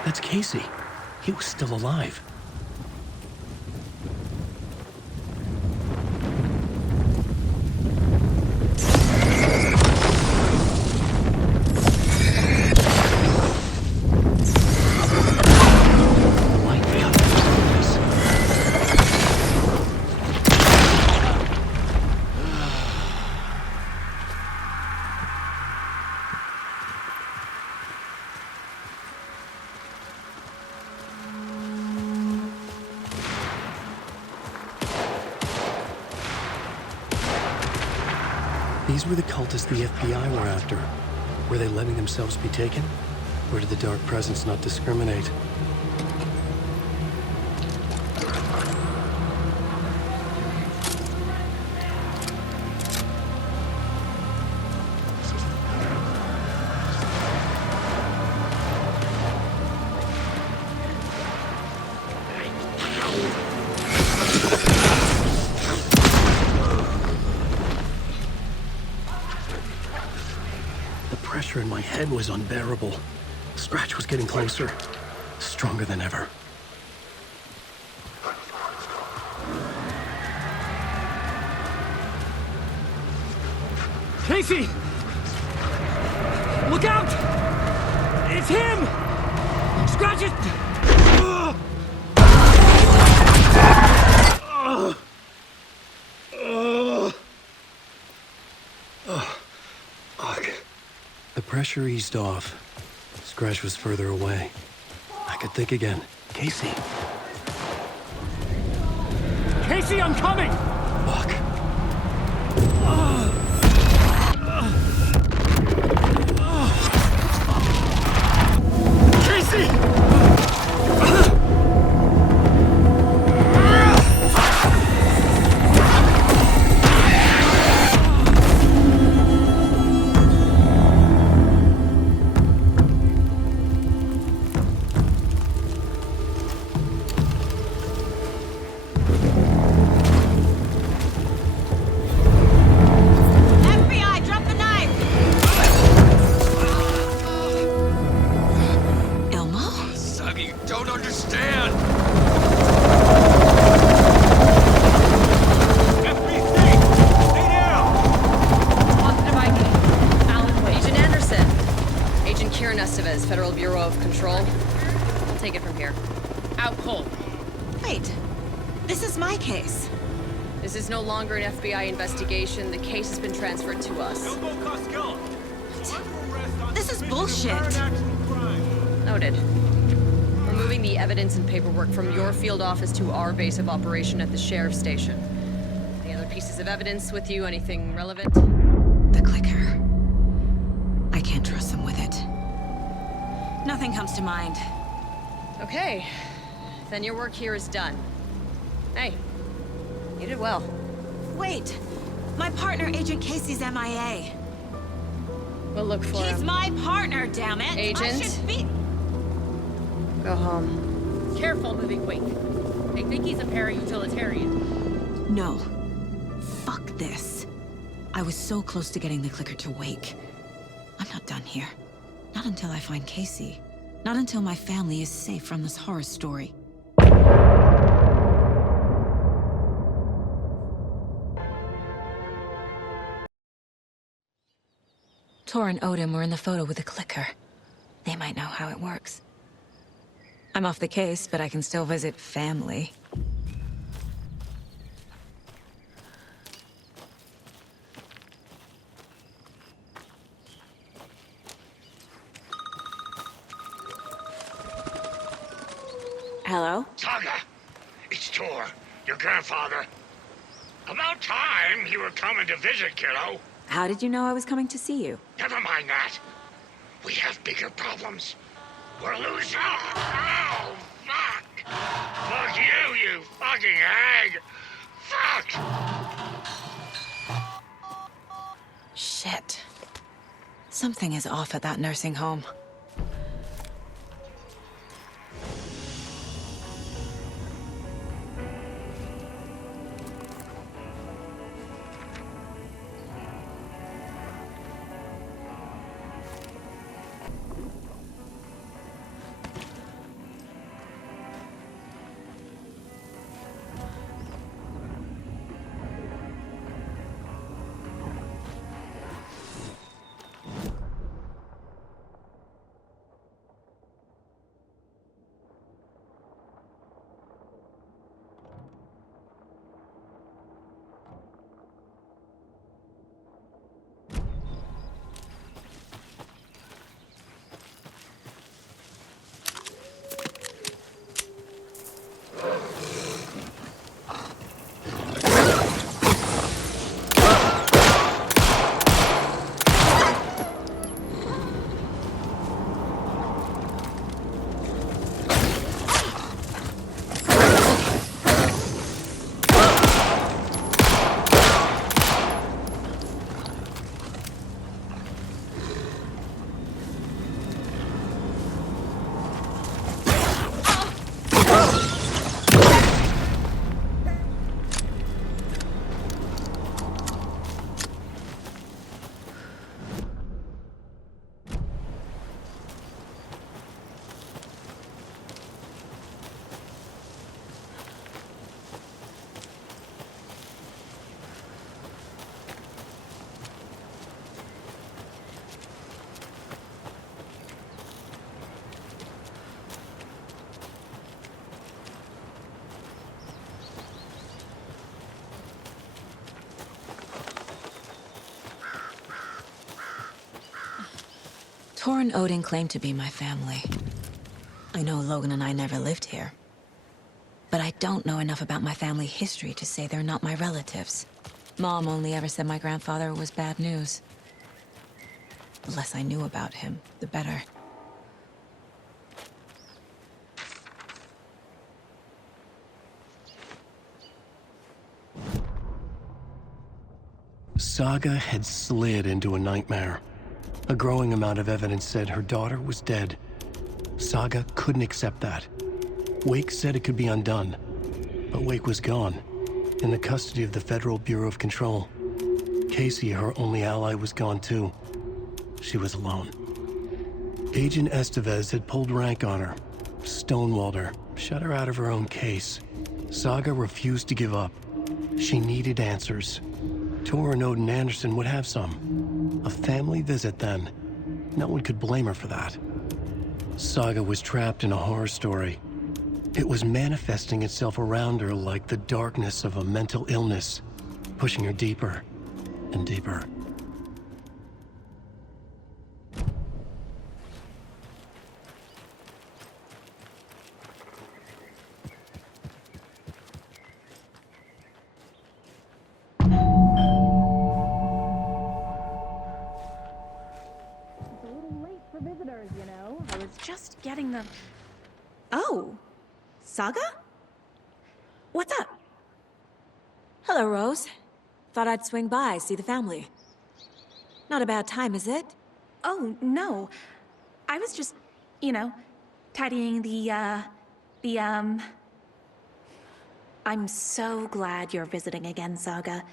That's Casey. He was still alive. These were the cultists the FBI were after. Were they letting themselves be taken? Or did the dark presence not discriminate? pressure in my head was unbearable. Scratch was getting closer, stronger than ever. Casey! Look out! It's him! Scratch it! The pressure eased off. Scratch was further away. I could think again. Casey. Casey, I'm coming! Fuck. Casey! Federal Bureau of Control. I'll take it from here. Out cold. Wait. This is my case. This is no longer an FBI investigation. The case has been transferred to us. This is bullshit. Noted. We're moving the evidence and paperwork from your field office to our base of operation at the sheriff's station. Any other pieces of evidence with you? Anything relevant? The clicker. I can't trust them with it. Nothing comes to mind. Okay. Then your work here is done. Hey, you did well. Wait! My partner, Agent Casey's MIA. We'll look for him. He's my partner, damn it! Agent? I should be... Go home. Careful moving Wake. They think he's a para-utilitarian. No. Fuck this. I was so close to getting the clicker to Wake. I'm not done here. Not until I find Casey. Not until my family is safe from this horror story. Tor and Odin were in the photo with the clicker. They might know how it works. I'm off the case, but I can still visit family. Hello? Saga! It's Tor, your grandfather. About time you were coming to visit, kiddo. How did you know I was coming to see you? Never mind that. We have bigger problems. We're losing... Oh, fuck! Fuck you, you fucking hag! Fuck! Shit. Something is off at that nursing home. Tor and Odin claim to be my family. I know Logan and I never lived here. But I don't know enough about my family history to say they're not my relatives. Mom only ever said my grandfather was bad news. The less I knew about him, the better. Saga had slid into a nightmare. A growing amount of evidence said her daughter was dead. Saga couldn't accept that. Wake said it could be undone, but Wake was gone, in the custody of the Federal Bureau of Control. Casey, her only ally, was gone too. She was alone. Agent Estevez had pulled rank on her, stonewalled her, shut her out of her own case. Saga refused to give up. She needed answers. Tor and Odin Anderson would have some. A family visit then. No one could blame her for that. Saga was trapped in a horror story. It was manifesting itself around her like the darkness of a mental illness, pushing her deeper and deeper. Just getting the... Oh, Saga? What's up? Hello, Rose. Thought I'd swing by, see the family. Not a bad time, is it? Oh, no. I was just, tidying I'm so glad you're visiting again, Saga.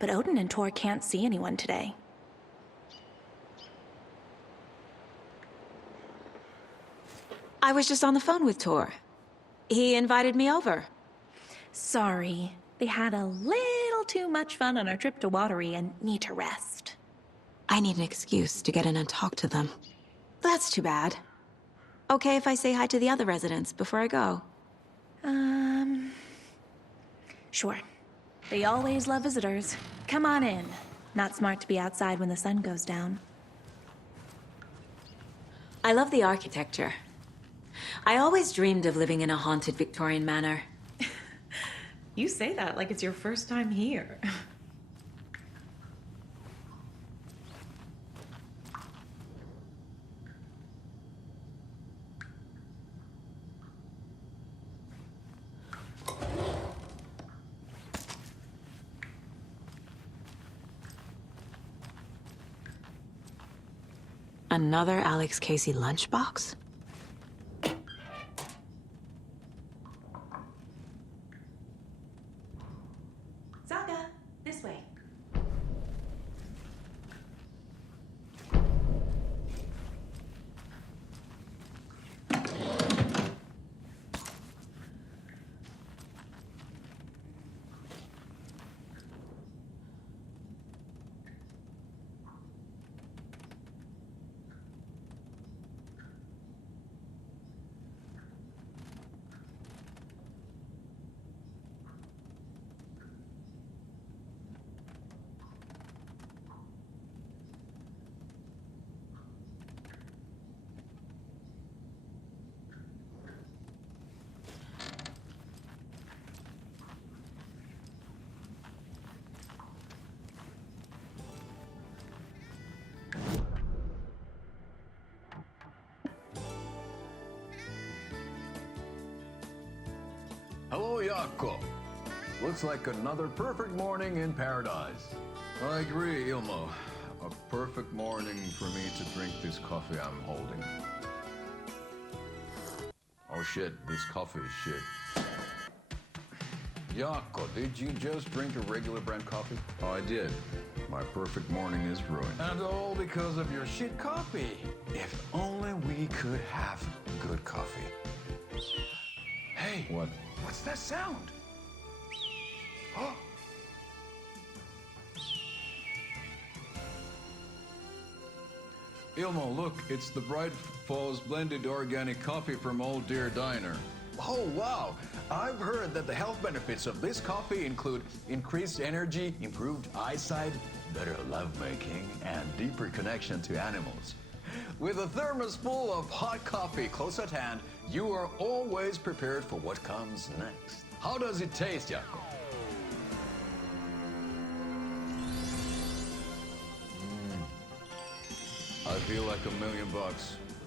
But Odin and Tor can't see anyone today. I was just on the phone with Tor. He invited me over. Sorry. They had a little too much fun on our trip to Watery and need to rest. I need an excuse to get in and talk to them. That's too bad. Okay if I say hi to the other residents before I go? Sure. They always love visitors. Come on in. Not smart to be outside when the sun goes down. I love the architecture. I always dreamed of living in a haunted Victorian manor. You say that like it's your first time here. Another Alex Casey lunchbox? Saga, this way. Hello, Jaakko. Looks like another perfect morning in paradise. I agree, Ilmo. A perfect morning for me to drink this coffee I'm holding. Oh shit, this coffee is shit. Jaakko, did you just drink a regular brand coffee? Oh, I did. My perfect morning is ruined. And all because of your shit coffee. If only we could have good coffee. Hey, what? What's that sound? Oh. Ilmo, look, it's the Bright Falls blended organic coffee from Old Deer Diner. Oh, wow. I've heard that the health benefits of this coffee include increased energy, improved eyesight, better lovemaking, and deeper connection to animals. With a thermos full of hot coffee close at hand, you are always prepared for what comes next. How does it taste, Jacob? I feel like $1 million.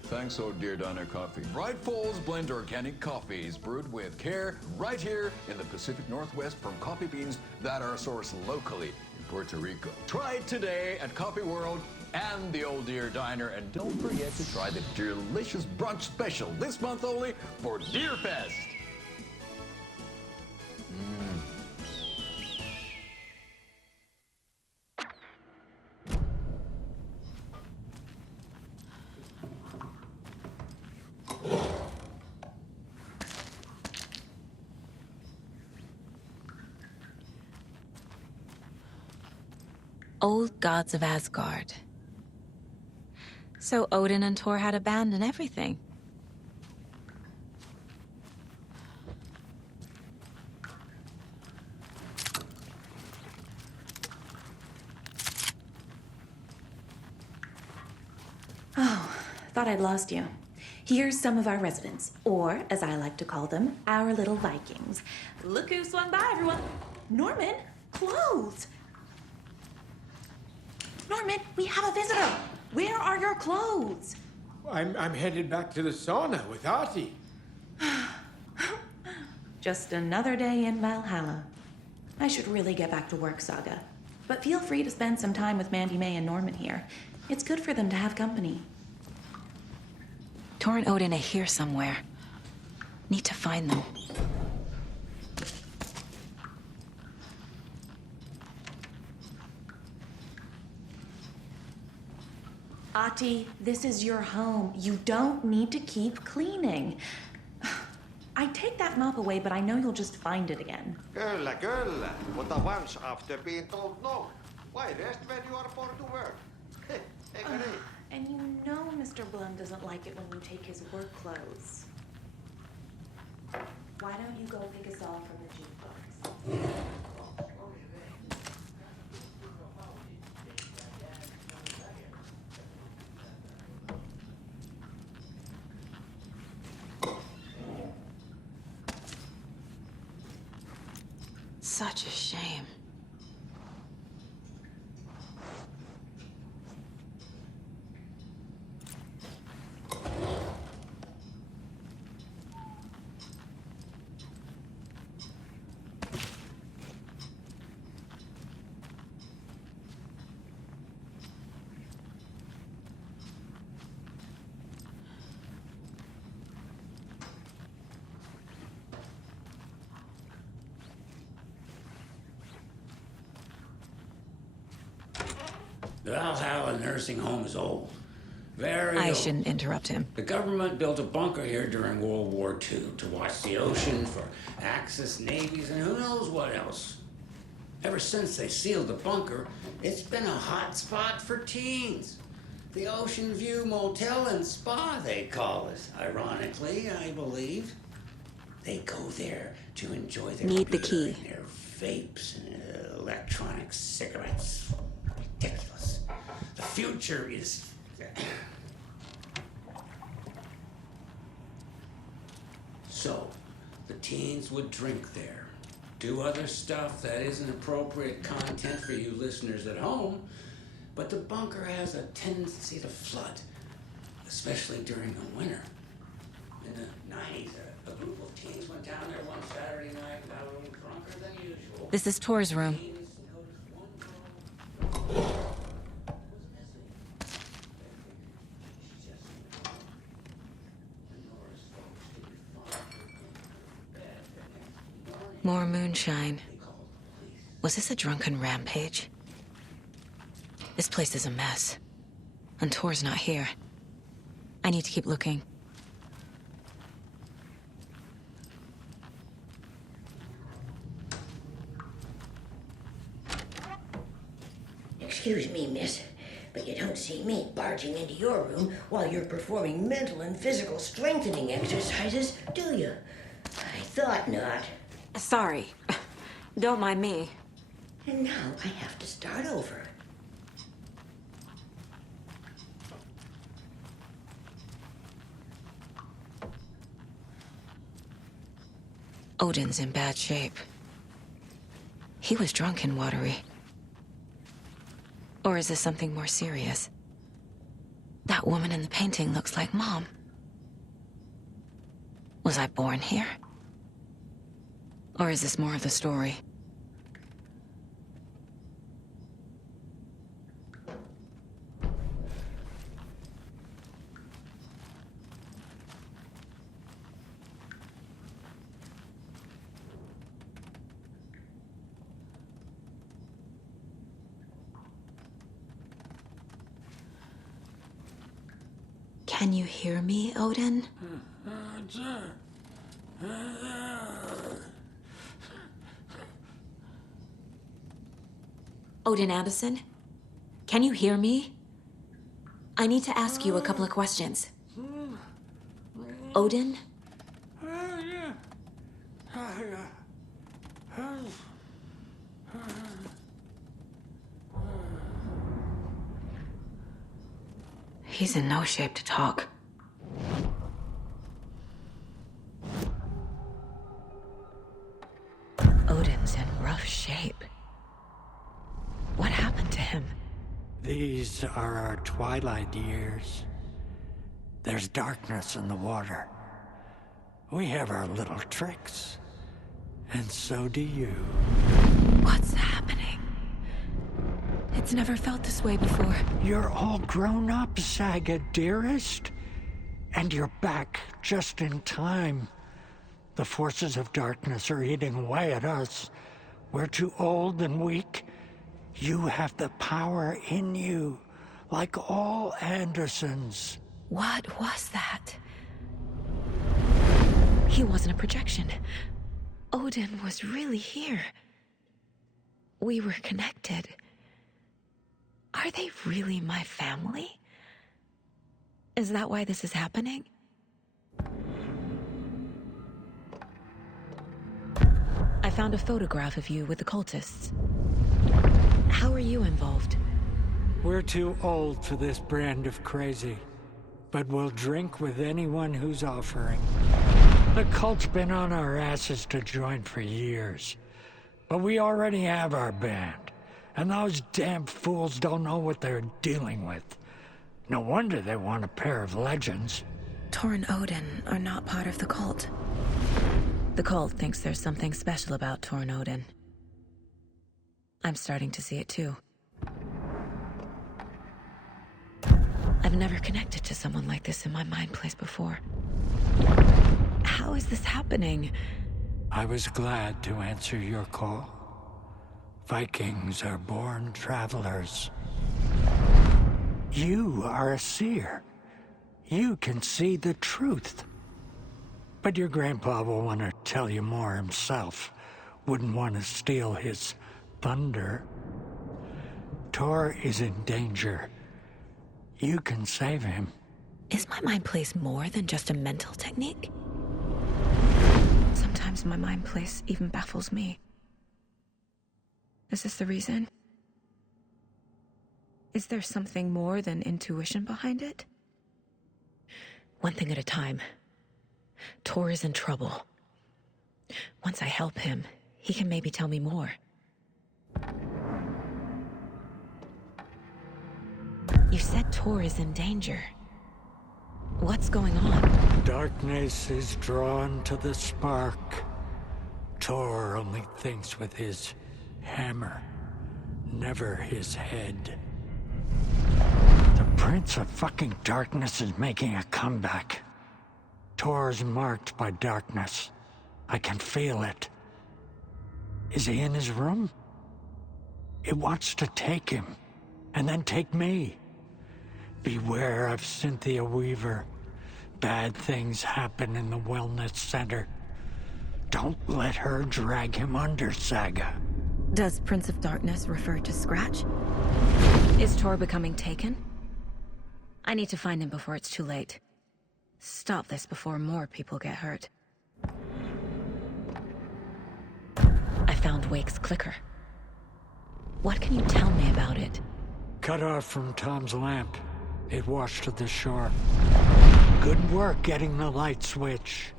Thanks, oh dear Diner Coffee. Bright Falls blend organic coffees brewed with care right here in the Pacific Northwest from coffee beans that are sourced locally in Puerto Rico. Try it today at Coffee World and the Old Deer Diner, and don't forget to try the delicious brunch special this month only for Deer Fest. Old gods of Asgard. So Odin and Thor had abandoned everything. Oh, thought I'd lost you. Here's some of our residents, or, as I like to call them, our little Vikings. Look who swung by, everyone. Norman, clothes. Norman, we have a visitor. Where are your clothes? I'm headed back to the sauna with Artie. Just another day in Valhalla. I should really get back to work, Saga. But feel free to spend some time with Mandy May and Norman here. It's good for them to have company. Thor and Odin are here somewhere. Need to find them. Ati, this is your home. You don't need to keep cleaning. I'd take that mop away, but I know you'll just find it again. Kyllä, kyllä. Mutta once after being told no, why rest when you are born to work? Eikö niin? And you know Mr. Blum doesn't like it when you take his work clothes. Why don't you go pick a song from the jukebox? Such a shame. The Valhalla nursing home is old. Very I old. shouldn't interrupt him. The government built a bunker here during World War II to watch the ocean for Axis navies and who knows what else. Ever since they sealed the bunker, it's been a hot spot for teens. The Ocean View Motel and Spa, they call it. Ironically, I believe. They go there to enjoy their Need the beer key. and their vapes and electronic cigarettes. Ridiculous. The future is... So, the teens would drink there, do other stuff that isn't appropriate content for you listeners at home, but the bunker has a tendency to flood, especially during the winter. In the 90s, a group of teens went down there one Saturday night and got a little drunker than usual. This is Thor's room. More moonshine. Was this a drunken rampage? This place is a mess. And Thor's not here. I need to keep looking. Excuse me, miss, but you don't see me barging into your room while you're performing mental and physical strengthening exercises, do you? I thought not. Sorry. Don't mind me. And now I have to start over. Odin's in bad shape. He was drunk and watery. Or is this something more serious? That woman in the painting looks like Mom. Was I born here? Or is this more of the story? Can you hear me, Odin? Odin Anderson? Can you hear me? I need to ask you a couple of questions. Odin? He's in no shape to talk. Odin's in rough shape. What happened to him? These are our twilight years. There's darkness in the water. We have our little tricks. And so do you. What's happening? It's never felt this way before. You're all grown up, Saga, dearest. And you're back just in time. The forces of darkness are eating away at us. We're too old and weak. You have the power in you, like all Andersons. What was that? He wasn't a projection. Odin was really here. We were connected. Are they really my family? Is that why this is happening? I found a photograph of you with the cultists. How are you involved? We're too old for this brand of crazy, but we'll drink with anyone who's offering. The cult's been on our asses to join for years, but we already have our band, and those damn fools don't know what they're dealing with. No wonder they want a pair of legends. Tor and Odin are not part of the cult. The cult thinks there's something special about Tor and Odin. I'm starting to see it too. I've never connected to someone like this in my mind place before. How is this happening? I was glad to answer your call. Vikings are born travelers. You are a seer. You can see the truth. But your grandpa will want to tell you more himself. Wouldn't want to steal his thunder. Tor is in danger. You can save him. Is my mind place more than just a mental technique? Sometimes my mind place even baffles me. Is this the reason? Is there something more than intuition behind it? One thing at a time. Tor is in trouble. Once I help him, he can maybe tell me more. You said Tor is in danger. What's going on? Darkness is drawn to the spark. Tor only thinks with his hammer, never his head. The Prince of fucking Darkness is making a comeback. Tor's marked by darkness. I can feel it. Is he in his room? It wants to take him, and then take me. Beware of Cynthia Weaver. Bad things happen in the wellness center. Don't let her drag him under, Saga. Does Prince of Darkness refer to Scratch? Is Tor becoming taken? I need to find him before it's too late. Stop this before more people get hurt. I found Wake's clicker. What can you tell me about it? Cut off from Tom's lamp. It washed to the shore. Good work getting the light switch.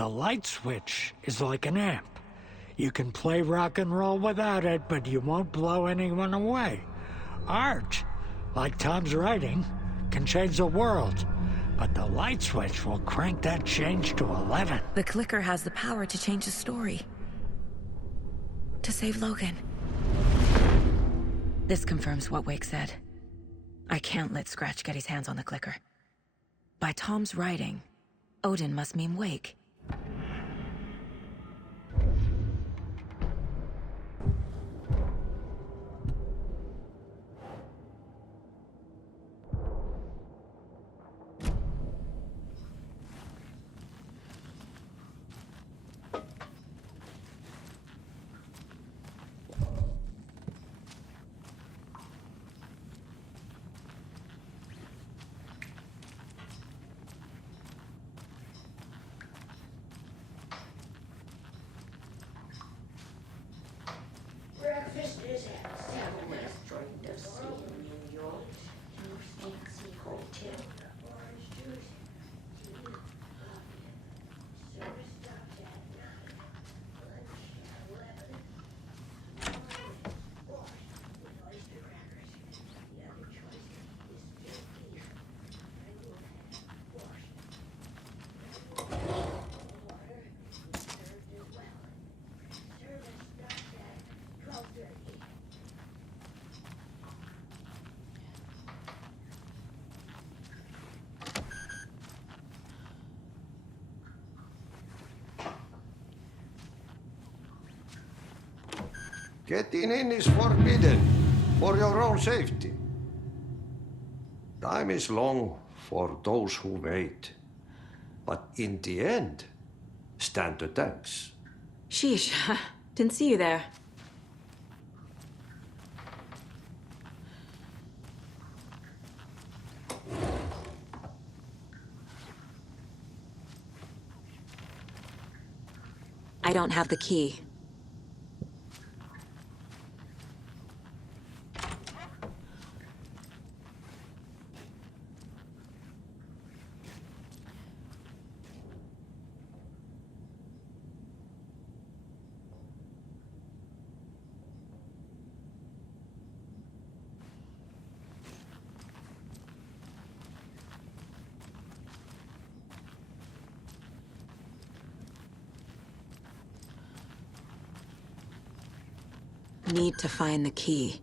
the light switch is like an amp. You can play rock and roll without it, but you won't blow anyone away. Art, like Tom's writing, can change the world, but the light switch will crank that change to 11. The clicker has the power to change the story. To save Logan. This confirms what Wake said. I can't let Scratch get his hands on the clicker. By Tom's writing, Odin must mean Wake. Breakfast is at 7. Joined us in New York. New fancy hotel. Orange juice. Tea, coffee. Service stops at 9. Lunch at 11. Wash with oyster crackers. The other choice is just beef. I will have washed. Water served as well. Service stops at 12:30. Getting in is forbidden, for your own safety. Time is long for those who wait. But in the end, stand the thanks. Sheesh, didn't see you there. I don't have the key. Need to find the key.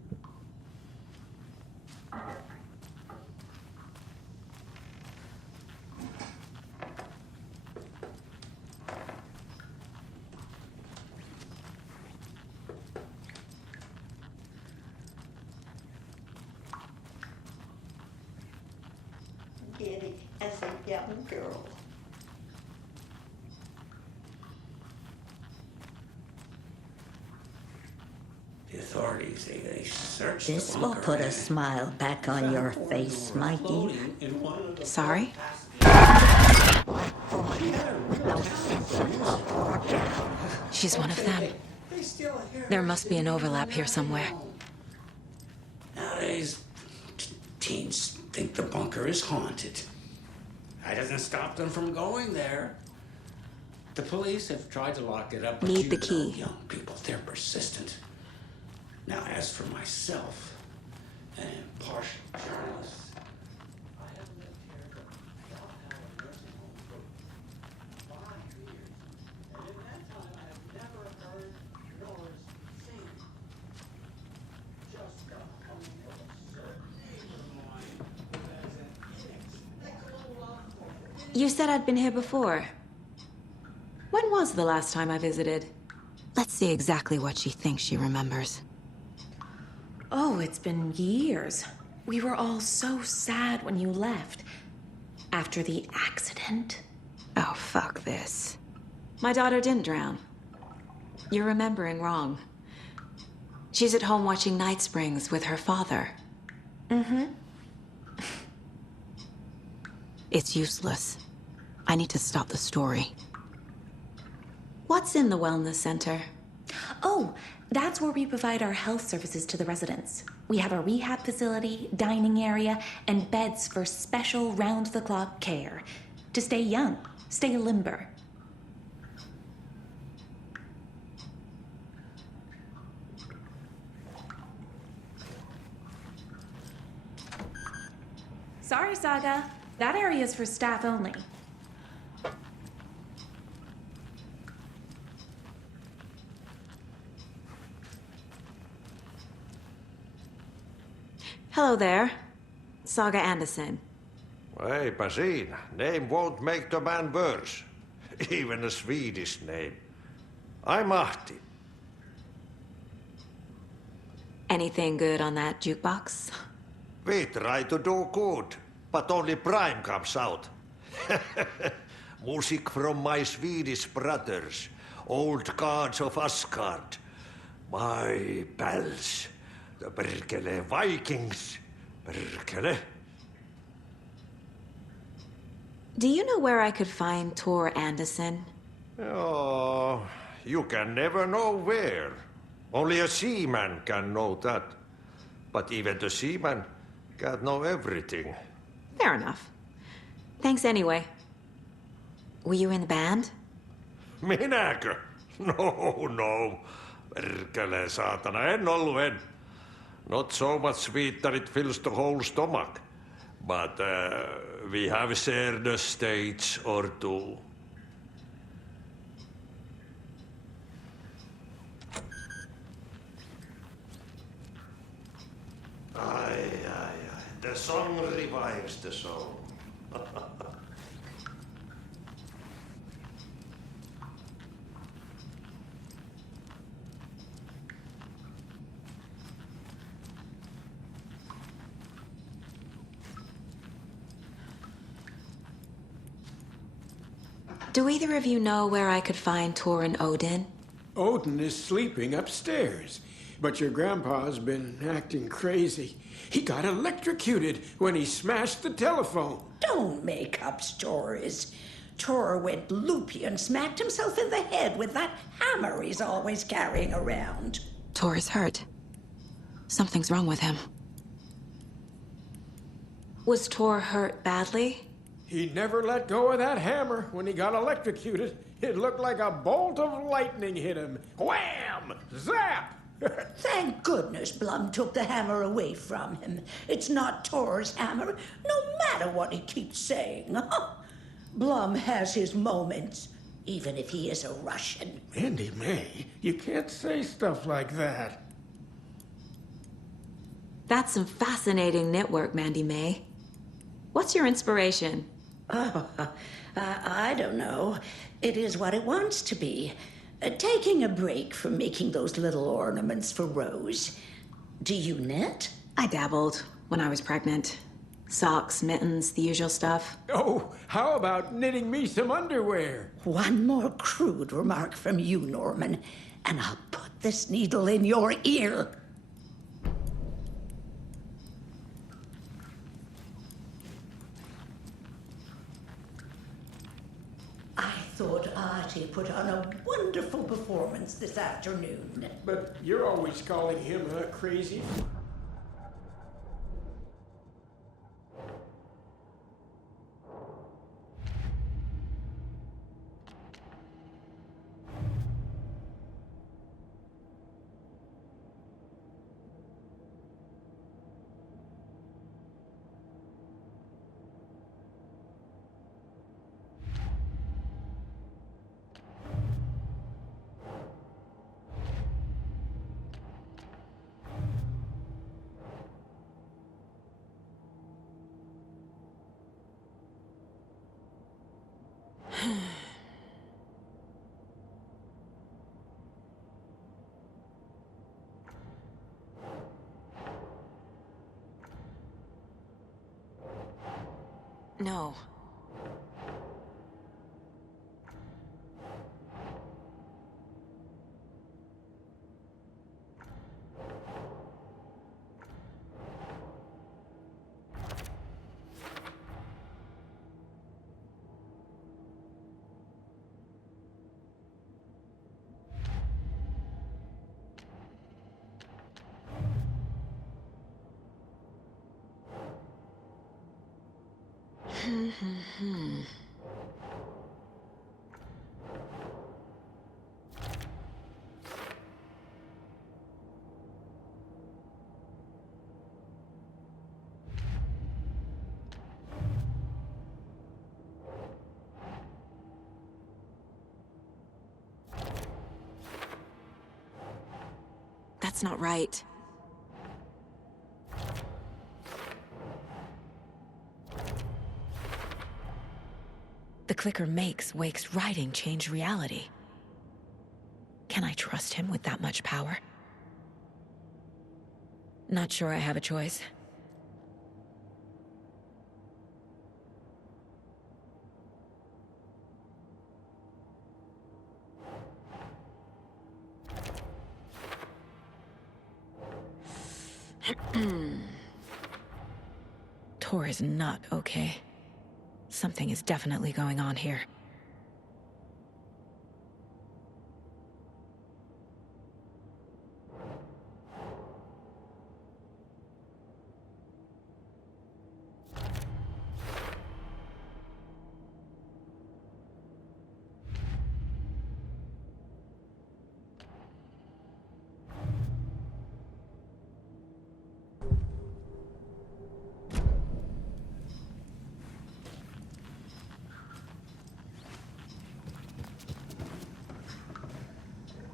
Did it as a young girl. The authorities, they searched This the will bunker put a and smile back on your face, Mikey. Sorry? She's one of them. There must be an overlap here somewhere. Nowadays, teens think the bunker is haunted. That doesn't stop them from going there. The police have tried to lock it up, but Need you the know key. young people, they're persistent. Now, as for myself, an impartial journalist, I have lived here at the South nursing home for 5 years, and in that time I have never heard nor seen just a home of a certain neighbor of mine who has an inexplicable love for You said I'd been here before. When was the last time I visited? Let's see exactly what she thinks she remembers. Oh, it's been years. We were all so sad when you left. After the accident. Oh, fuck this. My daughter didn't drown. You're remembering wrong. She's at home watching Night Springs with her father. Mm-hmm. It's useless. I need to stop the story. What's in the wellness center? Oh, that's where we provide our health services to the residents. We have a rehab facility, dining area, and beds for special round-the-clock care. To stay young, stay limber. Sorry, Saga. That area's for staff only. Hello there. Saga Anderson. Eipä siinä. Name won't make the man worse. Even a Swedish name. I'm Ahti. Anything good on that jukebox? We try to do good, but only Prime comes out. Music from my Swedish brothers, old gods of Asgard. My pals, the perkele Vikings. Perkele. Do you know where I could find Tor Anderson? Oh, you can never know where. Only a seaman can know that. But even the seaman can't know everything. Fair enough. Thanks anyway. Were you in the band? Minäkö? No. Perkele saatana, en ollut. Not so much sweet that it fills the whole stomach. But we have shared a stage or two. Aye. The song revives the soul. Do either of you know where I could find Tor and Odin? Odin is sleeping upstairs, but your grandpa's been acting crazy. He got electrocuted when he smashed the telephone. Don't make up stories. Tor went loopy and smacked himself in the head with that hammer he's always carrying around. Tor is hurt. Something's wrong with him. Was Tor hurt badly? He never let go of that hammer when he got electrocuted. It looked like a bolt of lightning hit him. Wham! Zap! Thank goodness Blum took the hammer away from him. It's not Tor's hammer, no matter what he keeps saying. Blum has his moments, even if he is a Russian. Mandy May, you can't say stuff like that. That's some fascinating network, Mandy May. What's your inspiration? Oh, I don't know. It is what it wants to be. Taking a break from making those little ornaments for Rose. Do you knit? I dabbled when I was pregnant. Socks, mittens, the usual stuff. Oh, how about knitting me some underwear? One more crude remark from you, Norman, and I'll put this needle in your ear. I thought Artie put on a wonderful performance this afternoon. But you're always calling him crazy. No. That's not right. The clicker makes Wake's writing change reality. Can I trust him with that much power? Not sure I have a choice. Tor is not okay. Something is definitely going on here.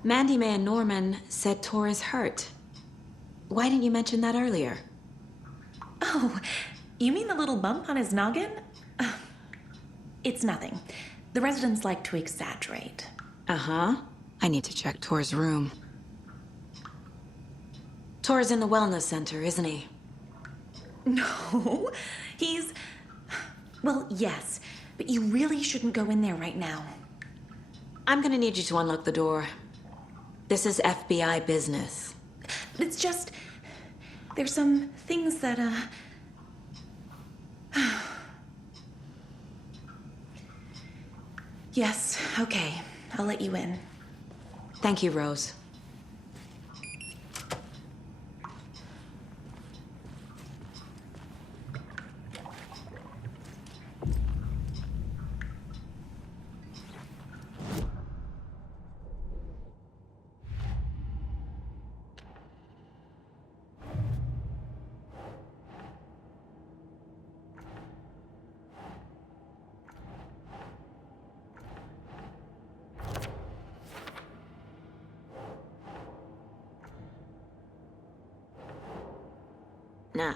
Mandy May and Norman said Tor is hurt. Why didn't you mention that earlier? Oh, you mean the little bump on his noggin? It's nothing. The residents like to exaggerate. Uh-huh. I need to check Tor's room. Tor's in the wellness center, isn't he? No, he's... Well, yes, but you really shouldn't go in there right now. I'm gonna need you to unlock the door. This is FBI business. It's just... There's some things that, Yes, okay. I'll let you in. Thank you, Rose. Nah.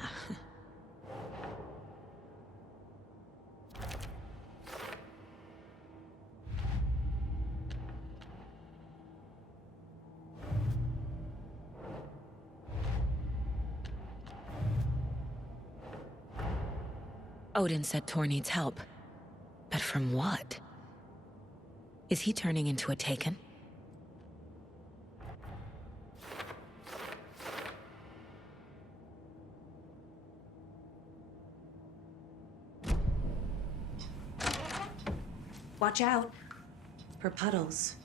Odin said Tor needs help. But from what? Is he turning into a Taken? Watch out for puddles.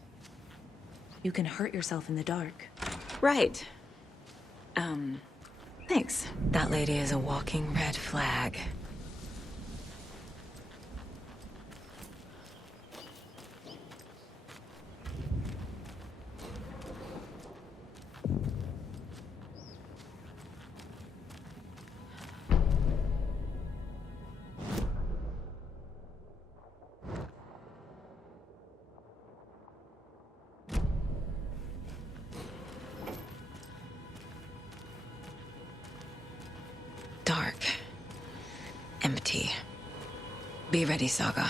You can hurt yourself in the dark. Right. Thanks. That lady is a walking red flag. Dark. Empty. Be ready, Saga.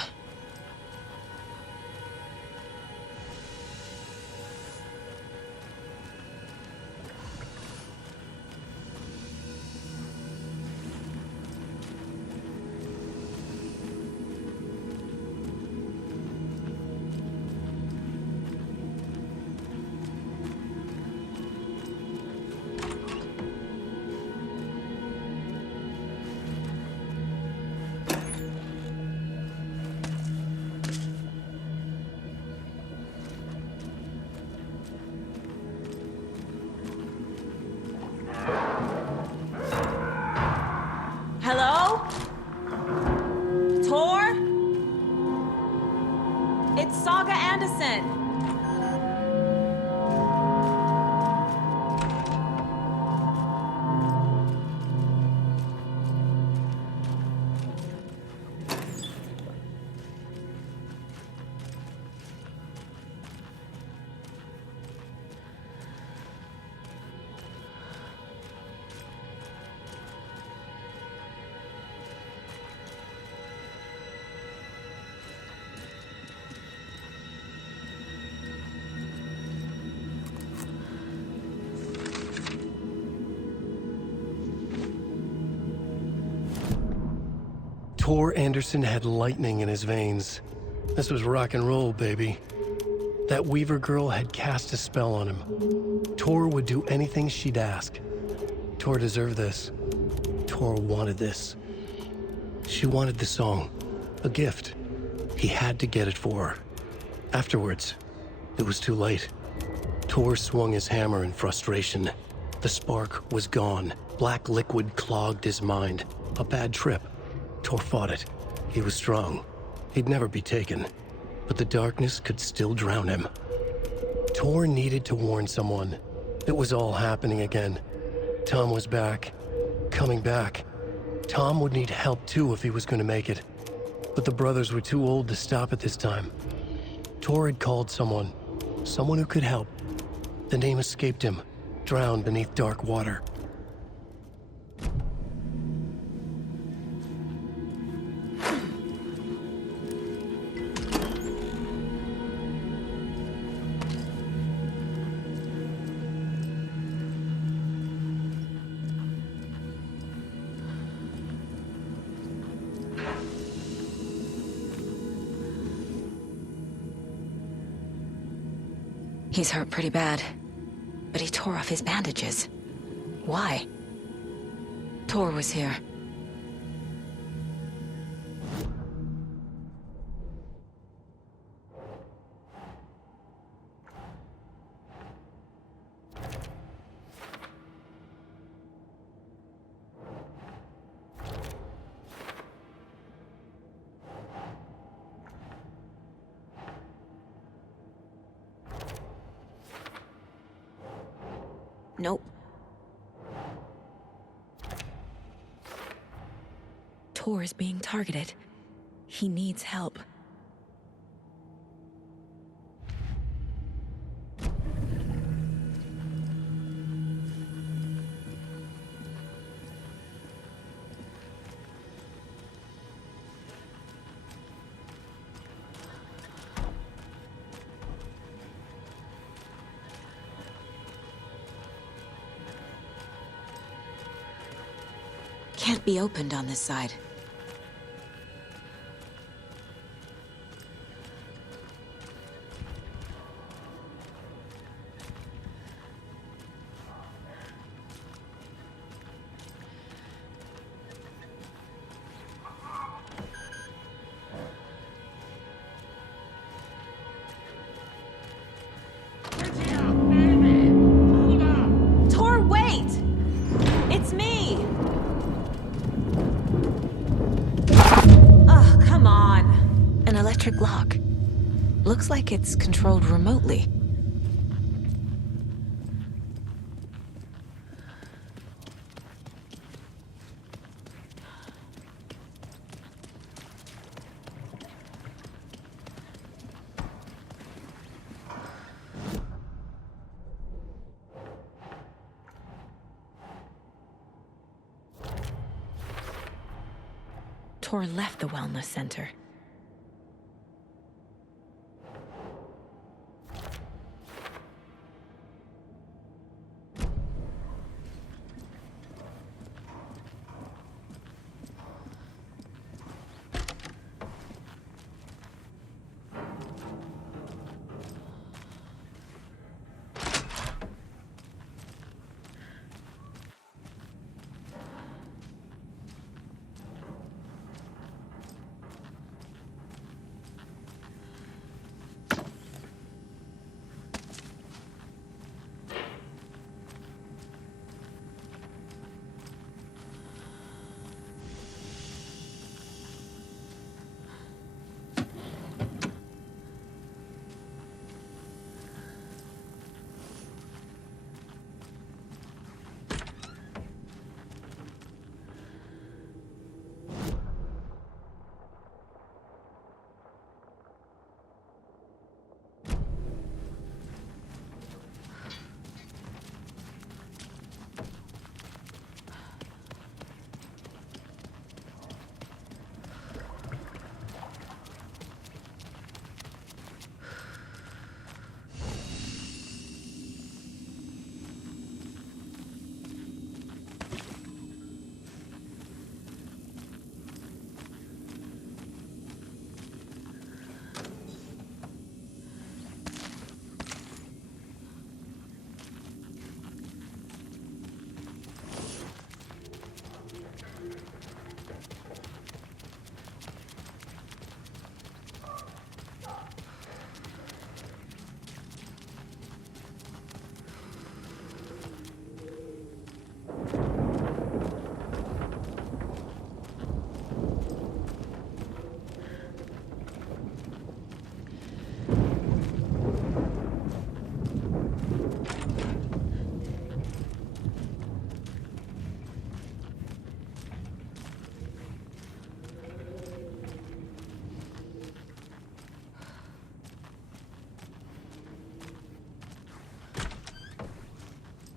Tor Anderson had lightning in his veins. This was rock and roll, baby. That Weaver girl had cast a spell on him. Tor would do anything she'd ask. Tor deserved this. Tor wanted this. She wanted the song, a gift. He had to get it for her. Afterwards, it was too late. Tor swung his hammer in frustration. The spark was gone. Black liquid clogged his mind. A bad trip. Tor fought it. He was strong. He'd never be taken. But the darkness could still drown him. Tor needed to warn someone. It was all happening again. Tom was back. Coming back. Tom would need help too if he was going to make it. But the brothers were too old to stop it this time. Tor had called someone. Someone who could help. The name escaped him, drowned beneath dark water. He's hurt pretty bad, but he tore off his bandages. Why? Tor was here. Nope. Tor is being targeted. He needs help. Can't be opened on this side. Tor, wait! It's me! Oh, come on. An electric lock. Looks like it's controlled remotely. Tor left the wellness center.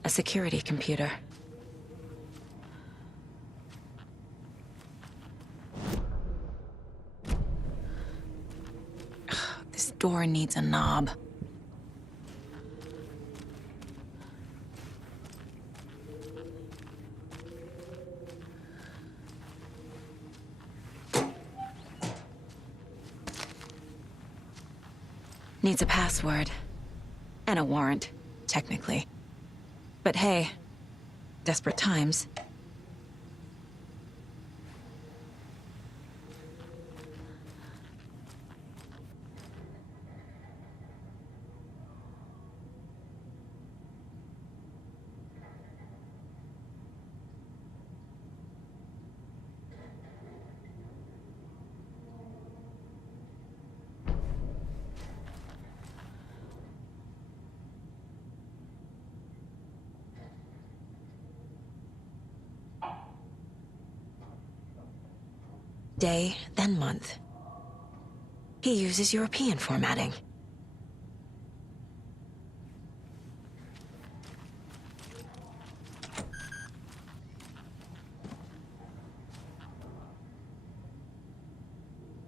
A security computer. This door needs a knob. Needs a password. And a warrant, technically. But hey, desperate times. Day, then month. He uses European formatting.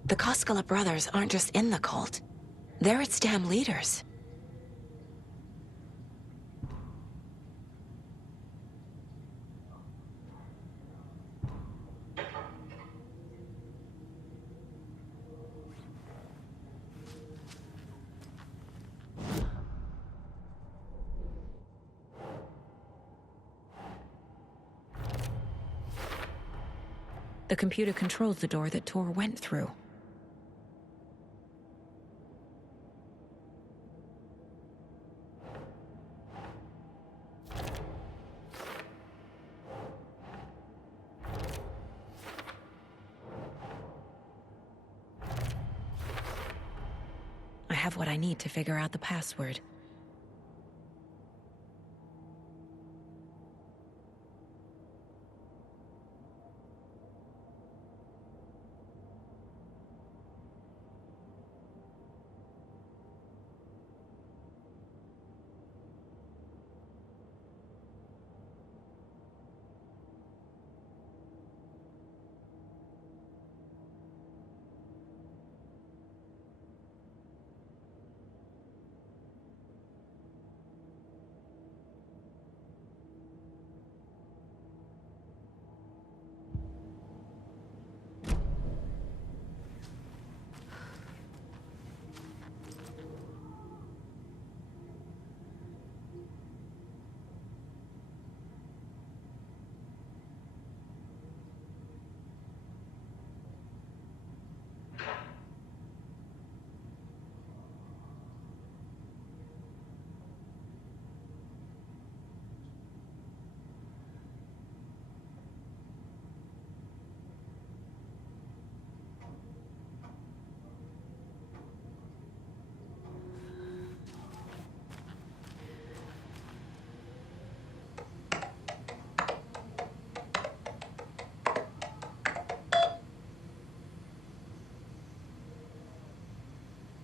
The Koskela brothers aren't just in the cult. They're its damn leaders. The computer controls the door that Tor went through. I have what I need to figure out the password.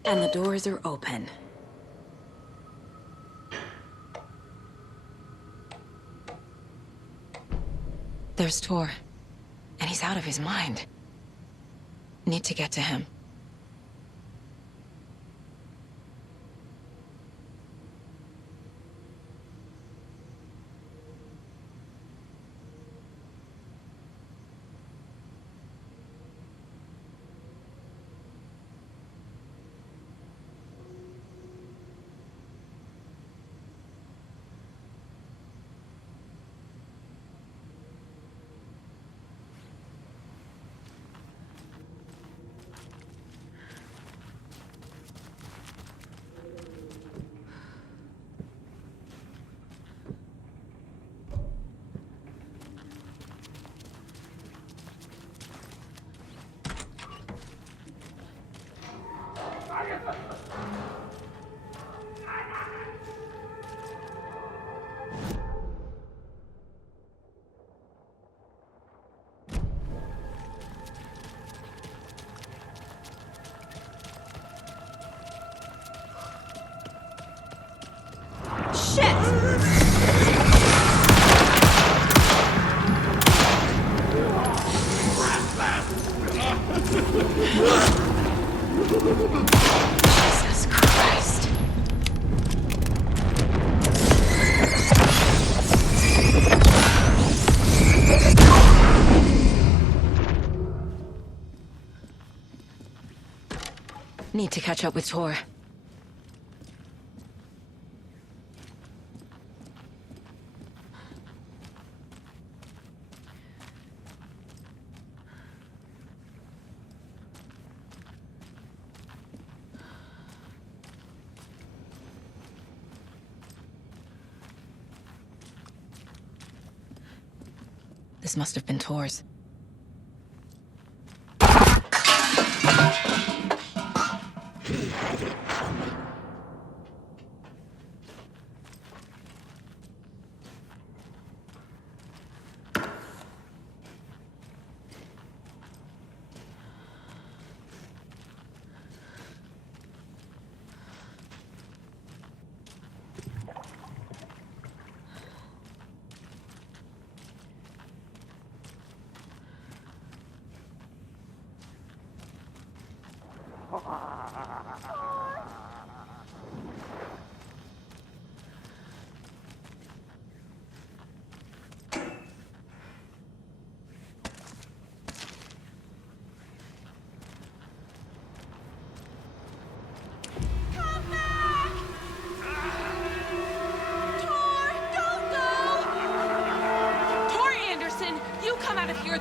And the doors are open. There's Tor. And he's out of his mind. Need to get to him. Shit! Need to catch up with Tor. This must have been Tor's.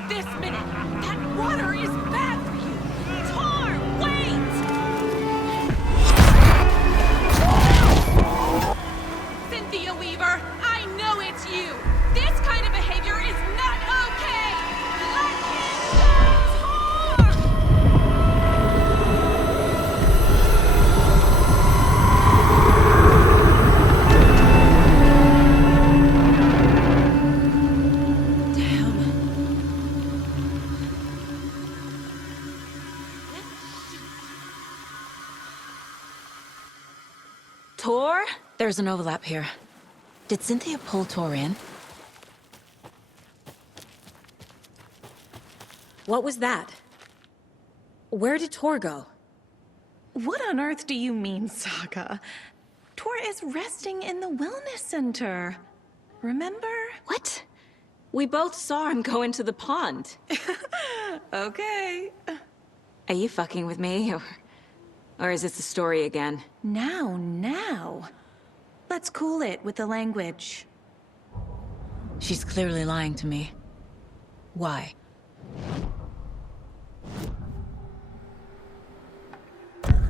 This minute! That water is bad for you! Tor, wait! Cynthia Weaver, I know it's you! This kind of behavior is not okay! Let him Tor? There's an overlap here. Did Cynthia pull Tor in? What was that? Where did Tor go? What on earth do you mean, Saga? Tor is resting in the wellness center. Remember? What? We both saw him go into the pond. Okay. Are you fucking with me, or is this the story again? Now. Let's cool it with the language. She's clearly lying to me. Why?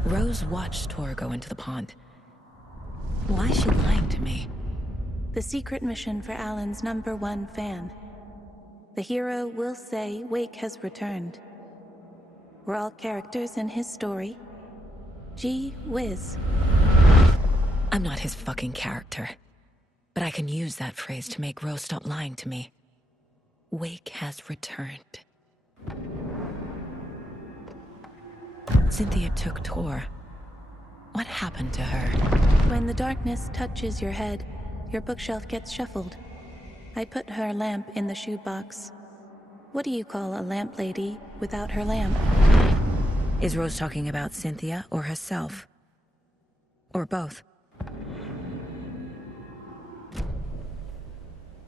Rose watched Tor go into the pond. Why is she lying to me? The secret mission for Alan's #1 fan. The hero will say Wake has returned. We're all characters in his story. Gee whiz. I'm not his fucking character. But I can use that phrase to make Rose stop lying to me. Wake has returned. Cynthia took Tor. What happened to her? When the darkness touches your head, your bookshelf gets shuffled. I put her lamp in the shoebox. What do you call a lamp lady without her lamp? Is Rose talking about Cynthia or herself? Or both?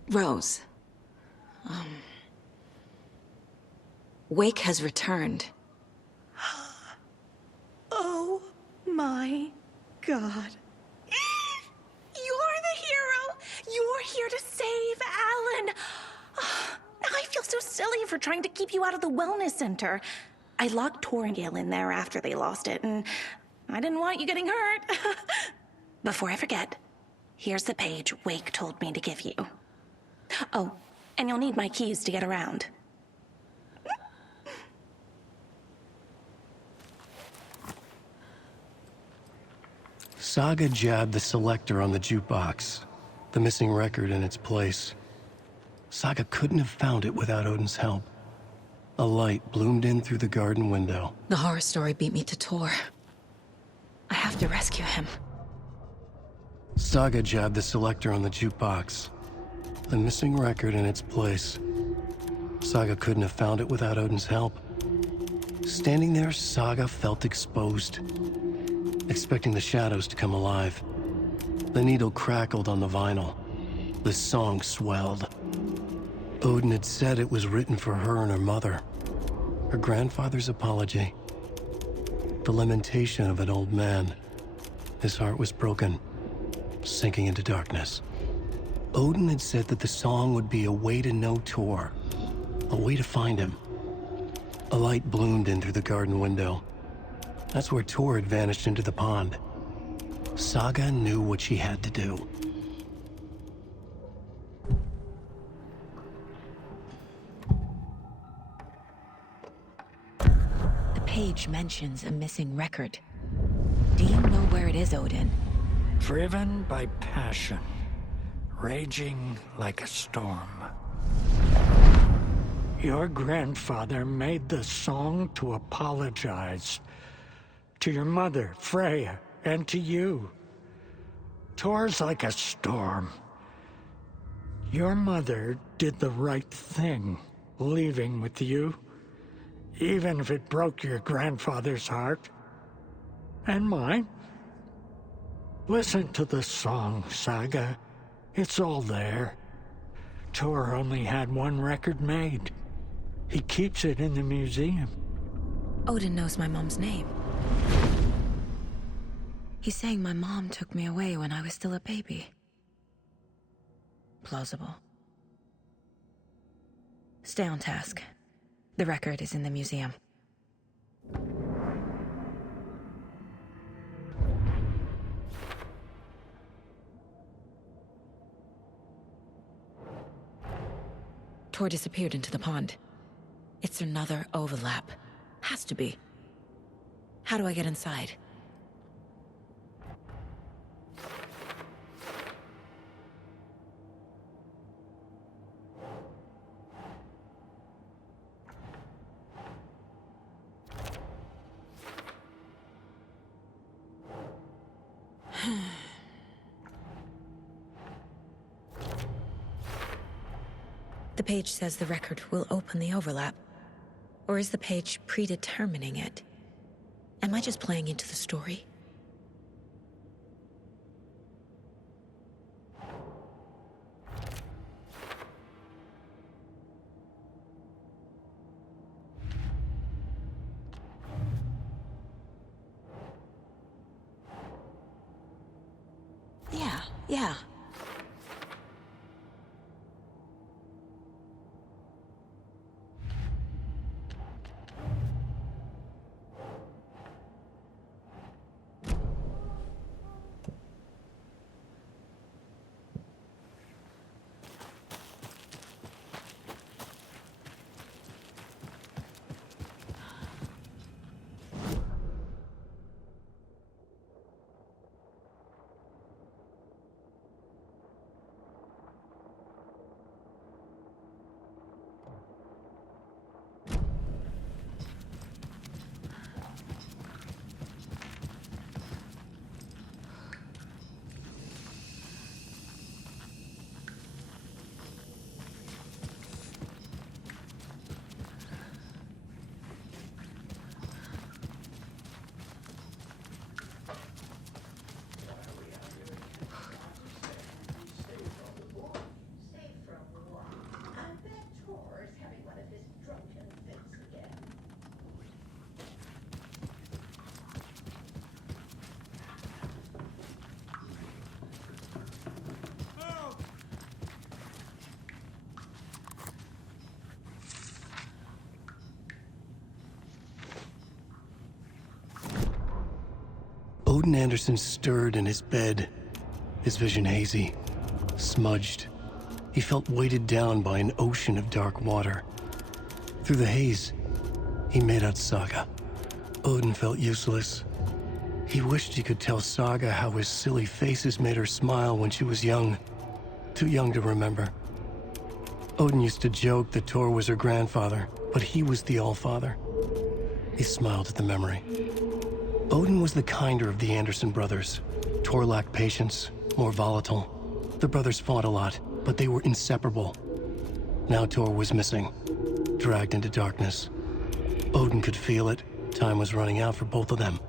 Rose. Wake has returned. Oh my God. You're the hero! You're here to save Alan! I feel so silly for trying to keep you out of the wellness center. I locked Tor and Gale in there after they lost it, and I didn't want you getting hurt. Before I forget, here's the page Wake told me to give you. Oh, and you'll need my keys to get around. Saga jabbed the selector on the jukebox, the missing record in its place. Saga couldn't have found it without Odin's help. A light bloomed in through the garden window. The horror story beat me to Tor. I have to rescue him. Saga jabbed the selector on the jukebox, the missing record in its place. Saga couldn't have found it without Odin's help. Standing there, Saga felt exposed, expecting the shadows to come alive. The needle crackled on the vinyl. The song swelled. Odin had said it was written for her and her mother. Her grandfather's apology. The lamentation of an old man. His heart was broken, sinking into darkness. Odin had said that the song would be a way to know Tor, a way to find him. A light bloomed in through the garden window. That's where Tor had vanished into the pond. Saga knew what she had to do. The page mentions a missing record. Do you know where it is, Odin? Driven by passion, raging like a storm. Your grandfather made the song to apologize. To your mother, Freya, and to you. Tor's like a storm. Your mother did the right thing, leaving with you. Even if it broke your grandfather's heart. And mine. Listen to the song, Saga. It's all there. Tor only had one record made. He keeps it in the museum. Odin knows my mom's name. He's saying my mom took me away when I was still a baby. Plausible. Stay on task. The record is in the museum. Tor disappeared into the pond. It's another overlap. Has to be. How do I get inside? The page says the record will open the overlap. Or is the page predetermining it? Am I just playing into the story? Yeah. Odin Anderson stirred in his bed, his vision hazy, smudged. He felt weighted down by an ocean of dark water. Through the haze, he made out Saga. Odin felt useless. He wished he could tell Saga how his silly faces made her smile when she was young. Too young to remember. Odin used to joke that Tor was her grandfather, but he was the Allfather. He smiled at the memory. Odin was the kinder of the Anderson brothers. Tor lacked patience, more volatile. The brothers fought a lot, but they were inseparable. Now Tor was missing, dragged into darkness. Odin could feel it. Time was running out for both of them.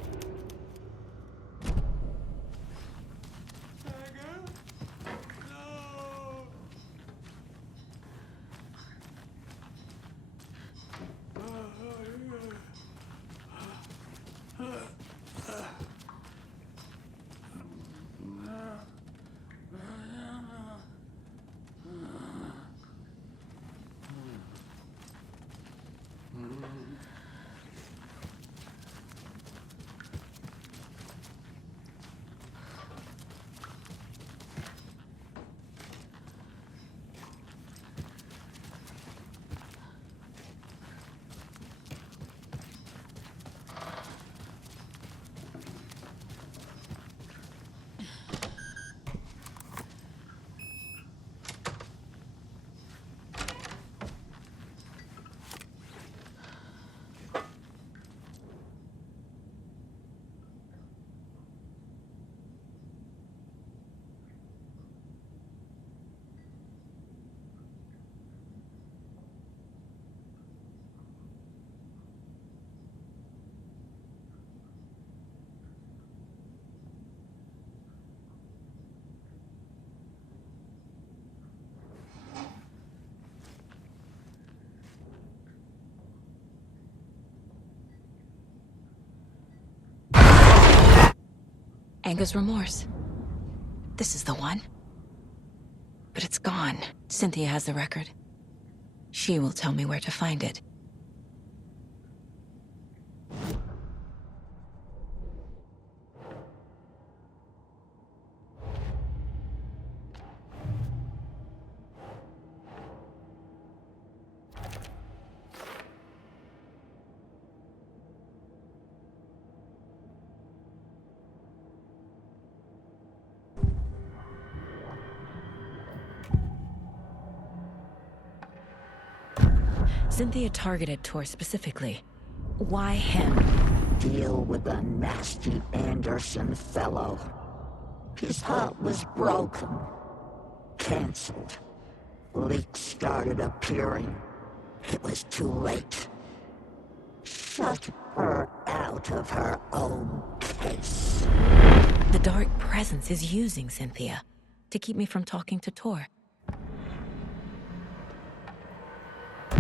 Anger's remorse. This is the one. But it's gone. Cynthia has the record. She will tell me where to find it. Cynthia targeted Tor specifically. Why him? Deal with the nasty Anderson fellow. His heart was broken. Cancelled. Leaks started appearing. It was too late. Shut her out of her own case. The dark presence is using Cynthia to keep me from talking to Tor.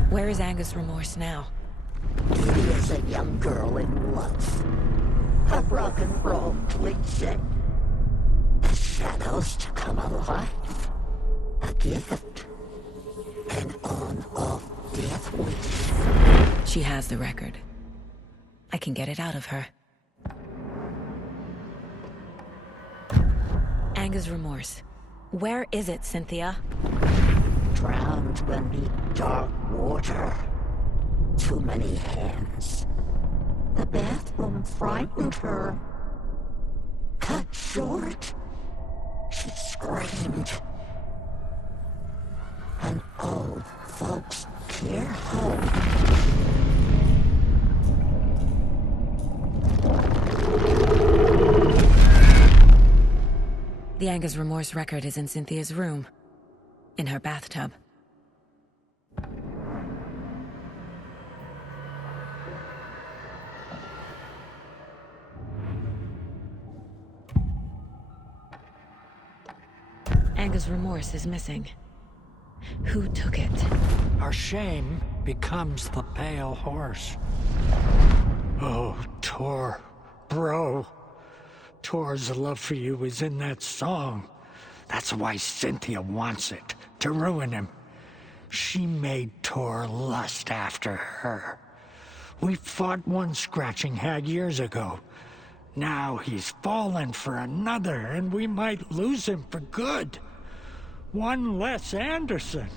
Where is Anger's remorse now? She is a young girl in love. A rock and roll cliche. The shadows to come alive. A gift. An on-off death wish. She has the record. I can get it out of her. Anger's remorse. Where is it, Cynthia? Drowned beneath dark water. Too many hands. The bathroom frightened her. Cut short. She screamed. An old folks' care home. The Anger's remorse record is in Cynthia's room. In her bathtub. Anger's remorse is missing. Who took it? Our shame becomes the pale horse. Oh, Tor. Bro. Tor's love for you is in that song. That's why Cynthia wants it. To ruin him. She made Tor lust after her. We fought one scratching hag years ago. Now he's fallen for another, and we might lose him for good. One less Anderson.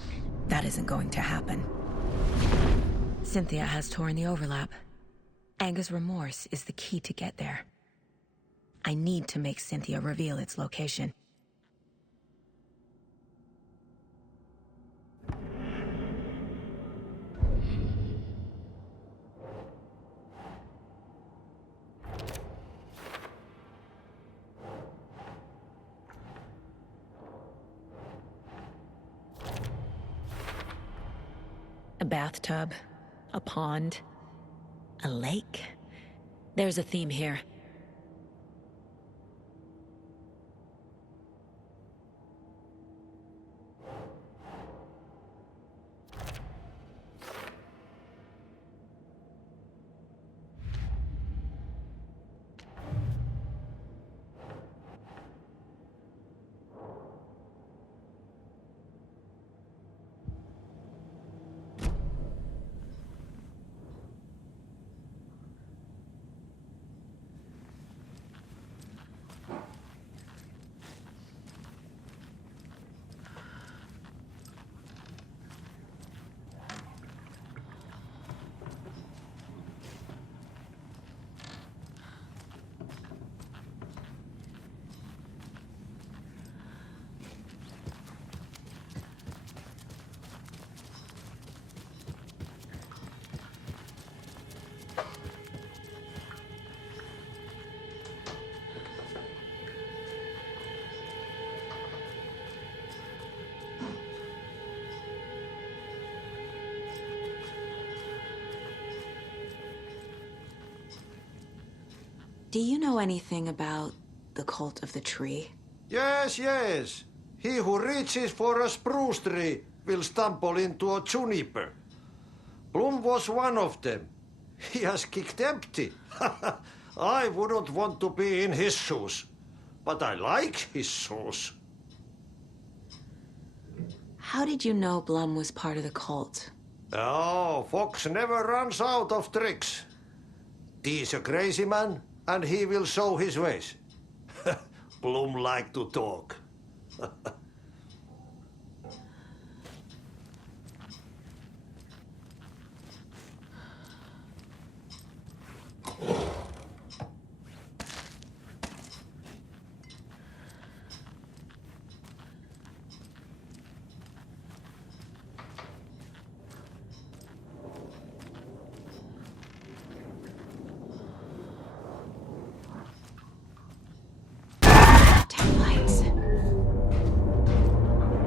That isn't going to happen. Cynthia has Tor in the overlap. Anger's remorse is the key to get there. I need to make Cynthia reveal its location. A bathtub, a pond, a lake. There's a theme here. Do you know anything about the cult of the tree? Yes, yes. He who reaches for a spruce tree will stumble into a juniper. Bloom was one of them. He has kicked empty. I wouldn't want to be in his shoes. but I like his sauce. How did you know Blum was part of the cult? Oh, Fox never runs out of tricks. He's a crazy man, and he will show his ways. Blum like to talk.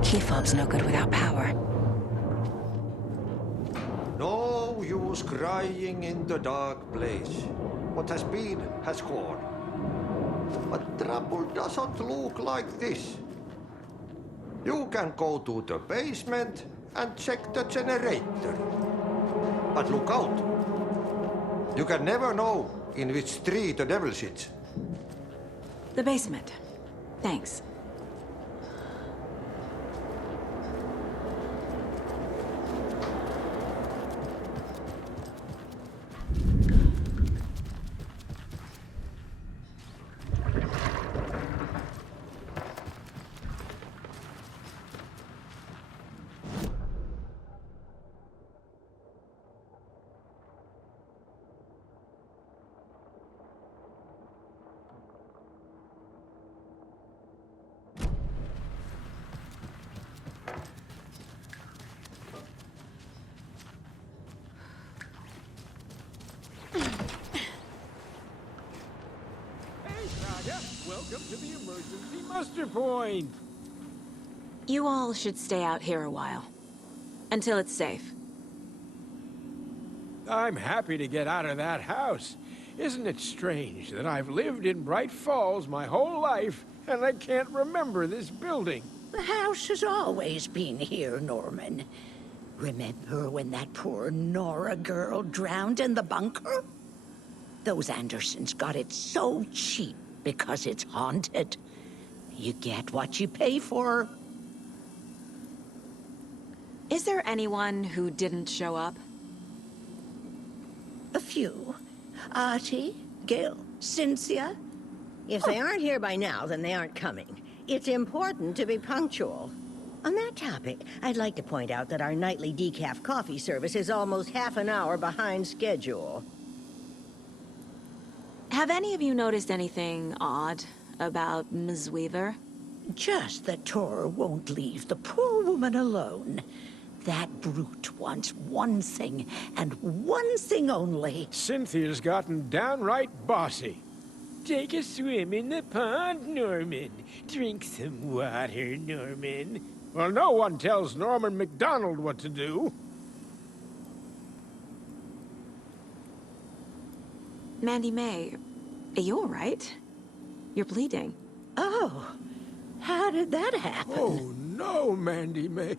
Key fob's no good without power. No use crying in the dark place. What has been has gone. But trouble doesn't look like this. You can go to the basement and check the generator. But look out. You can never know in which tree the devil sits. The basement. Thanks. Welcome to the emergency muster point. You all should stay out here a while. Until it's safe. I'm happy to get out of that house. Isn't it strange that I've lived in Bright Falls my whole life, and I can't remember this building? The house has always been here, Norman. Remember when that poor Nora girl drowned in the bunker? Those Andersons got it so cheap because it's haunted. You get what you pay for. Is there anyone who didn't show up? A few. Artie, Gil, Cynthia. If they aren't here by now, then they aren't coming. It's important to be punctual. On that topic, I'd like to point out that our nightly decaf coffee service is almost half an hour behind schedule. Have any of you noticed anything odd about Ms. Weaver? Just that Tor won't leave the poor woman alone. That brute wants one thing, and one thing only. Cynthia's gotten downright bossy. Take a swim in the pond, Norman. Drink some water, Norman. Well, no one tells Norman MacDonald what to do. Mandy May, are you all right? You're bleeding. Oh, how did that happen? Oh, no, Mandy May.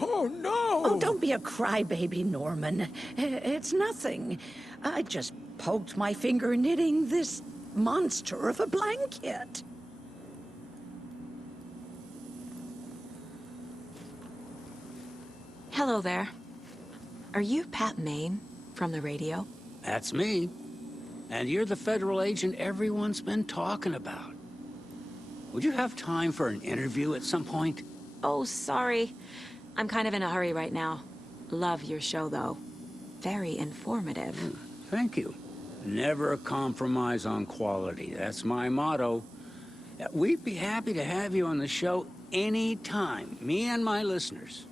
Oh, no! Oh, don't be a crybaby, Norman. It's nothing. I just poked my finger knitting this monster of a blanket. Hello there. Are you Pat Maine from the radio? That's me. And you're the federal agent everyone's been talking about. Would you have time for an interview at some point? Oh, sorry. I'm kind of in a hurry right now. Love your show, though. Very informative. Thank you. Never compromise on quality. That's my motto. We'd be happy to have you on the show anytime, me and my listeners.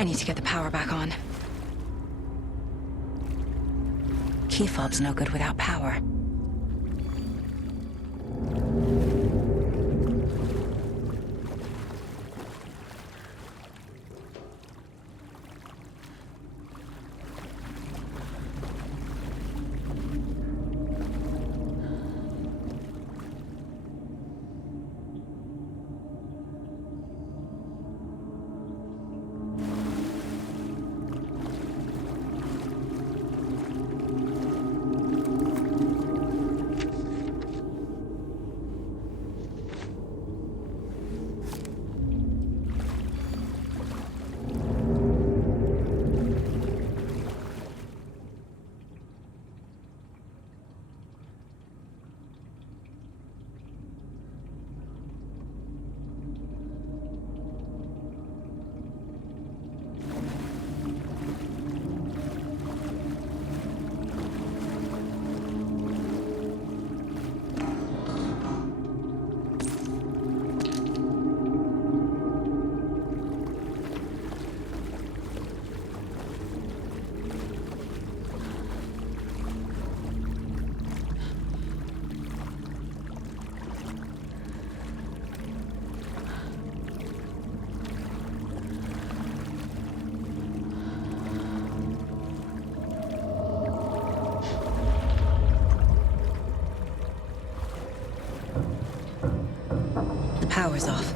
I need to get the power back on. Key fob's no good without power. Power's off.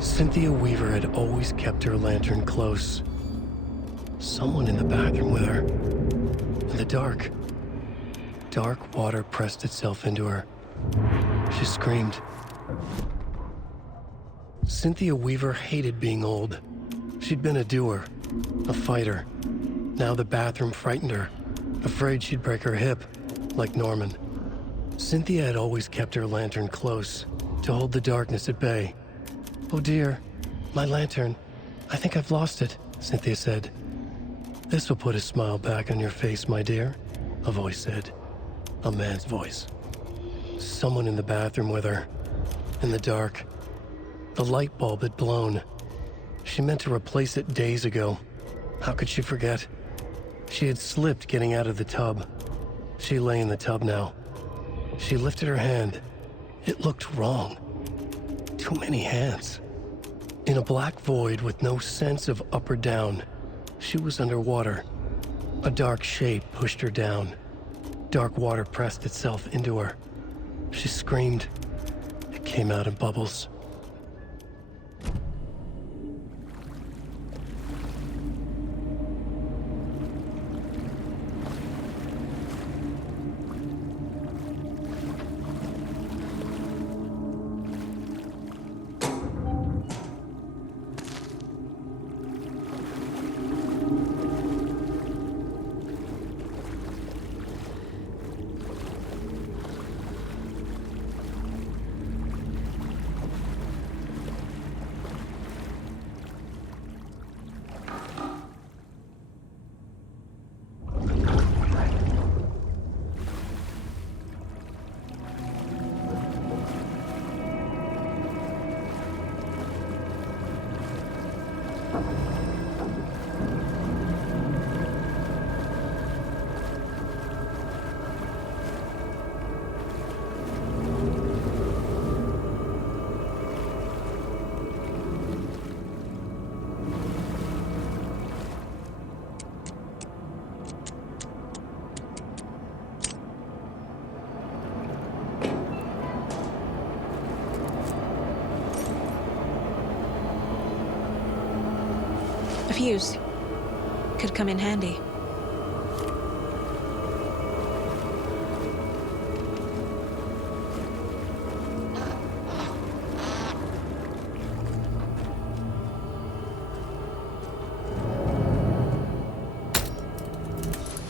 Cynthia Weaver had always kept her lantern close. Someone in the bathroom with her. In the dark. Dark water pressed itself into her. She screamed. Cynthia Weaver hated being old. She'd been a doer, a fighter. Now the bathroom frightened her, afraid she'd break her hip, like Norman. Cynthia had always kept her lantern close, to hold the darkness at bay. "Oh dear, my lantern. I think I've lost it," Cynthia said. "This will put a smile back on your face, my dear," a voice said. A man's voice. Someone in the bathroom with her. In the dark. The light bulb had blown. She meant to replace it days ago. How could she forget? She had slipped getting out of the tub. She lay in the tub now. She lifted her hand. It looked wrong. Too many hands. In a black void with no sense of up or down, she was underwater. A dark shape pushed her down. Dark water pressed itself into her. She screamed. It came out in bubbles. fuse. Could come in handy.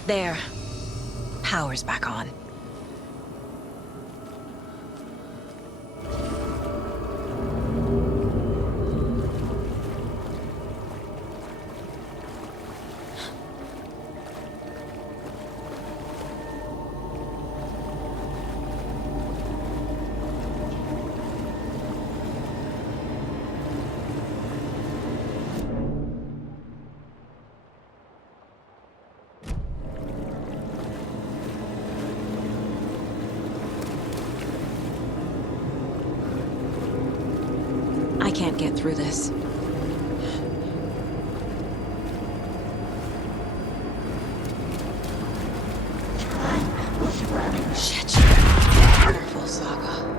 There. Power's back on. I can't get through this. Shit. Careful, Saga.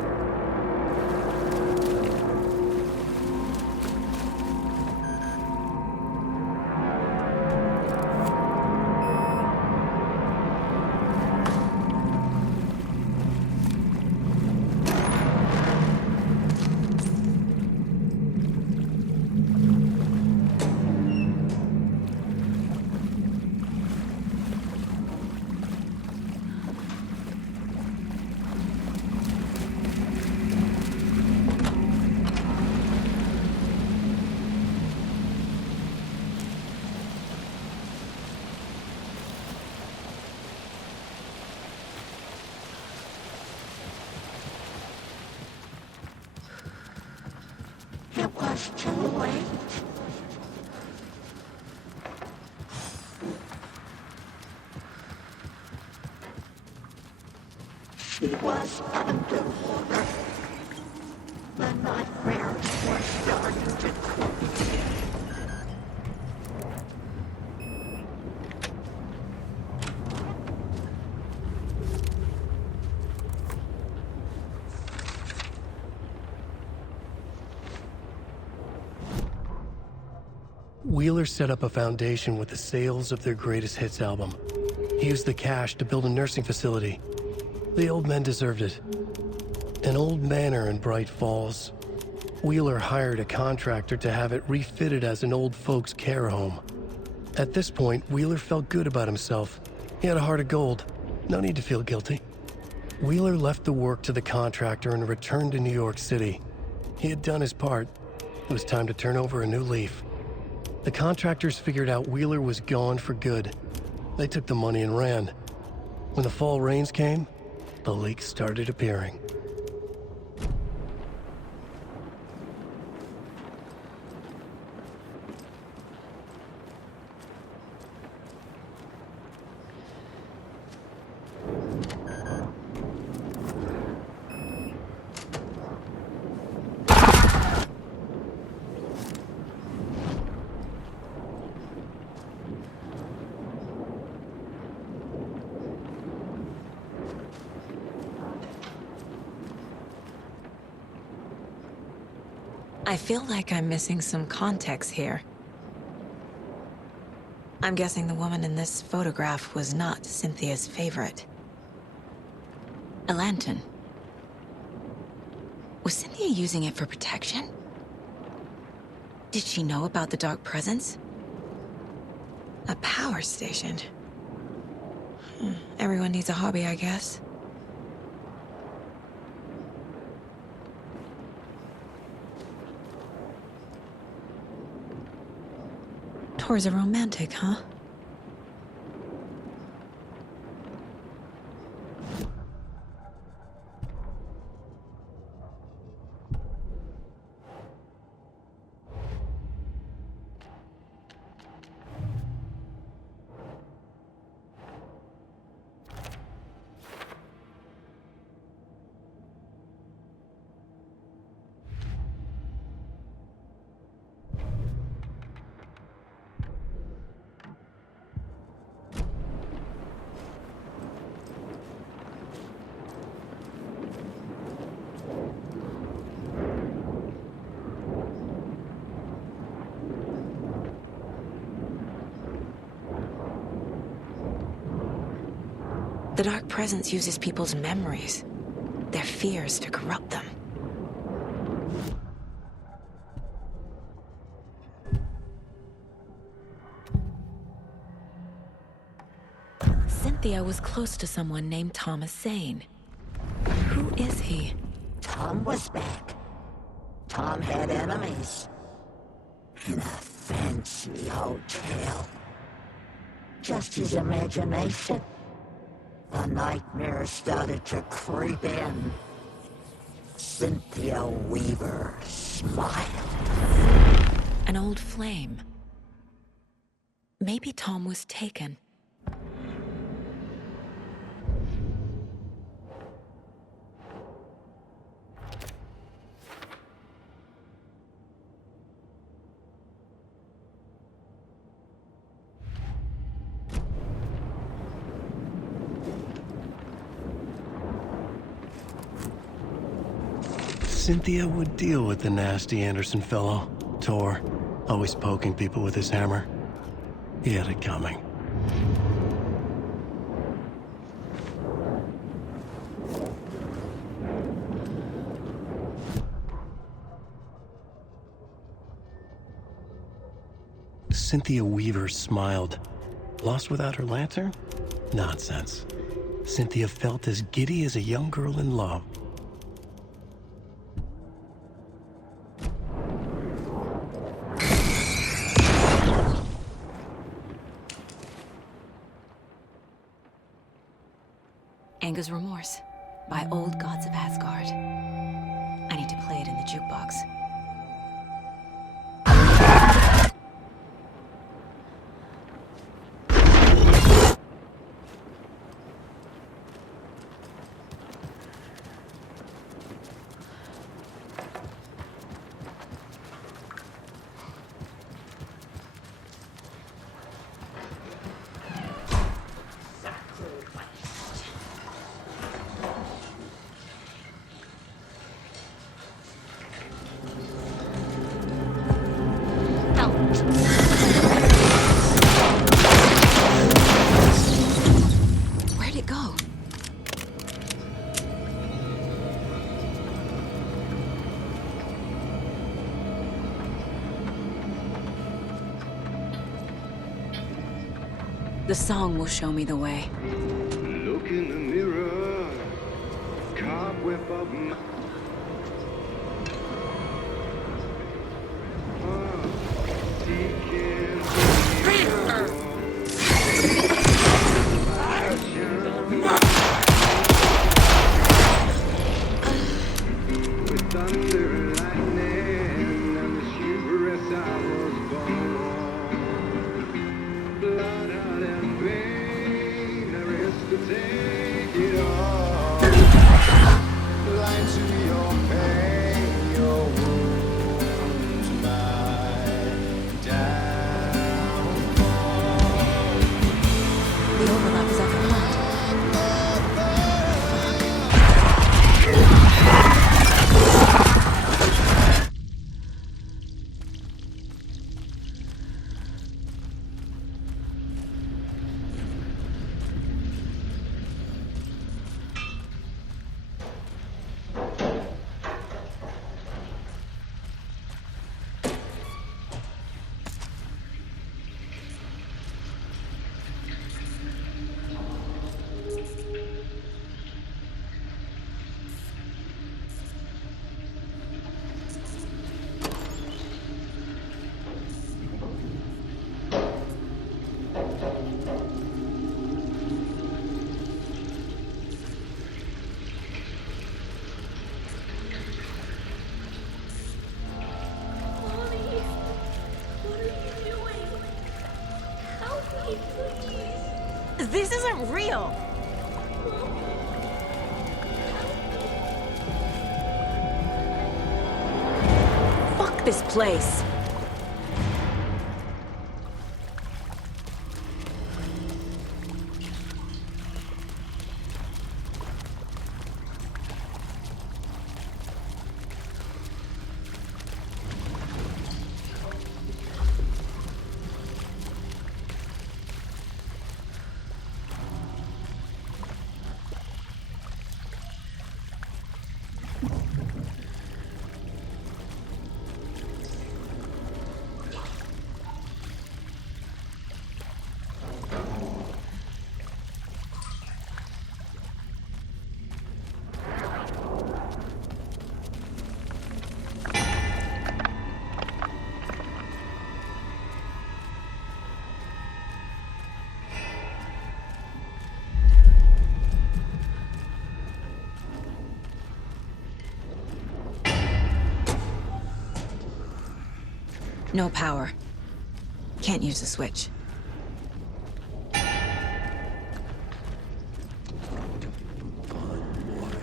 It was too late. She was underwater. The nightmares were starting to creep in. Wheeler set up a foundation with the sales of their greatest hits album. He used the cash to build a nursing facility. The old men deserved it. An old manor in Bright Falls. Wheeler hired a contractor to have it refitted as an old folks' care home. At this point, Wheeler felt good about himself. He had a heart of gold. No need to feel guilty. Wheeler left the work to the contractor and returned to New York City. He had done his part. It was time to turn over a new leaf. The contractors figured out Wheeler was gone for good. They took the money and ran. When the fall rains came, the leaks started appearing. I feel like I'm missing some context here. I'm guessing the woman in this photograph was not Cynthia's favorite. A lantern. Was Cynthia using it for protection? Did she know about the dark presence? A power station. Everyone needs a hobby, I guess. Tor's a romantic, huh? The Dark Presence uses people's memories, their fears to corrupt them. Cynthia was close to someone named Thomas Zane. Who is he? Tom was back. Tom had enemies. In a fancy hotel. Just his imagination. The nightmare started to creep in. Cynthia Weaver smiled. An old flame. Maybe Tom was taken. Cynthia would deal with the nasty Anderson fellow, Tor, always poking people with his hammer. He had it coming. Cynthia Weaver smiled. Lost without her lantern? Nonsense. Cynthia felt as giddy as a young girl in love. Anger's Remorse by Old Gods of Asgard. I need to play it in the jukebox. Where'd it go? The song will show me the way. Look in the mirror, cobweb of my... With thunder and lightning and the shiver as I was born. Blood out and pain, there is to take it all. Line to your pain, your wounds, my downfall. The overlap is at the plant. This isn't real! Fuck this place! No power. Can't use the switch.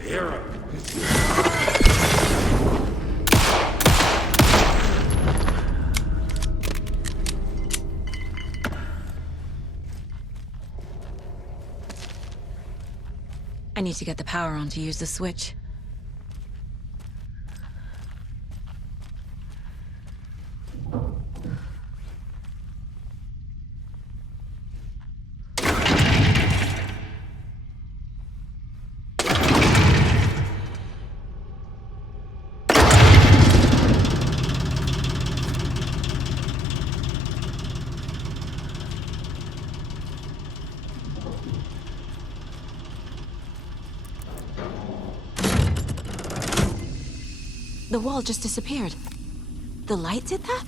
Hero. I need to get the power on to use the switch. The wall just disappeared. The light did that?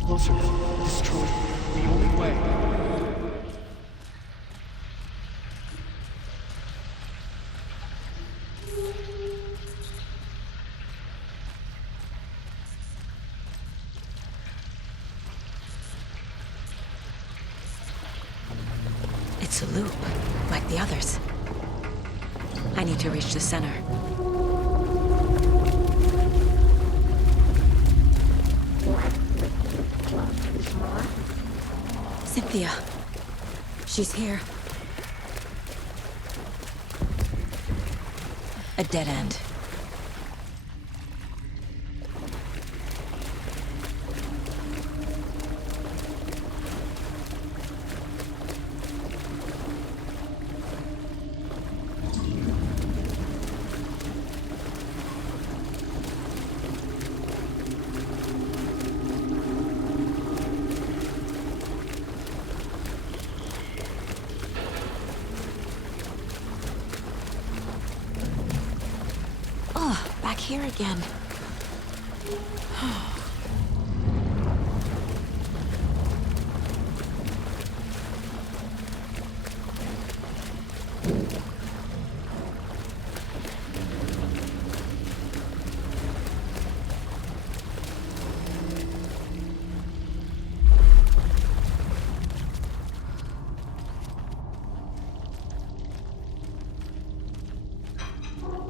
Closer. Destroy. The only way. It's a loop, like the others. I need to reach the center. Cynthia. She's here. A dead end. Back here again.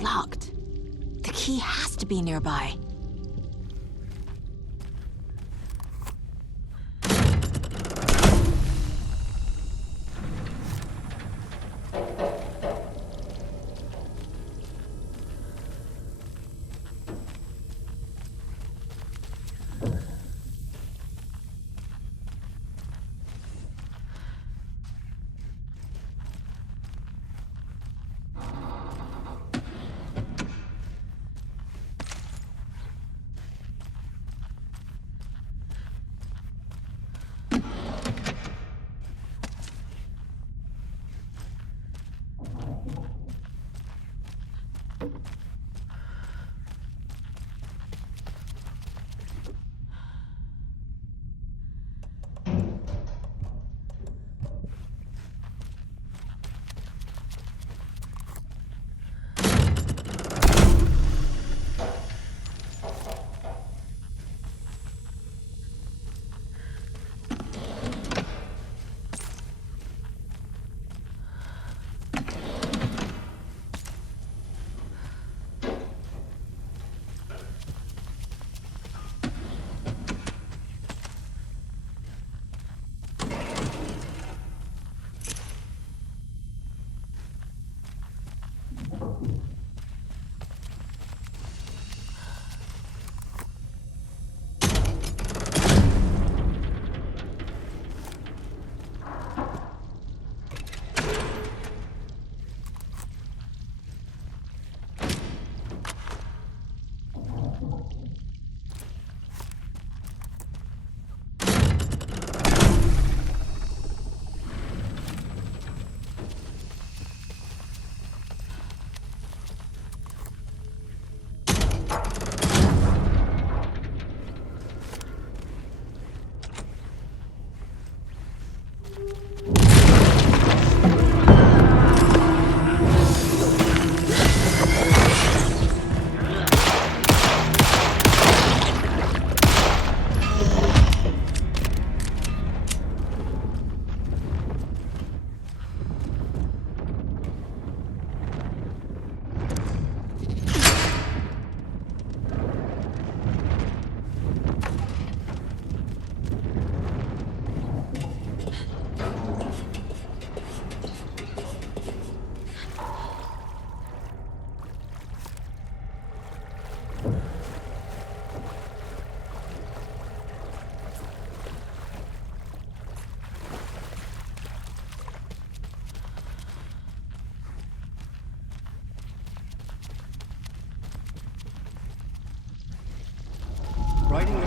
Locked. The key has to be nearby.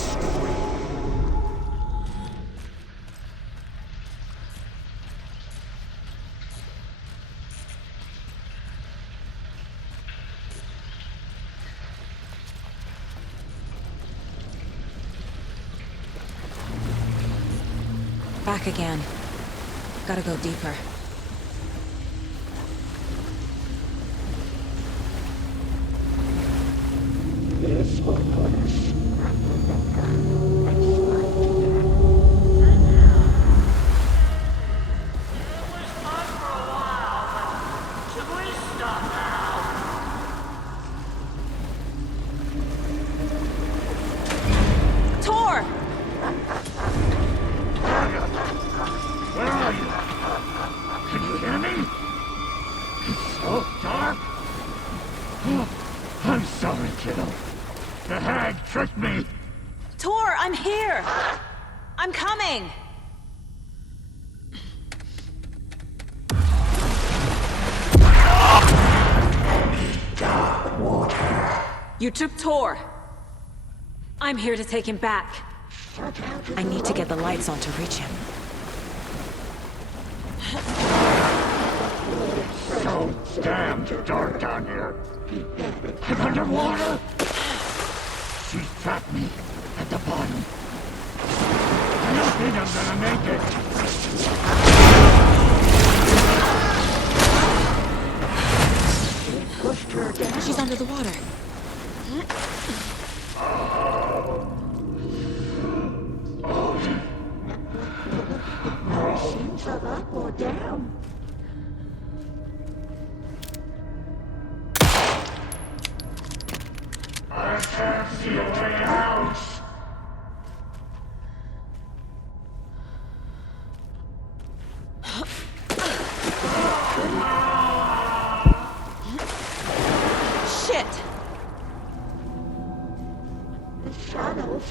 story. Back again. Gotta go deeper. Tor! Where are you? Can you hear me? It's so dark. Oh, I'm sorry, kiddo. The hag tricked me. Tor, I'm here! I'm coming! Dark water. You took Tor. I'm here to take him back. I need to get the lights on to reach him. So damn dark down here. I'm underwater. She's trapped me at the bottom. I don't think I'm gonna make it. Pushed her down. She's under the water. Machines are up or down. I can't see a way out. Shit! The shadows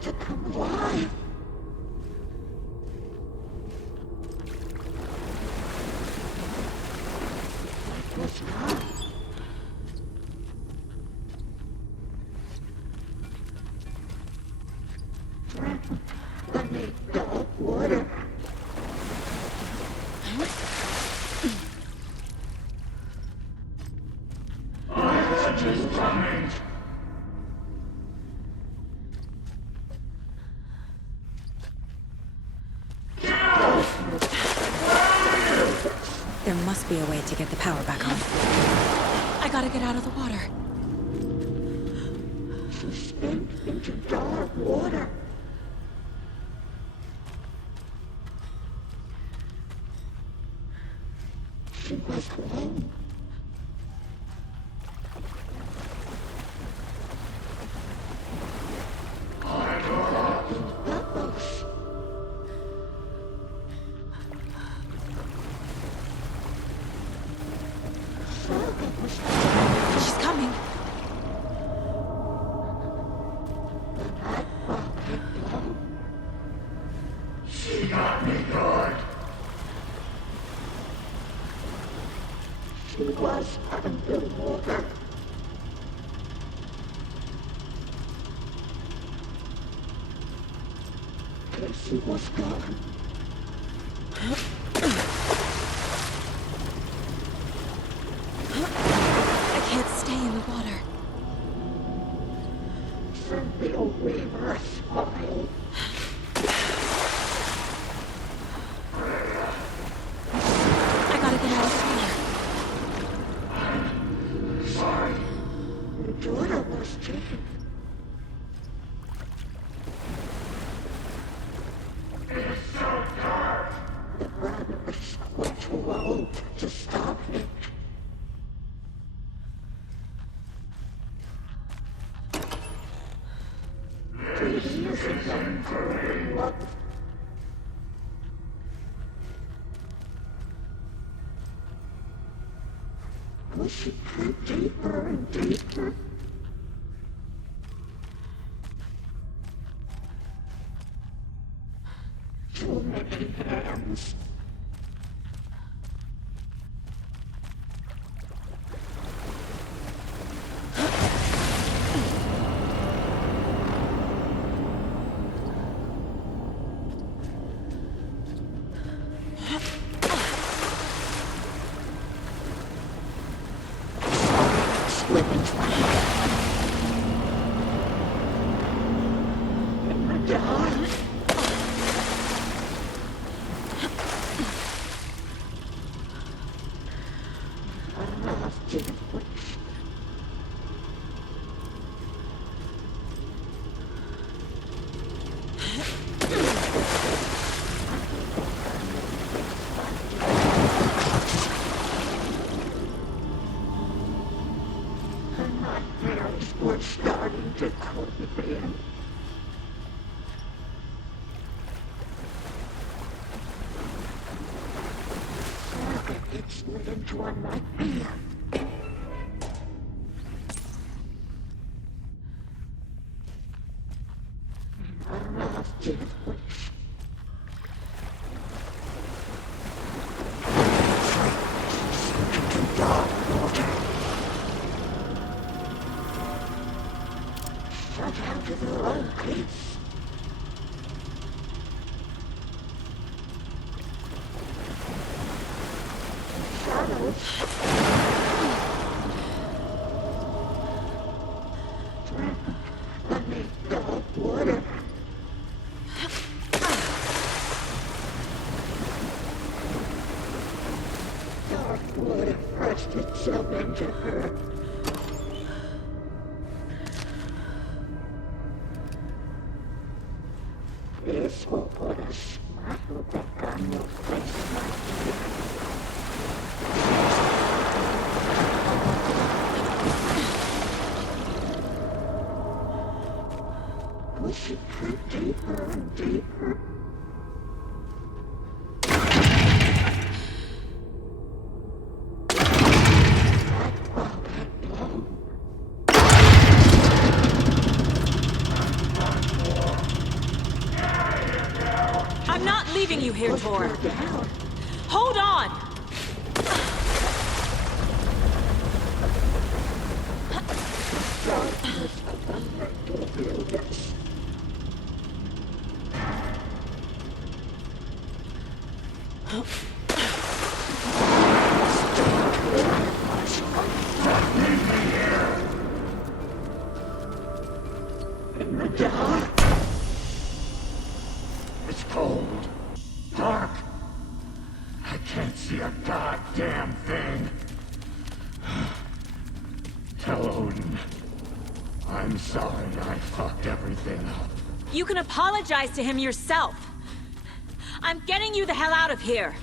to come alive. What's that? I need dark water. She's coming. There must be a way to get the power back on. I gotta get out of the water. She spins into dark water. She was home. She's coming. She got me good. She was underwater. Casey was gone. I can't stay in the water. Send the old reaver smile. I gotta get out of the water. Sorry. Your daughter was taken. It's so dark. The brothers were too old to stop it. This isn't for anyone. Pushing her deeper and deeper. Too many hands. We're starting to creep in. It's slid into a nightmare. This will put a smile back on your face, push it deeper and deeper. I'm not leaving you here, Tor. Hold on! In the dark. It's cold. Dark. I can't see a goddamn thing. Tell Odin. I'm sorry I fucked everything up. You can apologize to him yourself. I'm getting you the hell out of here.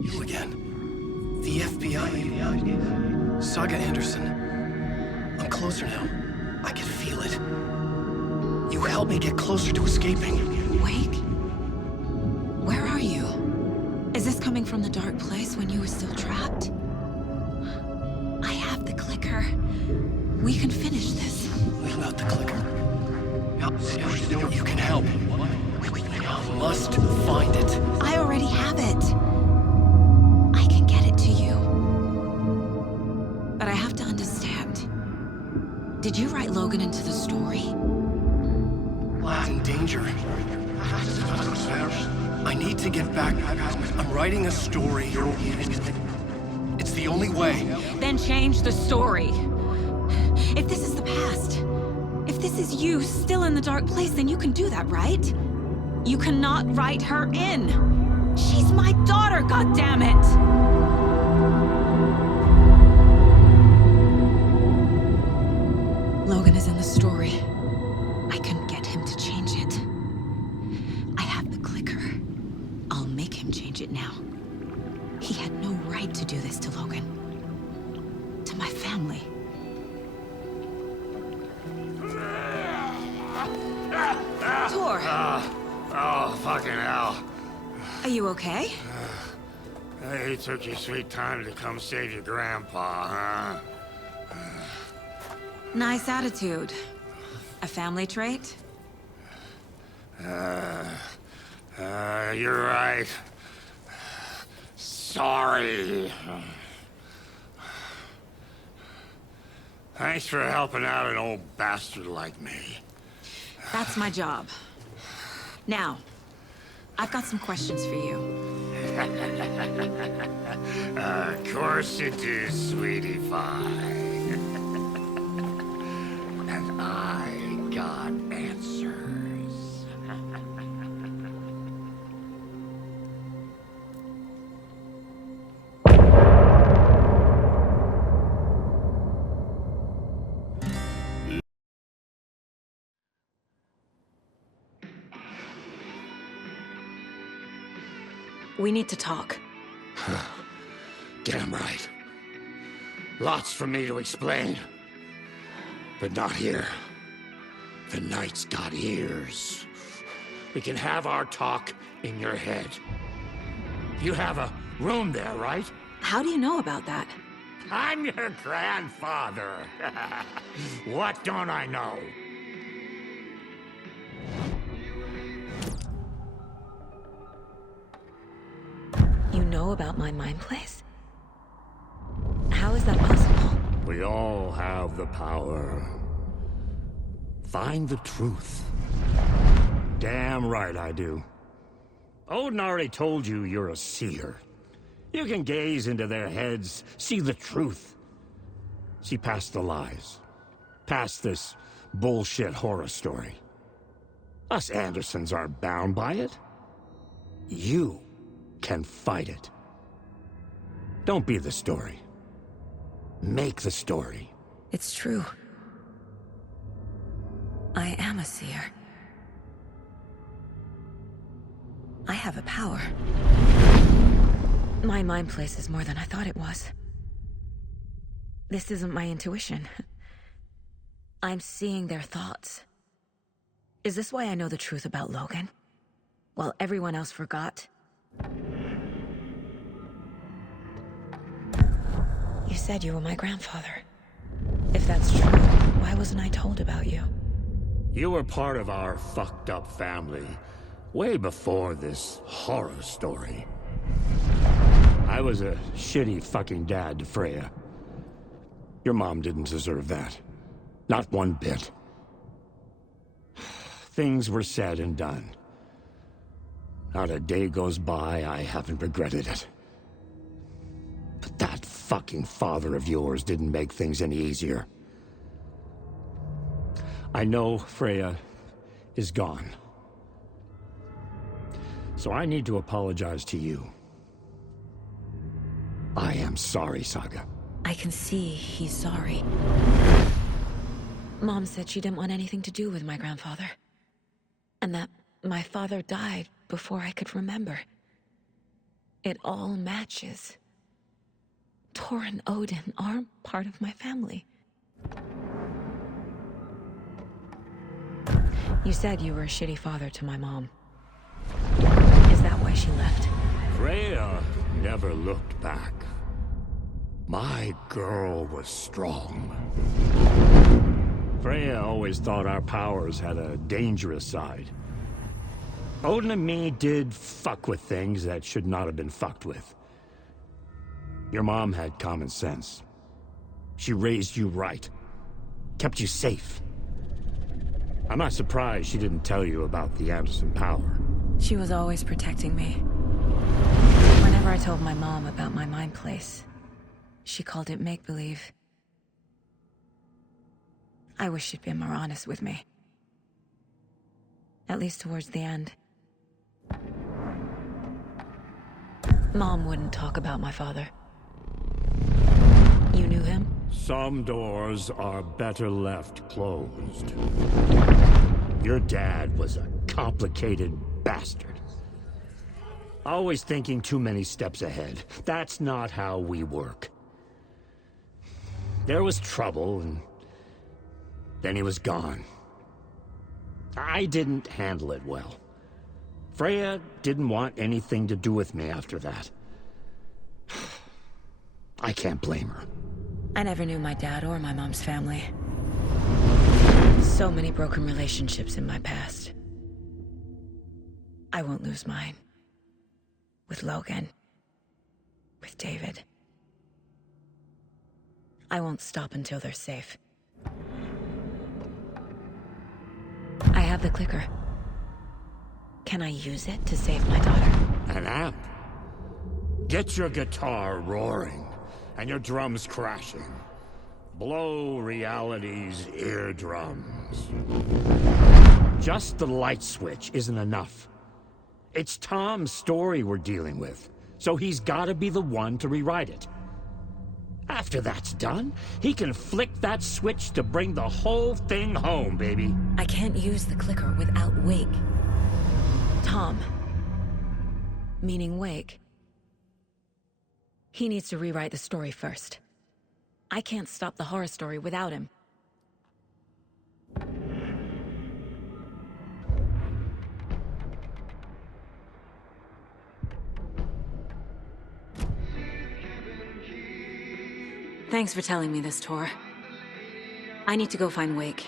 You again. The FBI. Saga Anderson. I'm closer now. I can feel it. You helped me get closer to escaping. Wait. Where are you? Is this coming from the dark place when you were still trapped? I have the clicker. We can finish this. Without the clicker? You can help. We must find it. I already have it. I can get it to you. But I have to understand. Did you write Logan into the story? In danger. I I need to get back. I'm writing a story. It's the only way. Then change the story. If this is the past, if this is you still in the dark place, then you can do that, right? You cannot write her in. She's my daughter, goddammit! Logan is in the story. I can get him to change it. I have the clicker. I'll make him change it now. He had no right to do this to Logan. To my family. Tor! Oh, fucking hell. Are you okay? You took your sweet time to come save your grandpa, huh? Nice attitude. A family trait? You're right. Sorry. Thanks for helping out an old bastard like me. That's my job. Now, I've got some questions for you. Of course you do, sweetie pie. And I got answers. We need to talk. Damn right. Lots for me to explain. But not here. The night's got ears. We can have our talk in your head. You have a room there, right? How do you know about that? I'm your grandfather. What don't I know? You know about my mind place? How is that possible? We all have the power. Find the truth. Damn right I do. Odin already told you you're a seer. You can gaze into their heads, see the truth. See past the lies. Past this bullshit horror story. Us Andersons aren't bound by it. You can fight it. Don't be the story. Make the story. It's true. I am a seer. I have a power. My mind place is more than I thought it was. This isn't my intuition. I'm seeing their thoughts. Is this why I know the truth about Logan? While everyone else forgot? You said you were my grandfather. If that's true, why wasn't I told about you? You were part of our fucked up family, way before this horror story. I was a shitty fucking dad to Freya. Your mom didn't deserve that. Not one bit. Things were said and done. Not a day goes by I haven't regretted it. But that fucking father of yours didn't make things any easier. I know Freya is gone. So I need to apologize to you. I am sorry, Saga. I can see he's sorry. Mom said she didn't want anything to do with my grandfather. And that my father died before I could remember. It all matches. Tor and Odin aren't part of my family. You said you were a shitty father to my mom. Is that why she left? Freya never looked back. My girl was strong. Freya always thought our powers had a dangerous side. Odin and me did fuck with things that should not have been fucked with. Your mom had common sense. She raised you right. Kept you safe. I'm not surprised she didn't tell you about the Anderson power. She was always protecting me. Whenever I told my mom about my mind place, she called it make-believe. I wish she'd been more honest with me. At least towards the end. Mom wouldn't talk about my father. You knew him? Some doors are better left closed. Your dad was a complicated bastard. Always thinking too many steps ahead. That's not how we work. There was trouble, and then he was gone. I didn't handle it well. Freya didn't want anything to do with me after that. I can't blame her. I never knew my dad or my mom's family. So many broken relationships in my past. I won't lose mine. With Logan. With David. I won't stop until they're safe. I have the clicker. Can I use it to save my daughter? An app? Get your guitar roaring and your drums crashing. Blow reality's eardrums. Just the light switch isn't enough. It's Tom's story we're dealing with, so he's gotta be the one to rewrite it. After that's done, he can flick that switch to bring the whole thing home, baby. I can't use the clicker without Wake. Tom. Meaning Wake. He needs to rewrite the story first. I can't stop the horror story without him. Thanks for telling me this, Tor. I need to go find Wake.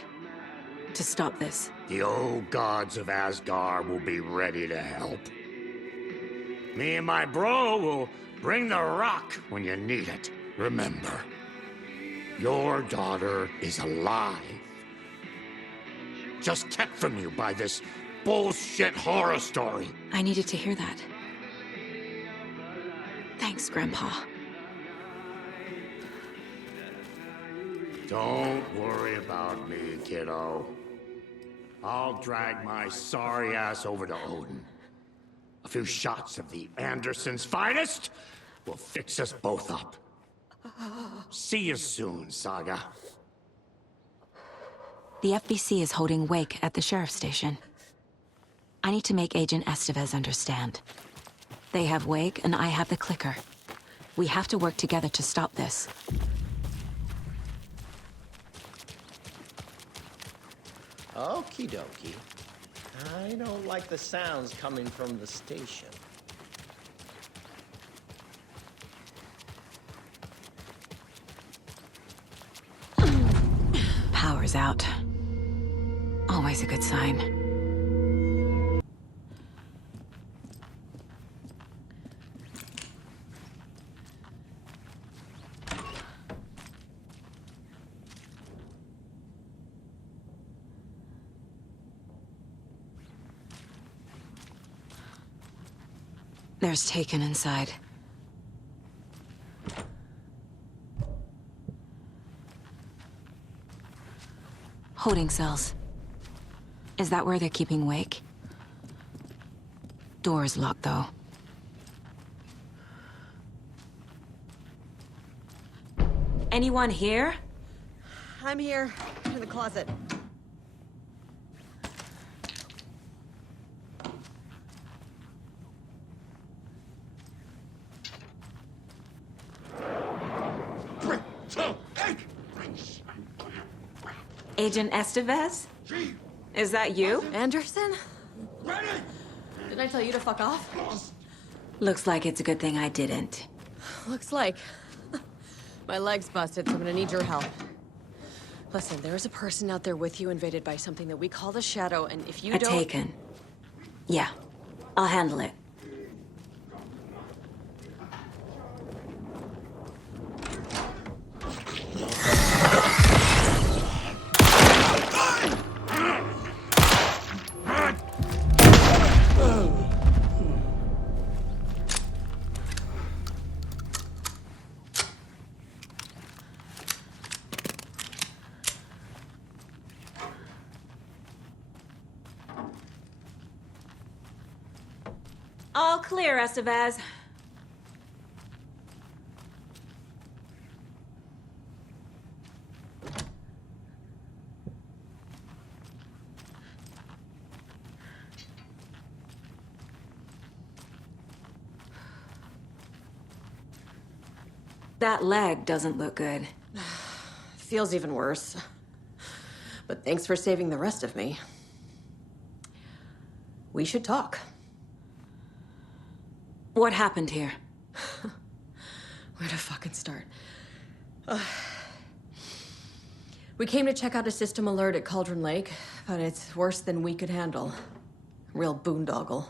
To stop this. The old gods of Asgard will be ready to help. Me and my bro will bring the rock when you need it. Remember, your daughter is alive. Just kept from you by this bullshit horror story. I needed to hear that. Thanks, Grandpa. Don't worry about me, kiddo. I'll drag my sorry ass over to Odin. A few shots of the Andersons' finest will fix us both up. See you soon, Saga. The FBC is holding Wake at the sheriff's station. I need to make Agent Estevez understand. They have Wake and I have the clicker. We have to work together to stop this. Okie dokie. I don't like the sounds coming from the station. Power's out. Always a good sign. There's Taken inside. Holding cells. Is that where they're keeping Wake? Door's locked, though. Anyone here? I'm here, in the closet. Agent Estevez? Is that you? Anderson? Didn't I tell you to fuck off? Looks like it's a good thing I didn't. Looks like. My leg's busted, so I'm gonna need your help. Listen, there is a person out there with you invaded by something that we call the Shadow, and if you don't... Taken. Yeah, I'll handle it. All clear, Estevez. That leg doesn't look good. Feels even worse. But thanks for saving the rest of me. We should talk. What happened here? Where to fucking start? We came to check out a system alert at Cauldron Lake, but it's worse than we could handle. Real boondoggle.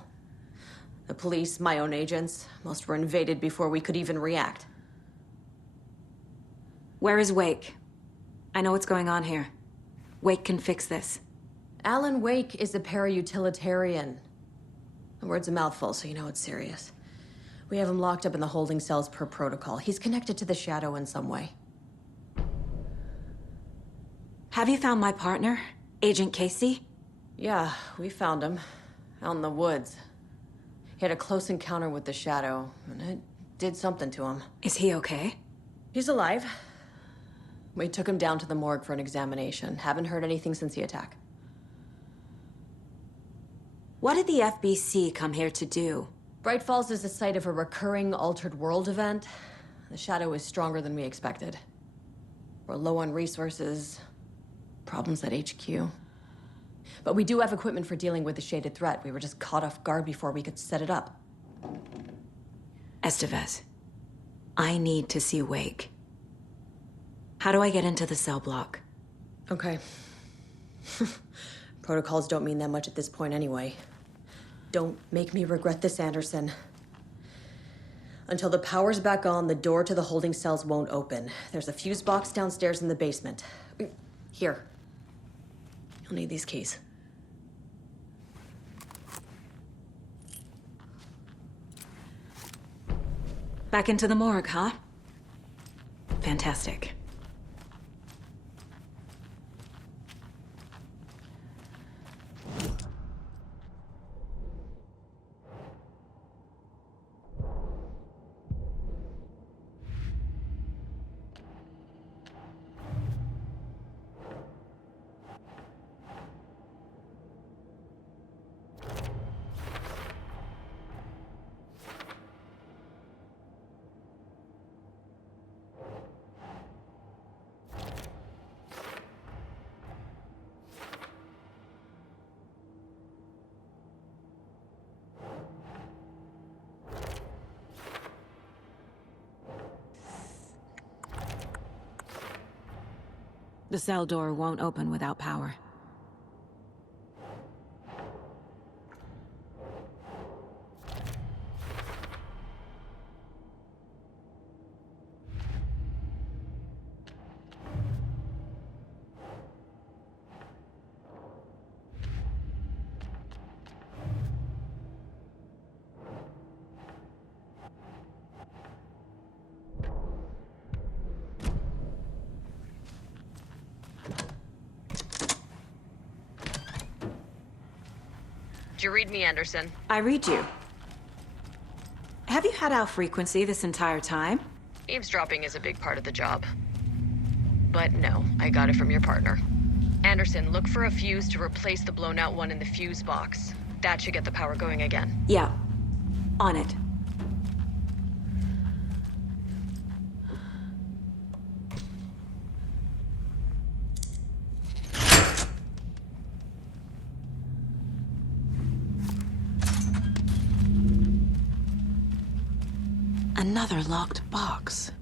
The police, my own agents, most were invaded before we could even react. Where is Wake? I know what's going on here. Wake can fix this. Alan Wake is a para-utilitarian. The word's a mouthful, so you know it's serious. We have him locked up in the holding cells per protocol. He's connected to the Shadow in some way. Have you found my partner, Agent Casey? Yeah, we found him. Out in the woods. He had a close encounter with the Shadow, and it did something to him. Is he okay? He's alive. We took him down to the morgue for an examination. Haven't heard anything since the attack. What did the FBC come here to do? Bright Falls is the site of a recurring altered world event. The Shadow is stronger than we expected. We're low on resources. Problems at HQ. But we do have equipment for dealing with the shaded threat. We were just caught off guard before we could set it up. Estevez, I need to see Wake. How do I get into the cell block? Okay. Protocols don't mean that much at this point anyway. Don't make me regret this, Anderson. Until the power's back on, the door to the holding cells won't open. There's a fuse box downstairs in the basement. Here. You'll need these keys. Back into the morgue, huh? Fantastic. The cell door won't open without power. Did you read me, Anderson? I read you. Have you had our frequency this entire time? Eavesdropping is a big part of the job. But no, I got it from your partner. Anderson, look for a fuse to replace the blown out one in the fuse box. That should get the power going again. Yeah. On it. Another locked box.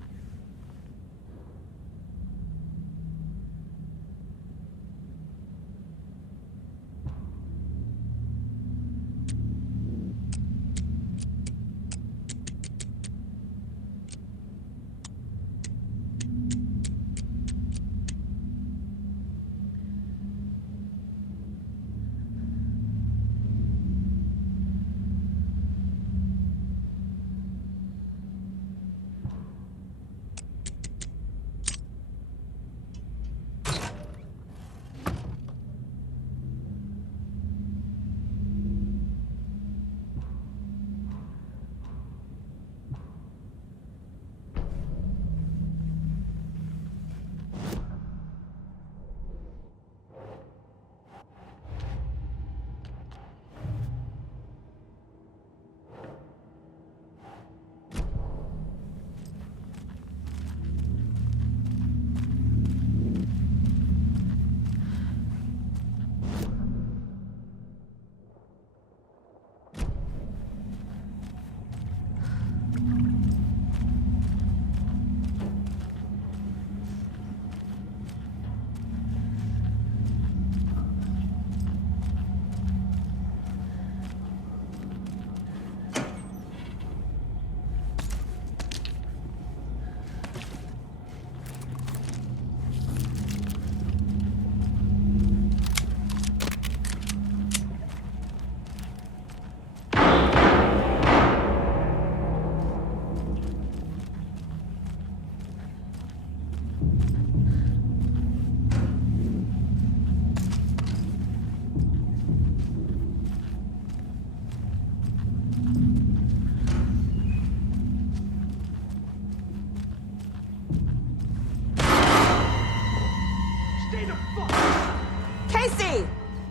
Casey!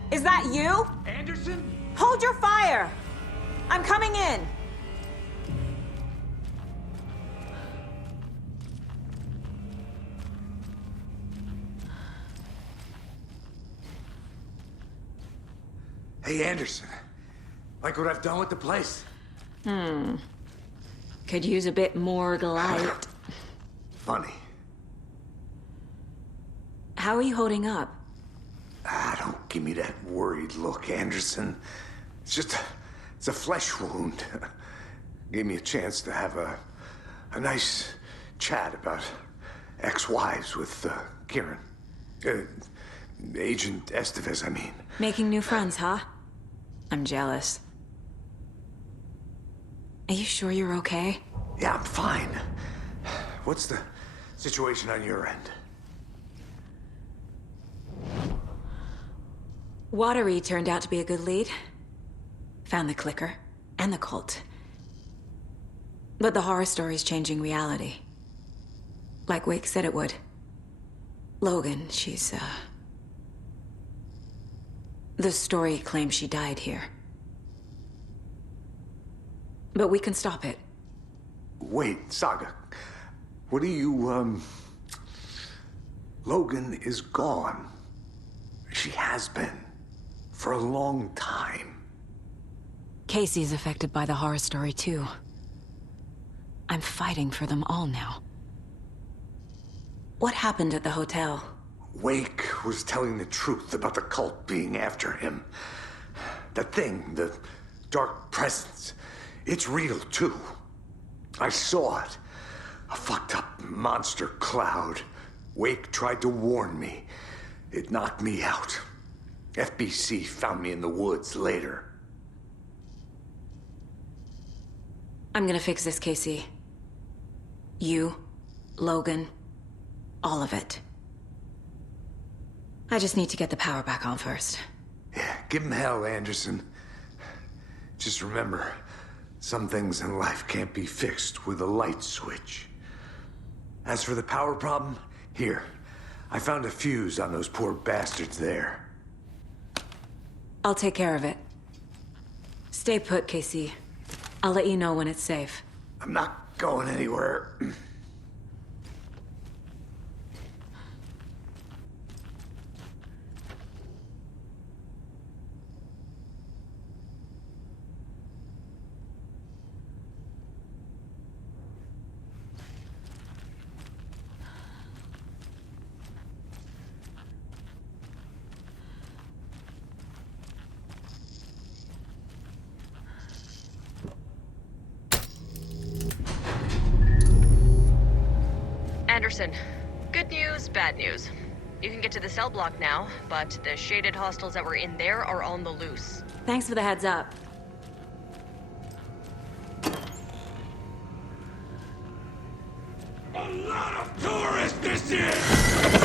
Is that you? Anderson? Hold your fire! I'm coming in! Hey, Anderson. Like what I've done with the place? Could use a bit more light. Funny. How are you holding up? Don't give me that worried look, Anderson. It's a flesh wound. Gave me a chance to have a nice chat about ex-wives with Kieran. Agent Estevez, I mean. Making new friends, huh? I'm jealous. Are you sure you're okay? Yeah, I'm fine. What's the situation on your end? Watery turned out to be a good lead. Found the clicker and the cult. But the horror story's changing reality. Like Wake said it would. Logan, she's, the story claims she died here. But we can stop it. Wait, Saga. What do you, Logan is gone. She has been. For a long time. Casey's affected by the horror story, too. I'm fighting for them all now. What happened at the hotel? Wake was telling the truth about the cult being after him. That thing, the dark presence, it's real, too. I saw it. A fucked up monster cloud. Wake tried to warn me. It knocked me out. FBC found me in the woods later. I'm gonna fix this, Casey. You, Logan, all of it. I just need to get the power back on first. Yeah, give him hell, Anderson. Just remember, some things in life can't be fixed with a light switch. As for the power problem, here. I found a fuse on those poor bastards there. I'll take care of it. Stay put, Casey. I'll let you know when it's safe. I'm not going anywhere. Anderson, good news, bad news. You can get to the cell block now, but the shaded hostiles that were in there are on the loose. Thanks for the heads up. A lot of tourists this is!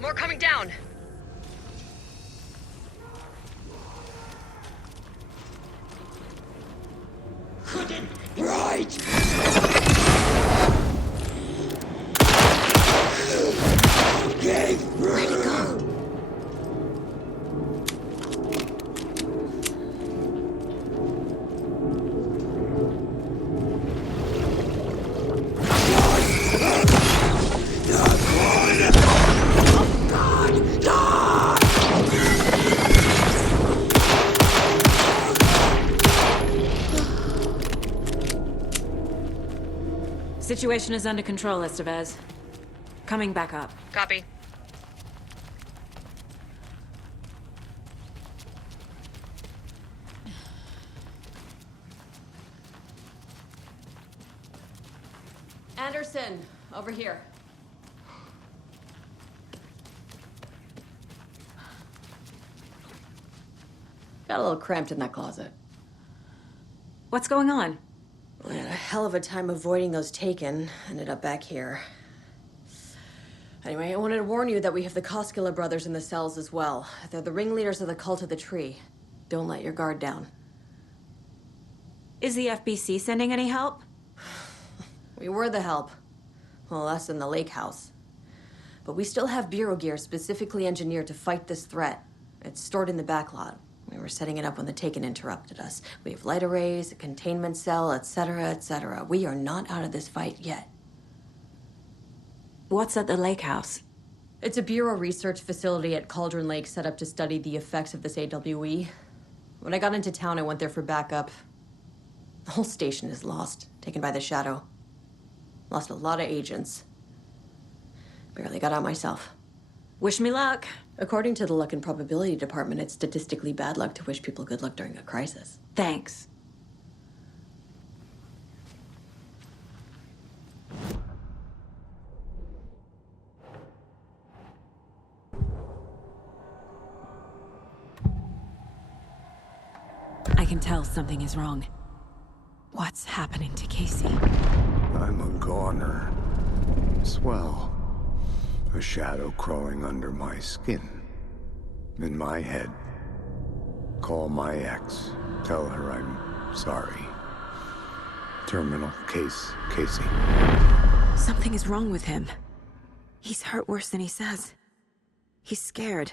More coming down. Right! Okay, where'd it go? Situation is under control, Estevez. Coming back up. Copy. Anderson, over here. Got a little cramped in that closet. What's going on? We had a hell of a time avoiding those taken. Ended up back here. Anyway, I wanted to warn you that we have the Koskela brothers in the cells as well. They're the ringleaders of the Cult of the Tree. Don't let your guard down. Is the FBC sending any help? We were the help. Well, us in the lake house. But we still have Bureau gear specifically engineered to fight this threat. It's stored in the backlot. We were setting it up when the Taken interrupted us. We have light arrays, a containment cell, etc., etc. We are not out of this fight yet. What's at the lake house? It's a Bureau research facility at Cauldron Lake set up to study the effects of this AWE. When I got into town, I went there for backup. The whole station is lost, taken by the Shadow. Lost a lot of agents. Barely got out myself. Wish me luck. According to the Luck and Probability Department, it's statistically bad luck to wish people good luck during a crisis. Thanks. I can tell something is wrong. What's happening to Casey? I'm a goner. Swell. A shadow crawling under my skin. In my head. Call my ex. Tell her I'm sorry. Terminal case, Casey. Something is wrong with him. He's hurt worse than he says. He's scared.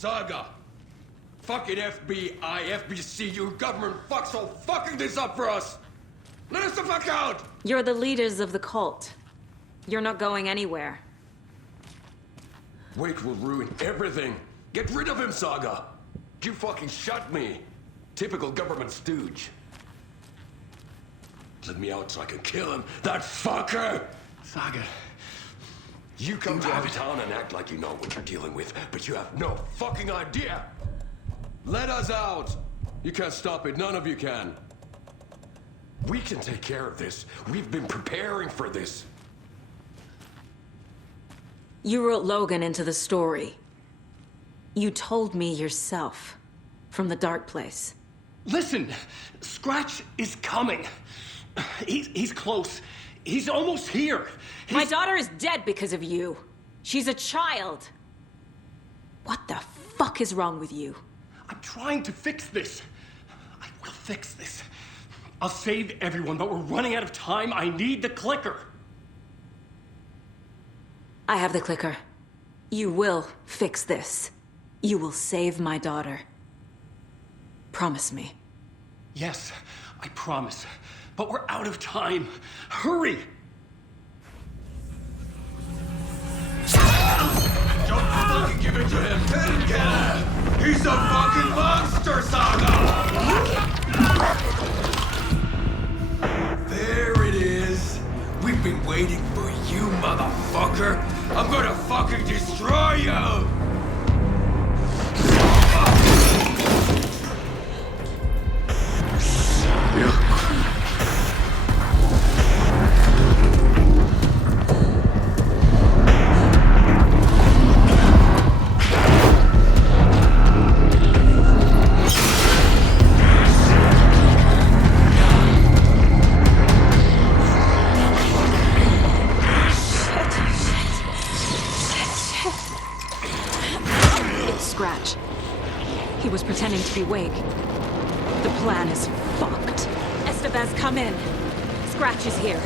Saga! Fucking FBI, FBC, you government fucks all fucking this up for us! Let us the fuck out! You're the leaders of the cult. You're not going anywhere. Wake will ruin everything. Get rid of him, Saga! You fucking shot me. Typical government stooge. Let me out so I can kill him, that fucker! Saga. You come to our town and act like you know what you're dealing with, but you have no fucking idea! Let us out! You can't stop it, none of you can. We can take care of this. We've been preparing for this. You wrote Logan into the story. You told me yourself. From the dark place. Listen, Scratch is coming. He's close. He's almost here. My daughter is dead because of you. She's a child. What the fuck is wrong with you? I'm trying to fix this. I will fix this. I'll save everyone, but we're running out of time. I need the clicker. I have the clicker. You will fix this. You will save my daughter. Promise me. Yes, I promise. But we're out of time. Hurry! Don't fucking give it to him! He's a fucking monster, Saga! There it is. We've been waiting for you, motherfucker. I'm gonna fucking destroy you! Scratch. He was pretending to be Wake. The plan is fucked. Estevez, come in. Scratch is here.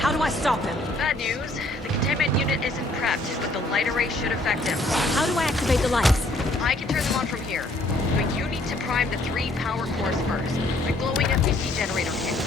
How do I stop him? Bad news. The containment unit isn't prepped, but the light array should affect him. How do I activate the lights? I can turn them on from here. But you need to prime the 3 power cores first. The glowing FBC generator kit.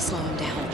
to slow him down.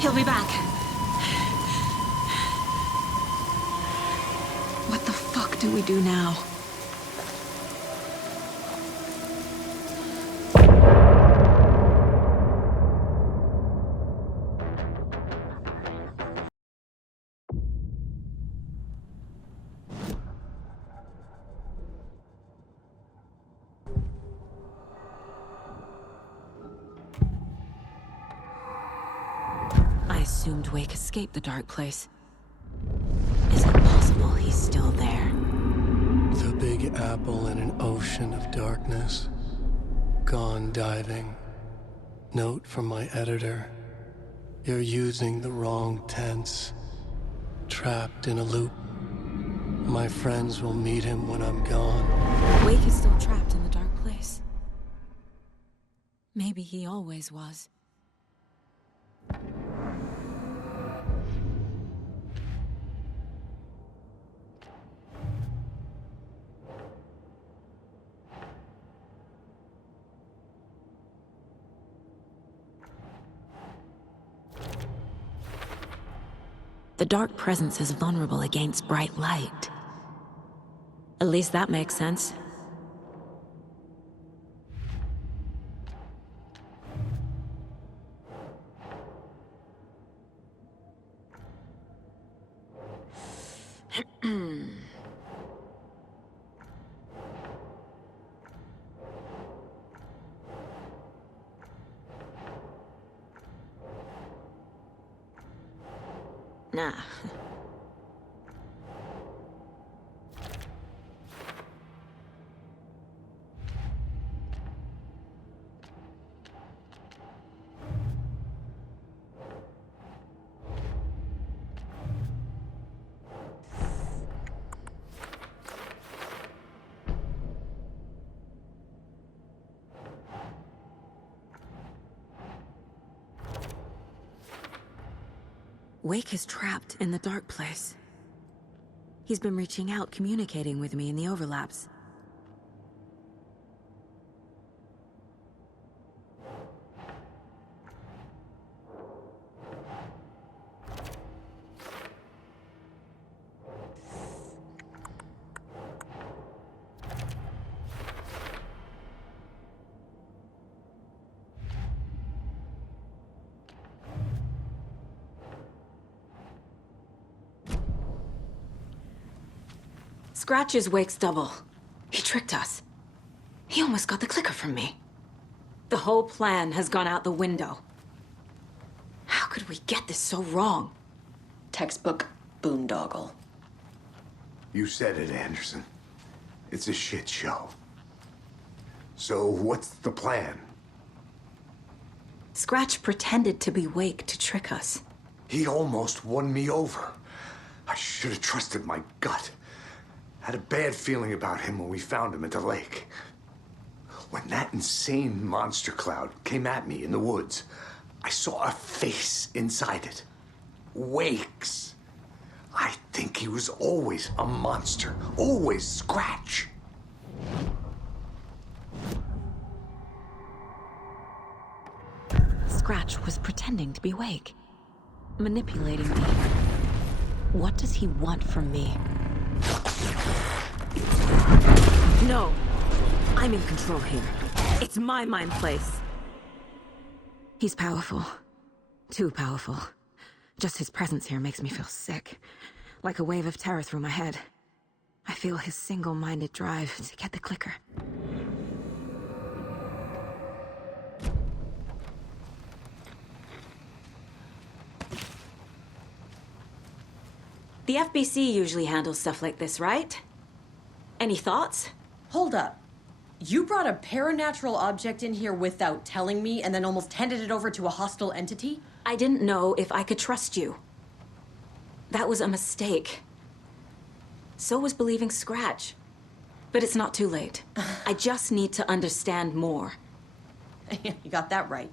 He'll be back. What the fuck do we do now? I assumed Wake escaped the dark place. Is it possible he's still there? The Big Apple in an ocean of darkness. Gone diving. Note from my editor. You're using the wrong tense. Trapped in a loop. My friends will meet him when I'm gone. Wake is still trapped in the dark place. Maybe he always was. The dark presence is vulnerable against bright light. At least that makes sense. Nah. Wake is trapped in the dark place. He's been reaching out, communicating with me in the overlaps. Scratch is Wake's double. He tricked us. He almost got the clicker from me. The whole plan has gone out the window. How could we get this so wrong? Textbook boondoggle. You said it, Anderson. It's a shit show. So what's the plan? Scratch pretended to be Wake to trick us. He almost won me over. I should have trusted my gut. Had a bad feeling about him when we found him at the lake. When that insane monster cloud came at me in the woods, I saw a face inside it. Wake's. I think he was always a monster. Always Scratch. Scratch was pretending to be Wake. Manipulating me. What does he want from me? No. I'm in control here. It's my mind place. He's powerful. Too powerful. Just his presence here makes me feel sick. Like a wave of terror through my head. I feel his single-minded drive to get the clicker. The FBC usually handles stuff like this, right? Any thoughts? Hold up. You brought a paranatural object in here without telling me and then almost handed it over to a hostile entity? I didn't know if I could trust you. That was a mistake. So was believing Scratch. But it's not too late. I just need to understand more. You got that right.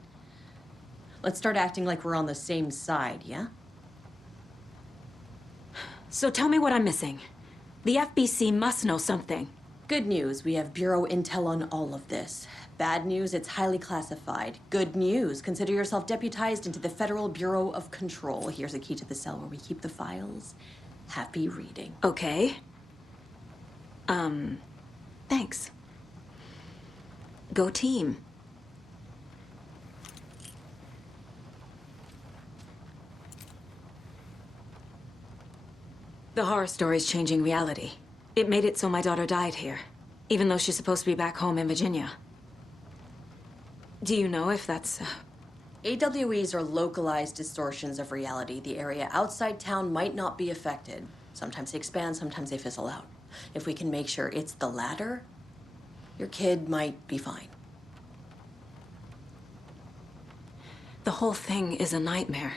Let's start acting like we're on the same side, yeah? So tell me what I'm missing. The FBC must know something. Good news, we have Bureau intel on all of this. Bad news, it's highly classified. Good news, consider yourself deputized into the Federal Bureau of Control. Here's a key to the cell where we keep the files. Happy reading. Okay. Thanks. Go team. The horror story's changing reality. It made it so my daughter died here, even though she's supposed to be back home in Virginia. Do you know if that's... AWEs are localized distortions of reality. The area outside town might not be affected. Sometimes they expand, sometimes they fizzle out. If we can make sure it's the latter, your kid might be fine. The whole thing is a nightmare.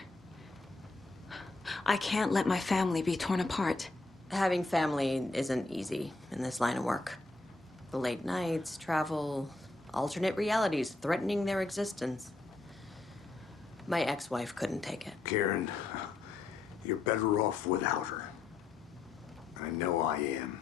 I can't let my family be torn apart. Having family isn't easy in this line of work. The late nights, travel, alternate realities threatening their existence. My ex-wife couldn't take it. Karen, you're better off without her. I know I am.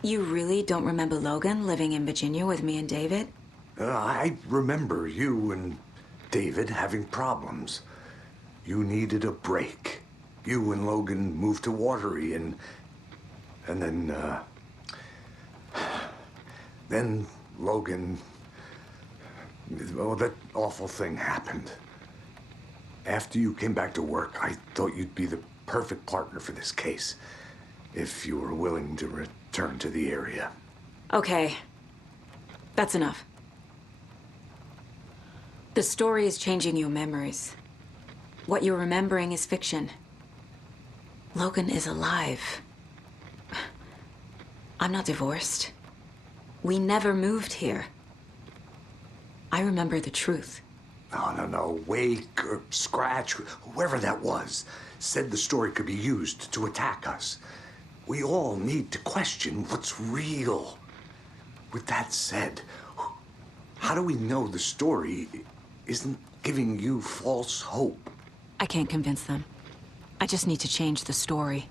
You really don't remember Logan living in Virginia with me and David? I remember you and David having problems. You needed a break. You and Logan moved to Watery and then Logan, well, that awful thing happened. After you came back to work, I thought you'd be the perfect partner for this case, if you were willing to return to the area. Okay. That's enough. The story is changing your memories. What you're remembering is fiction. Logan is alive. I'm not divorced. We never moved here. I remember the truth. No. Wake or Scratch, whoever that was, said the story could be used to attack us. We all need to question what's real. With that said, how do we know the story isn't giving you false hope? I can't convince them. I just need to change the story.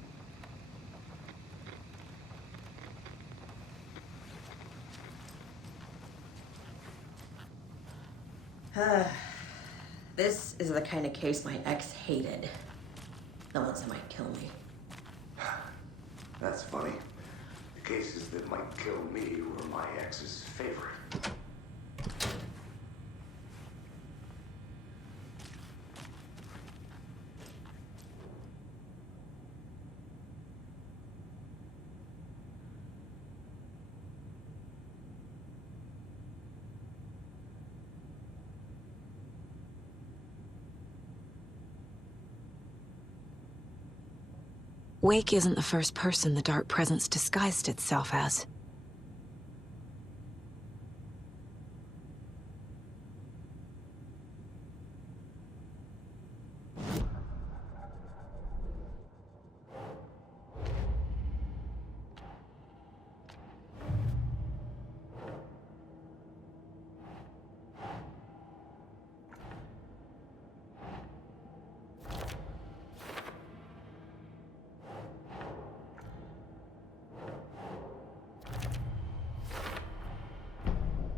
This is the kind of case my ex hated. The ones that might kill me. That's funny. The cases that might kill me were my ex's favorite. Wake isn't the first person the dark presence disguised itself as.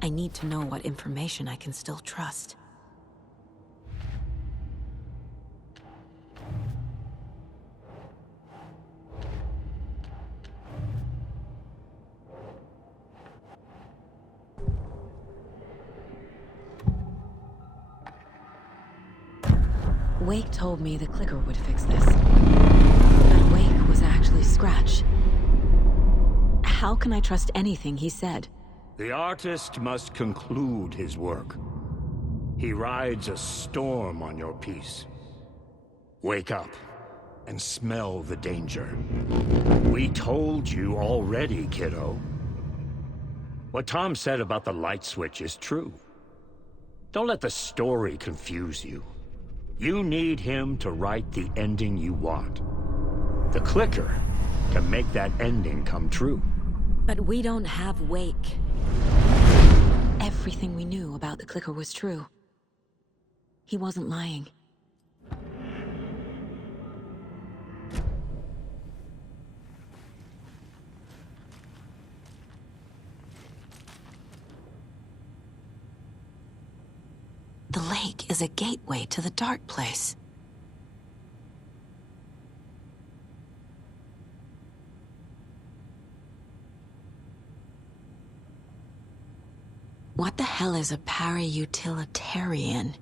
I need to know what information I can still trust. Wake told me the clicker would fix this. But Wake was actually Scratch. How can I trust anything he said? The artist must conclude his work. He rides a storm on your piece. Wake up and smell the danger. We told you already, kiddo. What Tom said about the light switch is true. Don't let the story confuse you. You need him to write the ending you want. The clicker can make that ending come true. But we don't have Wake. Everything we knew about the clicker was true. He wasn't lying. The lake is a gateway to the dark place. What the hell is a para-utilitarian?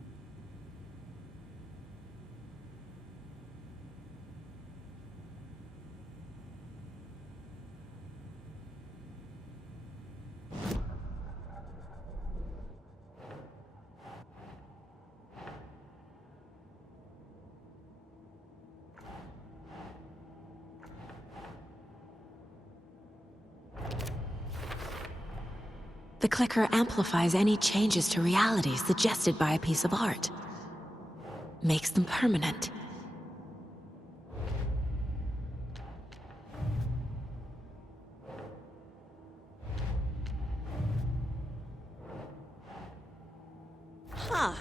The clicker amplifies any changes to reality suggested by a piece of art. Makes them permanent. Huh.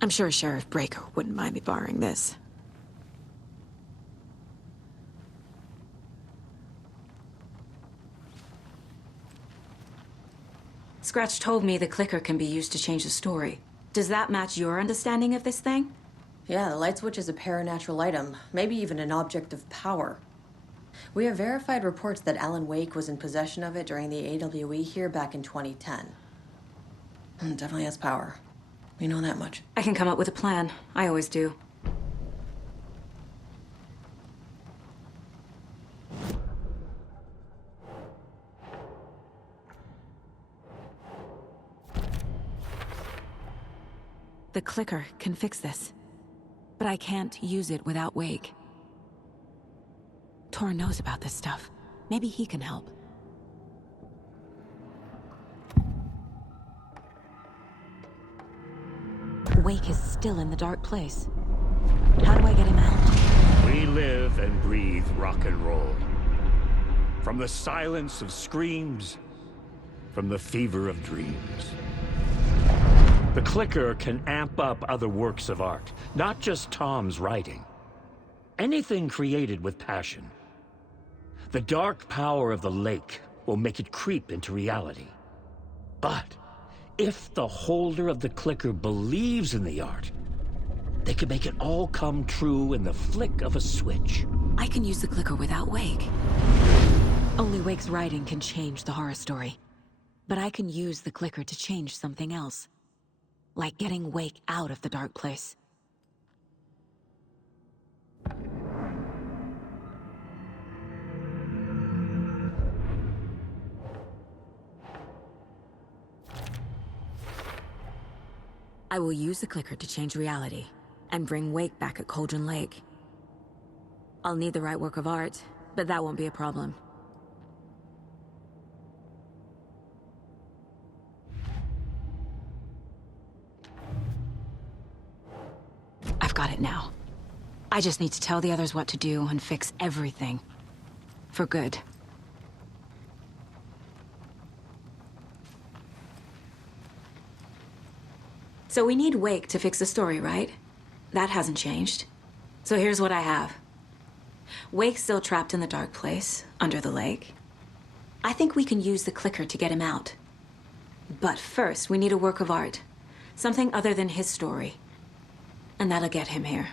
I'm sure Sheriff Breaker wouldn't mind me borrowing this. Scratch told me the clicker can be used to change the story. Does that match your understanding of this thing? Yeah, the light switch is a paranatural item, maybe even an object of power. We have verified reports that Alan Wake was in possession of it during the AWE here back in 2010. Definitely has power. We know that much. I can come up with a plan. I always do. The clicker can fix this. But I can't use it without Wake. Tor knows about this stuff. Maybe he can help. Wake is still in the dark place. How do I get him out? We live and breathe rock and roll. From the silence of screams, from the fever of dreams. The clicker can amp up other works of art, not just Tom's writing. Anything created with passion. The dark power of the lake will make it creep into reality. But if the holder of the clicker believes in the art, they can make it all come true in the flick of a switch. I can use the clicker without Wake. Only Wake's writing can change the horror story. But I can use the clicker to change something else. Like getting Wake out of the dark place. I will use the clicker to change reality, and bring Wake back at Cauldron Lake. I'll need the right work of art, but that won't be a problem. got it now. I just need to tell the others what to do and fix everything. For good. So we need Wake to fix the story, right? That hasn't changed. So here's what I have. Wake's still trapped in the dark place, under the lake. I think we can use the clicker to get him out. But first, we need a work of art. Something other than his story. And that'll get him here.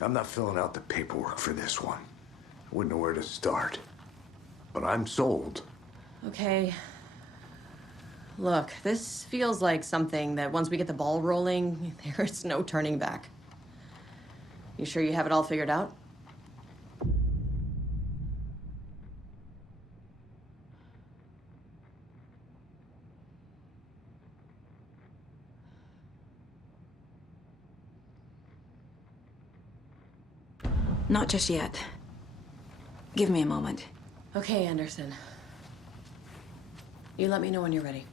I'm not filling out the paperwork for this one. I wouldn't know where to start. But I'm sold. Okay. Look, this feels like something that once we get the ball rolling, there's no turning back. You sure you have it all figured out? Not just yet. Give me a moment. Okay, Anderson. You let me know when you're ready.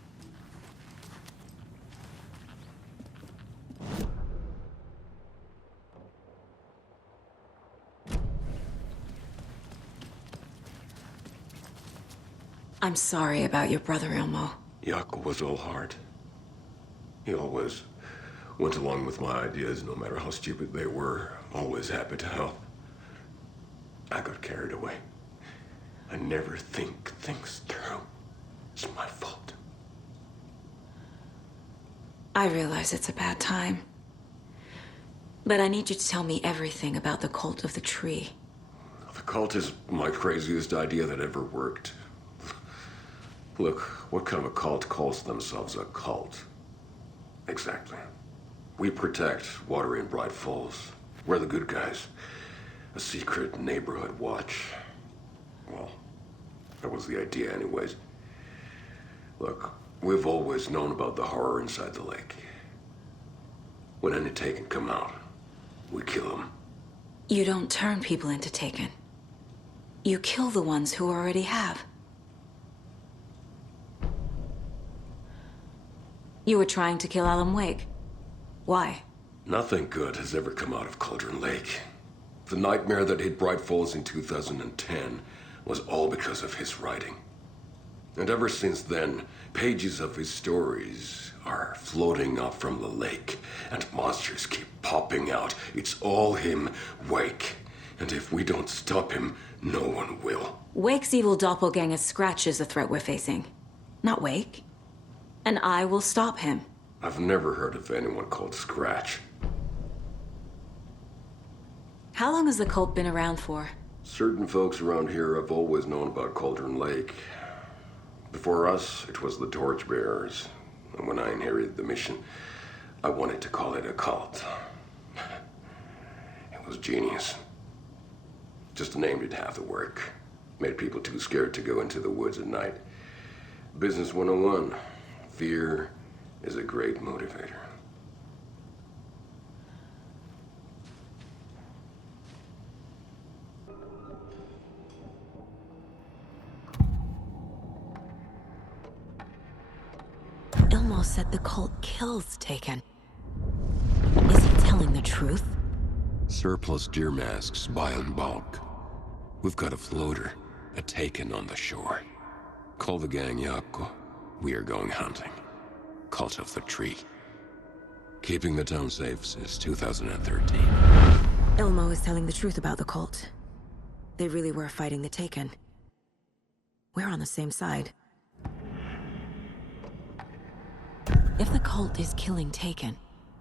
I'm sorry about your brother, Elmo. Jaakko was all heart. He always went along with my ideas, no matter how stupid they were. Always happy to help. I got carried away. I never think things through. It's my fault. I realize it's a bad time. But I need you to tell me everything about the cult of the tree. The cult is my craziest idea that ever worked. Look, what kind of a cult calls themselves a cult? Exactly. We protect water in Bright Falls. We're the good guys. A secret neighborhood watch. Well, that was the idea anyways. Look, we've always known about the horror inside the lake. When any Taken come out, we kill them. You don't turn people into Taken. You kill the ones who already have. You were trying to kill Alan Wake. Why? Nothing good has ever come out of Cauldron Lake. The nightmare that hit Bright Falls in 2010 was all because of his writing. And ever since then, pages of his stories are floating up from the lake, and monsters keep popping out. It's all him, Wake. And if we don't stop him, no one will. Wake's evil doppelganger Scratch is the threat we're facing, not Wake. And I will stop him. I've never heard of anyone called Scratch. How long has the cult been around for? Certain folks around here have always known about Cauldron Lake. Before us, it was the Torchbearers. And when I inherited the mission, I wanted to call it a cult. It was genius. Just a name did half the work. Made people too scared to go into the woods at night. Business 101. Fear is a great motivator. Elmo said the cult kills Taken. Is he telling the truth? Surplus deer masks buy in bulk. We've got a floater, a Taken on the shore. Call the gang Jaakko. We are going hunting. Cult of the Tree. Keeping the town safe since 2013. Elmo is telling the truth about the cult. They really were fighting the Taken. We're on the same side. If the cult is killing Taken,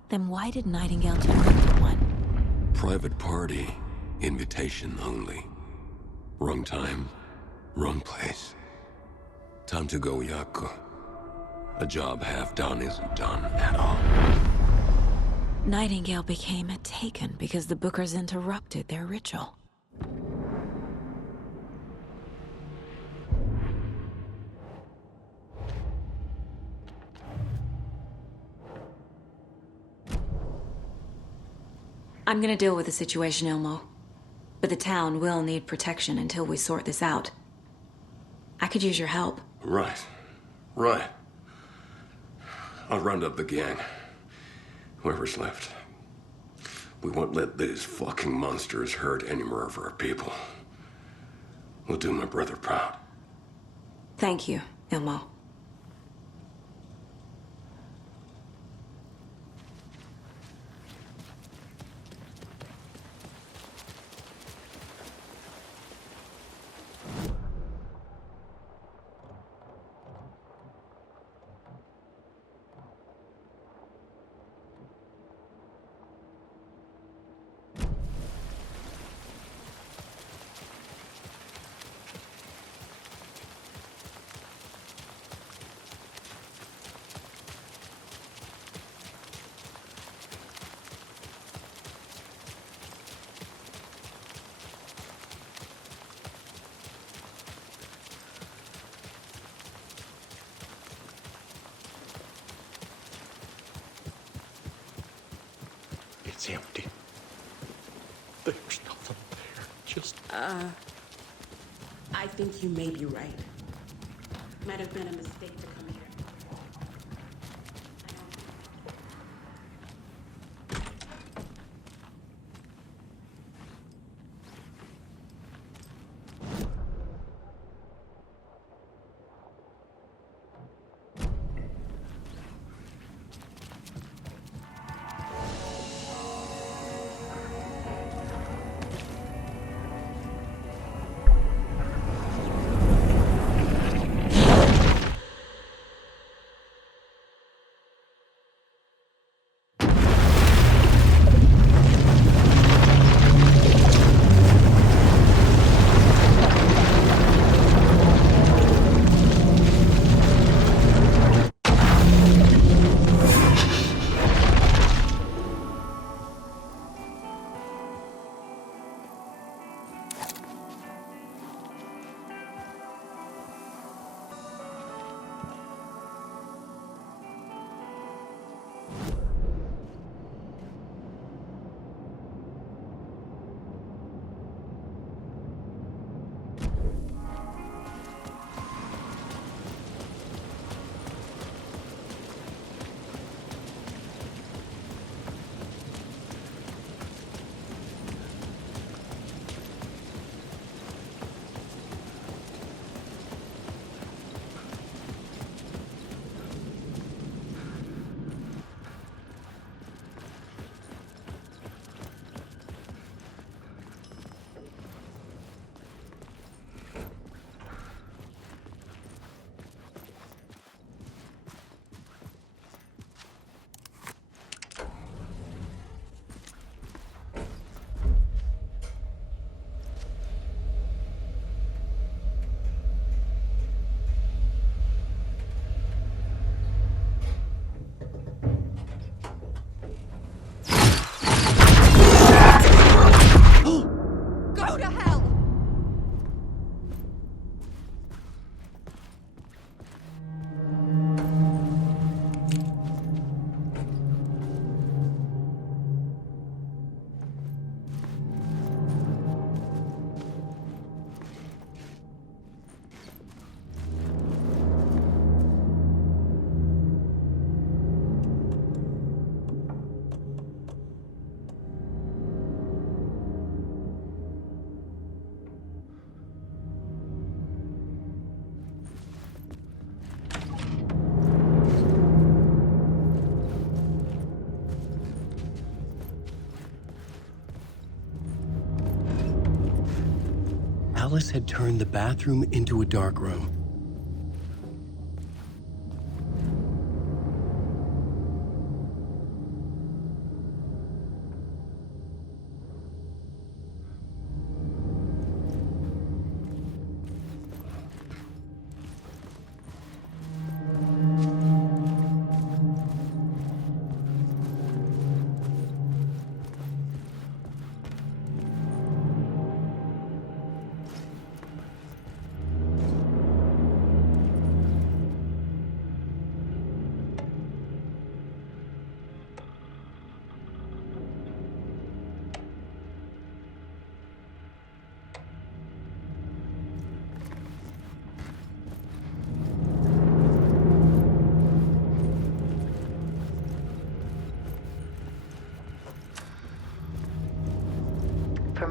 then why did Nightingale turn into one? Private party. Invitation only. Wrong time, wrong place. Time to go, Jaakko. A job half done isn't done at all. Nightingale became a Taken because the Bookers interrupted their ritual. I'm gonna deal with the situation, Elmo. But the town will need protection until we sort this out. I could use your help. Right. Right. I'll round up the gang. Whoever's left. We won't let these fucking monsters hurt any more of our people. We'll do my brother proud. Thank you, Ilmo. It's empty. There's nothing there. Just. I think you may be right. Might have been a mistake to come here. Alice had turned the bathroom into a dark room.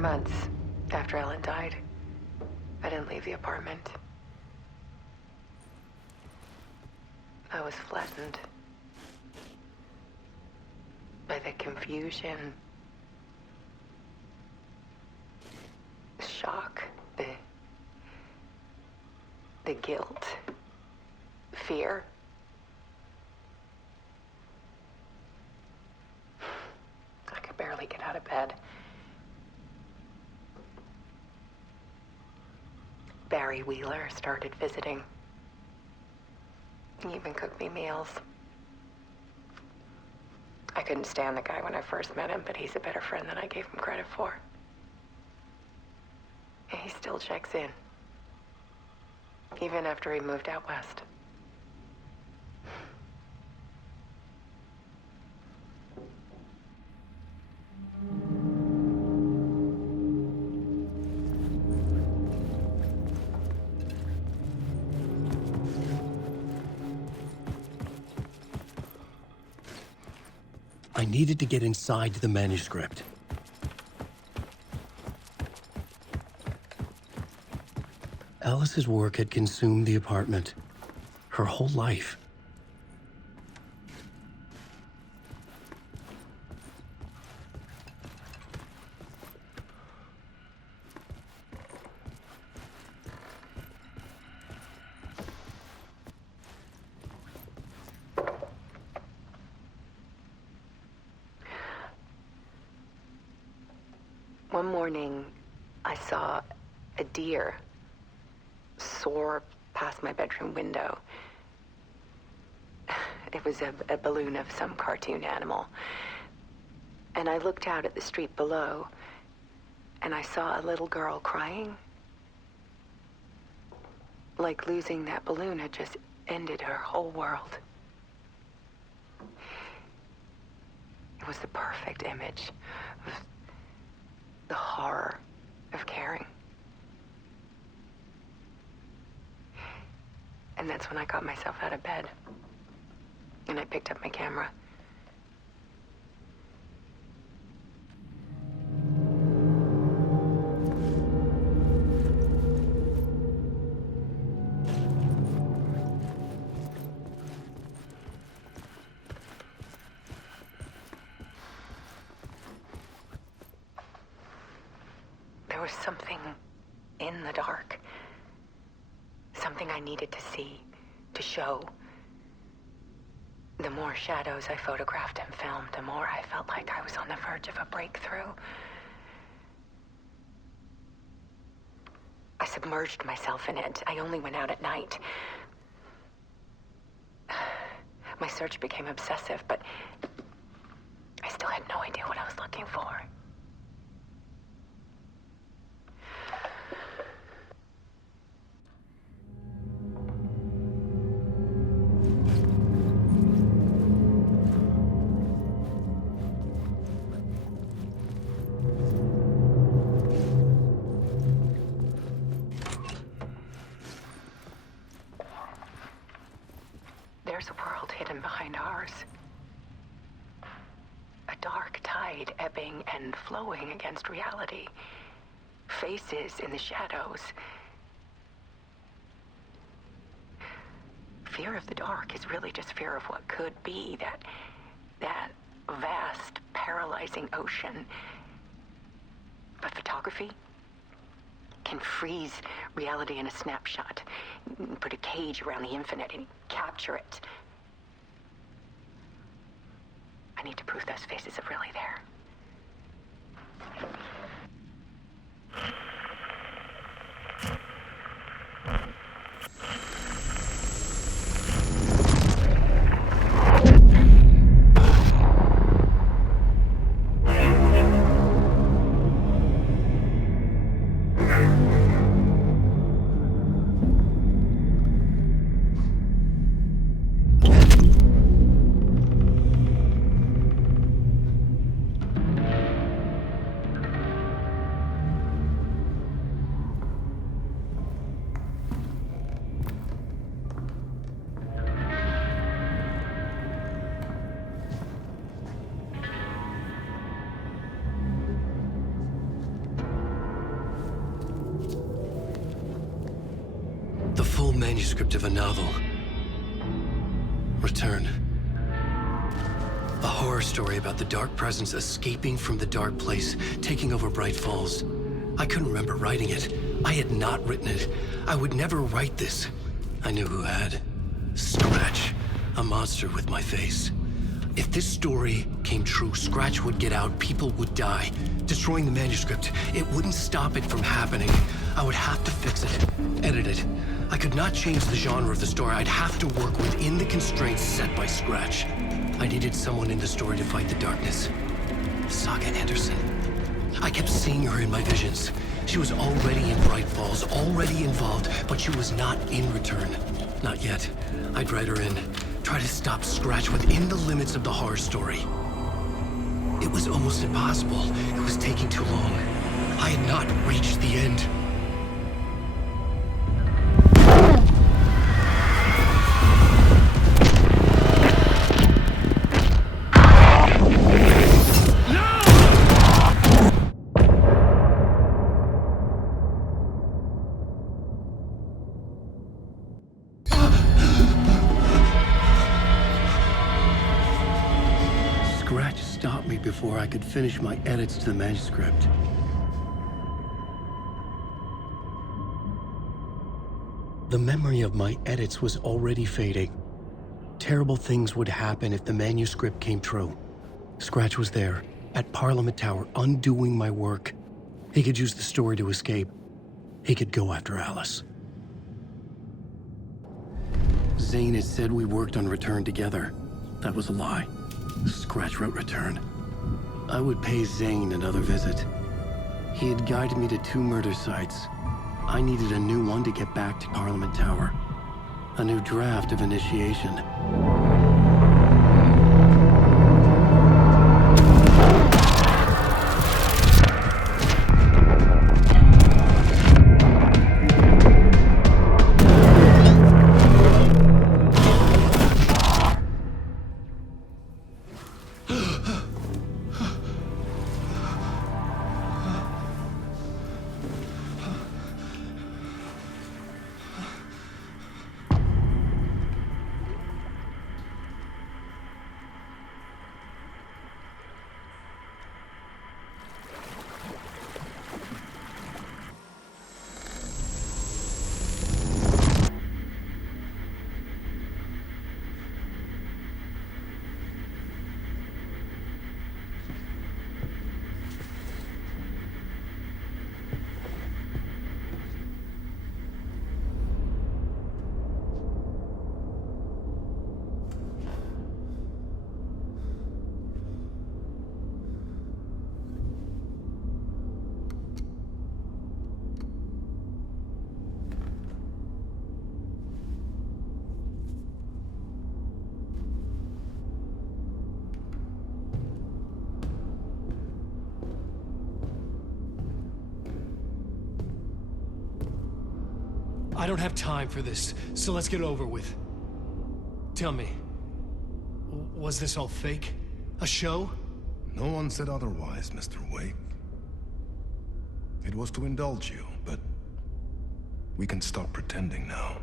months after Ellen died, I didn't leave the apartment. I was flattened by the confusion, the shock, the guilt, fear. I could barely get out of bed. Barry Wheeler started visiting. He even cooked me meals. I couldn't stand the guy when I first met him, but he's a better friend than I gave him credit for. And he still checks in, even after he moved out west. I needed to get inside the manuscript. Alice's work had consumed the apartment. Her whole life. One morning, I saw a deer soar past my bedroom window. It was a balloon of some cartoon animal. And I looked out at the street below, and I saw a little girl crying. Like losing that balloon had just ended her whole world. It was the perfect image of the horror of caring. And that's when I got myself out of bed. And I picked up my camera. There was something in the dark. Something I needed to see, to show. The more shadows I photographed and filmed, the more I felt like I was on the verge of a breakthrough. I submerged myself in it. I only went out at night. My search became obsessive, but I still had no idea what I was looking for. There's a world hidden behind ours. A dark tide ebbing and flowing against reality. Faces in the shadows. Fear of the dark is really just fear of what could be, that vast, paralyzing ocean. But photography can freeze reality in a snapshot, put a cage around the infinite and capture it. I need to prove those faces are really there. manuscript of a novel. Return. A horror story about the dark presence escaping from the dark place, taking over Bright Falls. I couldn't remember writing it. I had not written it. I would never write this. I knew who had. Scratch. A monster with my face. If this story came true, Scratch would get out, people would die. Destroying the manuscript, it wouldn't stop it from happening. I would have to fix it, edit it. I could not change the genre of the story. I'd have to work within the constraints set by Scratch. I needed someone in the story to fight the darkness. Saga Anderson. I kept seeing her in my visions. She was already in Bright Falls, already involved, but she was not in Return. Not yet. I'd write her in, try to stop Scratch within the limits of the horror story. It was almost impossible. It was taking too long. I had not reached the end. Before I could finish my edits to the manuscript. The memory of my edits was already fading. Terrible things would happen if the manuscript came true. Scratch was there, at Parliament Tower, undoing my work. He could use the story to escape. He could go after Alice. Zane had said we worked on Return together. That was a lie. Scratch wrote Return. I would pay Zane another visit. He had guided me to 2 murder sites. I needed a new one to get back to Parliament Tower. A new draft of initiation. I don't have time for this, so let's get it over with. Tell me, was this all fake? A show? No one said otherwise, Mr. Wake. It was to indulge you, but we can stop pretending now.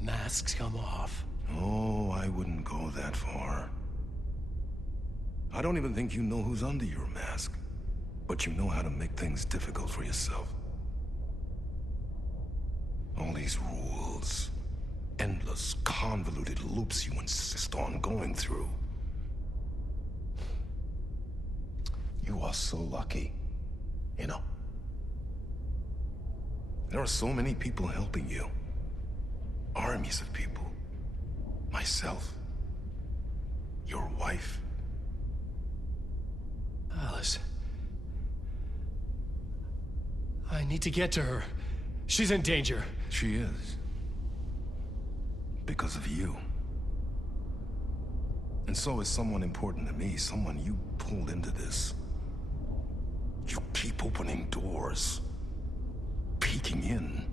Masks come off. Oh, I wouldn't go that far. I don't even think you know who's under your mask, but you know how to make things difficult for yourself. All these rules, endless, convoluted loops you insist on going through. You are so lucky, you know. There are so many people helping you. Armies of people. Myself. Your wife. Alice. I need to get to her. She's in danger. She is. Because of you. And so is someone important to me, someone you pulled into this. You keep opening doors. Peeking in.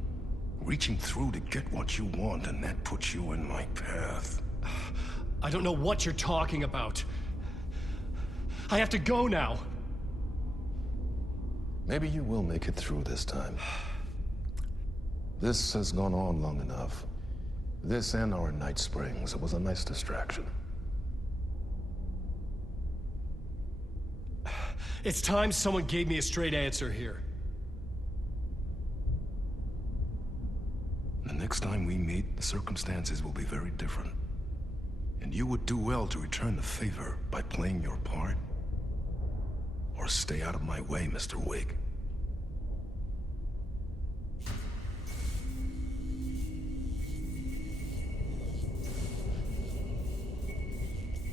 Reaching through to get what you want, and that puts you in my path. I don't know what you're talking about. I have to go now. Maybe you will make it through this time. This has gone on long enough. This and our Night Springs. It was a nice distraction. It's time someone gave me a straight answer here. The next time we meet, the circumstances will be very different. And you would do well to return the favor by playing your part. Or stay out of my way, Mr. Wig.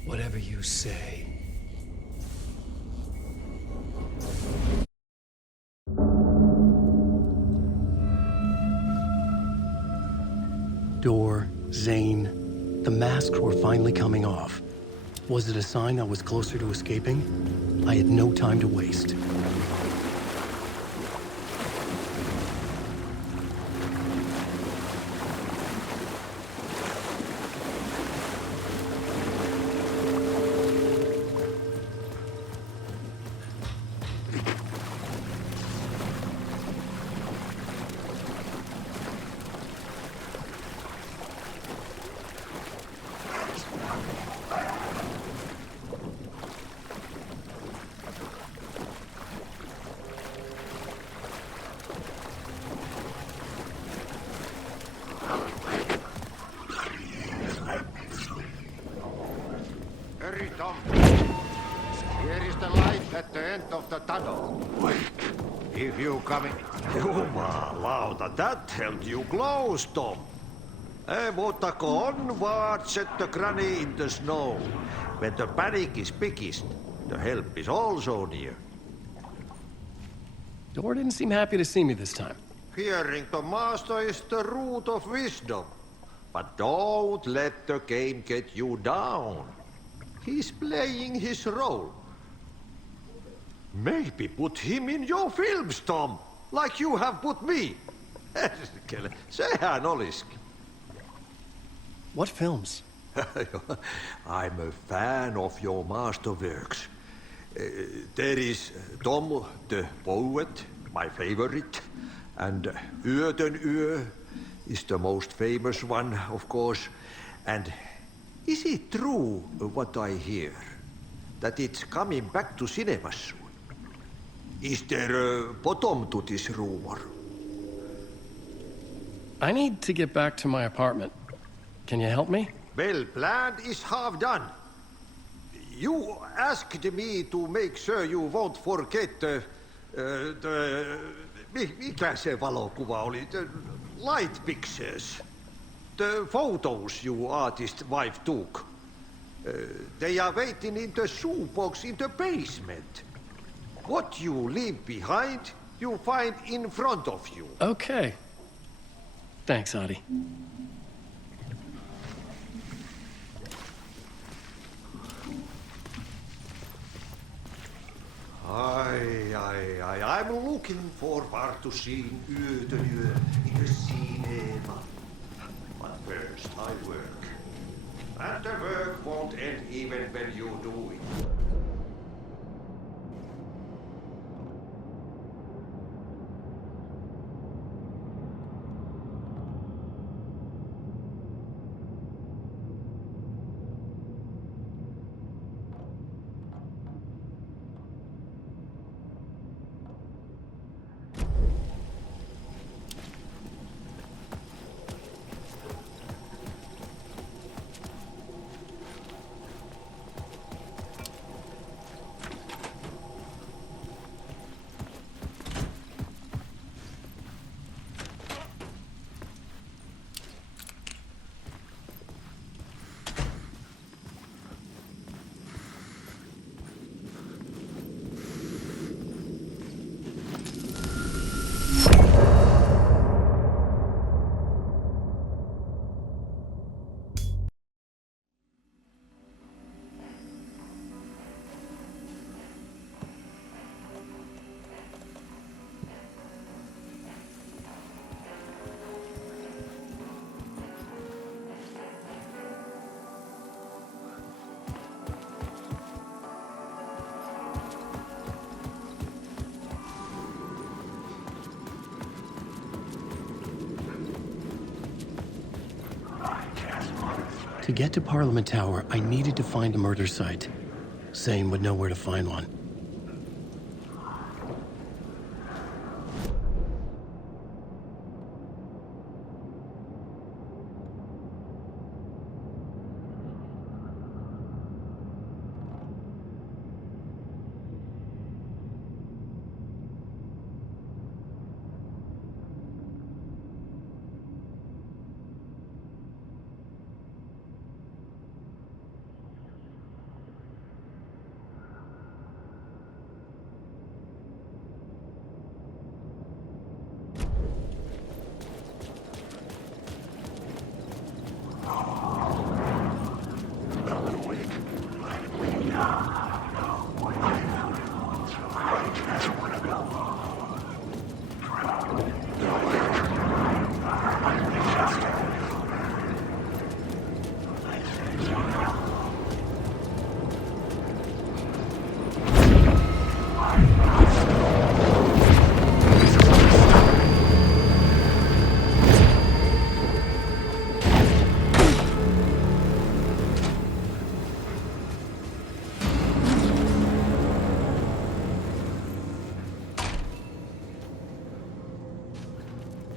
Whatever you say. Door, Zane, the masks were finally coming off. Was it a sign I was closer to escaping? I had no time to waste. Hurry, Tom. Here is the light at the end of the tunnel. If you coming... Jumalauta, that held you close, Tom. Mutta on what set the granny in the snow. When the panic is biggest, the help is also near. Door didn't seem happy to see me this time. Hearing the master is the root of wisdom. But don't let the game get you down. He's playing his role. Maybe put him in your films, Tom, like you have put me. Sehän olisikin. What films? I'm a fan of your masterworks. There is Tom the Poet, my favorite, and Yöten Yö is the most famous one, of course. And is it true what I hear, that it's coming back to cinemas soon? Is there a bottom to this rumor? I need to get back to my apartment. Can you help me? Well, plan is half done. You asked me to make sure you won't forget mikä se valokuva oli? The light pictures. The photos your artist wife took. They are waiting in the shoebox in the basement. What you leave behind, you find in front of you. Okay. Thanks, Adi. I'm looking forward to seeing Yöten Yö in the cinema. But first I work. And the work won't end even when you do it. To get to Parliament Tower, I needed to find a murder site. Zane would know where to find one.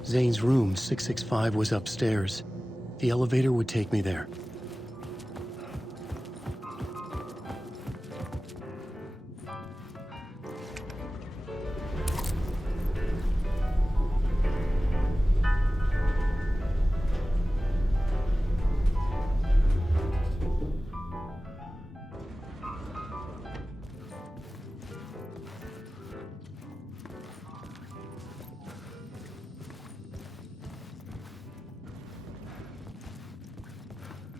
Zane's room, 665, was upstairs. The elevator would take me there.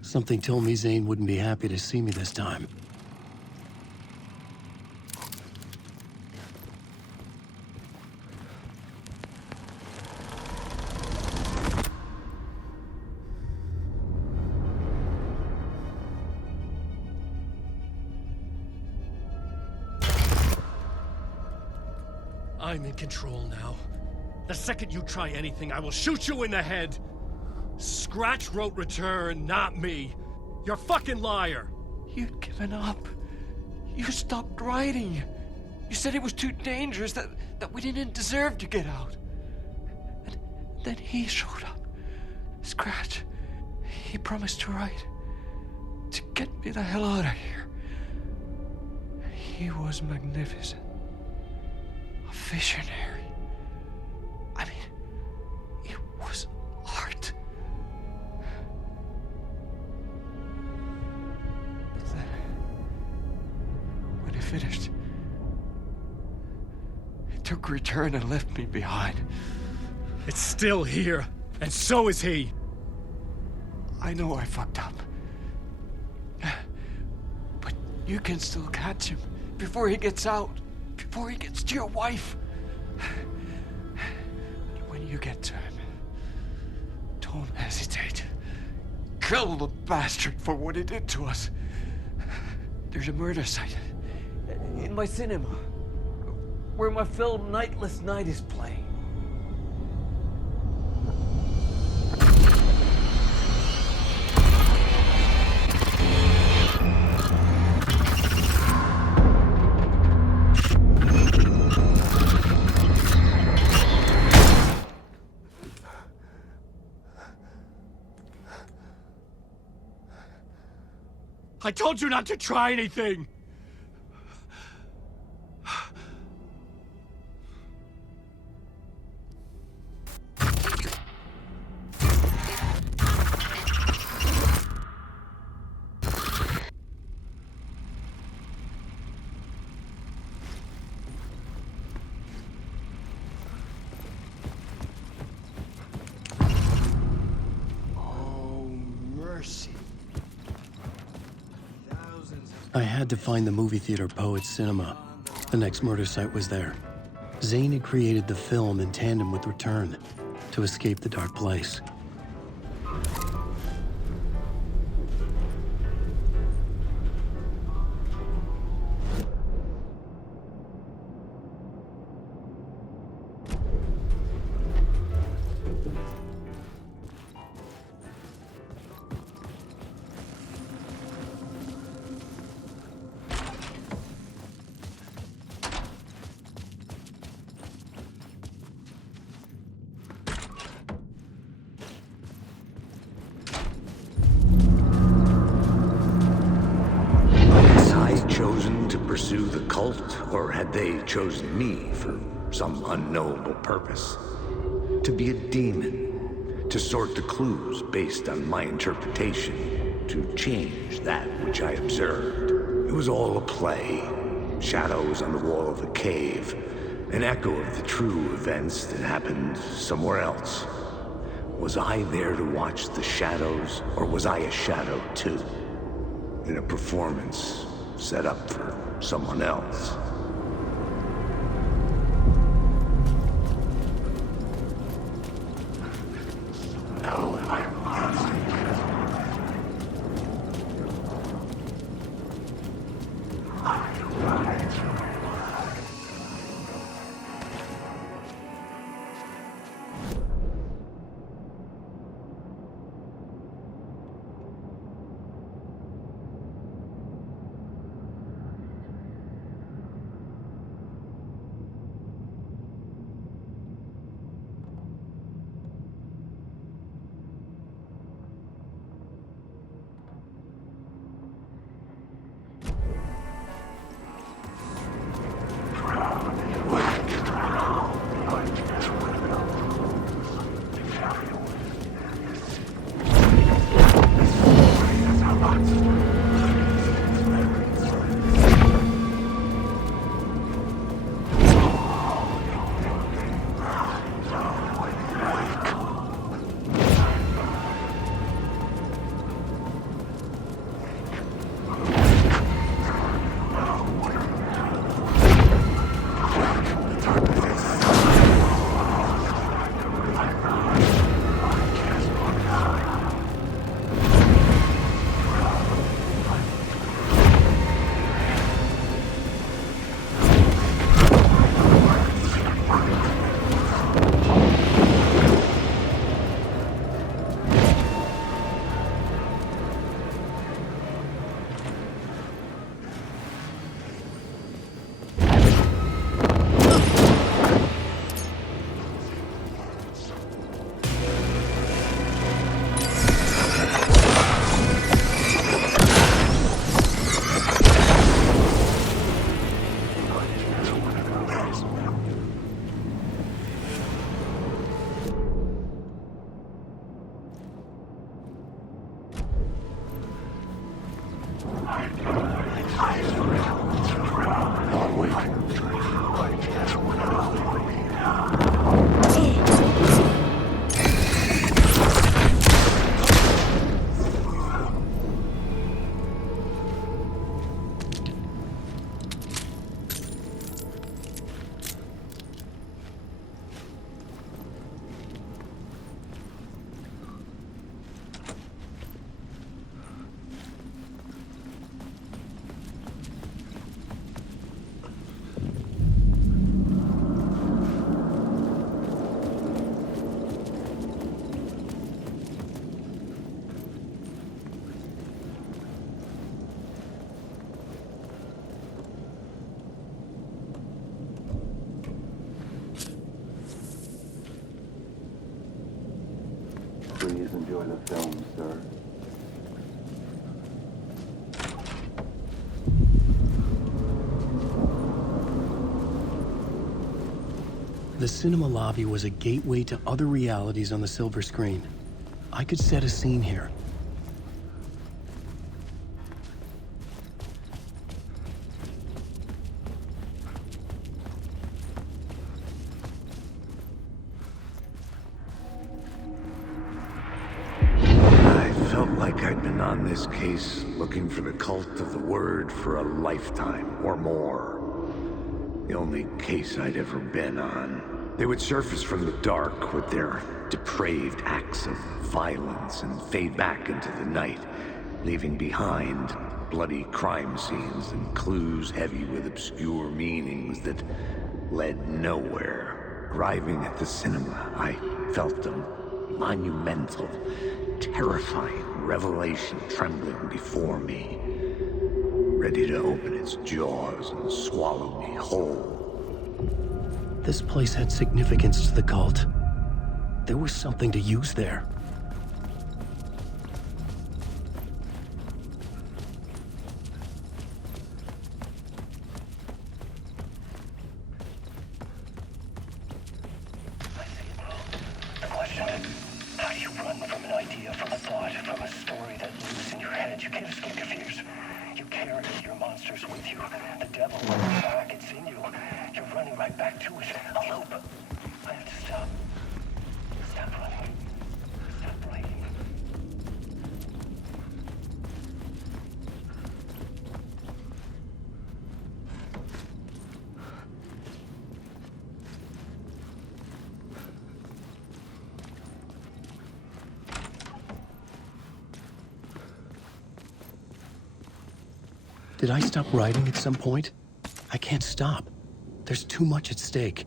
Something told me Zane wouldn't be happy to see me this time. I'm in control now. The second you try anything, I will shoot you in the head. Scratch wrote return, not me. You're a fucking liar. You'd given up. You stopped writing. You said it was too dangerous, that we didn't deserve to get out. And then he showed up. Scratch. He promised to write. To get me the hell out of here. He was magnificent. A visionary. I mean, it was art. When he finished, he took return and left me behind. It's still here, and so is he. I know I fucked up. But you can still catch him before he gets out, before he gets to your wife. When you get to him, don't hesitate. Kill the bastard for what he did to us. There's a murder site in my cinema where my film Nightless Night is playing. I told you not to try anything! I had to find the movie theater Poets Cinema. The next murder site was there. Zane had created the film in tandem with Return to escape the dark place. pursue the cult, or had they chosen me for some unknowable purpose? To be a demon, to sort the clues based on my interpretation, to change that which I observed. It was all a play. Shadows on the wall of a cave, an echo of the true events that happened somewhere else. Was I there to watch the shadows, or was I a shadow too? In a performance set up for someone else. Please enjoy the film, sir. The cinema lobby was a gateway to other realities on the silver screen. I could set a scene here. This case, looking for the cult of the word for a lifetime or more. The only case I'd ever been on. They would surface from the dark with their depraved acts of violence and fade back into the night, leaving behind bloody crime scenes and clues heavy with obscure meanings that led nowhere. Arriving at the cinema, I felt a monumental, terrifying revelation trembling before me, ready to open its jaws and swallow me whole. This place had significance to the cult. There was something to use there. monsters with you. The devil, it's in you. You're running right back to it. A loop. I have to stop. Stop running. Stop writing. Did I stop writing at some point? I can't stop. There's too much at stake.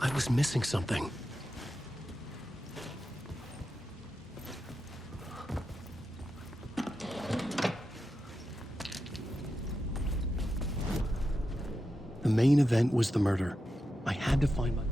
I was missing something. The main event was the murder. I had to find my...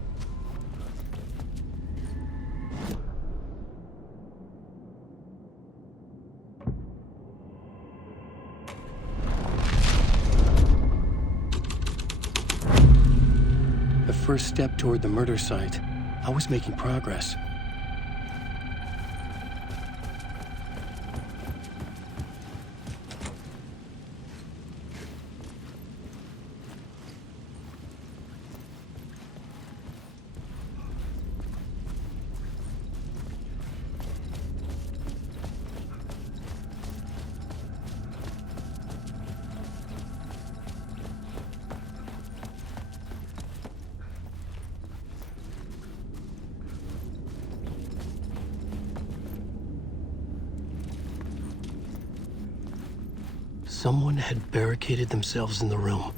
The first step toward the murder site. I was making progress. Someone had barricaded themselves in the room.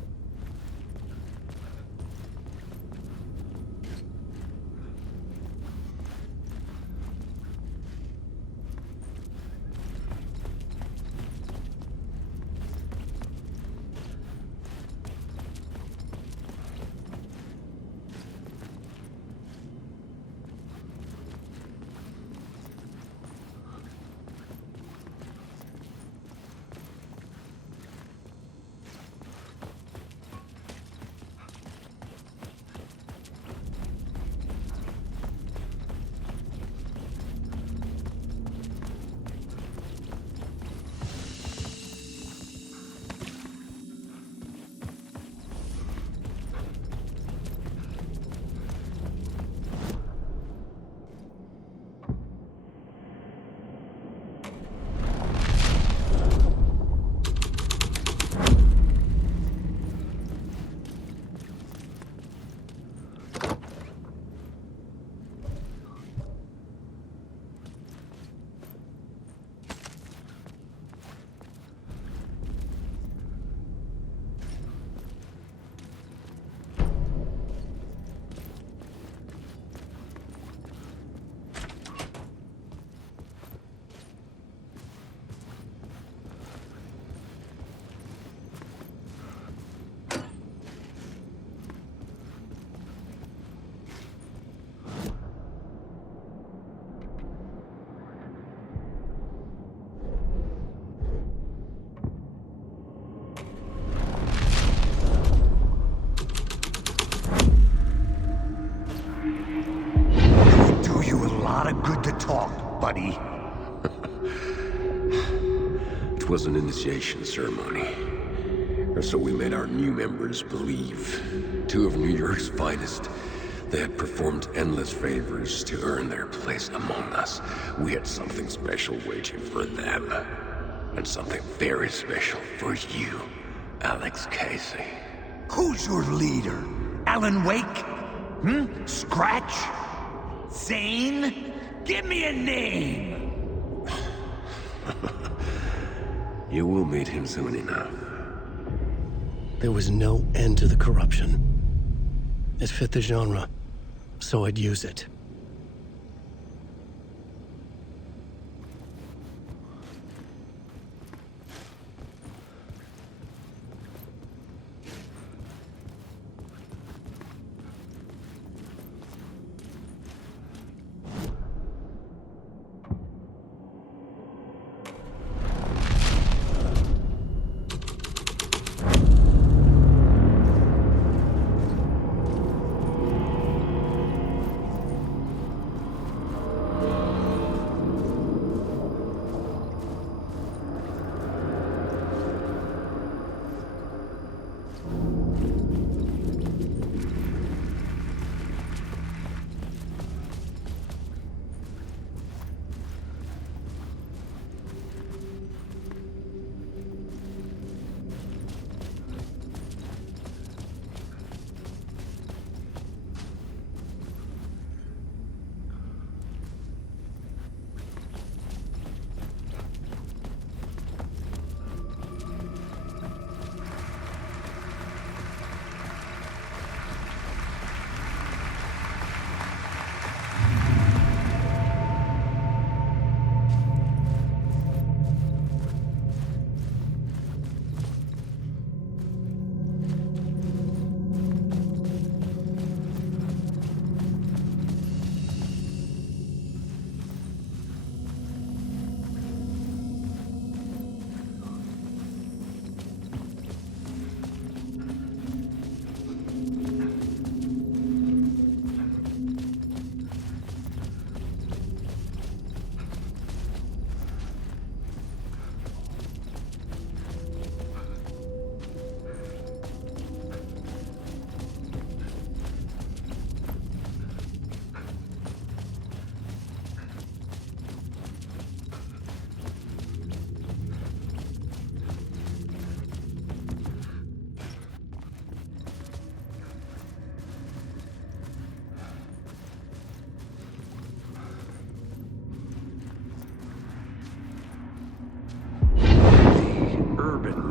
buddy. It was an initiation ceremony. Or so we made our new members believe. 2 of New York's finest. They had performed endless favors to earn their place among us. We had something special waiting for them. And something very special for you, Alex Casey. Who's your leader? Alan Wake? Scratch? Zane? Give me a name! You will meet him soon enough. There was no end to the corruption. It fit the genre, so I'd use it.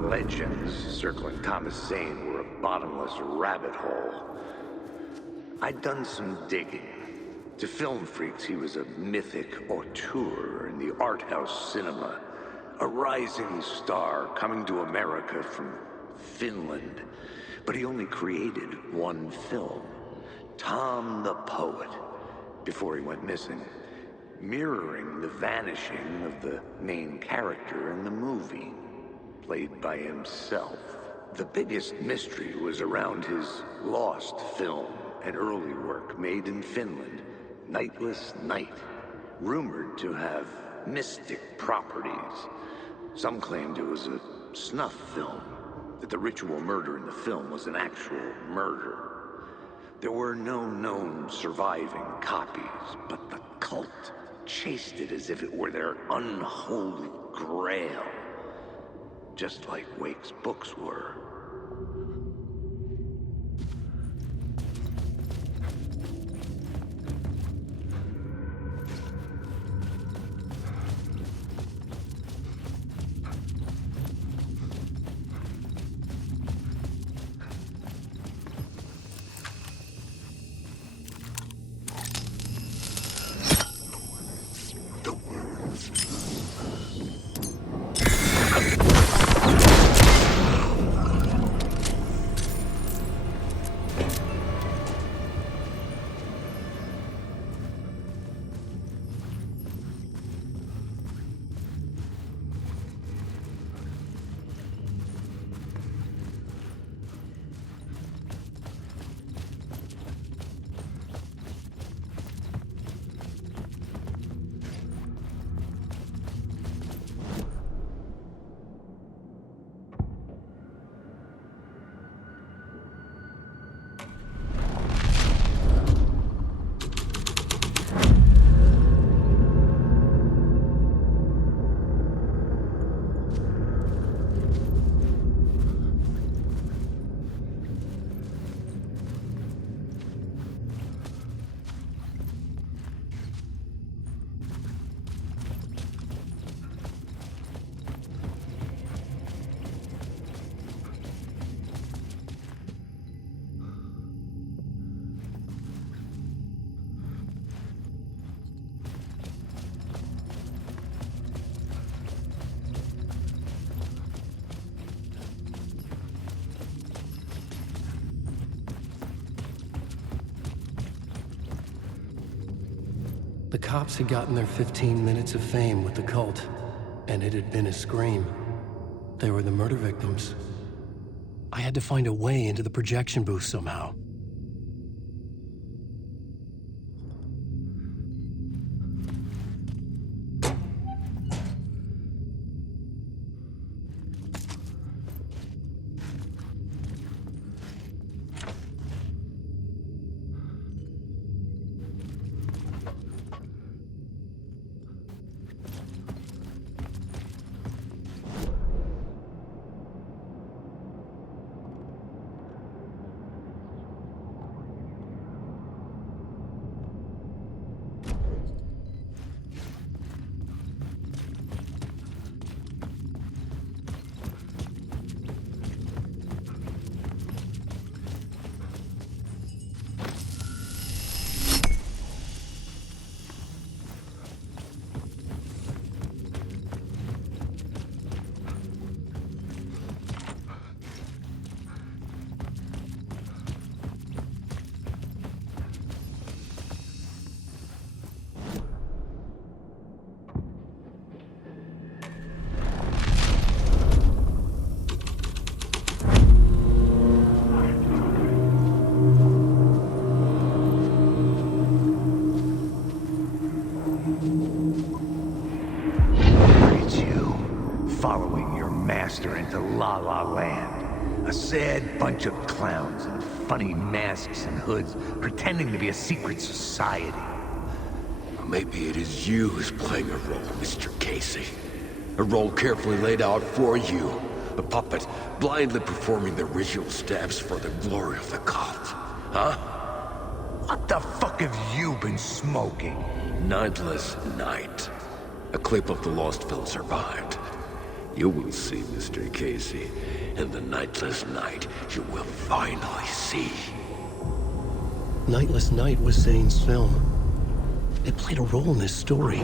Legends circling Thomas Zane were a bottomless rabbit hole. I'd done some digging. To film freaks, he was a mythic auteur in the art house cinema. A rising star coming to America from Finland. But he only created one film, Tom the Poet, before he went missing, mirroring the vanishing of the main character in the movie, played by himself. The biggest mystery was around his lost film, an early work made in Finland, Nightless Night, rumored to have mystic properties. Some claimed it was a snuff film, that the ritual murder in the film was an actual murder. There were no known surviving copies, but the cult chased it as if it were their unholy grail. Just like Wake's books were. The cops had gotten their 15 minutes of fame with the cult, and it had been a scream. They were the murder victims. I had to find a way into the projection booth somehow. Into La La Land. A sad bunch of clowns in funny masks and hoods pretending to be a secret society. Maybe it is you who's playing a role, Mr. Casey. A role carefully laid out for you. A puppet blindly performing the ritual steps for the glory of the cult. Huh? What the fuck have you been smoking? Nightless Night. A clip of the lost film survived. You will see, Mr. Casey. In the Nightless Night, you will finally see. Nightless Night was Zane's film. It played a role in this story.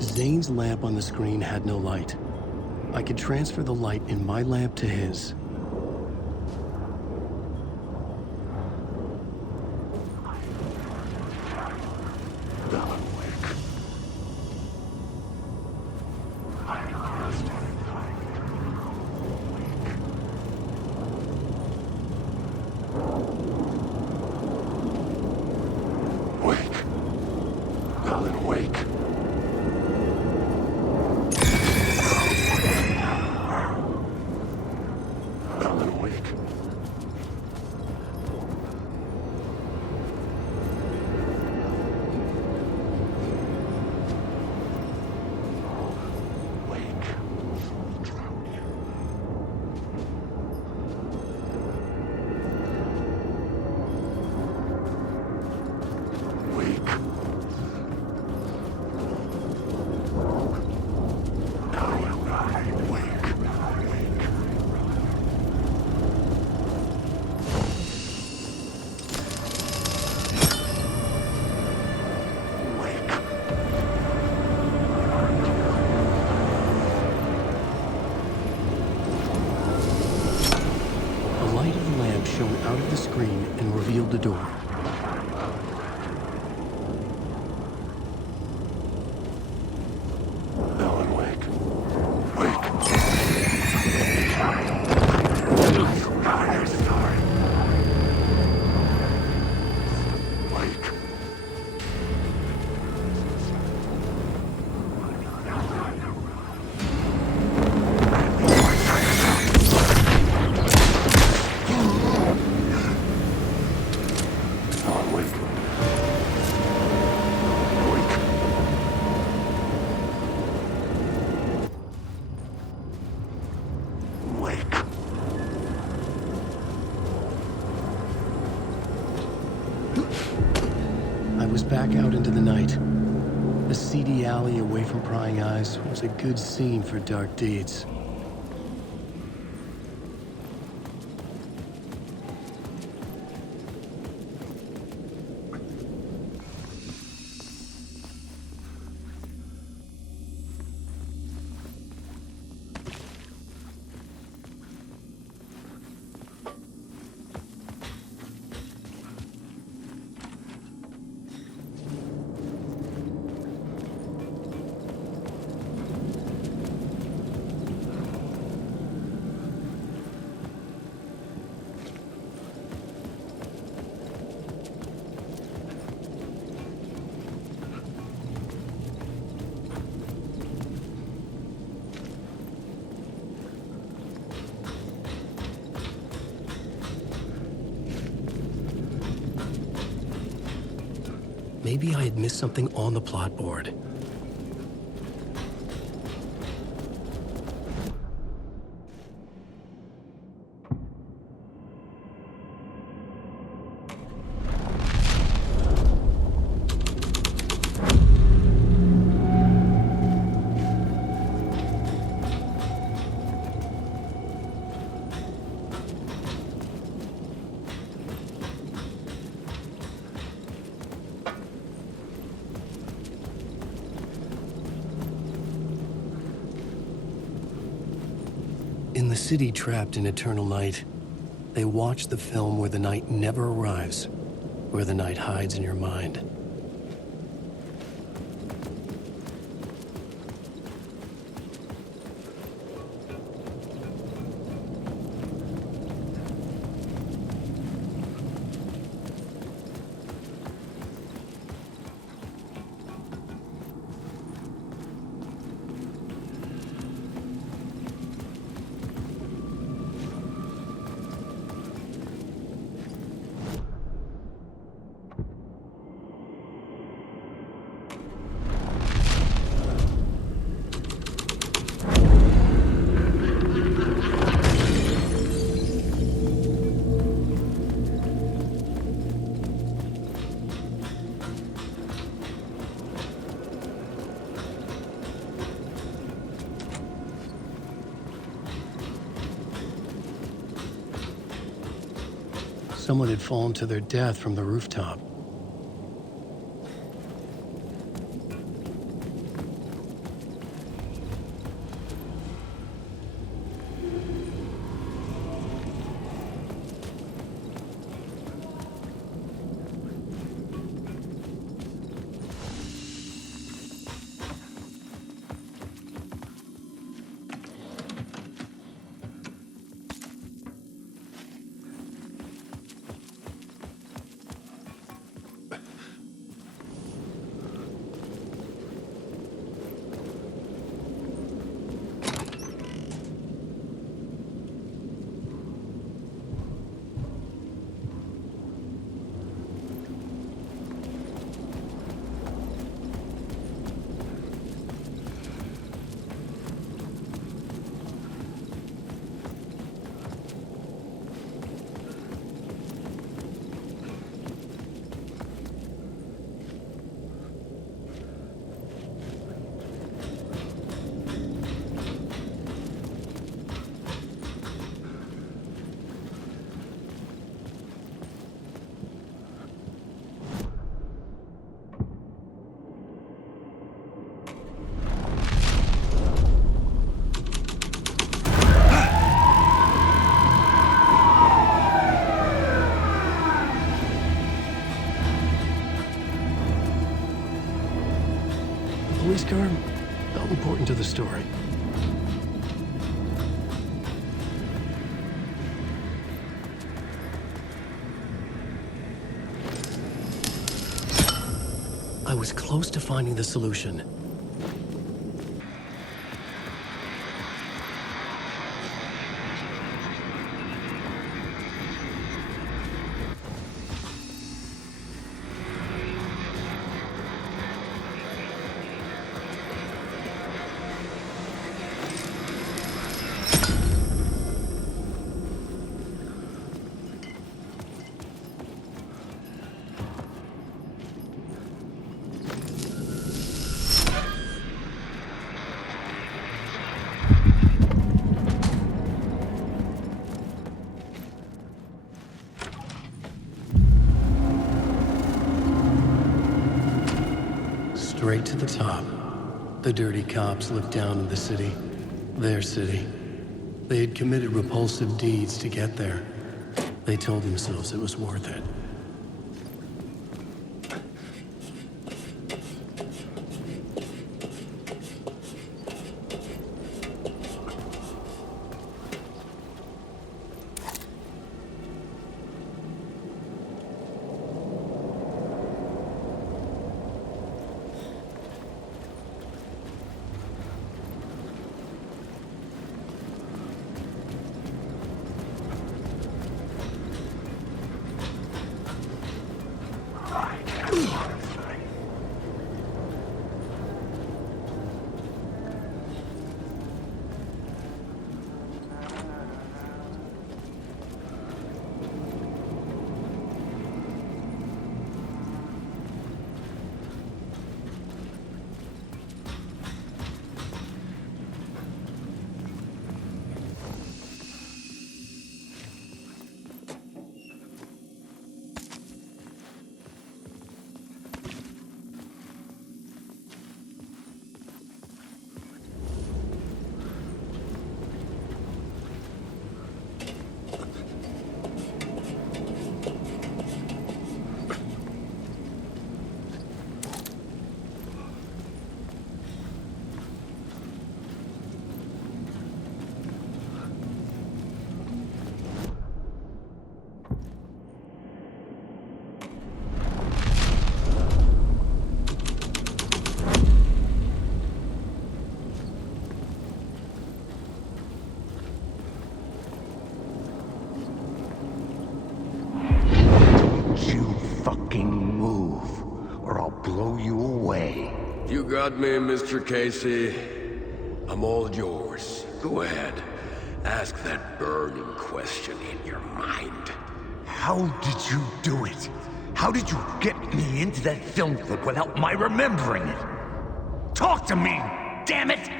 Zane's lamp on the screen had no light. I could transfer the light in my lamp to his. Shone out of the screen and revealed the door. Alan Wake. Wake. was back out into the night. A seedy alley away from prying eyes was a good scene for dark deeds. Maybe I had missed something on the plot board. In the city trapped in eternal night, they watch the film where the night never arrives, where the night hides in your mind. Someone had fallen to their death from the rooftop. Police car felt important to the story. I was close to finding the solution. straight to the top. The dirty cops looked down on the city. Their city. They had committed repulsive deeds to get there. They told themselves it was worth it. You got me, Mr. Casey. I'm all yours. Go ahead. Ask that burning question in your mind. How did you do it? How did you get me into that film clip without my remembering it? Talk to me, damn it!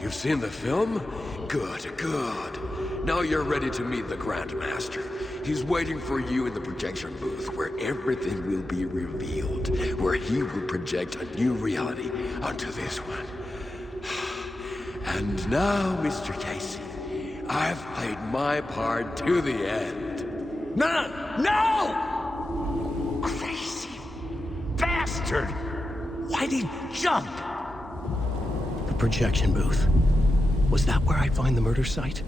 You've seen the film? Good, good. Now you're ready to meet the Grandmaster. He's waiting for you in the projection booth where everything will be revealed, where he will project a new reality onto this one. And now, Mr. Casey, I've played my part to the end. No! Crazy bastard! Why'd he jump? The projection booth. Was that where I'd find the murder site?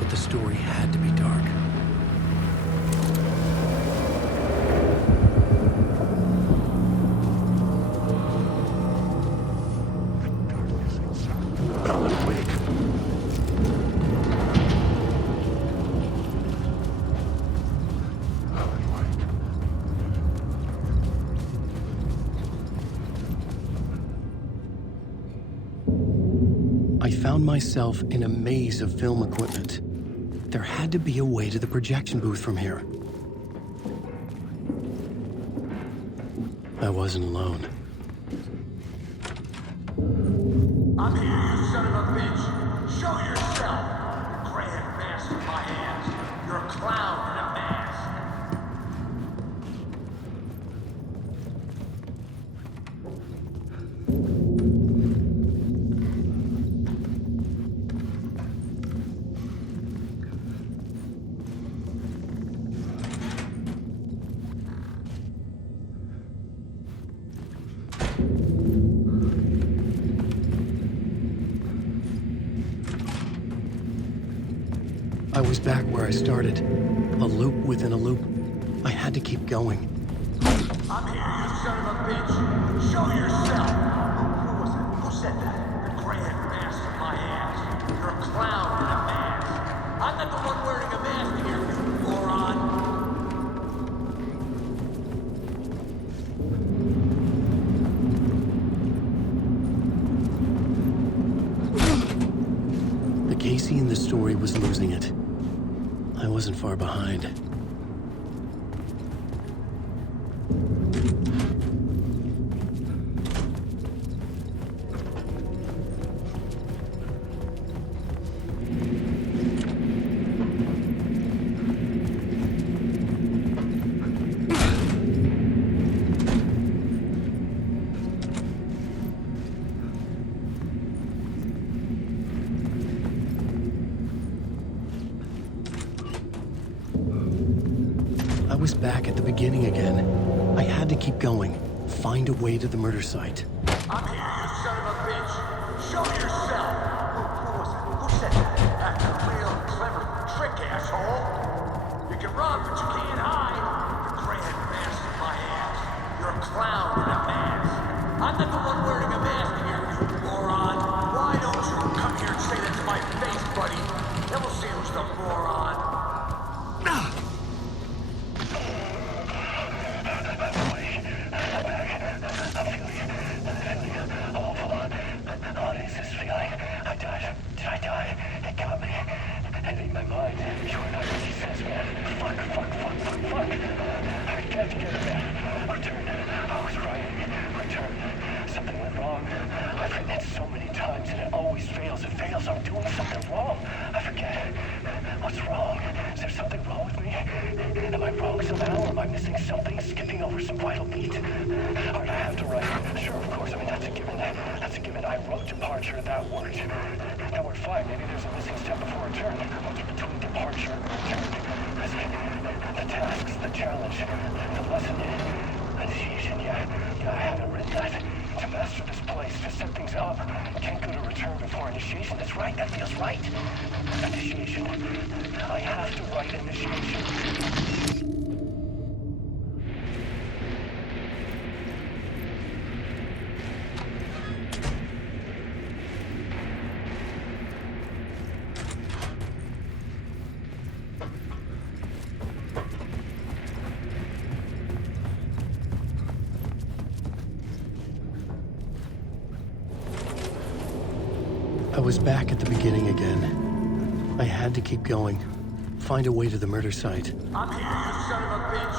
but the story had to be dark. I found myself in a maze of film equipment. There had to be a way to the projection booth from here. I wasn't alone. I'm here, you son of a bitch. Show yourself. Your gray-headed mask in my hands. You're a clown in a mask. I was back where I started. A loop within a loop. I had to keep going. I'm here, you son of a bitch. Show yourself. Who was it? Who said that? The gray-headed mask in my hands. You're a clown in a mask. I'm not the one wearing a mask here, you moron. The Casey in the story was losing it. I wasn't far behind. I was back at the beginning again. I had to keep going. Find a way to the murder site. I'm here, you son of a bitch. Show yourself. Who was it? Who said that? That's a real clever trick, asshole. You can run, but you can't hide. The gray-headed mask in my hands. You're a clown in a mask. I'm not the one wearing a mask here, you moron. Why don't you come here and say that to my face, buddy? Then we'll see who's the moron. I was back at the beginning again. I had to keep going. Find a way to the murder site. I'm here, you son of a bitch.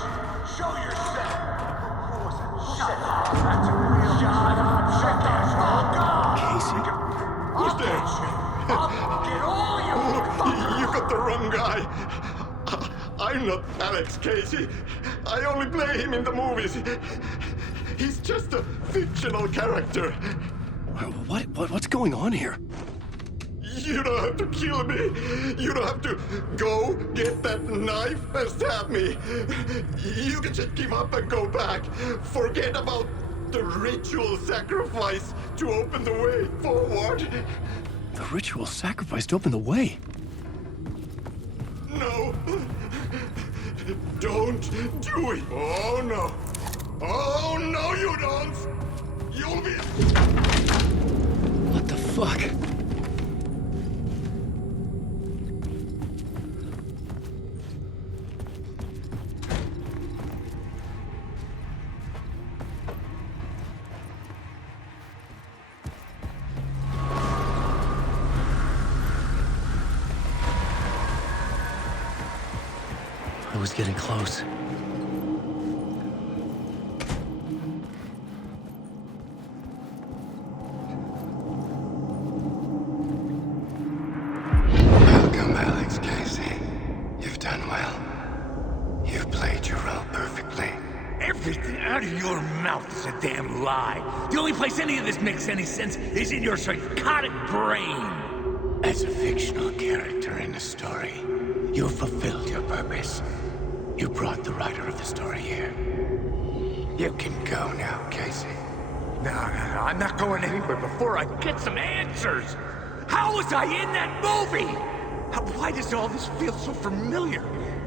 Show yourself. Who was it? Who said that? That's a real trick, asshole. Casey? Who's there? I'll get all you. You got the wrong guy. I'm not Alex Casey. I only play him in the movies. He's just a fictional character. What's going on here? You don't have to kill me. You don't have to go get that knife and stab me. You can just give up and go back. Forget about the ritual sacrifice to open the way forward. The ritual sacrifice to open the way? don't do it! Oh no! Oh no, you don't! You'll be... What the fuck? I was getting close. Welcome, Alex Casey. You've done well. You've played your role perfectly. Everything out of your mouth is a damn lie. The only place any of this makes any sense is in your psychotic brain. As a fictional character in a story, you fulfilled your purpose. You brought the writer of the story here. You can go now, Casey. No, I'm not going anywhere before I get some answers. How was I in that movie? Why does all this feel so familiar?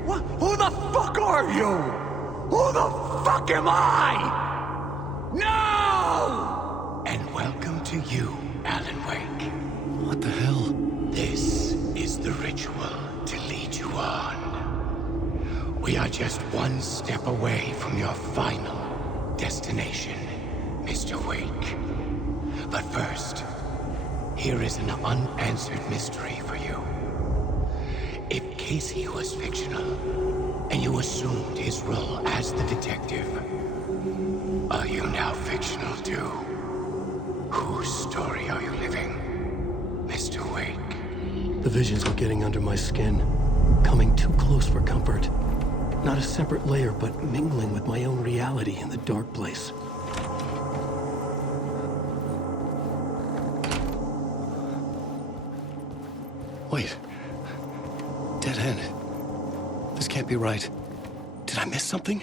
What? Who the fuck are you? Who the fuck am I? No! And welcome to you, Alan Wake. What the hell? This is the ritual to lead you on. We are just one step away from your final destination, Mr. Wake. But first, here is an unanswered mystery for you. If Casey was fictional, and you assumed his role as the detective, are you now fictional too? Whose story are you living, Mr. Wake? The visions were getting under my skin, coming too close for comfort. Not a separate layer, but mingling with my own reality in the dark place. Wait. Dead end. This can't be right. Did I miss something?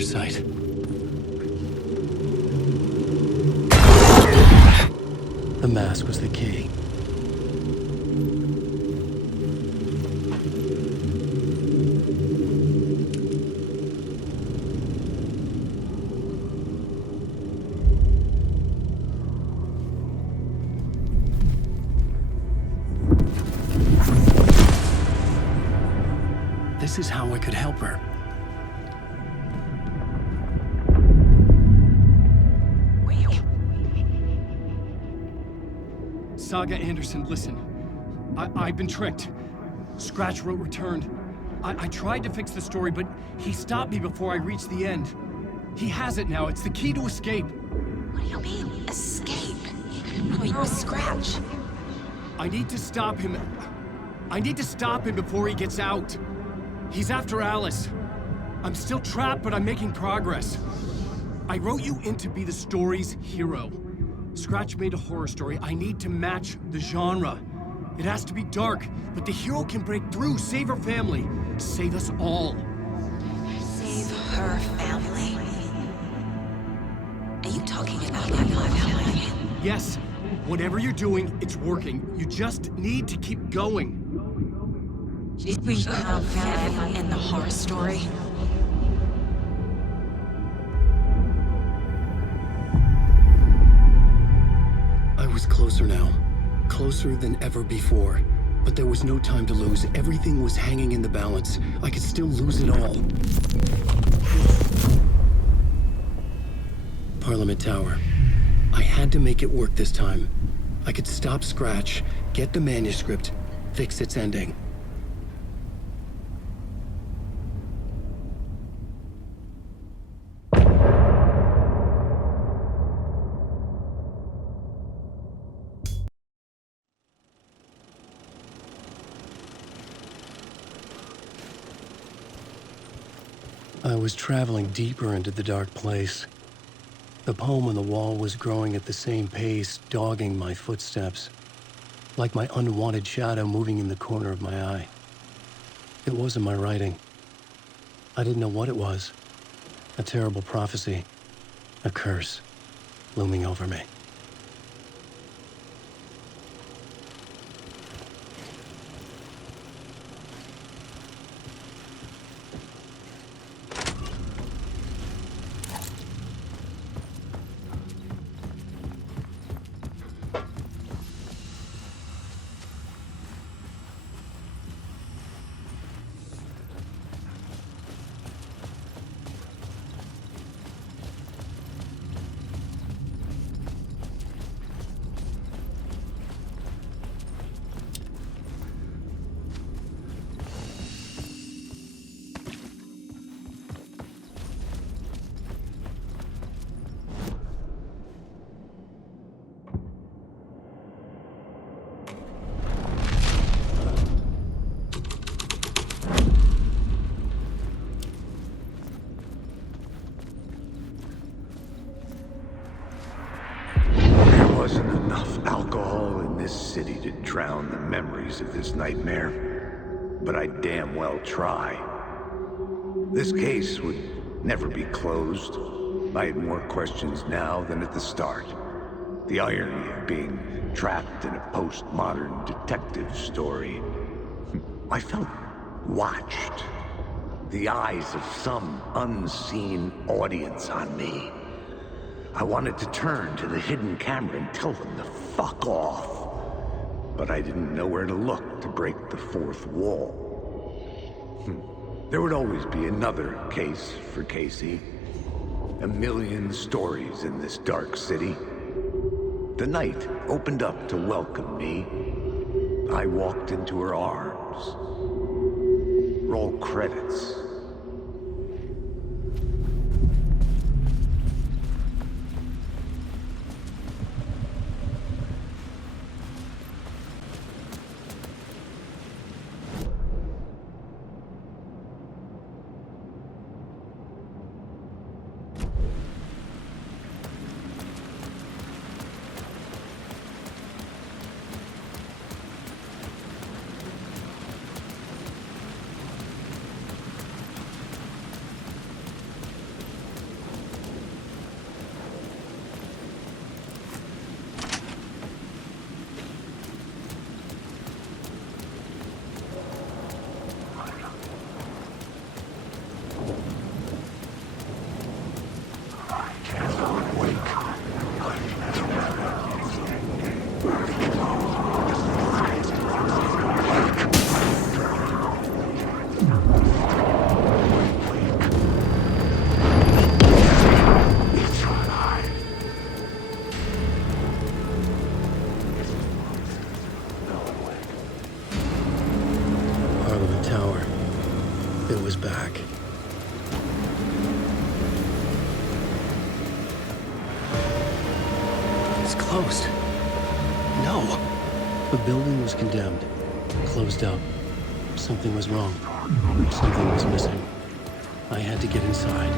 Site. The mask was the key. This is how I could help her. Saga Anderson, listen. I've been tricked. Scratch wrote returned. I tried to fix the story, but he stopped me before I reached the end. He has it now. It's the key to escape. What do you mean, escape? Oh, you're a Scratch. I need to stop him. I need to stop him before he gets out. He's after Alice. I'm still trapped, but I'm making progress. I wrote you in to be the story's hero. Scratch made a horror story. I need to match the genre. It has to be dark, but the hero can break through, save her family, save us all. Save her family? Are you talking about my family? Yes. Whatever you're doing, it's working. You just need to keep going. We can't fit in the horror story. I was closer now. Closer than ever before. But there was no time to lose. Everything was hanging in the balance. I could still lose it all. Parliament Tower. I had to make it work this time. I could stop Scratch, get the manuscript, fix its ending. I was traveling deeper into the dark place. The poem on the wall was growing at the same pace, dogging my footsteps, like my unwanted shadow moving in the corner of my eye. It wasn't my writing. I didn't know what it was. A terrible prophecy, a curse, looming over me. City to drown the memories of this nightmare, but I damn well try. This case would never be closed. I had more questions now than at the start. The irony of being trapped in a postmodern detective story. I felt watched. The eyes of some unseen audience on me. I wanted to turn to the hidden camera and tell them to fuck off. But I didn't know where to look to break the fourth wall. There would always be another case for Casey. A million stories in this dark city. The night opened up to welcome me. I walked into her arms. Roll credits. Back. It's closed. No. The building was condemned. Closed up. Something was wrong. Something was missing. I had to get inside.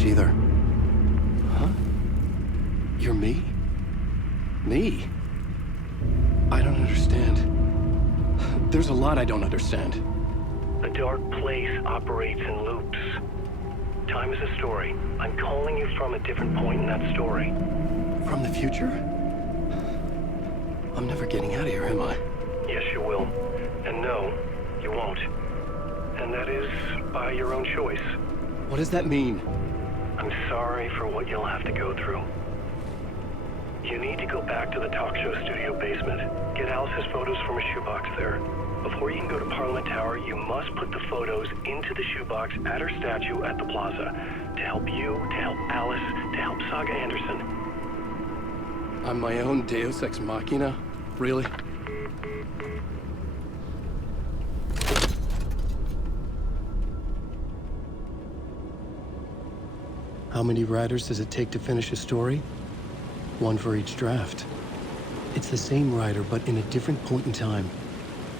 Either. Huh? You're me? Me? I don't understand. There's a lot I don't understand. A dark place operates in loops. Time is a story. I'm calling you from a different point in that story. From the future? I'm never getting out of here, am I? Yes, you will. And no, you won't. And that is by your own choice. What does that mean? I'm sorry for what you'll have to go through. You need to go back to the talk show studio basement. Get Alice's photos from a shoebox there. Before you can go to Parliament Tower, you must put the photos into the shoebox at her statue at the plaza. To help you, to help Alice, to help Saga Anderson. I'm my own Deus Ex Machina? Really? How many writers does it take to finish a story? One for each draft. It's the same writer, but in a different point in time.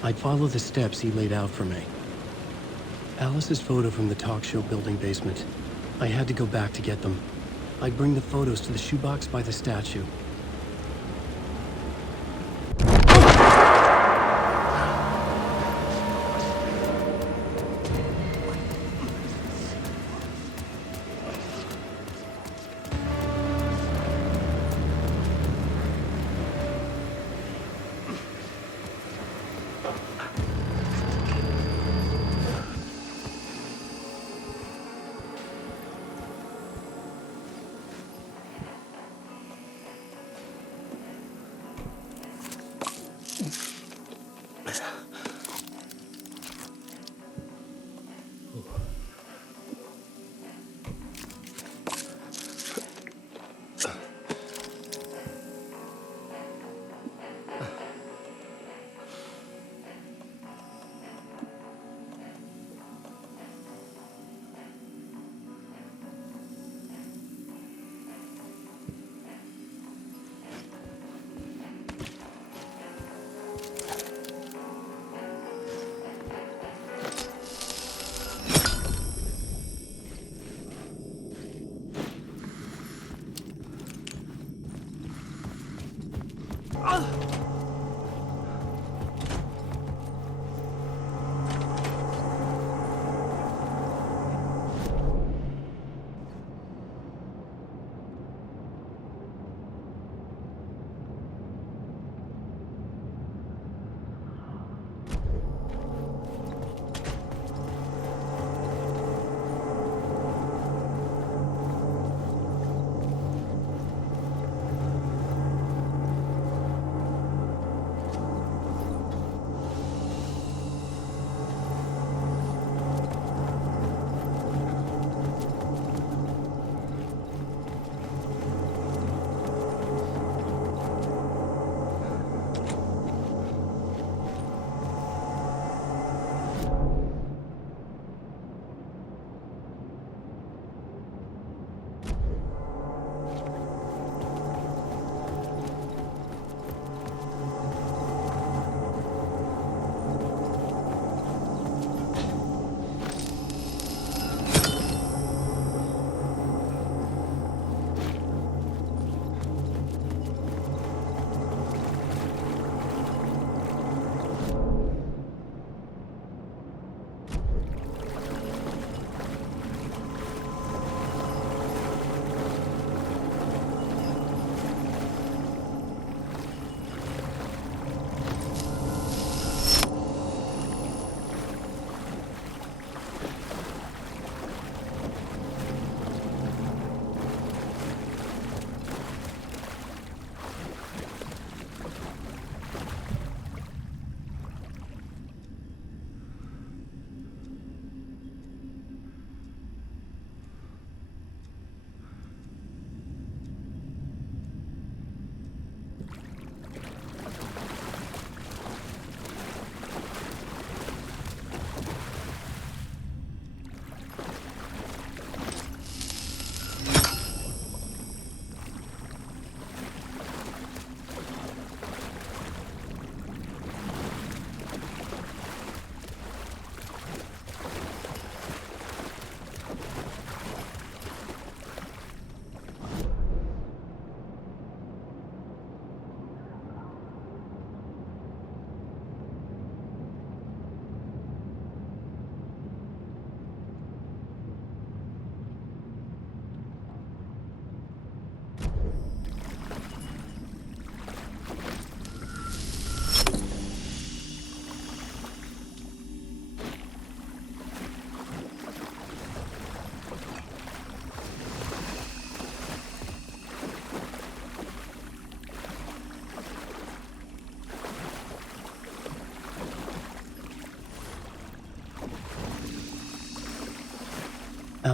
I'd follow the steps he laid out for me. Alice's photo from the talk show building basement. I had to go back to get them. I'd bring the photos to the shoebox by the statue.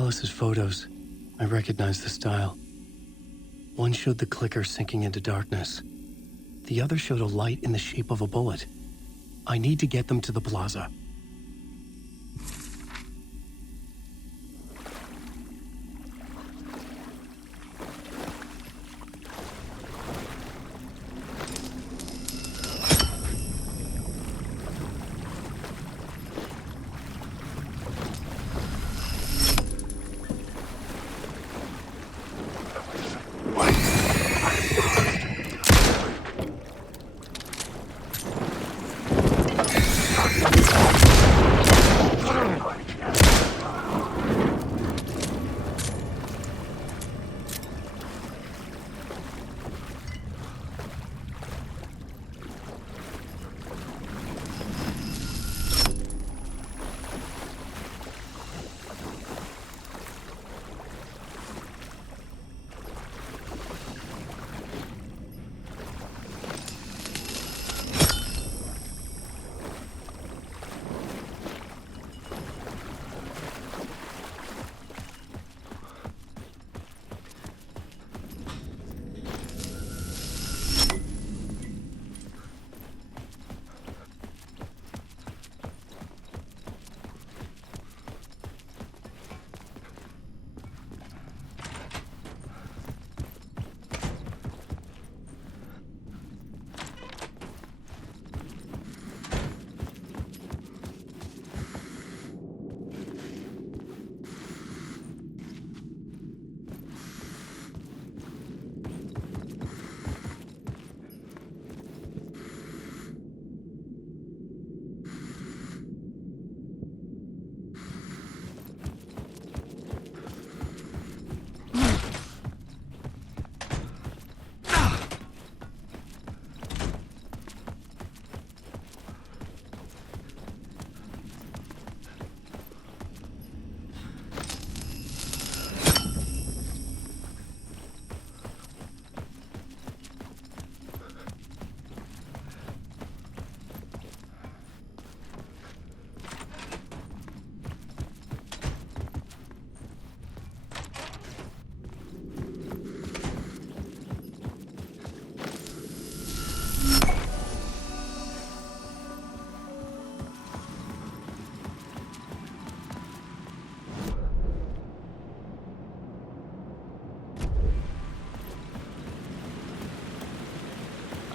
Alice's photos. I recognize the style. One showed the clicker sinking into darkness. The other showed a light in the shape of a bullet. I need to get them to the plaza.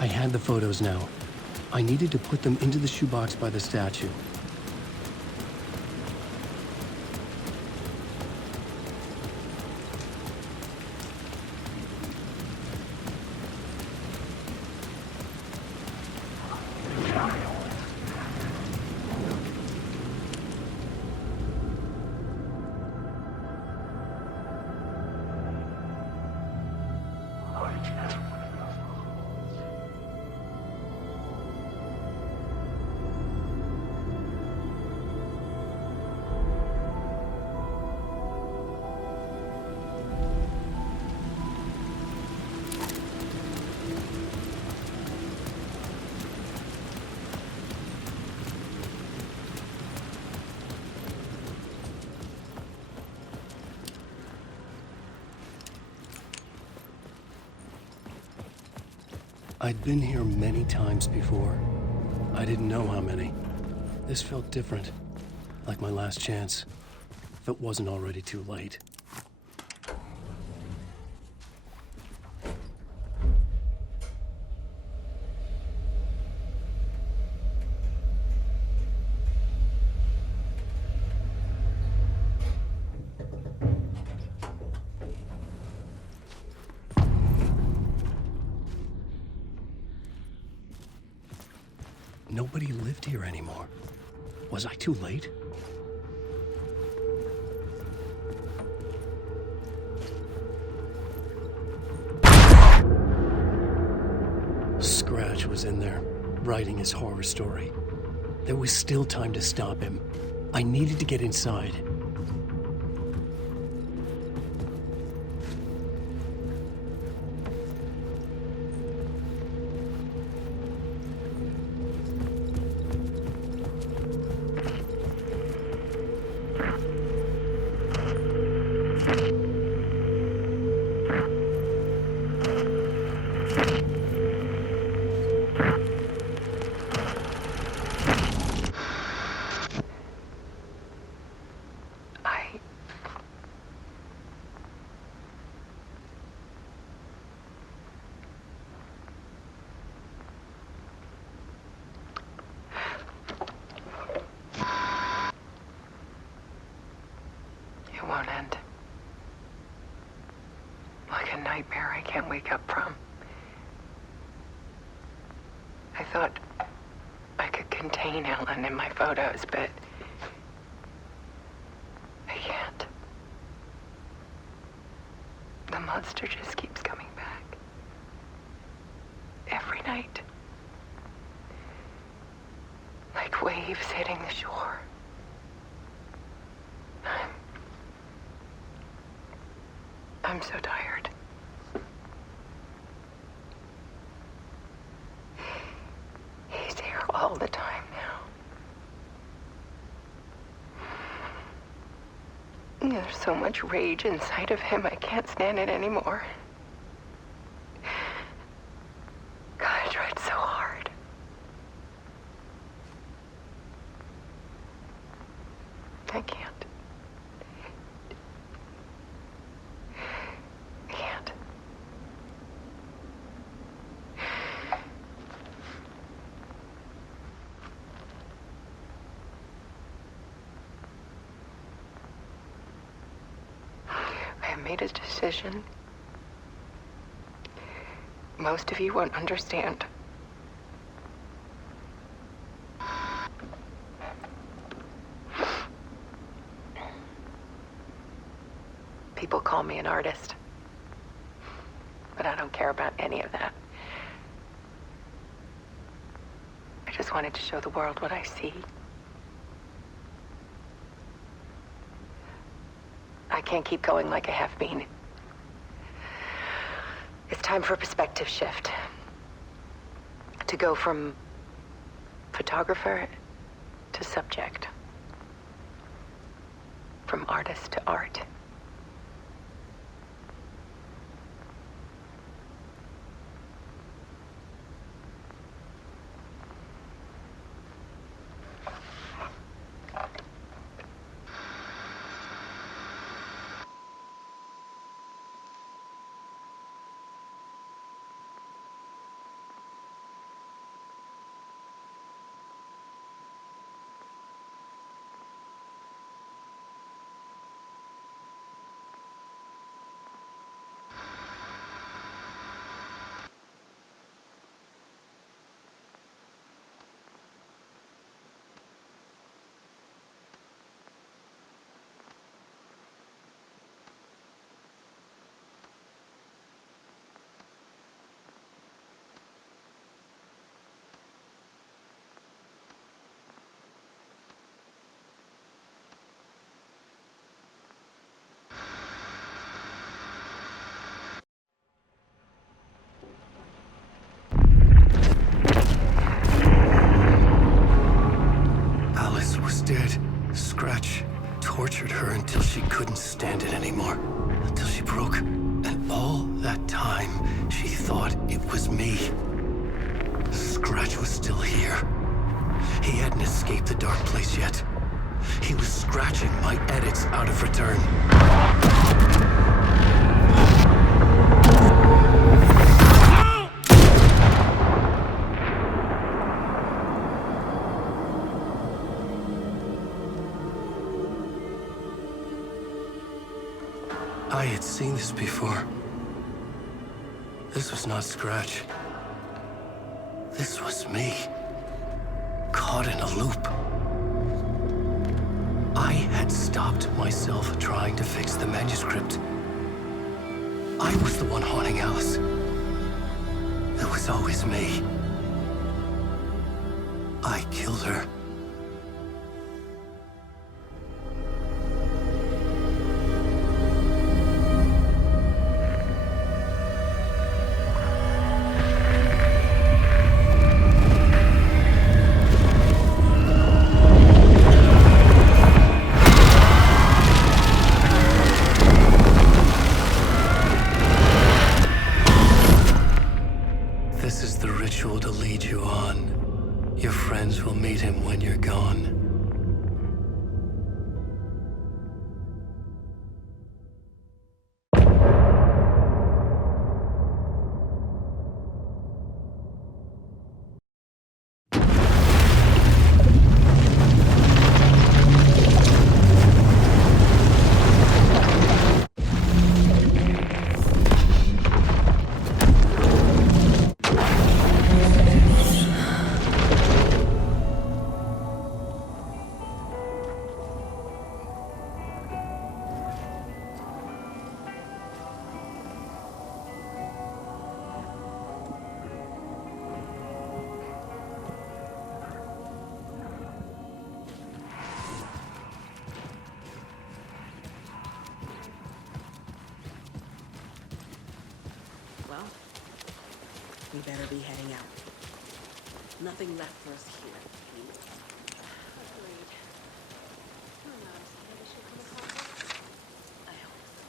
I had the photos now. I needed to put them into the shoebox by the statue. I'd been here many times before. I didn't know how many. This felt different, like my last chance, if it wasn't already too late. Nobody lived here anymore. Was I too late? Scratch was in there, writing his horror story. There was still time to stop him. I needed to get inside. nightmare I can't wake up from. I thought I could contain Ellen in my photos, but I can't. The monster just keeps coming back. Every night. Like waves hitting the shore. I'm so tired. He's here all the time now. There's so much rage inside of him, I can't stand it anymore. God, I tried so hard. I can't. I made a decision. Most of you won't understand. People call me an artist, but I don't care about any of that. I just wanted to show the world what I see. I can't keep going like I have been. It's time for a perspective shift. To go from photographer to subject. From artist to art. Dead. Scratch tortured her until she couldn't stand it anymore. Until she broke. And all that time, she thought it was me. Scratch was still here. He hadn't escaped the dark place yet. He was scratching my edits out of return. I had seen this before. This was not Scratch. This was me. Caught in a loop. I had stopped myself trying to fix the manuscript. I was the one haunting Alice. It was always me. I killed her. Well, we better be heading out. Nothing left for us here anymore. Agreed. Who knows? Maybe she'll come across us? I hope so.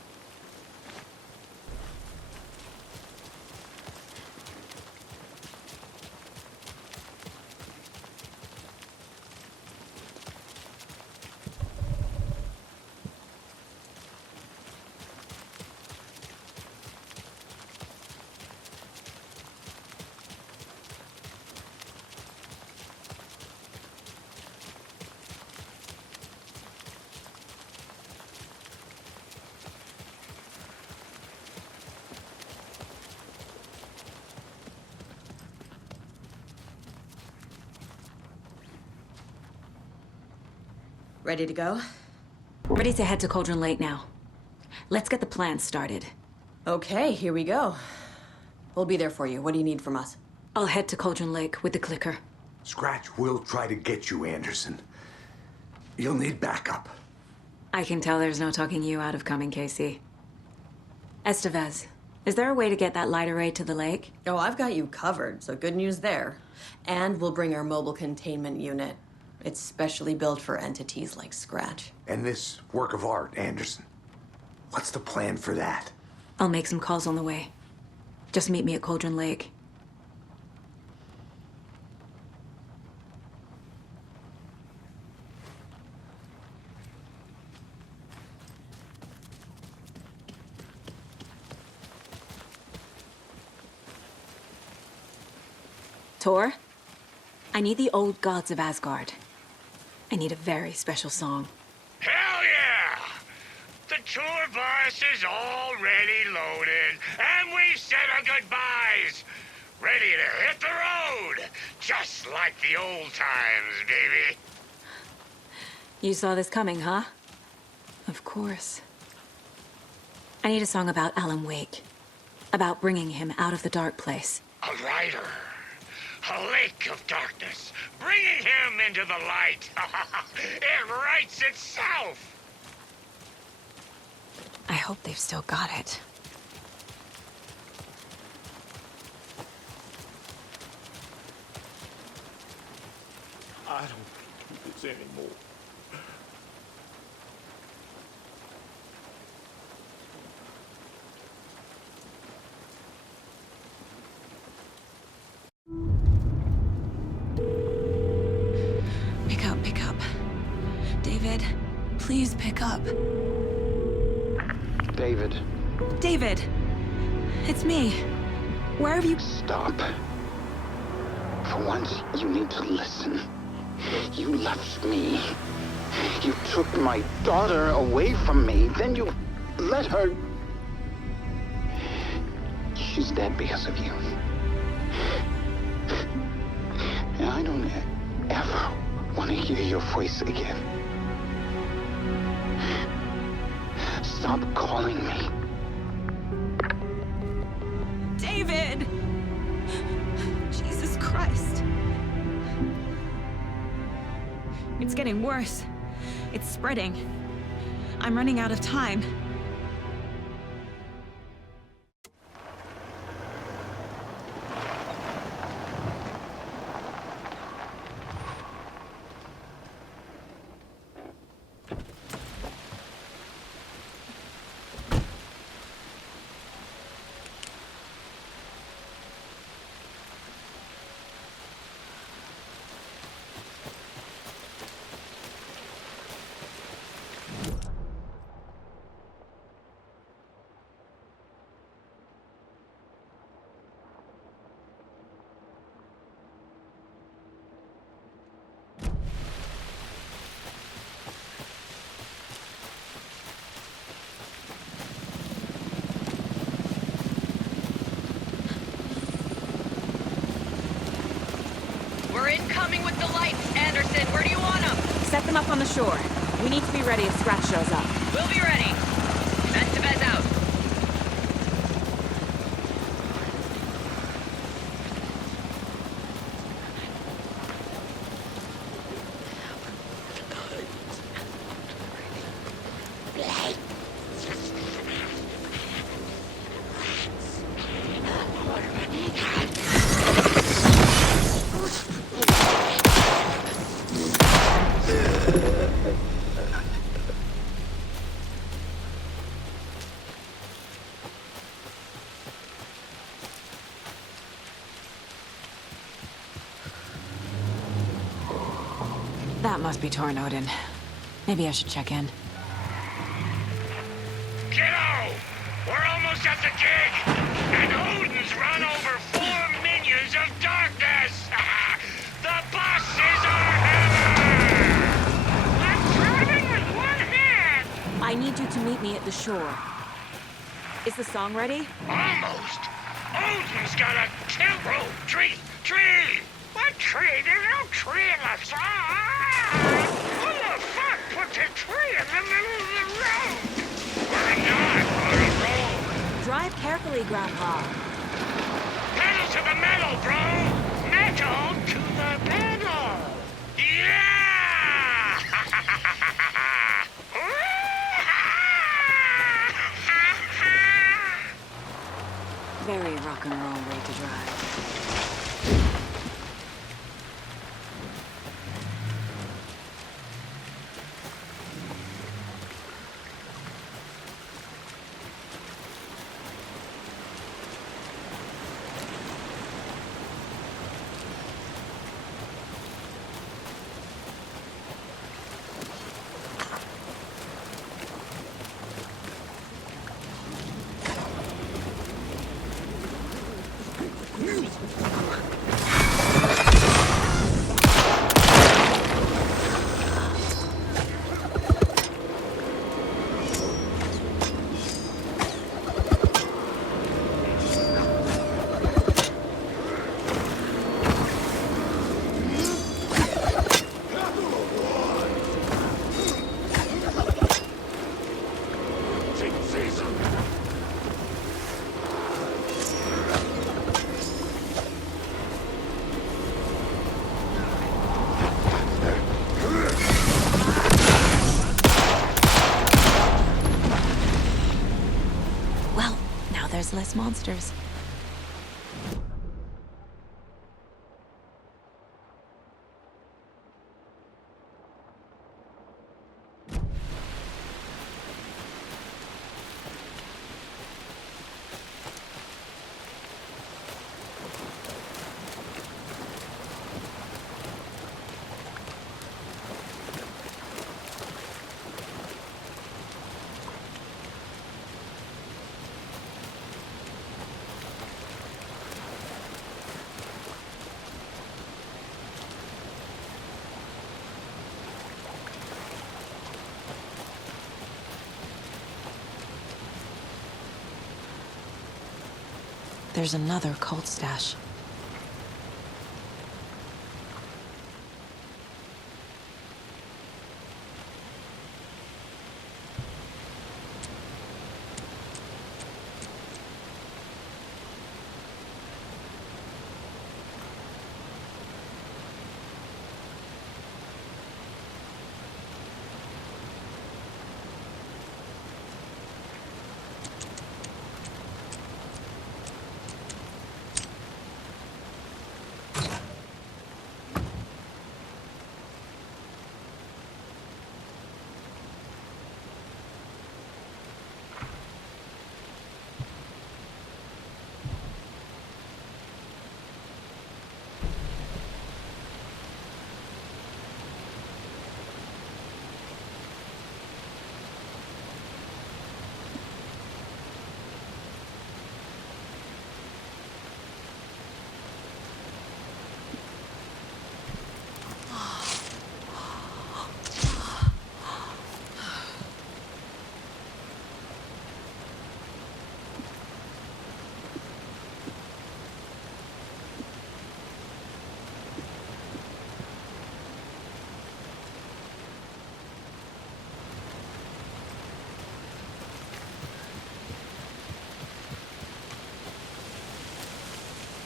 Ready to go? Ready to head to Cauldron Lake now. Let's get the plan started. Okay, here we go. We'll be there for you. What do you need from us? I'll head to Cauldron Lake with the clicker. Scratch will try to get you, Anderson. You'll need backup. I can tell there's no talking you out of coming, Casey. Estevez, is there a way to get that light array to the lake? Oh, I've got you covered, so good news there. And we'll bring our mobile containment unit. It's specially built for entities like Scratch. And this work of art, Anderson. What's the plan for that? I'll make some calls on the way. Just meet me at Cauldron Lake. Tor, I need the old gods of Asgard. I need a very special song. Hell yeah! The tour bus is already loaded, and we said our goodbyes. Ready to hit the road, just like the old times, baby. You saw this coming, huh? Of course. I need a song about Alan Wake. About bringing him out of the dark place. A rider. A lake of darkness, bringing him into the light. It writes itself. I hope they've still got it. I don't do this anymore. Pick up. David, please pick up. David. David! It's me. Where have you... Stop. For once, you need to listen. You left me. You took my daughter away from me. Then you let her... She's dead because of you. And I don't ever want to hear your voice again. Stop calling me. David! Jesus Christ. It's getting worse. It's spreading. I'm running out of time. We're incoming with the lights, Anderson. Where do you want them? Set them up on the shore. We need to be ready if Scratch shows up. We'll be ready. Estevez out. That must be torn Odin. Maybe I should check in. Kiddo! We're almost at the gig! And Odin's run over 4 minions of darkness! The bus is our hammer! I'm driving with one hand! I need you to meet me at the shore. Is the song ready? Almost! Odin's got a tree! What tree? There's no tree in the song! Who the fuck put the tree in the middle of the road? We're not on a road! Drive carefully, Grandpa. Pedal to the metal, bro! Metal to the pedal! Yeah! Very rock and roll way to drive. There's less monsters. There's another cult stash.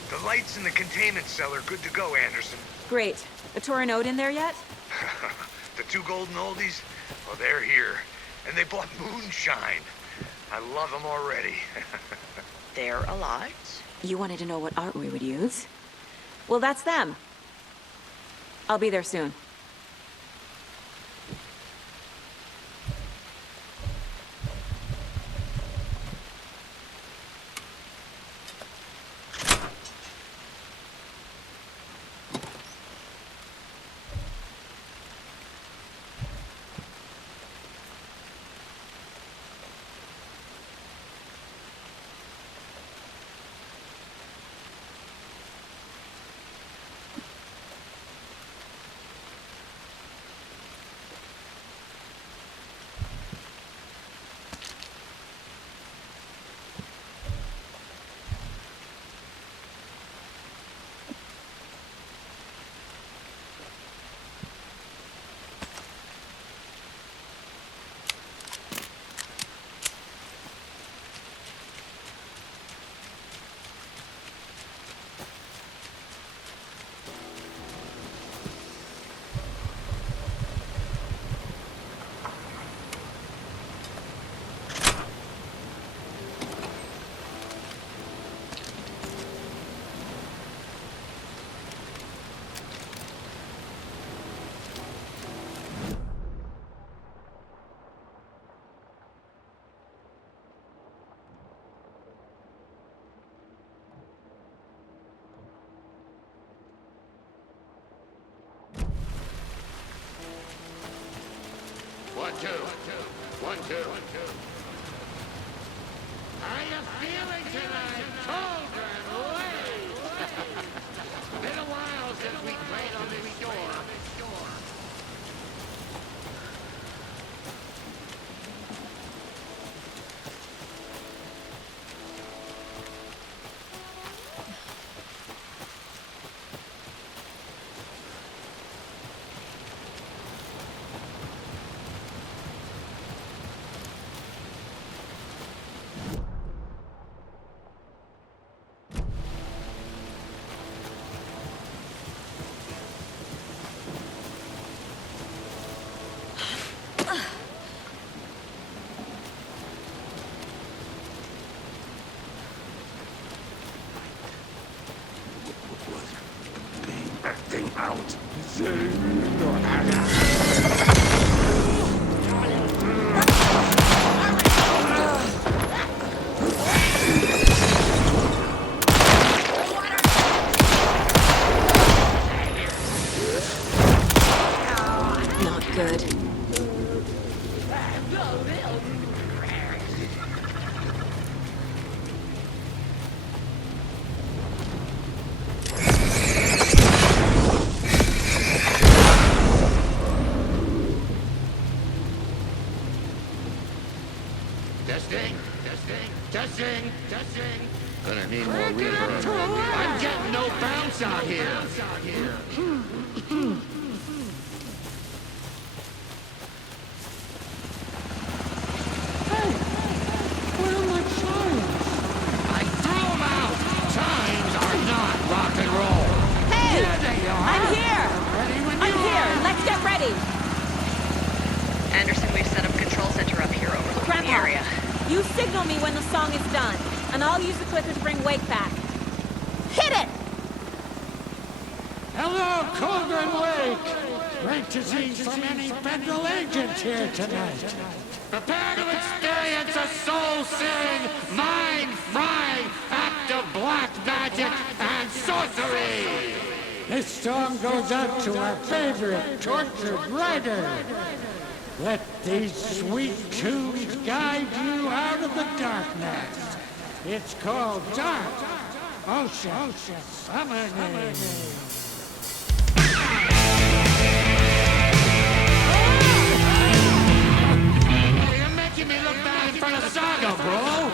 The lights in the containment cell are good to go, Anderson. Great. A Torin Ode in there yet? The 2 golden oldies? Well, they're here. And they bought moonshine. I love them already. They're a lot. You wanted to know what art we would use? Well, that's them. I'll be there soon. How you feeling tonight, children? Been a while since we played on this shore. Acting out. Not good. Testing. Gonna need more reverb. I'm getting no bounce out here. Hey, where are my chimes? I threw them out. Chimes are not rock and roll. Hey! Here they are. I'm here! Ready when I'm you here! are. Let's get ready! Anderson, we've set up a control center up here overlooking the Grandpa, area. you signal me when the song is done, and I'll use the clicker to bring Wake back. Hit it! Hello, Cauldron Lake. Great to see so many federal agents here tonight. Prepare to experience a soul-searing, mind-frying act of black magic and sorcery. This song goes out to our favorite tortured writer. Let these sweet tunes guide you out of the darkness. It's called Dark Ocean Summoning. You're making me look bad in front of Saga, bro.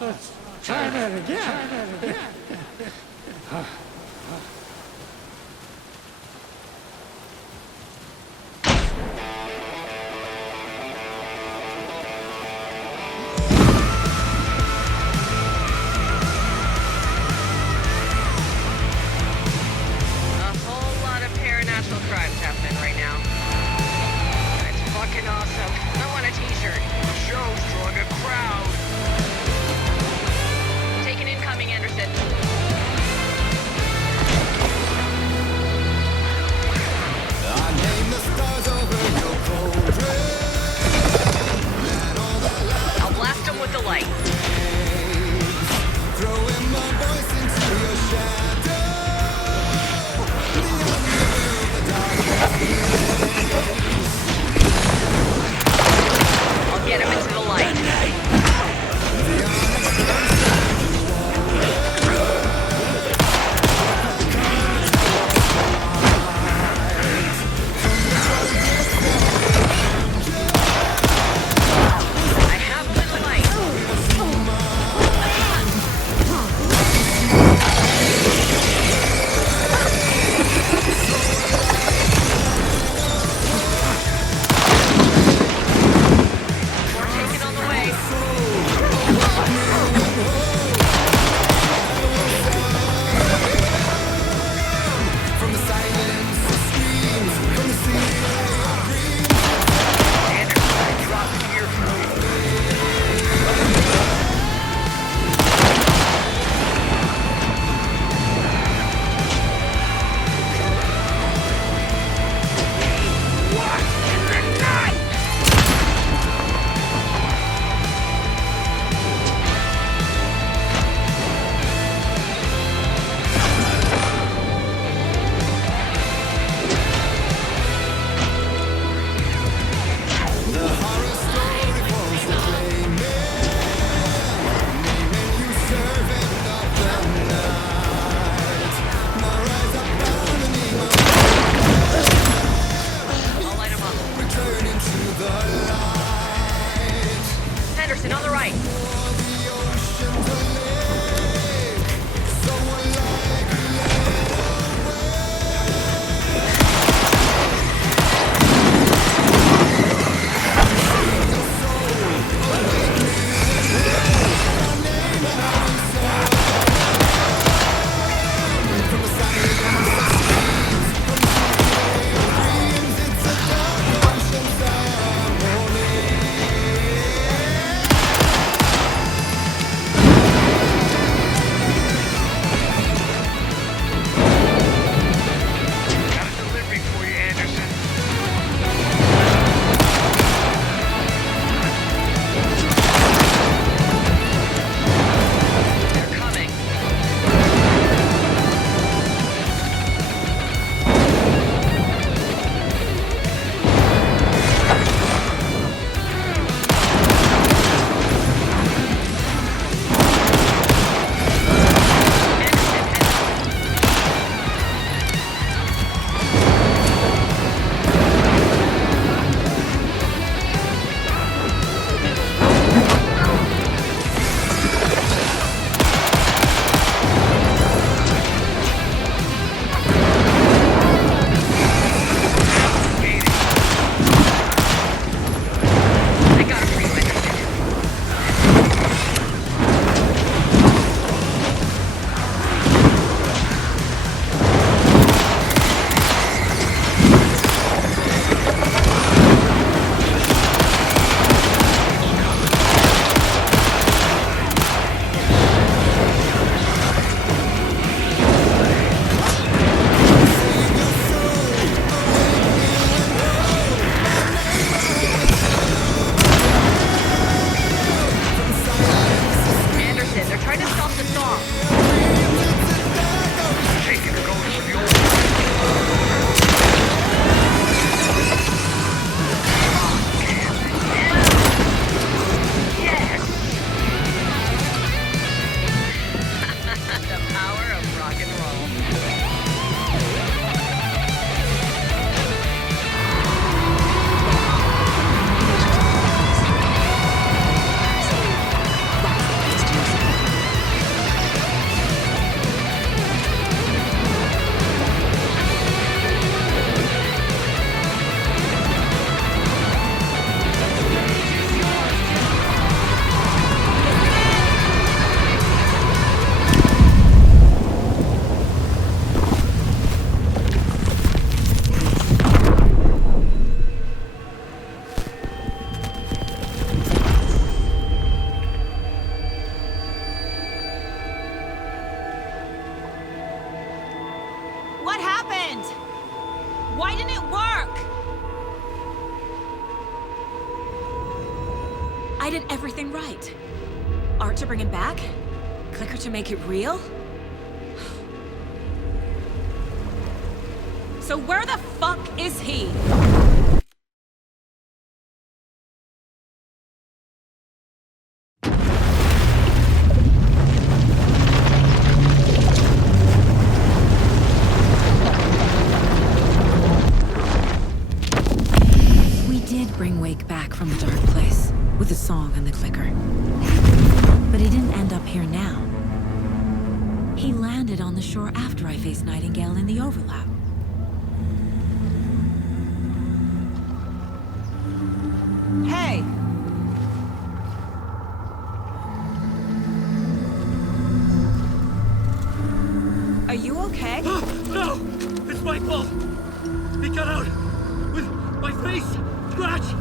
Let's try that again. Crimes happening right now. It's fucking awesome. I want a t-shirt. Show's drawing a crowd. Taking incoming, Anderson. I name the stars over your cauldron. I'll blast them with the light. Throwing my voice into your shadow. I'll get him into the light. I have him in the light. Why didn't it work? I did everything right. Art to bring him back? Clicker to make it real? So where the fuck is he? We did bring Wake back from the dark place with the song and the clicker. But he didn't end up here now. He landed on the shore after I faced Nightingale in the overlap. Hey! Are you okay? No! It's my fault! He got out with my face scratched!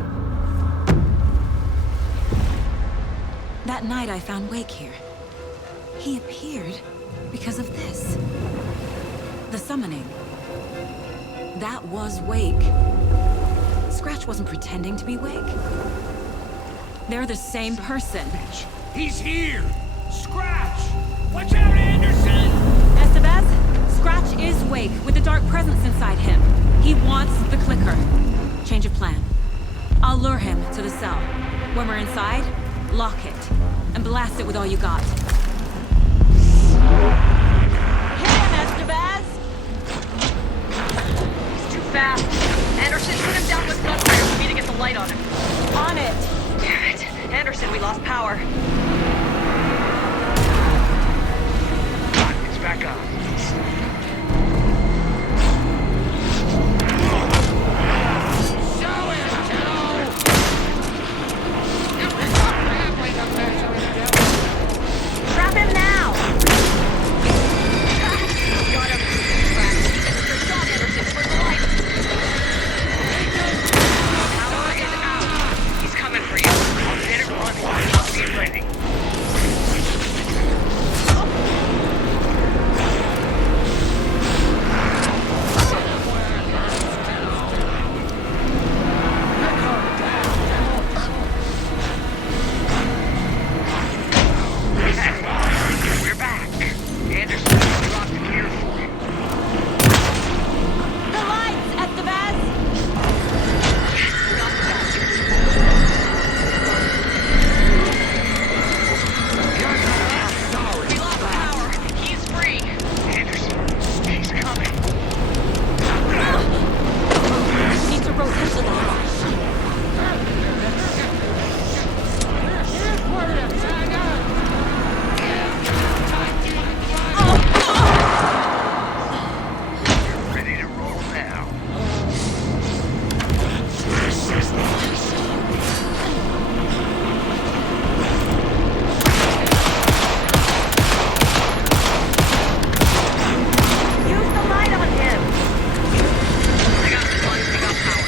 That night I found Wake here. He appeared because of this. The summoning. That was Wake. Scratch wasn't pretending to be Wake. They're the same person. He's here! Scratch! Watch out, Anderson! Estevez, Scratch is Wake with the dark presence inside him. He wants the clicker. Change of plan. I'll lure him to the cell. When we're inside, lock it. And blast it with all you got. Hit him, Estevez! He's too fast. Anderson, put him down with gunfire for me to get the light on him. On it! Damn it. Anderson, we lost power. It's back on. Trap him now! Got him. Good job, Anderson. Where's the light? Power is out. He's coming for you. I'll hit it once. I'll be ready. We're back. Anderson dropped the gear for you. The lights, Estevez! Not the bastard. We lost power. He's free. Anderson, he's coming. Need to rotate to the left. Ready to roll now. Use the light on him. I got this one. We got power.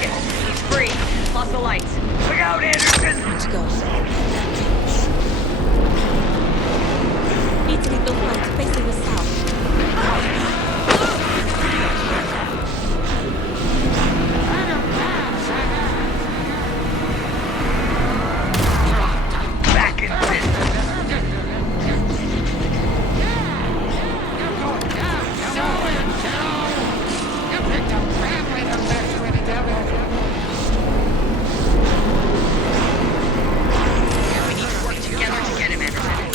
Yes, he's free. Lost the lights. Look out, Anderson! Let's go. Need to get those lights facing the south. Back in business. We need to work together to get him, Anderson.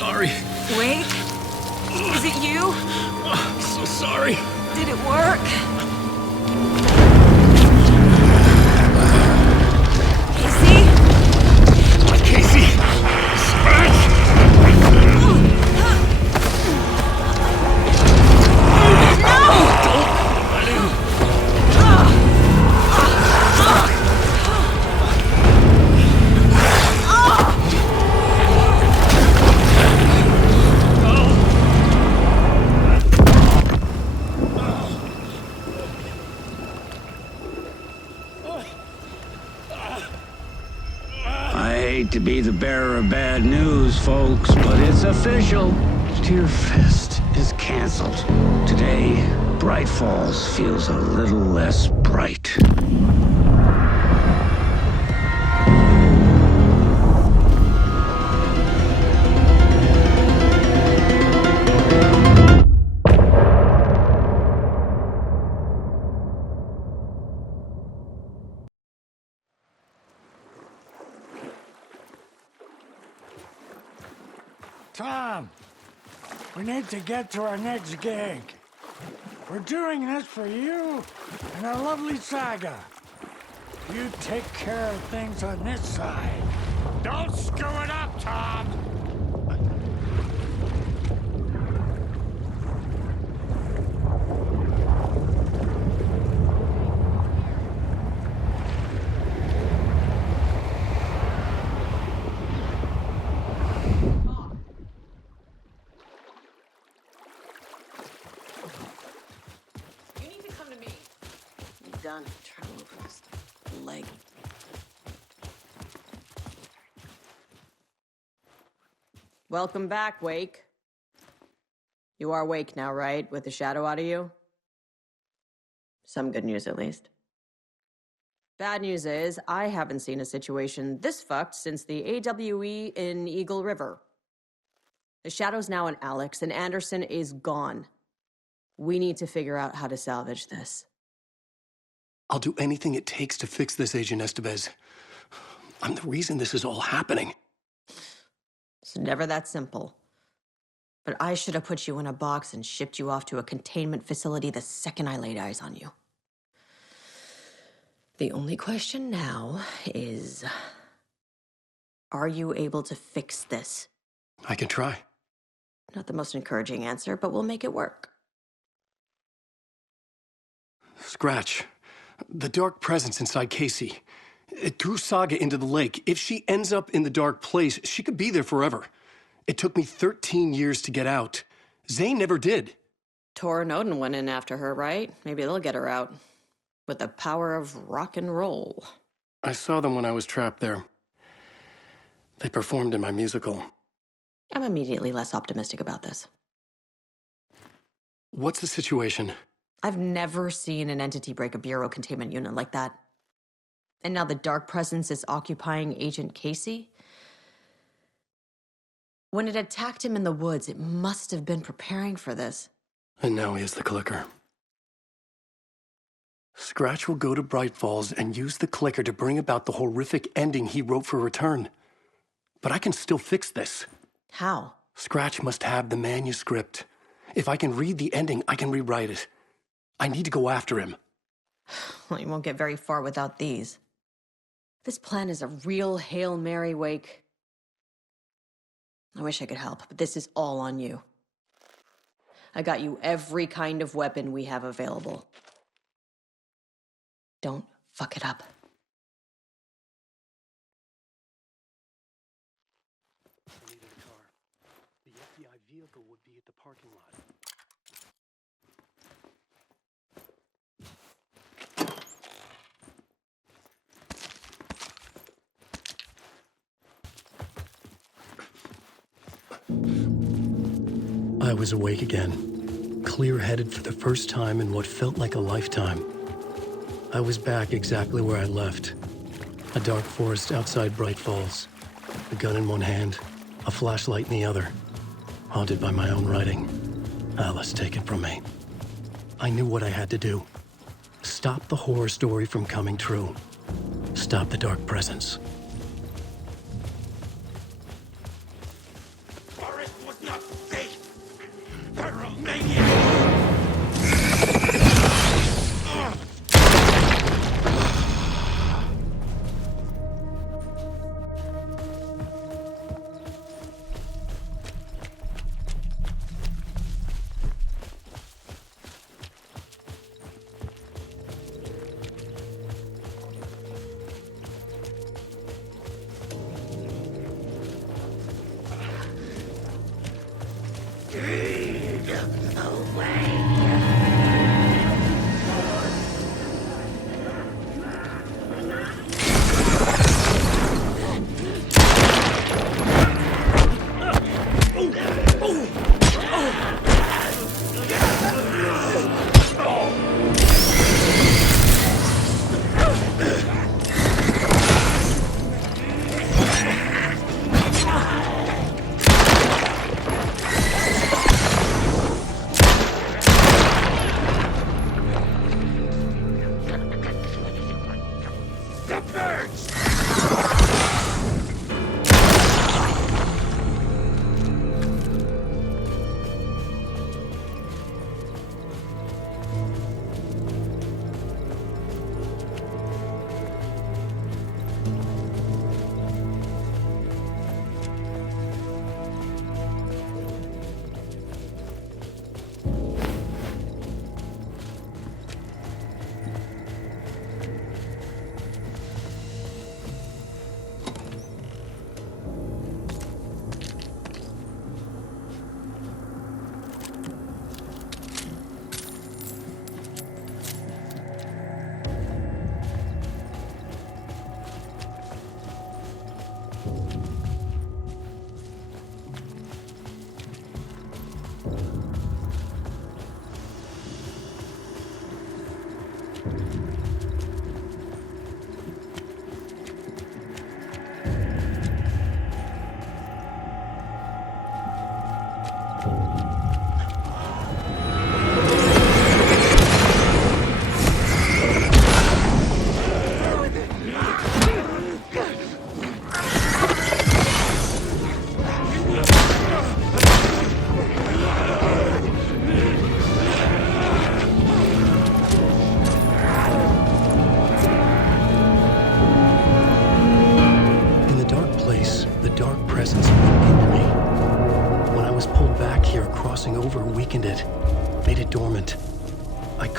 sorry. Wait. Is it you? I'm so sorry. Did it work? Casey! Scratch! To be the bearer of bad news, folks, but it's official. Tear Fest is canceled. Today, Bright Falls feels a little less bright. Tom, we need to get to our next gig. We're doing this for you and our lovely Saga. You take care of things on this side. Don't screw it up, Tom! Done. Try to move this leg. Welcome back, Wake. You are Wake now, right? With the shadow out of you? Some good news, at least. Bad news is, I haven't seen a situation this fucked since the AWE in Eagle River. The shadow's now in Alex, and Anderson is gone. We need to figure out how to salvage this. I'll do anything it takes to fix this, Agent Estevez. I'm the reason this is all happening. It's never that simple. But I should have put you in a box and shipped you off to a containment facility the second I laid eyes on you. The only question now is, are you able to fix this? I can try. Not the most encouraging answer, but we'll make it work. Scratch. The dark presence inside Casey. It threw Saga into the lake. If she ends up in the dark place, she could be there forever. It took me 13 years to get out. Zane never did. Tor and Odin went in after her, right? Maybe they'll get her out. With the power of rock and roll. I saw them when I was trapped there. They performed in my musical. I'm immediately less optimistic about this. What's the situation? I've never seen an entity break a bureau containment unit like that. And now the dark presence is occupying Agent Casey? When it attacked him in the woods, it must have been preparing for this. And now he has the clicker. Scratch will go to Bright Falls and use the clicker to bring about the horrific ending he wrote for Return. But I can still fix this. How? Scratch must have the manuscript. If I can read the ending, I can rewrite it. I need to go after him. Well, you won't get very far without these. This plan is a real Hail Mary, Wake. I wish I could help, but this is all on you. I got you every kind of weapon we have available. Don't fuck it up. I needed a car. The FBI vehicle would be at the parking lot. I was awake again, clear-headed for the first time in what felt like a lifetime. I was back exactly where I left. A dark forest outside Bright Falls. A gun in one hand, a flashlight in the other. Haunted by my own writing. Alice, take it from me. I knew what I had to do. Stop the horror story from coming true. Stop the dark presence.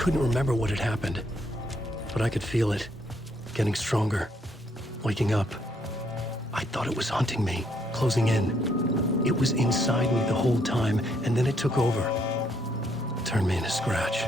couldn't remember what had happened, but I could feel it, getting stronger, waking up. I thought it was hunting me, closing in. It was inside me the whole time, and then it took over. Turned me into Scratch.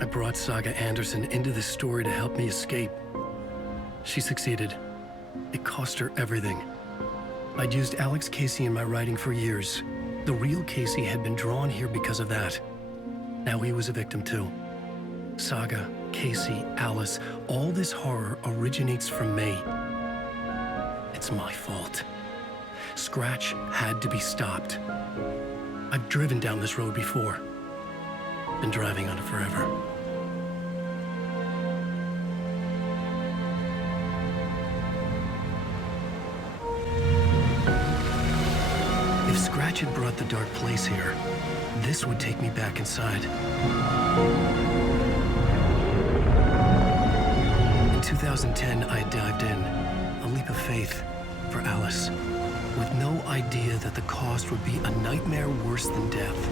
I brought Saga Anderson into this story to help me escape. She succeeded. It cost her everything. I'd used Alex Casey in my writing for years. The real Casey had been drawn here because of that. Now he was a victim too. Saga, Casey, Alice, all this horror originates from me. It's my fault. Scratch had to be stopped. I've driven down this road before. Been driving on it forever. If Scratch had brought the dark place here, this would take me back inside. In 2010, I dived in, a leap of faith for Alice, with no idea that the cost would be a nightmare worse than death.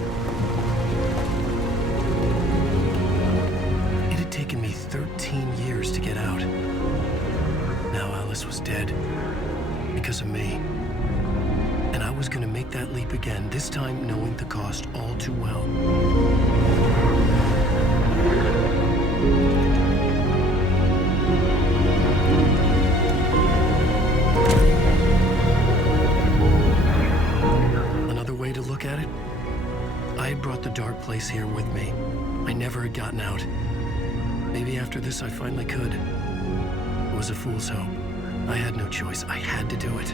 Alice was dead. Because of me. And I was gonna make that leap again, this time knowing the cost all too well. Another way to look at it, I had brought the dark place here with me. I never had gotten out. Maybe after this I finally could. It was a fool's hope. I had no choice. I had to do it.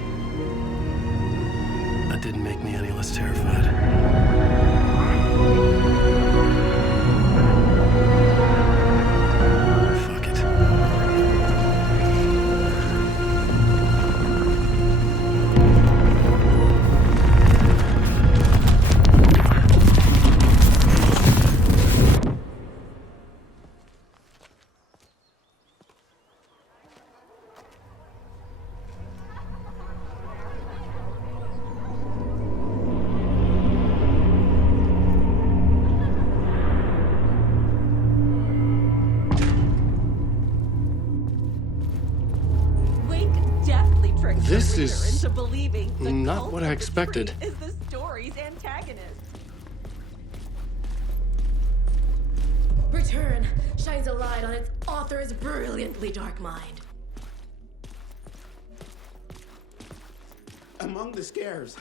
That didn't make me any less terrified. Fuck it. This is not what I expected. Is the story's antagonist. Return shines a light on its author's brilliantly dark mind. Among the scares,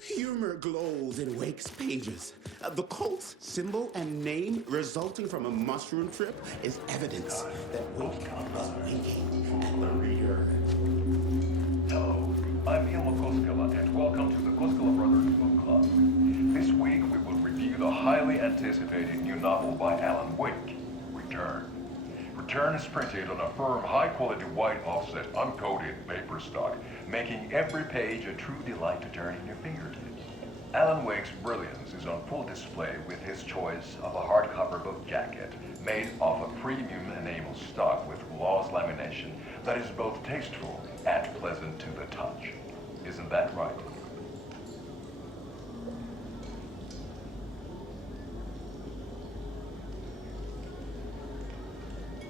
humor glows in Wake's pages. The cult's symbol and name resulting from a mushroom trip is evidence that Wake was winking at the reader. Hello, I'm Ilmo Koskela, and welcome to the Koskela Brothers Book Club. This week we will review the highly anticipated new novel by Alan Wake, Return. Return is printed on a firm, high-quality white offset, uncoated paper stock, making every page a true delight to turn in your fingertips. Alan Wake's brilliance is on full display with his choice of a hardcover book jacket made of a premium enamel stock with gloss lamination that is both tasteful and pleasant to the touch. Isn't that right?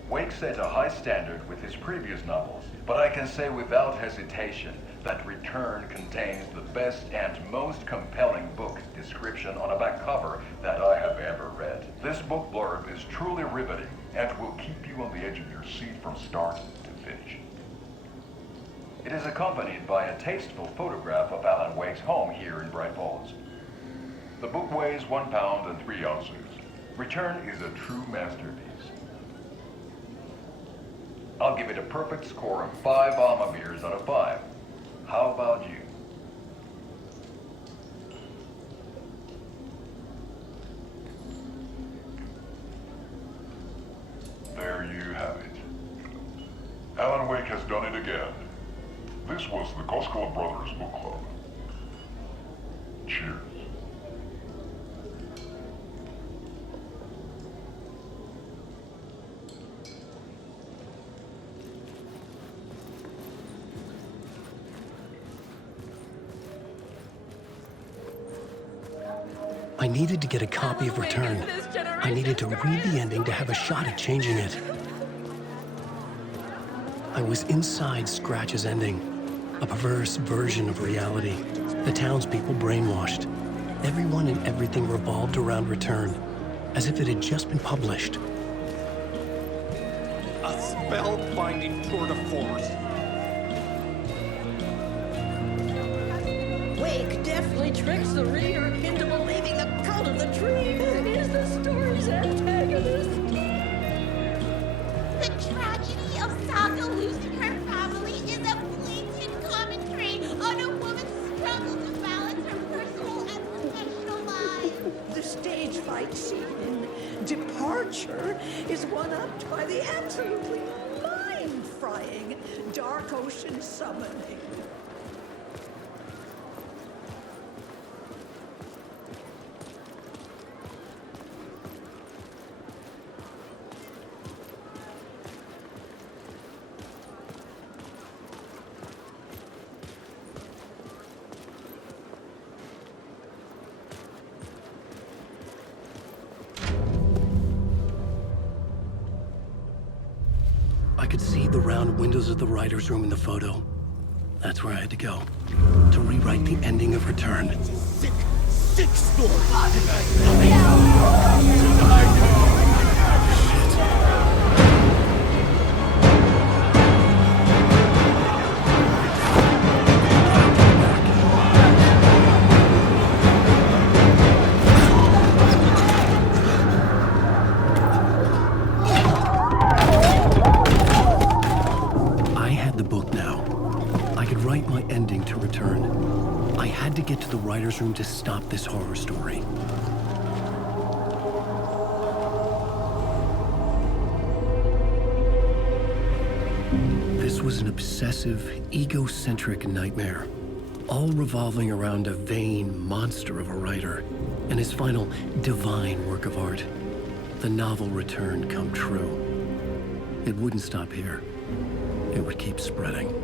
Wake set a high standard with his previous novels, but I can say without hesitation that Return contains the best and most compelling book description on a back cover that I have ever read. This book blurb is truly riveting and will keep you on the edge of your seat from start to finish. It is accompanied by a tasteful photograph of Alan Wake's home here in Bright Falls. The book weighs 1 pound and 3 ounces. Return is a true masterpiece. I'll give it a perfect score of 5 Alma beers out of 5. How about you? There you have it. Alan Wake has done it again. This was the Koskela Brothers Book Club. Cheers. I needed to get a copy of Return. I needed to read the ending to have a shot at changing it. I was inside Scratch's ending, a perverse version of reality. The townspeople brainwashed. Everyone and everything revolved around Return, as if it had just been published. A spellbinding tour de force. Wake definitely tricks the reader into believing the cult of the tree is the story's antagonist. The tragedy of Saga losing her family is a blatant commentary on a woman's struggle to balance her personal and professional lives. The stage fight scene in Departure is one-upped by the absolutely mind-frying Dark Ocean summoning. I could see the round windows of the writer's room in the photo. That's where I had to go, to rewrite the ending of Return. Sick story. I had the book now. I could write my ending to Return. I had to get to the writer's room to stop this horror story. This was an obsessive, egocentric nightmare, all revolving around a vain monster of a writer and his final divine work of art, the novel Return come true. It wouldn't stop here. It would keep spreading.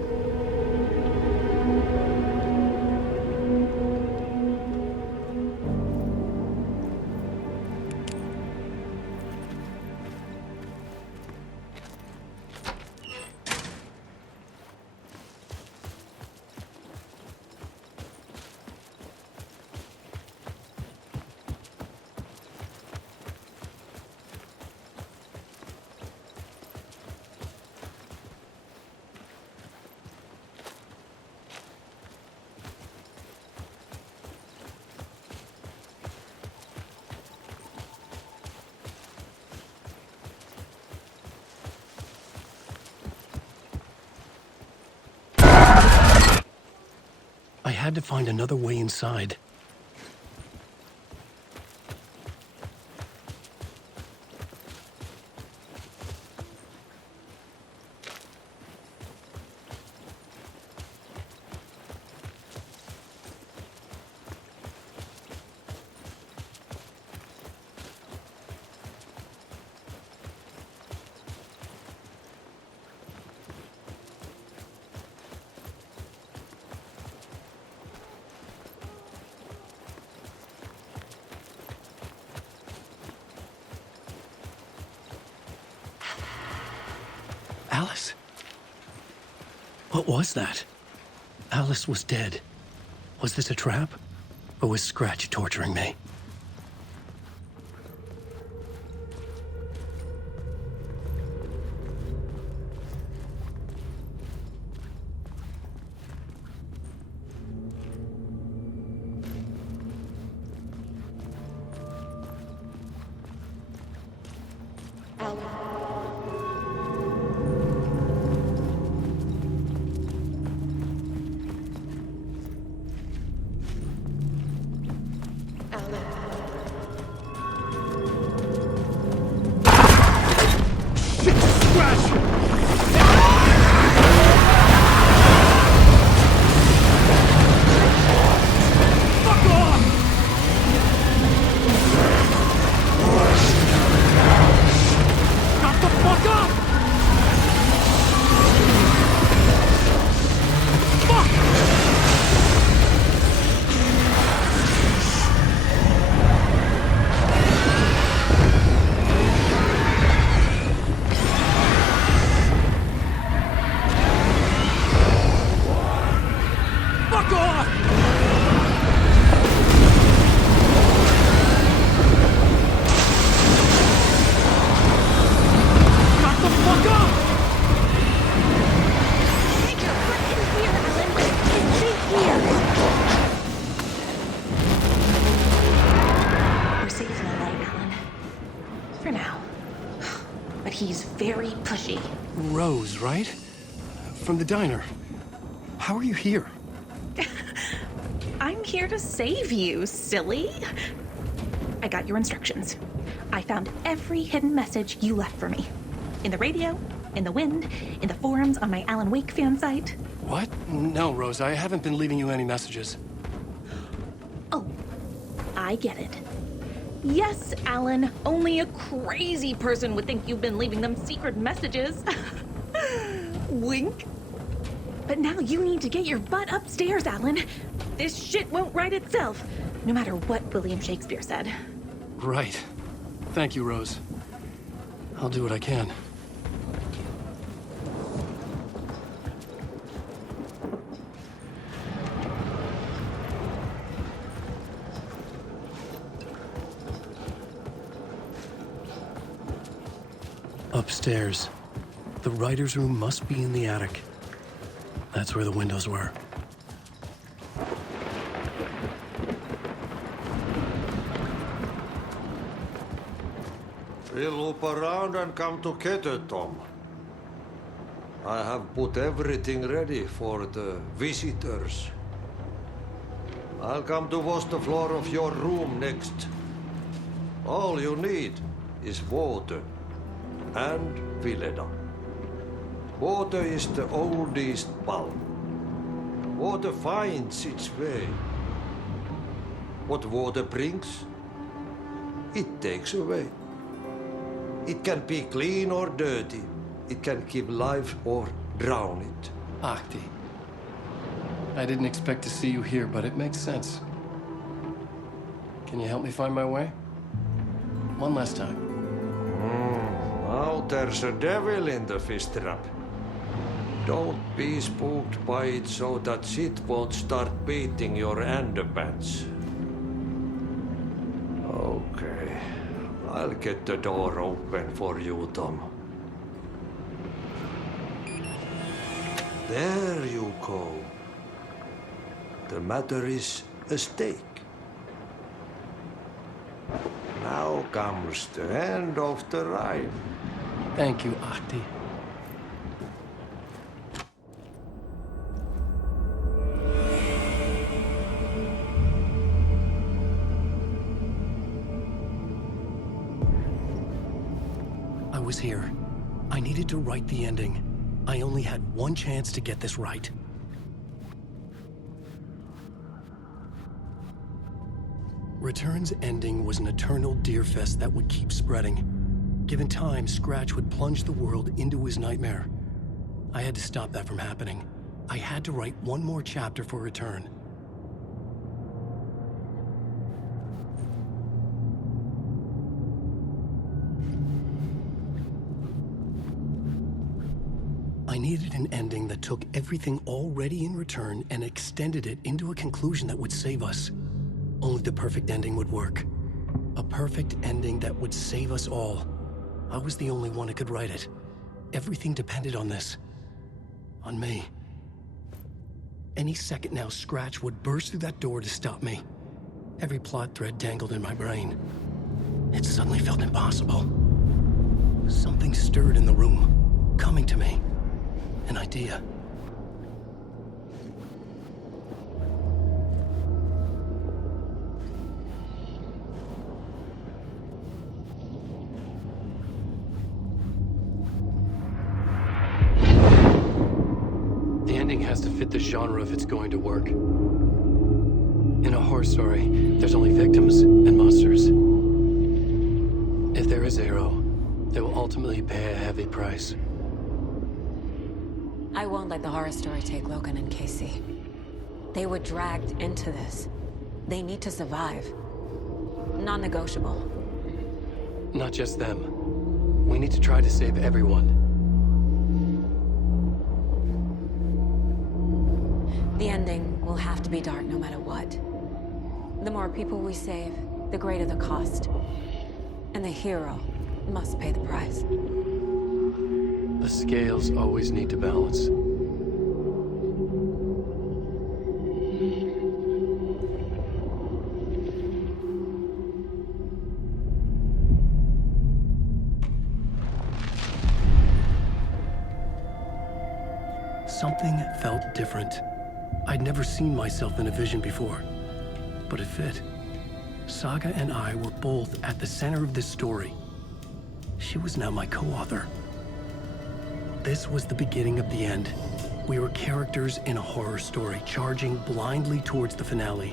I had to find another way inside. Alice? What was that? Alice was dead. Was this a trap? Or was Scratch torturing me? Rose, right? From the diner. How are you here? I'm here to save you, silly. I got your instructions. I found every hidden message you left for me. In the radio, in the wind, in the forums on my Alan Wake fan site. What? No, Rose, I haven't been leaving you any messages. Oh, I get it. Yes, Alan, only a crazy person would think you've been leaving them secret messages. Wink. But now you need to get your butt upstairs, Alan. This shit won't write itself, no matter what William Shakespeare said. Right. Thank you, Rose. I'll do what I can. Upstairs. The writer's room must be in the attic. That's where the windows were. We'll loop around and come together, Tom. I have put everything ready for the visitors. I'll come to wash the floor of your room next. All you need is water and Vileda. Water is the oldest bulb. Water finds its way. What water brings, it takes away. It can be clean or dirty. It can give life or drown it. Ahti. I didn't expect to see you here, but it makes sense. Can you help me find my way? One last time. Now there's a devil in the fish trap. Don't be spooked by it so that shit won't start beating your underpants. Okay. I'll get the door open for you, Tom. There you go. The matter is a stake. Now comes the end of the ride. Thank you, Ahti. I was here. I needed to write the ending. I only had one chance to get this right. Return's ending was an eternal deerfest that would keep spreading. Given time, Scratch would plunge the world into his nightmare. I had to stop that from happening. I had to write one more chapter for Return. I needed an ending that took everything already in Return and extended it into a conclusion that would save us. Only the perfect ending would work. A perfect ending that would save us all. I was the only one who could write it. Everything depended on this. On me. Any second now, Scratch would burst through that door to stop me. Every plot thread dangled in my brain. It suddenly felt impossible. Something stirred in the room, coming to me. An idea. The ending has to fit the genre if it's going to work. In a horror story, there's only victims and monsters. If there is a hero, they will ultimately pay a heavy price. I won't let the horror story take Logan and Casey. They were dragged into this. They need to survive. Non-negotiable. Not just them. We need to try to save everyone. The ending will have to be dark no matter what. The more people we save, the greater the cost. And the hero must pay the price. The scales always need to balance. Something felt different. I'd never seen myself in a vision before, but it fit. Saga and I were both at the center of this story. She was now my co-author. This was the beginning of the end. We were characters in a horror story, charging blindly towards the finale.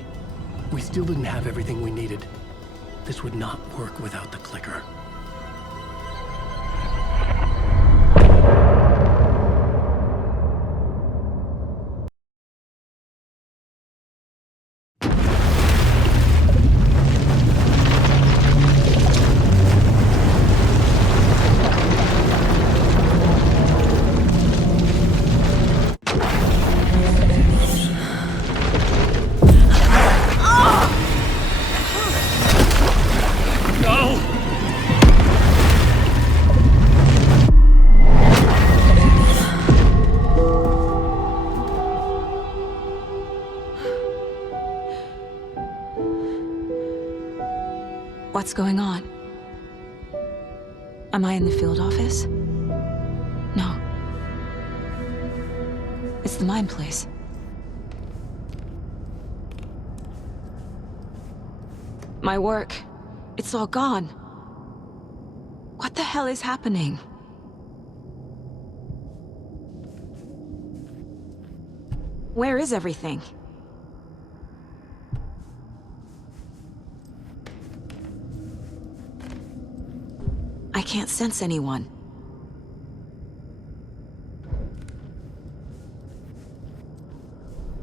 We still didn't have everything we needed. This would not work without the clicker. What's going on? Am I in the field office? No. It's the mine place. My work. It's all gone. What the hell is happening? Where is everything? I can't sense anyone.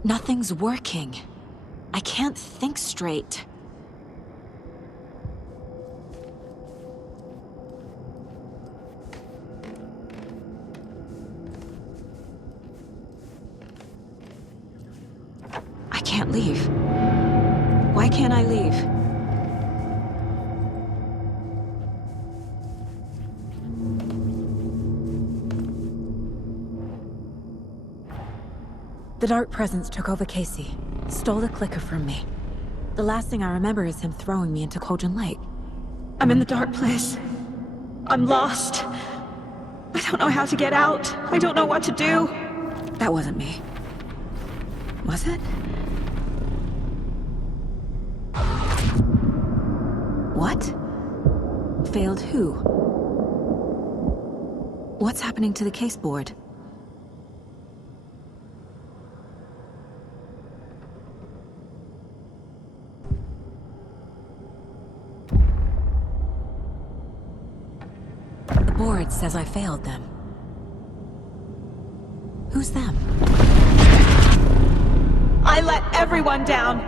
Nothing's working. I can't think straight. I can't leave. Why can't I leave? The Dark Presence took over Casey, stole the clicker from me. The last thing I remember is him throwing me into Cauldron Lake. I'm in the dark place. I'm lost. I don't know how to get out. I don't know what to do. That wasn't me. Was it? What? Failed who? What's happening to the case board? The board says I failed them. Who's them? I let everyone down.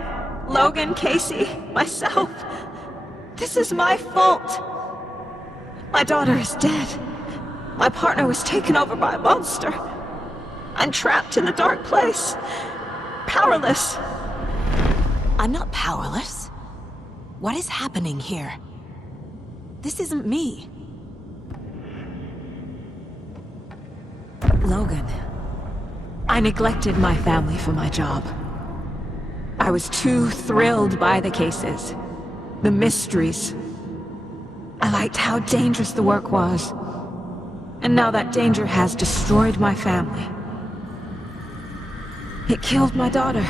Logan, Casey, myself. This is my fault. My daughter is dead. My partner was taken over by a monster. I'm trapped in the dark place. Powerless. I'm not powerless. What is happening here? This isn't me. Logan. I neglected my family for my job. I was too thrilled by the cases. The mysteries. I liked how dangerous the work was. And now that danger has destroyed my family. It killed my daughter.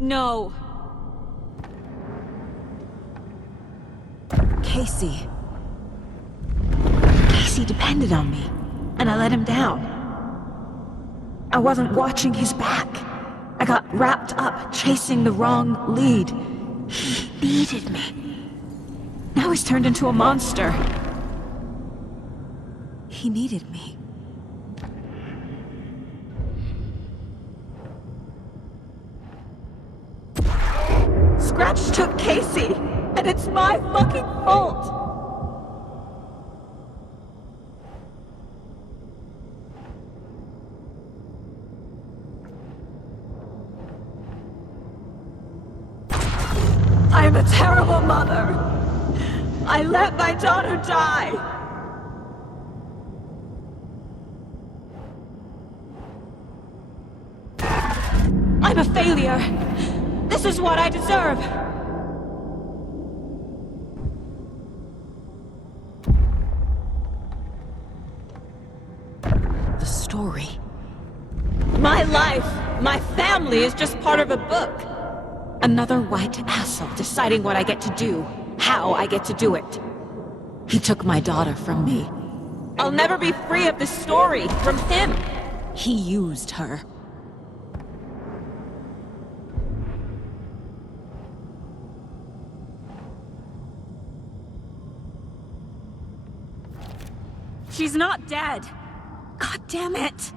No. Casey. Casey depended on me, and I let him down. I wasn't watching his back. I got wrapped up chasing the wrong lead. He needed me. Now he's turned into a monster. He needed me. Scratch took Casey, and it's my fucking fault. I'm a terrible mother. I let my daughter die. I'm a failure. This is what I deserve. The story. My life, my family is just part of a book. Another white asshole deciding what I get to do, how I get to do it. He took my daughter from me. I'll never be free of this story from him. He used her. She's not dead. God damn it.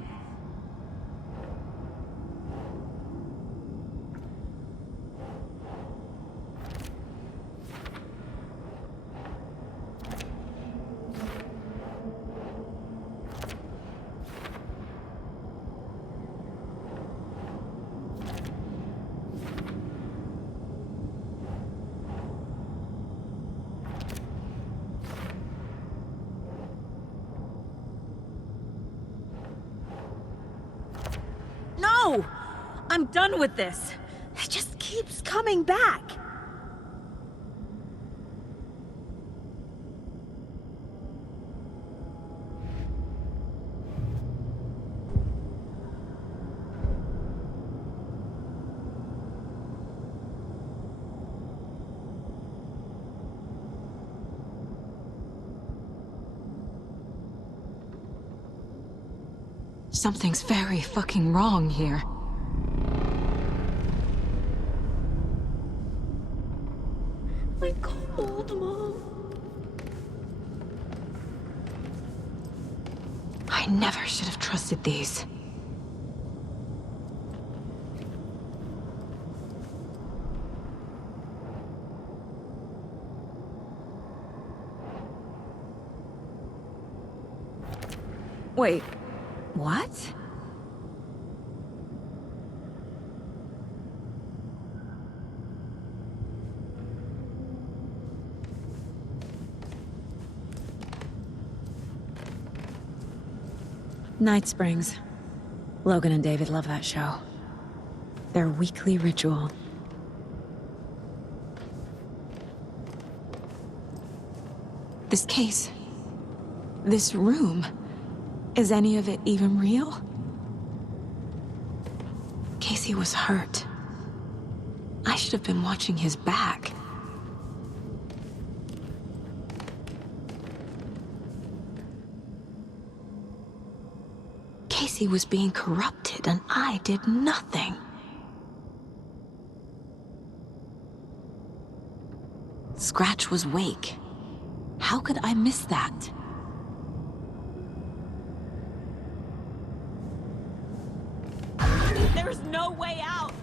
No! I'm done with this. It just keeps coming back. Something's very fucking wrong here. My cold, Mom. I never should have trusted these. Wait, what? Night Springs. Logan and David love that show. Their weekly ritual. This case. This room. Is any of it even real? Casey was hurt. I should have been watching his back. Casey was being corrupted, and I did nothing. Scratch was Wake. How could I miss that? There's no way out!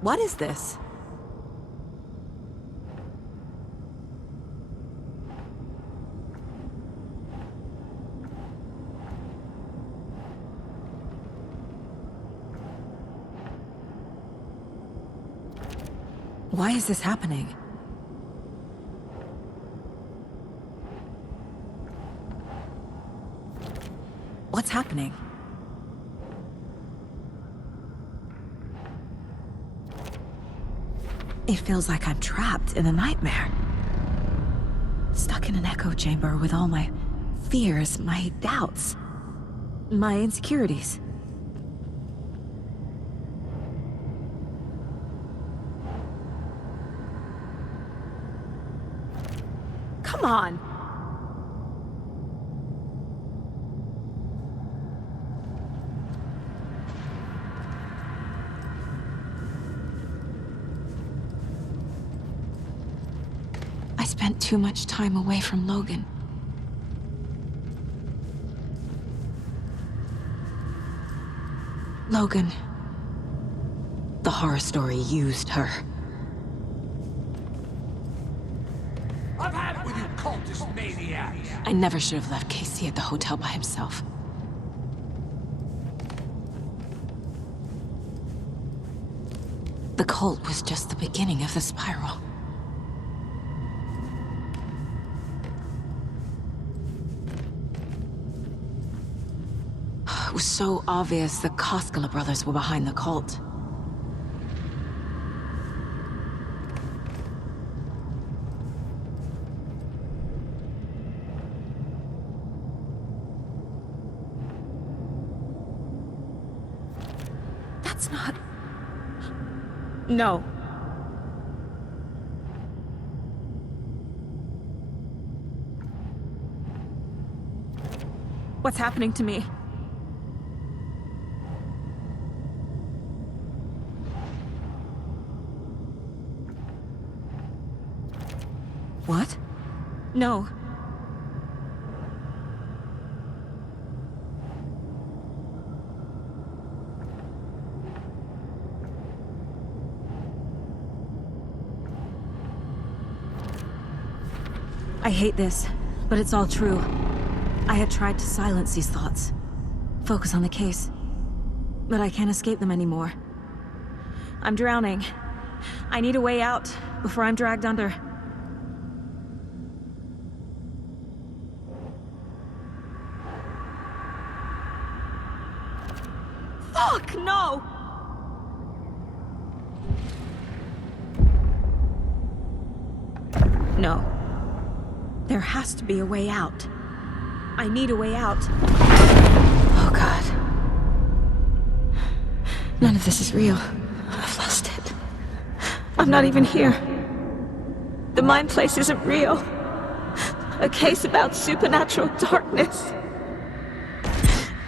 What is this? Why is this happening? What's happening? It feels like I'm trapped in a nightmare. Stuck in an echo chamber with all my fears, my doubts, my insecurities. Come on! I spent too much time away from Logan. Logan. The horror story used her. I've had it with you cultist maniacs! I never should have left Casey at the hotel by himself. The cult was just the beginning of the spiral. It was so obvious the Koskela brothers were behind the cult. That's not... No. What's happening to me? What? No. I hate this, but it's all true. I had tried to silence these thoughts. Focus on the case. But I can't escape them anymore. I'm drowning. I need a way out before I'm dragged under. Fuck, no! No. There has to be a way out. I need a way out. Oh, God. None of this is real. I've lost it. I'm not even here. The mind place isn't real. A case about supernatural darkness.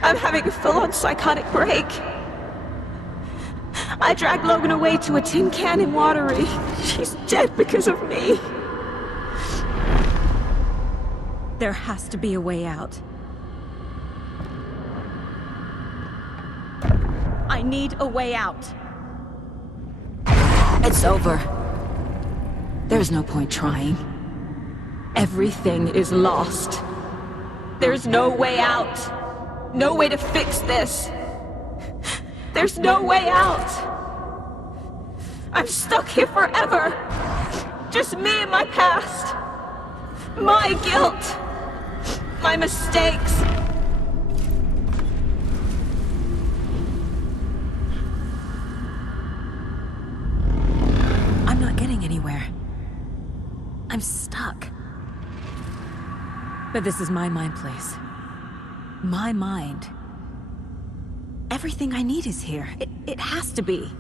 I'm having a full-on psychotic break. I dragged Logan away to a tin can in Watery. She's dead because of me. There has to be a way out. I need a way out. It's over. There's no point trying. Everything is lost. There's no way out. No way to fix this. There's no way out. I'm stuck here forever. Just me and my past. My guilt. My mistakes. I'm not getting anywhere. I'm stuck. But this is my mind place. My mind. Everything I need is here. It has to be.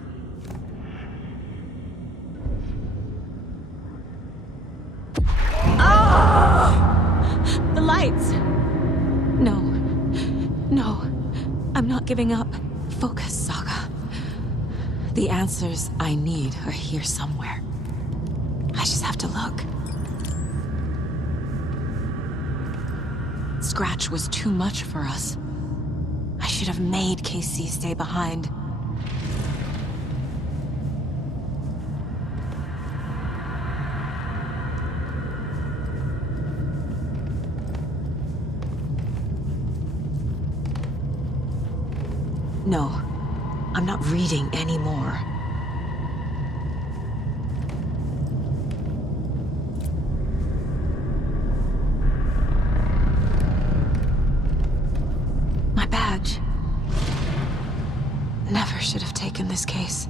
Oh! The lights! No. No. I'm not giving up. Focus, Saga. The answers I need are here somewhere. I just have to look. Scratch was too much for us. I should have made KC stay behind. No, I'm not reading anymore. My badge. Never should have taken this case.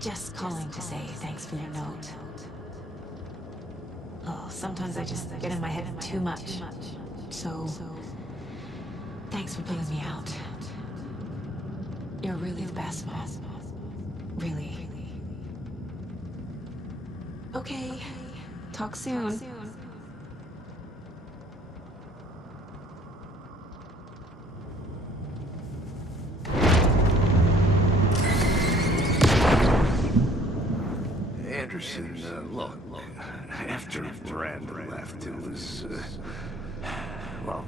Just calling to say thanks for your note. Oh, sometimes I just get in my head too much. So, thanks for pulling me out. You're really the best, Mom. Really. Okay. Talk soon. Anderson, look, after Miranda left, it was, well,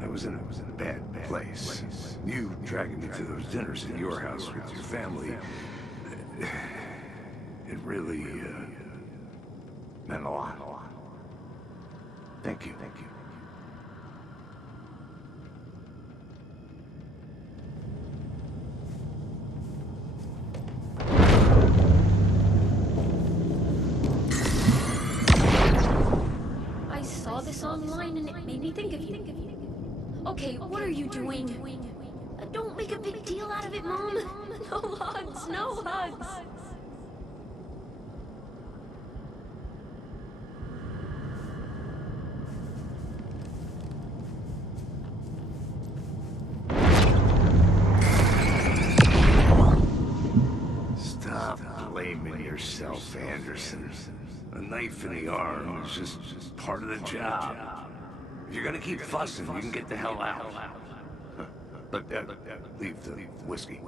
I was in a bad place. You dragging me to those dinners at your house with your family, it really, meant a lot. Thank you. This online and it made me think of you. Okay, what are you doing? Don't make a big deal out of it, Mom. No hugs, no hugs. Stop blaming yourself, Anderson. A knife in the arm is just part of the job. If you're gonna keep fussing, you can get the hell out. But leave the whiskey.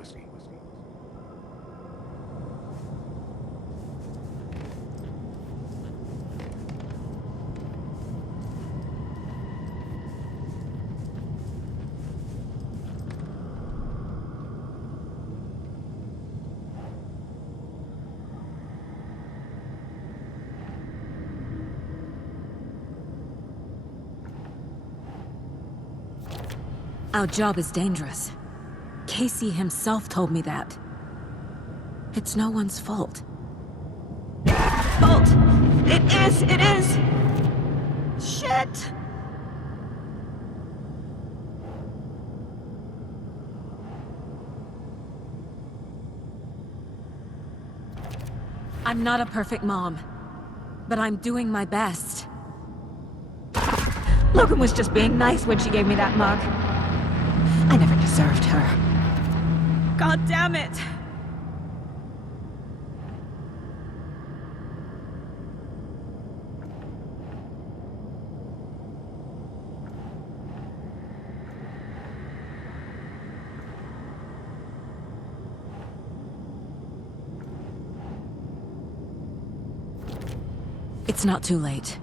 Our job is dangerous. Casey himself told me that. It's no one's fault. Fault! It is! Shit! I'm not a perfect mom, but I'm doing my best. Logan was just being nice when she gave me that mug. I never deserved her. God damn it! It's not too late.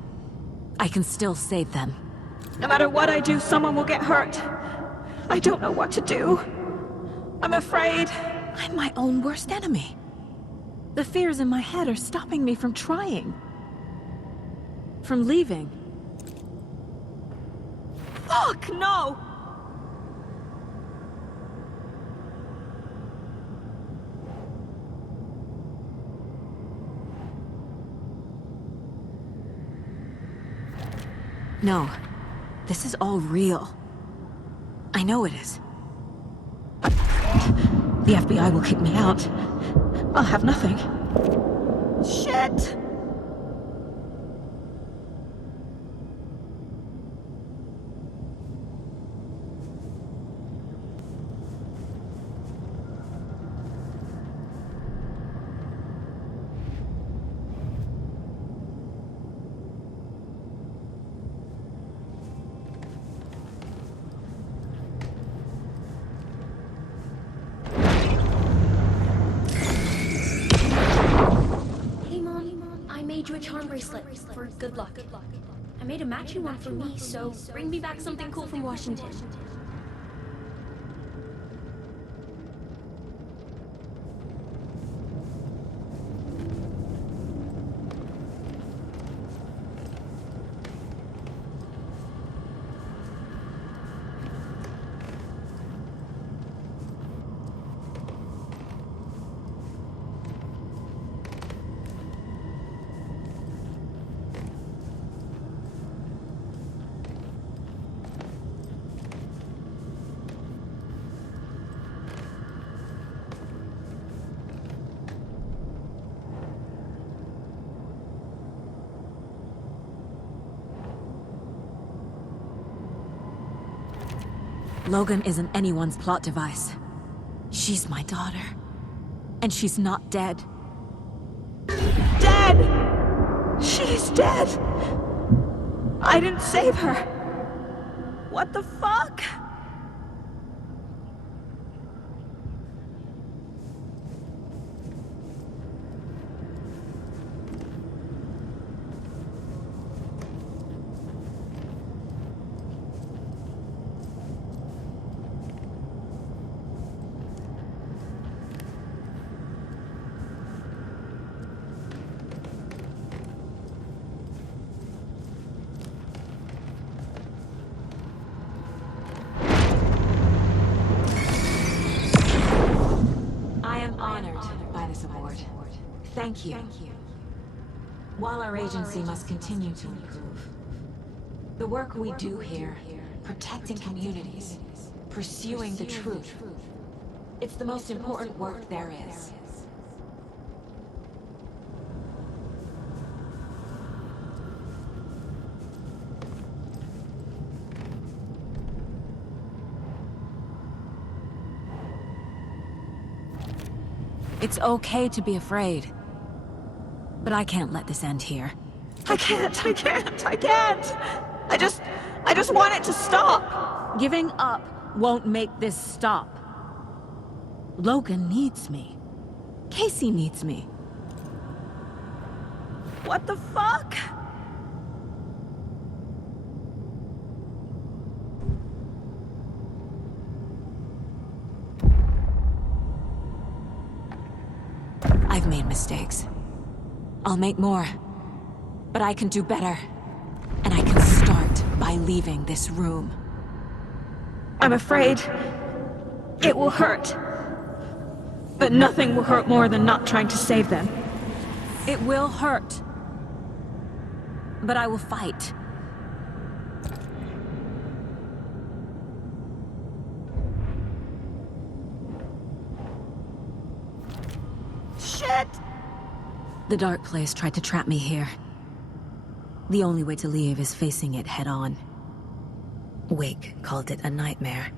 I can still save them. No matter what I do, someone will get hurt. I don't know what to do. I'm afraid. I'm my own worst enemy. The fears in my head are stopping me from trying. From leaving. Fuck, no! No. This is all real. I know it is. The FBI will kick me out. I'll have nothing. Shit! A charm bracelet for good luck. I made a matching one for me, so bring me back something cool from Washington. Logan isn't anyone's plot device. She's my daughter. And she's not dead. Dead! She's dead! I didn't save her. What the fuck? Thank you. While our agency must continue to improve, the work we do here, protecting communities, pursuing the truth, it's the most important work there is. It's okay to be afraid. But I can't let this end here. I can't. I just want it to stop. Giving up won't make this stop. Logan needs me. Casey needs me. What the fuck? I've made mistakes. I'll make more. But I can do better. And I can start by leaving this room. I'm afraid it will hurt. But nothing will hurt more than not trying to save them. It will hurt. But I will fight. Shit! The dark place tried to trap me here. The only way to leave is facing it head-on. Wake called it a nightmare.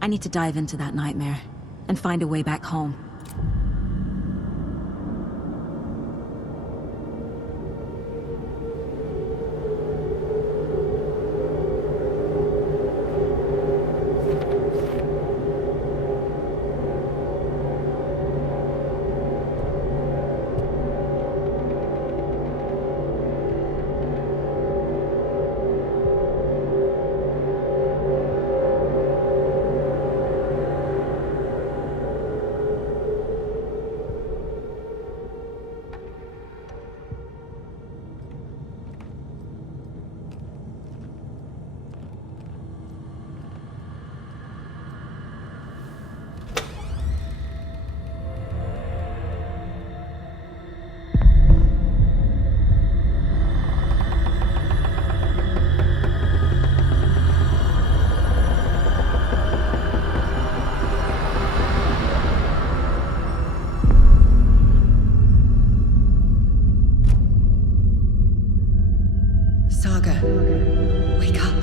I need to dive into that nightmare and find a way back home. Saga, wake up.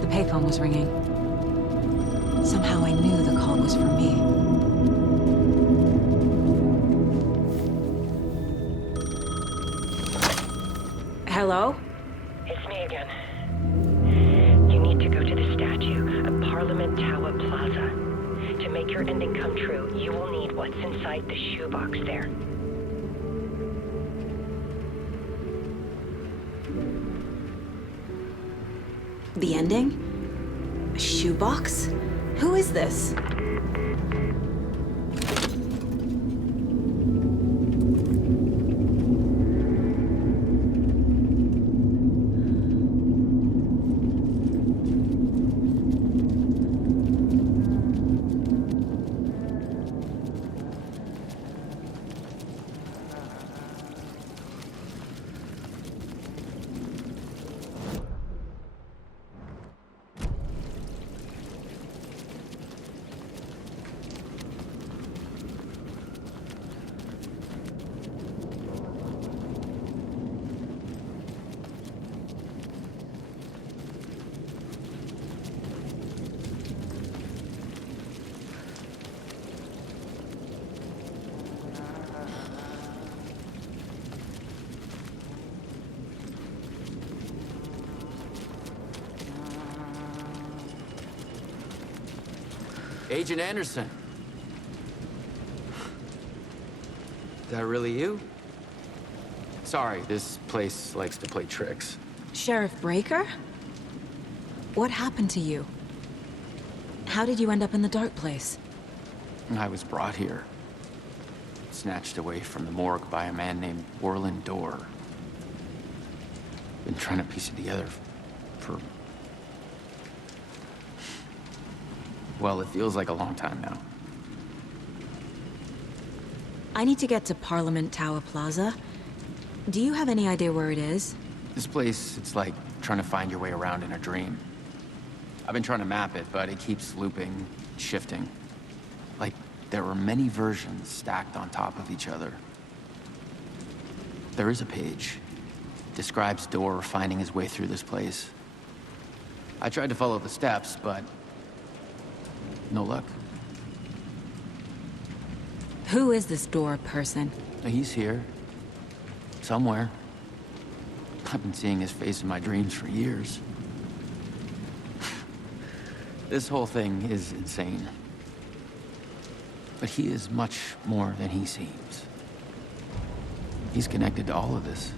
The payphone was ringing. Somehow I knew the call was for me. Hello? It's me again. You need to go to the statue at Parliament Tower Plaza. To make your ending come true, you will need what's inside the shoebox there. The ending? A shoebox? Who is this? Agent Anderson. Is that really you? Sorry, this place likes to play tricks. Sheriff Breaker? What happened to you? How did you end up in the dark place? I was brought here. Snatched away from the morgue by a man named Orland Dorr. Been trying to piece it together for... well, it feels like a long time now. I need to get to Parliament Tower Plaza. Do you have any idea where it is? This place, it's like trying to find your way around in a dream. I've been trying to map it, but it keeps looping, shifting. Like there were many versions stacked on top of each other. There is a page. Describes Dorr finding his way through this place. I tried to follow the steps, but no luck. Who is this Dorr person? He's here. Somewhere. I've been seeing his face in my dreams for years. This whole thing is insane. But he is much more than he seems. He's connected to all of this.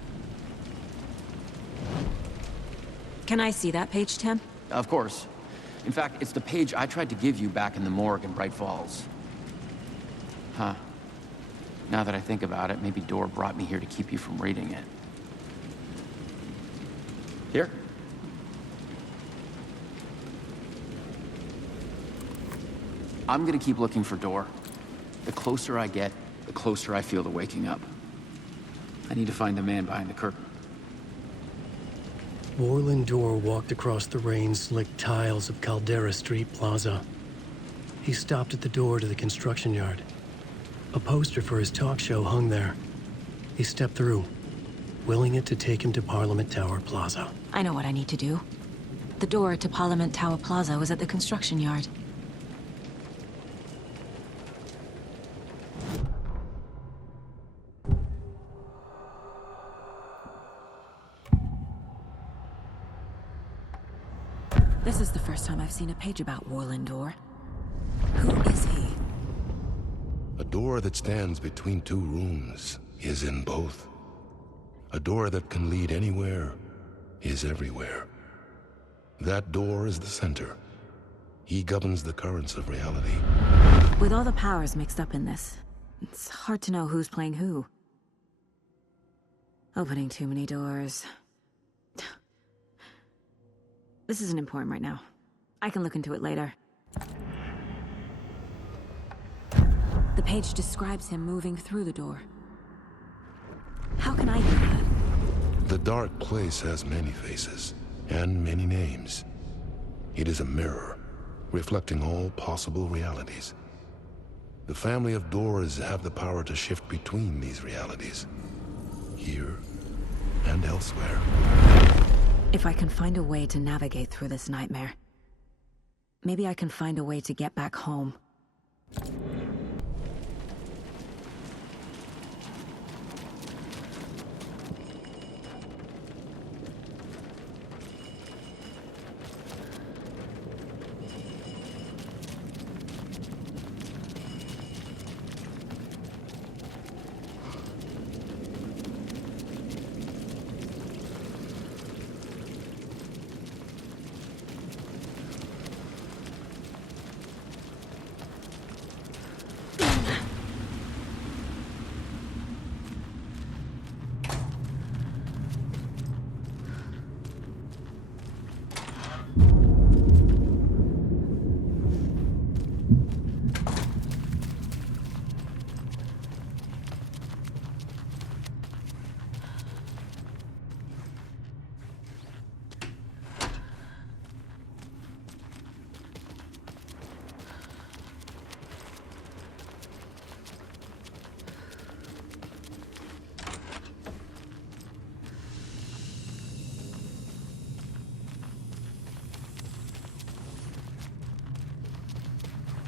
Can I see that page, Tim? Of course. In fact, it's the page I tried to give you back in the morgue in Bright Falls. Huh. Now that I think about it, maybe Dorr brought me here to keep you from reading it. Here. I'm gonna keep looking for door. The closer I get, the closer I feel to waking up. I need to find the man behind the curtain. Warland Dorr walked across the rain-slicked tiles of Caldera Street Plaza. He stopped at the door to the construction yard. A poster for his talk show hung there. He stepped through, willing it to take him to Parliament Tower Plaza. I know what I need to do. The door to Parliament Tower Plaza was at the construction yard. This is the first time I've seen a page about Warland Dorr. Who is he? A door that stands between two rooms is in both. A door that can lead anywhere is everywhere. That door is the center. He governs the currents of reality. With all the powers mixed up in this, it's hard to know who's playing who. Opening too many doors. This isn't important right now. I can look into it later. The page describes him moving through the door. How can I do that? The dark place has many faces and many names. It is a mirror, reflecting all possible realities. The family of Doors have the power to shift between these realities, here and elsewhere. If I can find a way to navigate through this nightmare, maybe I can find a way to get back home.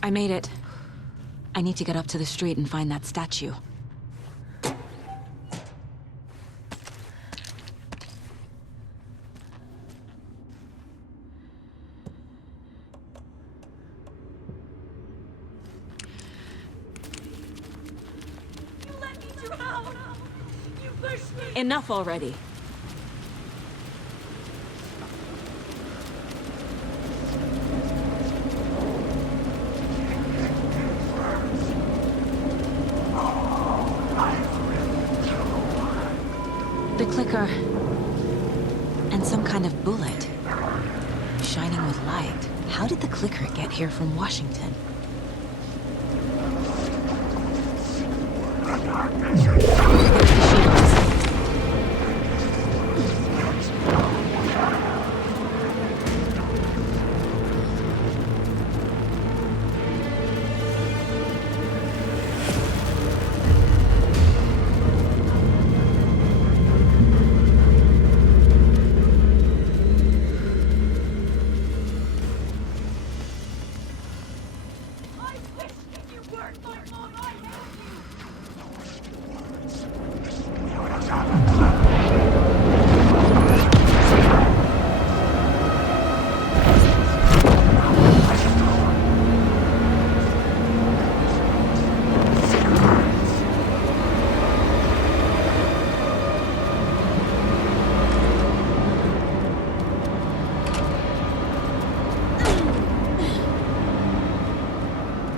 I made it. I need to get up to the street and find that statue. You let me drown! You pushed me! Enough already. The clicker. And some kind of bullet. Shining with light. How did the clicker get here from Washington?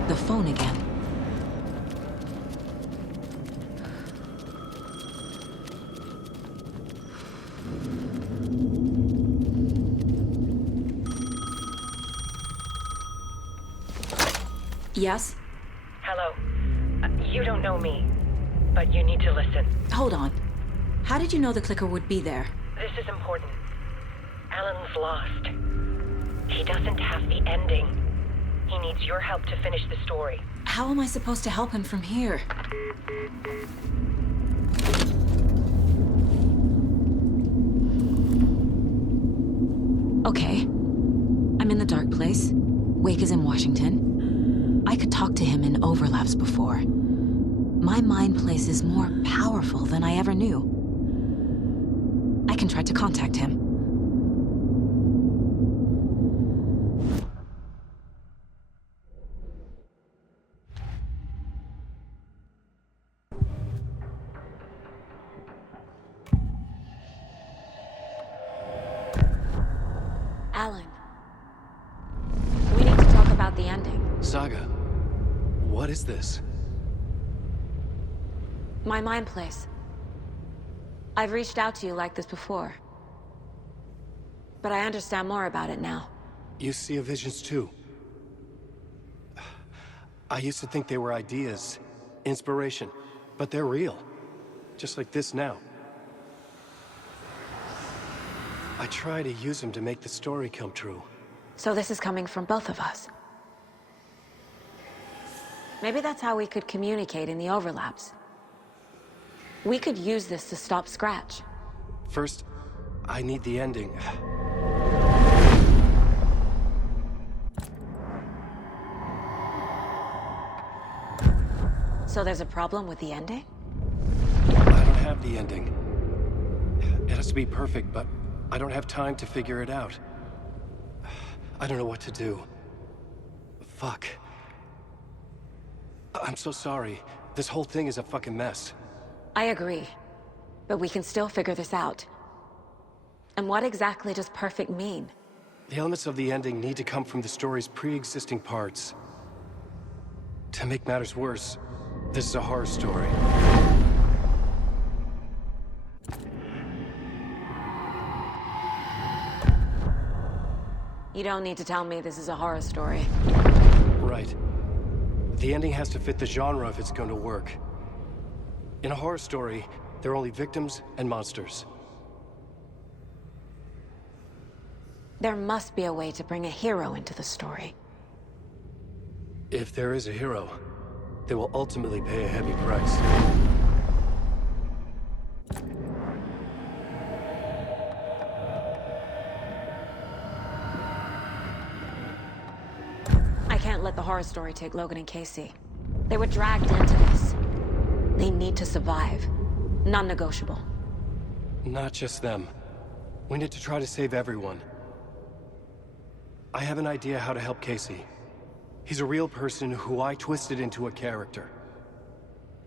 The phone again. Yes? Hello. You don't know me, but you need to listen. Hold on. How did you know the clicker would be there? This is important. Alan's lost. He doesn't have the ending. He needs your help to finish the story. How am I supposed to help him from here? Okay. I'm in the dark place. Wake is in Washington. I could talk to him in overlaps before. My mind place is more powerful than I ever knew. I can try to contact him. Alan. We need to talk about the ending. Saga, what is this? My mind place. I've reached out to you like this before. But I understand more about it now. You see visions too. I used to think they were ideas, inspiration, but they're real. Just like this now. I try to use them to make the story come true. So this is coming from both of us. Maybe that's how we could communicate in the overlaps. We could use this to stop Scratch. First, I need the ending. So there's a problem with the ending? I don't have the ending. It has to be perfect, but I don't have time to figure it out. I don't know what to do. Fuck. I'm so sorry. This whole thing is a fucking mess. I agree. But we can still figure this out. And what exactly does perfect mean? The elements of the ending need to come from the story's pre-existing parts. To make matters worse, this is a horror story. You don't need to tell me this is a horror story. Right. The ending has to fit the genre if it's going to work. In a horror story, there are only victims and monsters. There must be a way to bring a hero into the story. If there is a hero, they will ultimately pay a heavy price. I can't let the horror story take Logan and Casey. They were dragged into this. They need to survive. Non-negotiable. Not just them. We need to try to save everyone. I have an idea how to help Casey. He's a real person who I twisted into a character.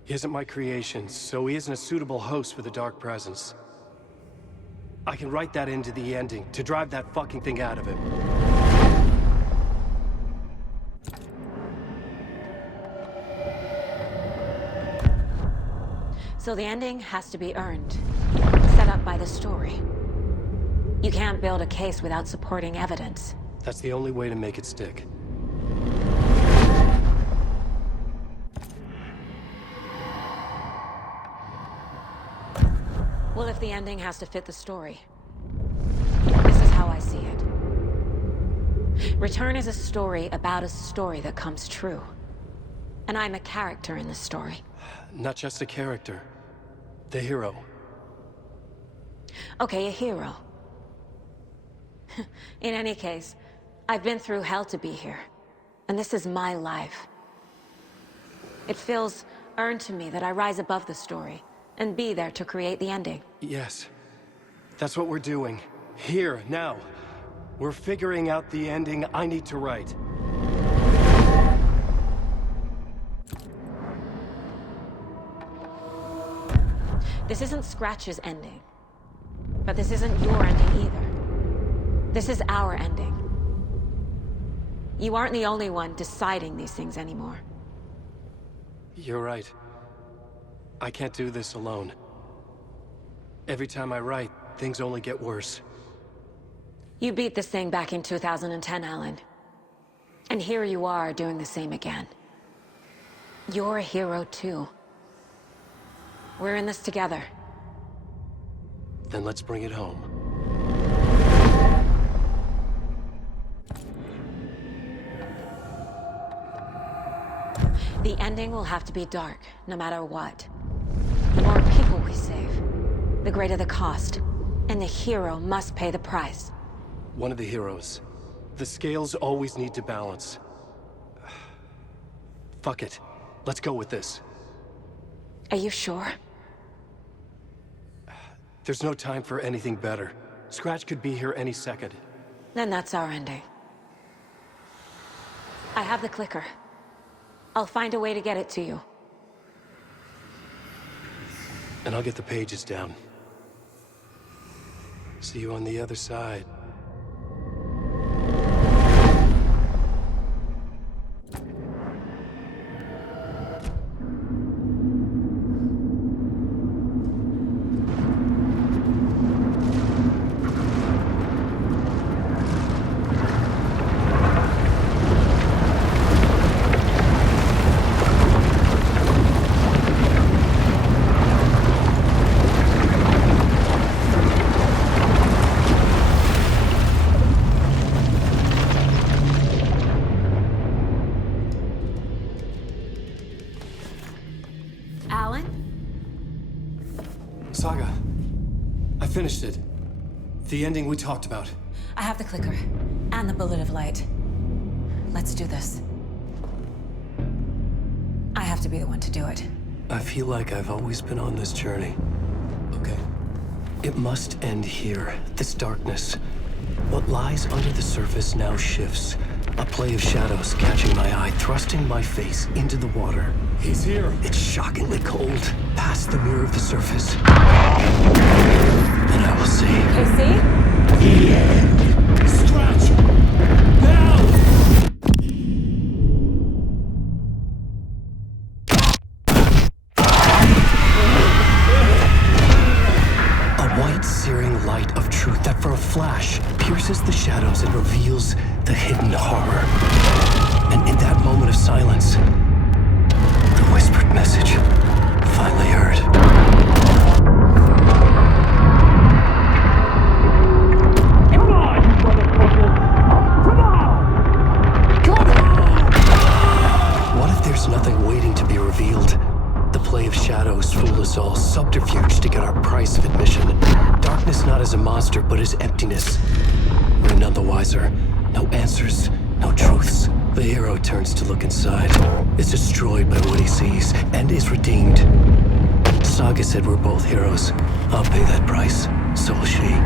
He isn't my creation, so he isn't a suitable host for the Dark Presence. I can write that into the ending to drive that fucking thing out of him. So the ending has to be earned. Set up by the story. You can't build a case without supporting evidence. That's the only way to make it stick. Well, if the ending has to fit the story, this is how I see it. Return is a story about a story that comes true. And I'm a character in this story. Not just a character. The hero. Okay, a hero. In any case, I've been through hell to be here. And this is my life. It feels earned to me that I rise above the story and be there to create the ending. Yes. That's what we're doing. Here, now. We're figuring out the ending I need to write. This isn't Scratch's ending. But this isn't your ending either. This is our ending. You aren't the only one deciding these things anymore. You're right. I can't do this alone. Every time I write, things only get worse. You beat this thing back in 2010, Alan. And here you are doing the same again. You're a hero too. We're in this together. Then let's bring it home. The ending will have to be dark, no matter what. The more people we save, the greater the cost. And the hero must pay the price. One of the heroes. The scales always need to balance. Fuck it. Let's go with this. Are you sure? There's no time for anything better. Scratch could be here any second. Then that's our ending. I have the clicker. I'll find a way to get it to you. And I'll get the pages down. See you on the other side. Saga, I finished it. The ending we talked about. I have the clicker, and the bullet of light. Let's do this. I have to be the one to do it. I feel like I've always been on this journey. Okay. It must end here, this darkness. What lies under the surface now shifts. A play of shadows catching my eye, thrusting my face into the water. He's here. It's shockingly cold, past the mirror of the surface. And I will see. Casey? The end. Scratch! Now! A white, searing light of truth that for a flash pierces the shadows and reveals the hidden horror. And in that moment of silence, the whispered message finally heard. Come on, you motherfucker! Come on! Come on! What if there's nothing waiting to be revealed? The play of shadows fool us all, subterfuge to get our price of admission. Darkness not as a monster, but as emptiness. We're none the wiser. No answers, no truths. The hero turns to look inside, is destroyed by what he sees, and is redeemed. Saga said we're both heroes. I'll pay that price. So will she.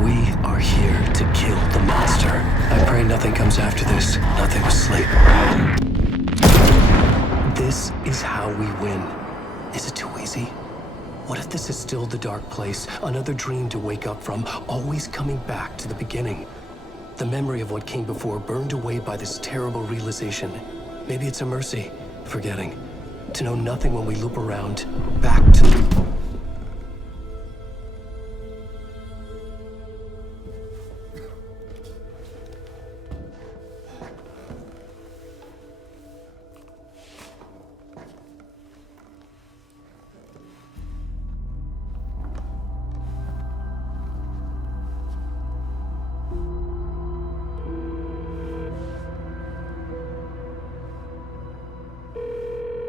We are here to kill the monster. I pray nothing comes after this. Nothing will sleep. This is how we win. Is it too easy? What if this is still the dark place? Another dream to wake up from, always coming back to the beginning. The memory of what came before burned away by this terrible realization. Maybe it's a mercy, forgetting. To know nothing when we loop around, back to...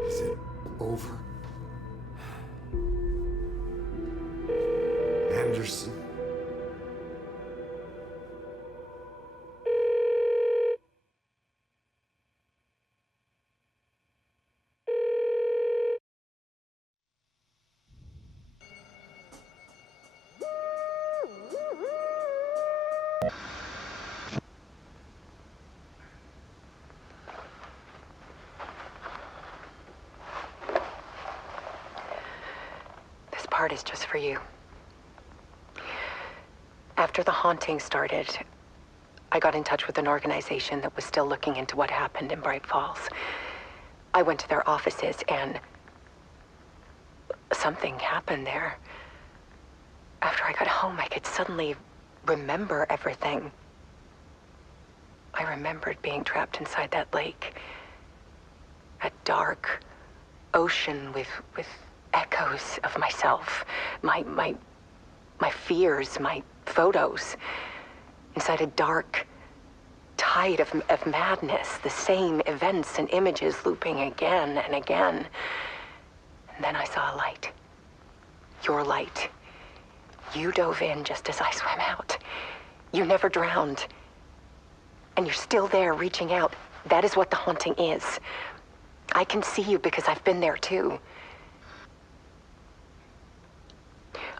Is it over? Anderson? This part is just for you. After the haunting started, I got in touch with an organization that was still looking into what happened in Bright Falls. I went to their offices and something happened there. After I got home, I could suddenly remember everything. I remembered being trapped inside that lake. That dark, ocean with echoes of myself, my fears, my photos, inside a dark tide of madness, the same events and images looping again and again. And then I saw a light. Your light. You dove in just as I swam out. You never drowned. And you're still there reaching out. That is what the haunting is. I can see you because I've been there too.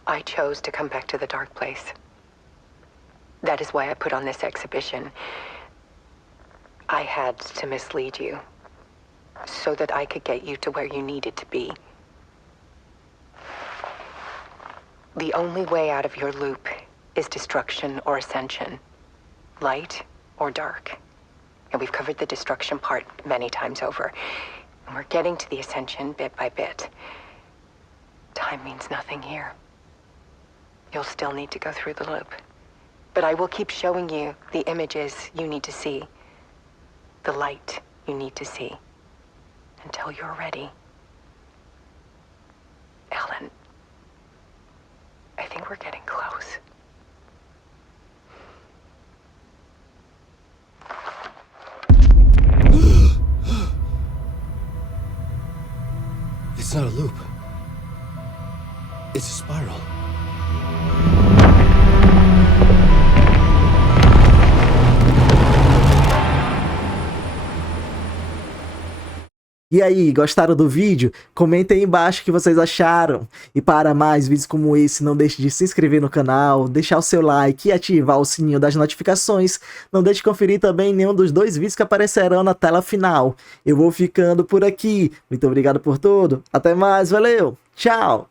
I chose to come back to the dark place. That is why I put on this exhibition. I had to mislead you so that I could get you to where you needed to be. The only way out of your loop is destruction or ascension, light or dark. And we've covered the destruction part many times over. And we're getting to the ascension bit by bit. Time means nothing here. You'll still need to go through the loop. But I will keep showing you the images you need to see, the light you need to see, until you're ready. Alan, I think we're getting close. It's not a loop. It's a spiral. E aí, gostaram do vídeo? Comentem aí embaixo o que vocês acharam. E para mais vídeos como esse, não deixe de se inscrever no canal, deixar o seu like e ativar o sininho das notificações. Não deixe de conferir também nenhum dos 2 vídeos que aparecerão na tela final. Eu vou ficando por aqui. Muito obrigado por tudo. Até mais, valeu, tchau!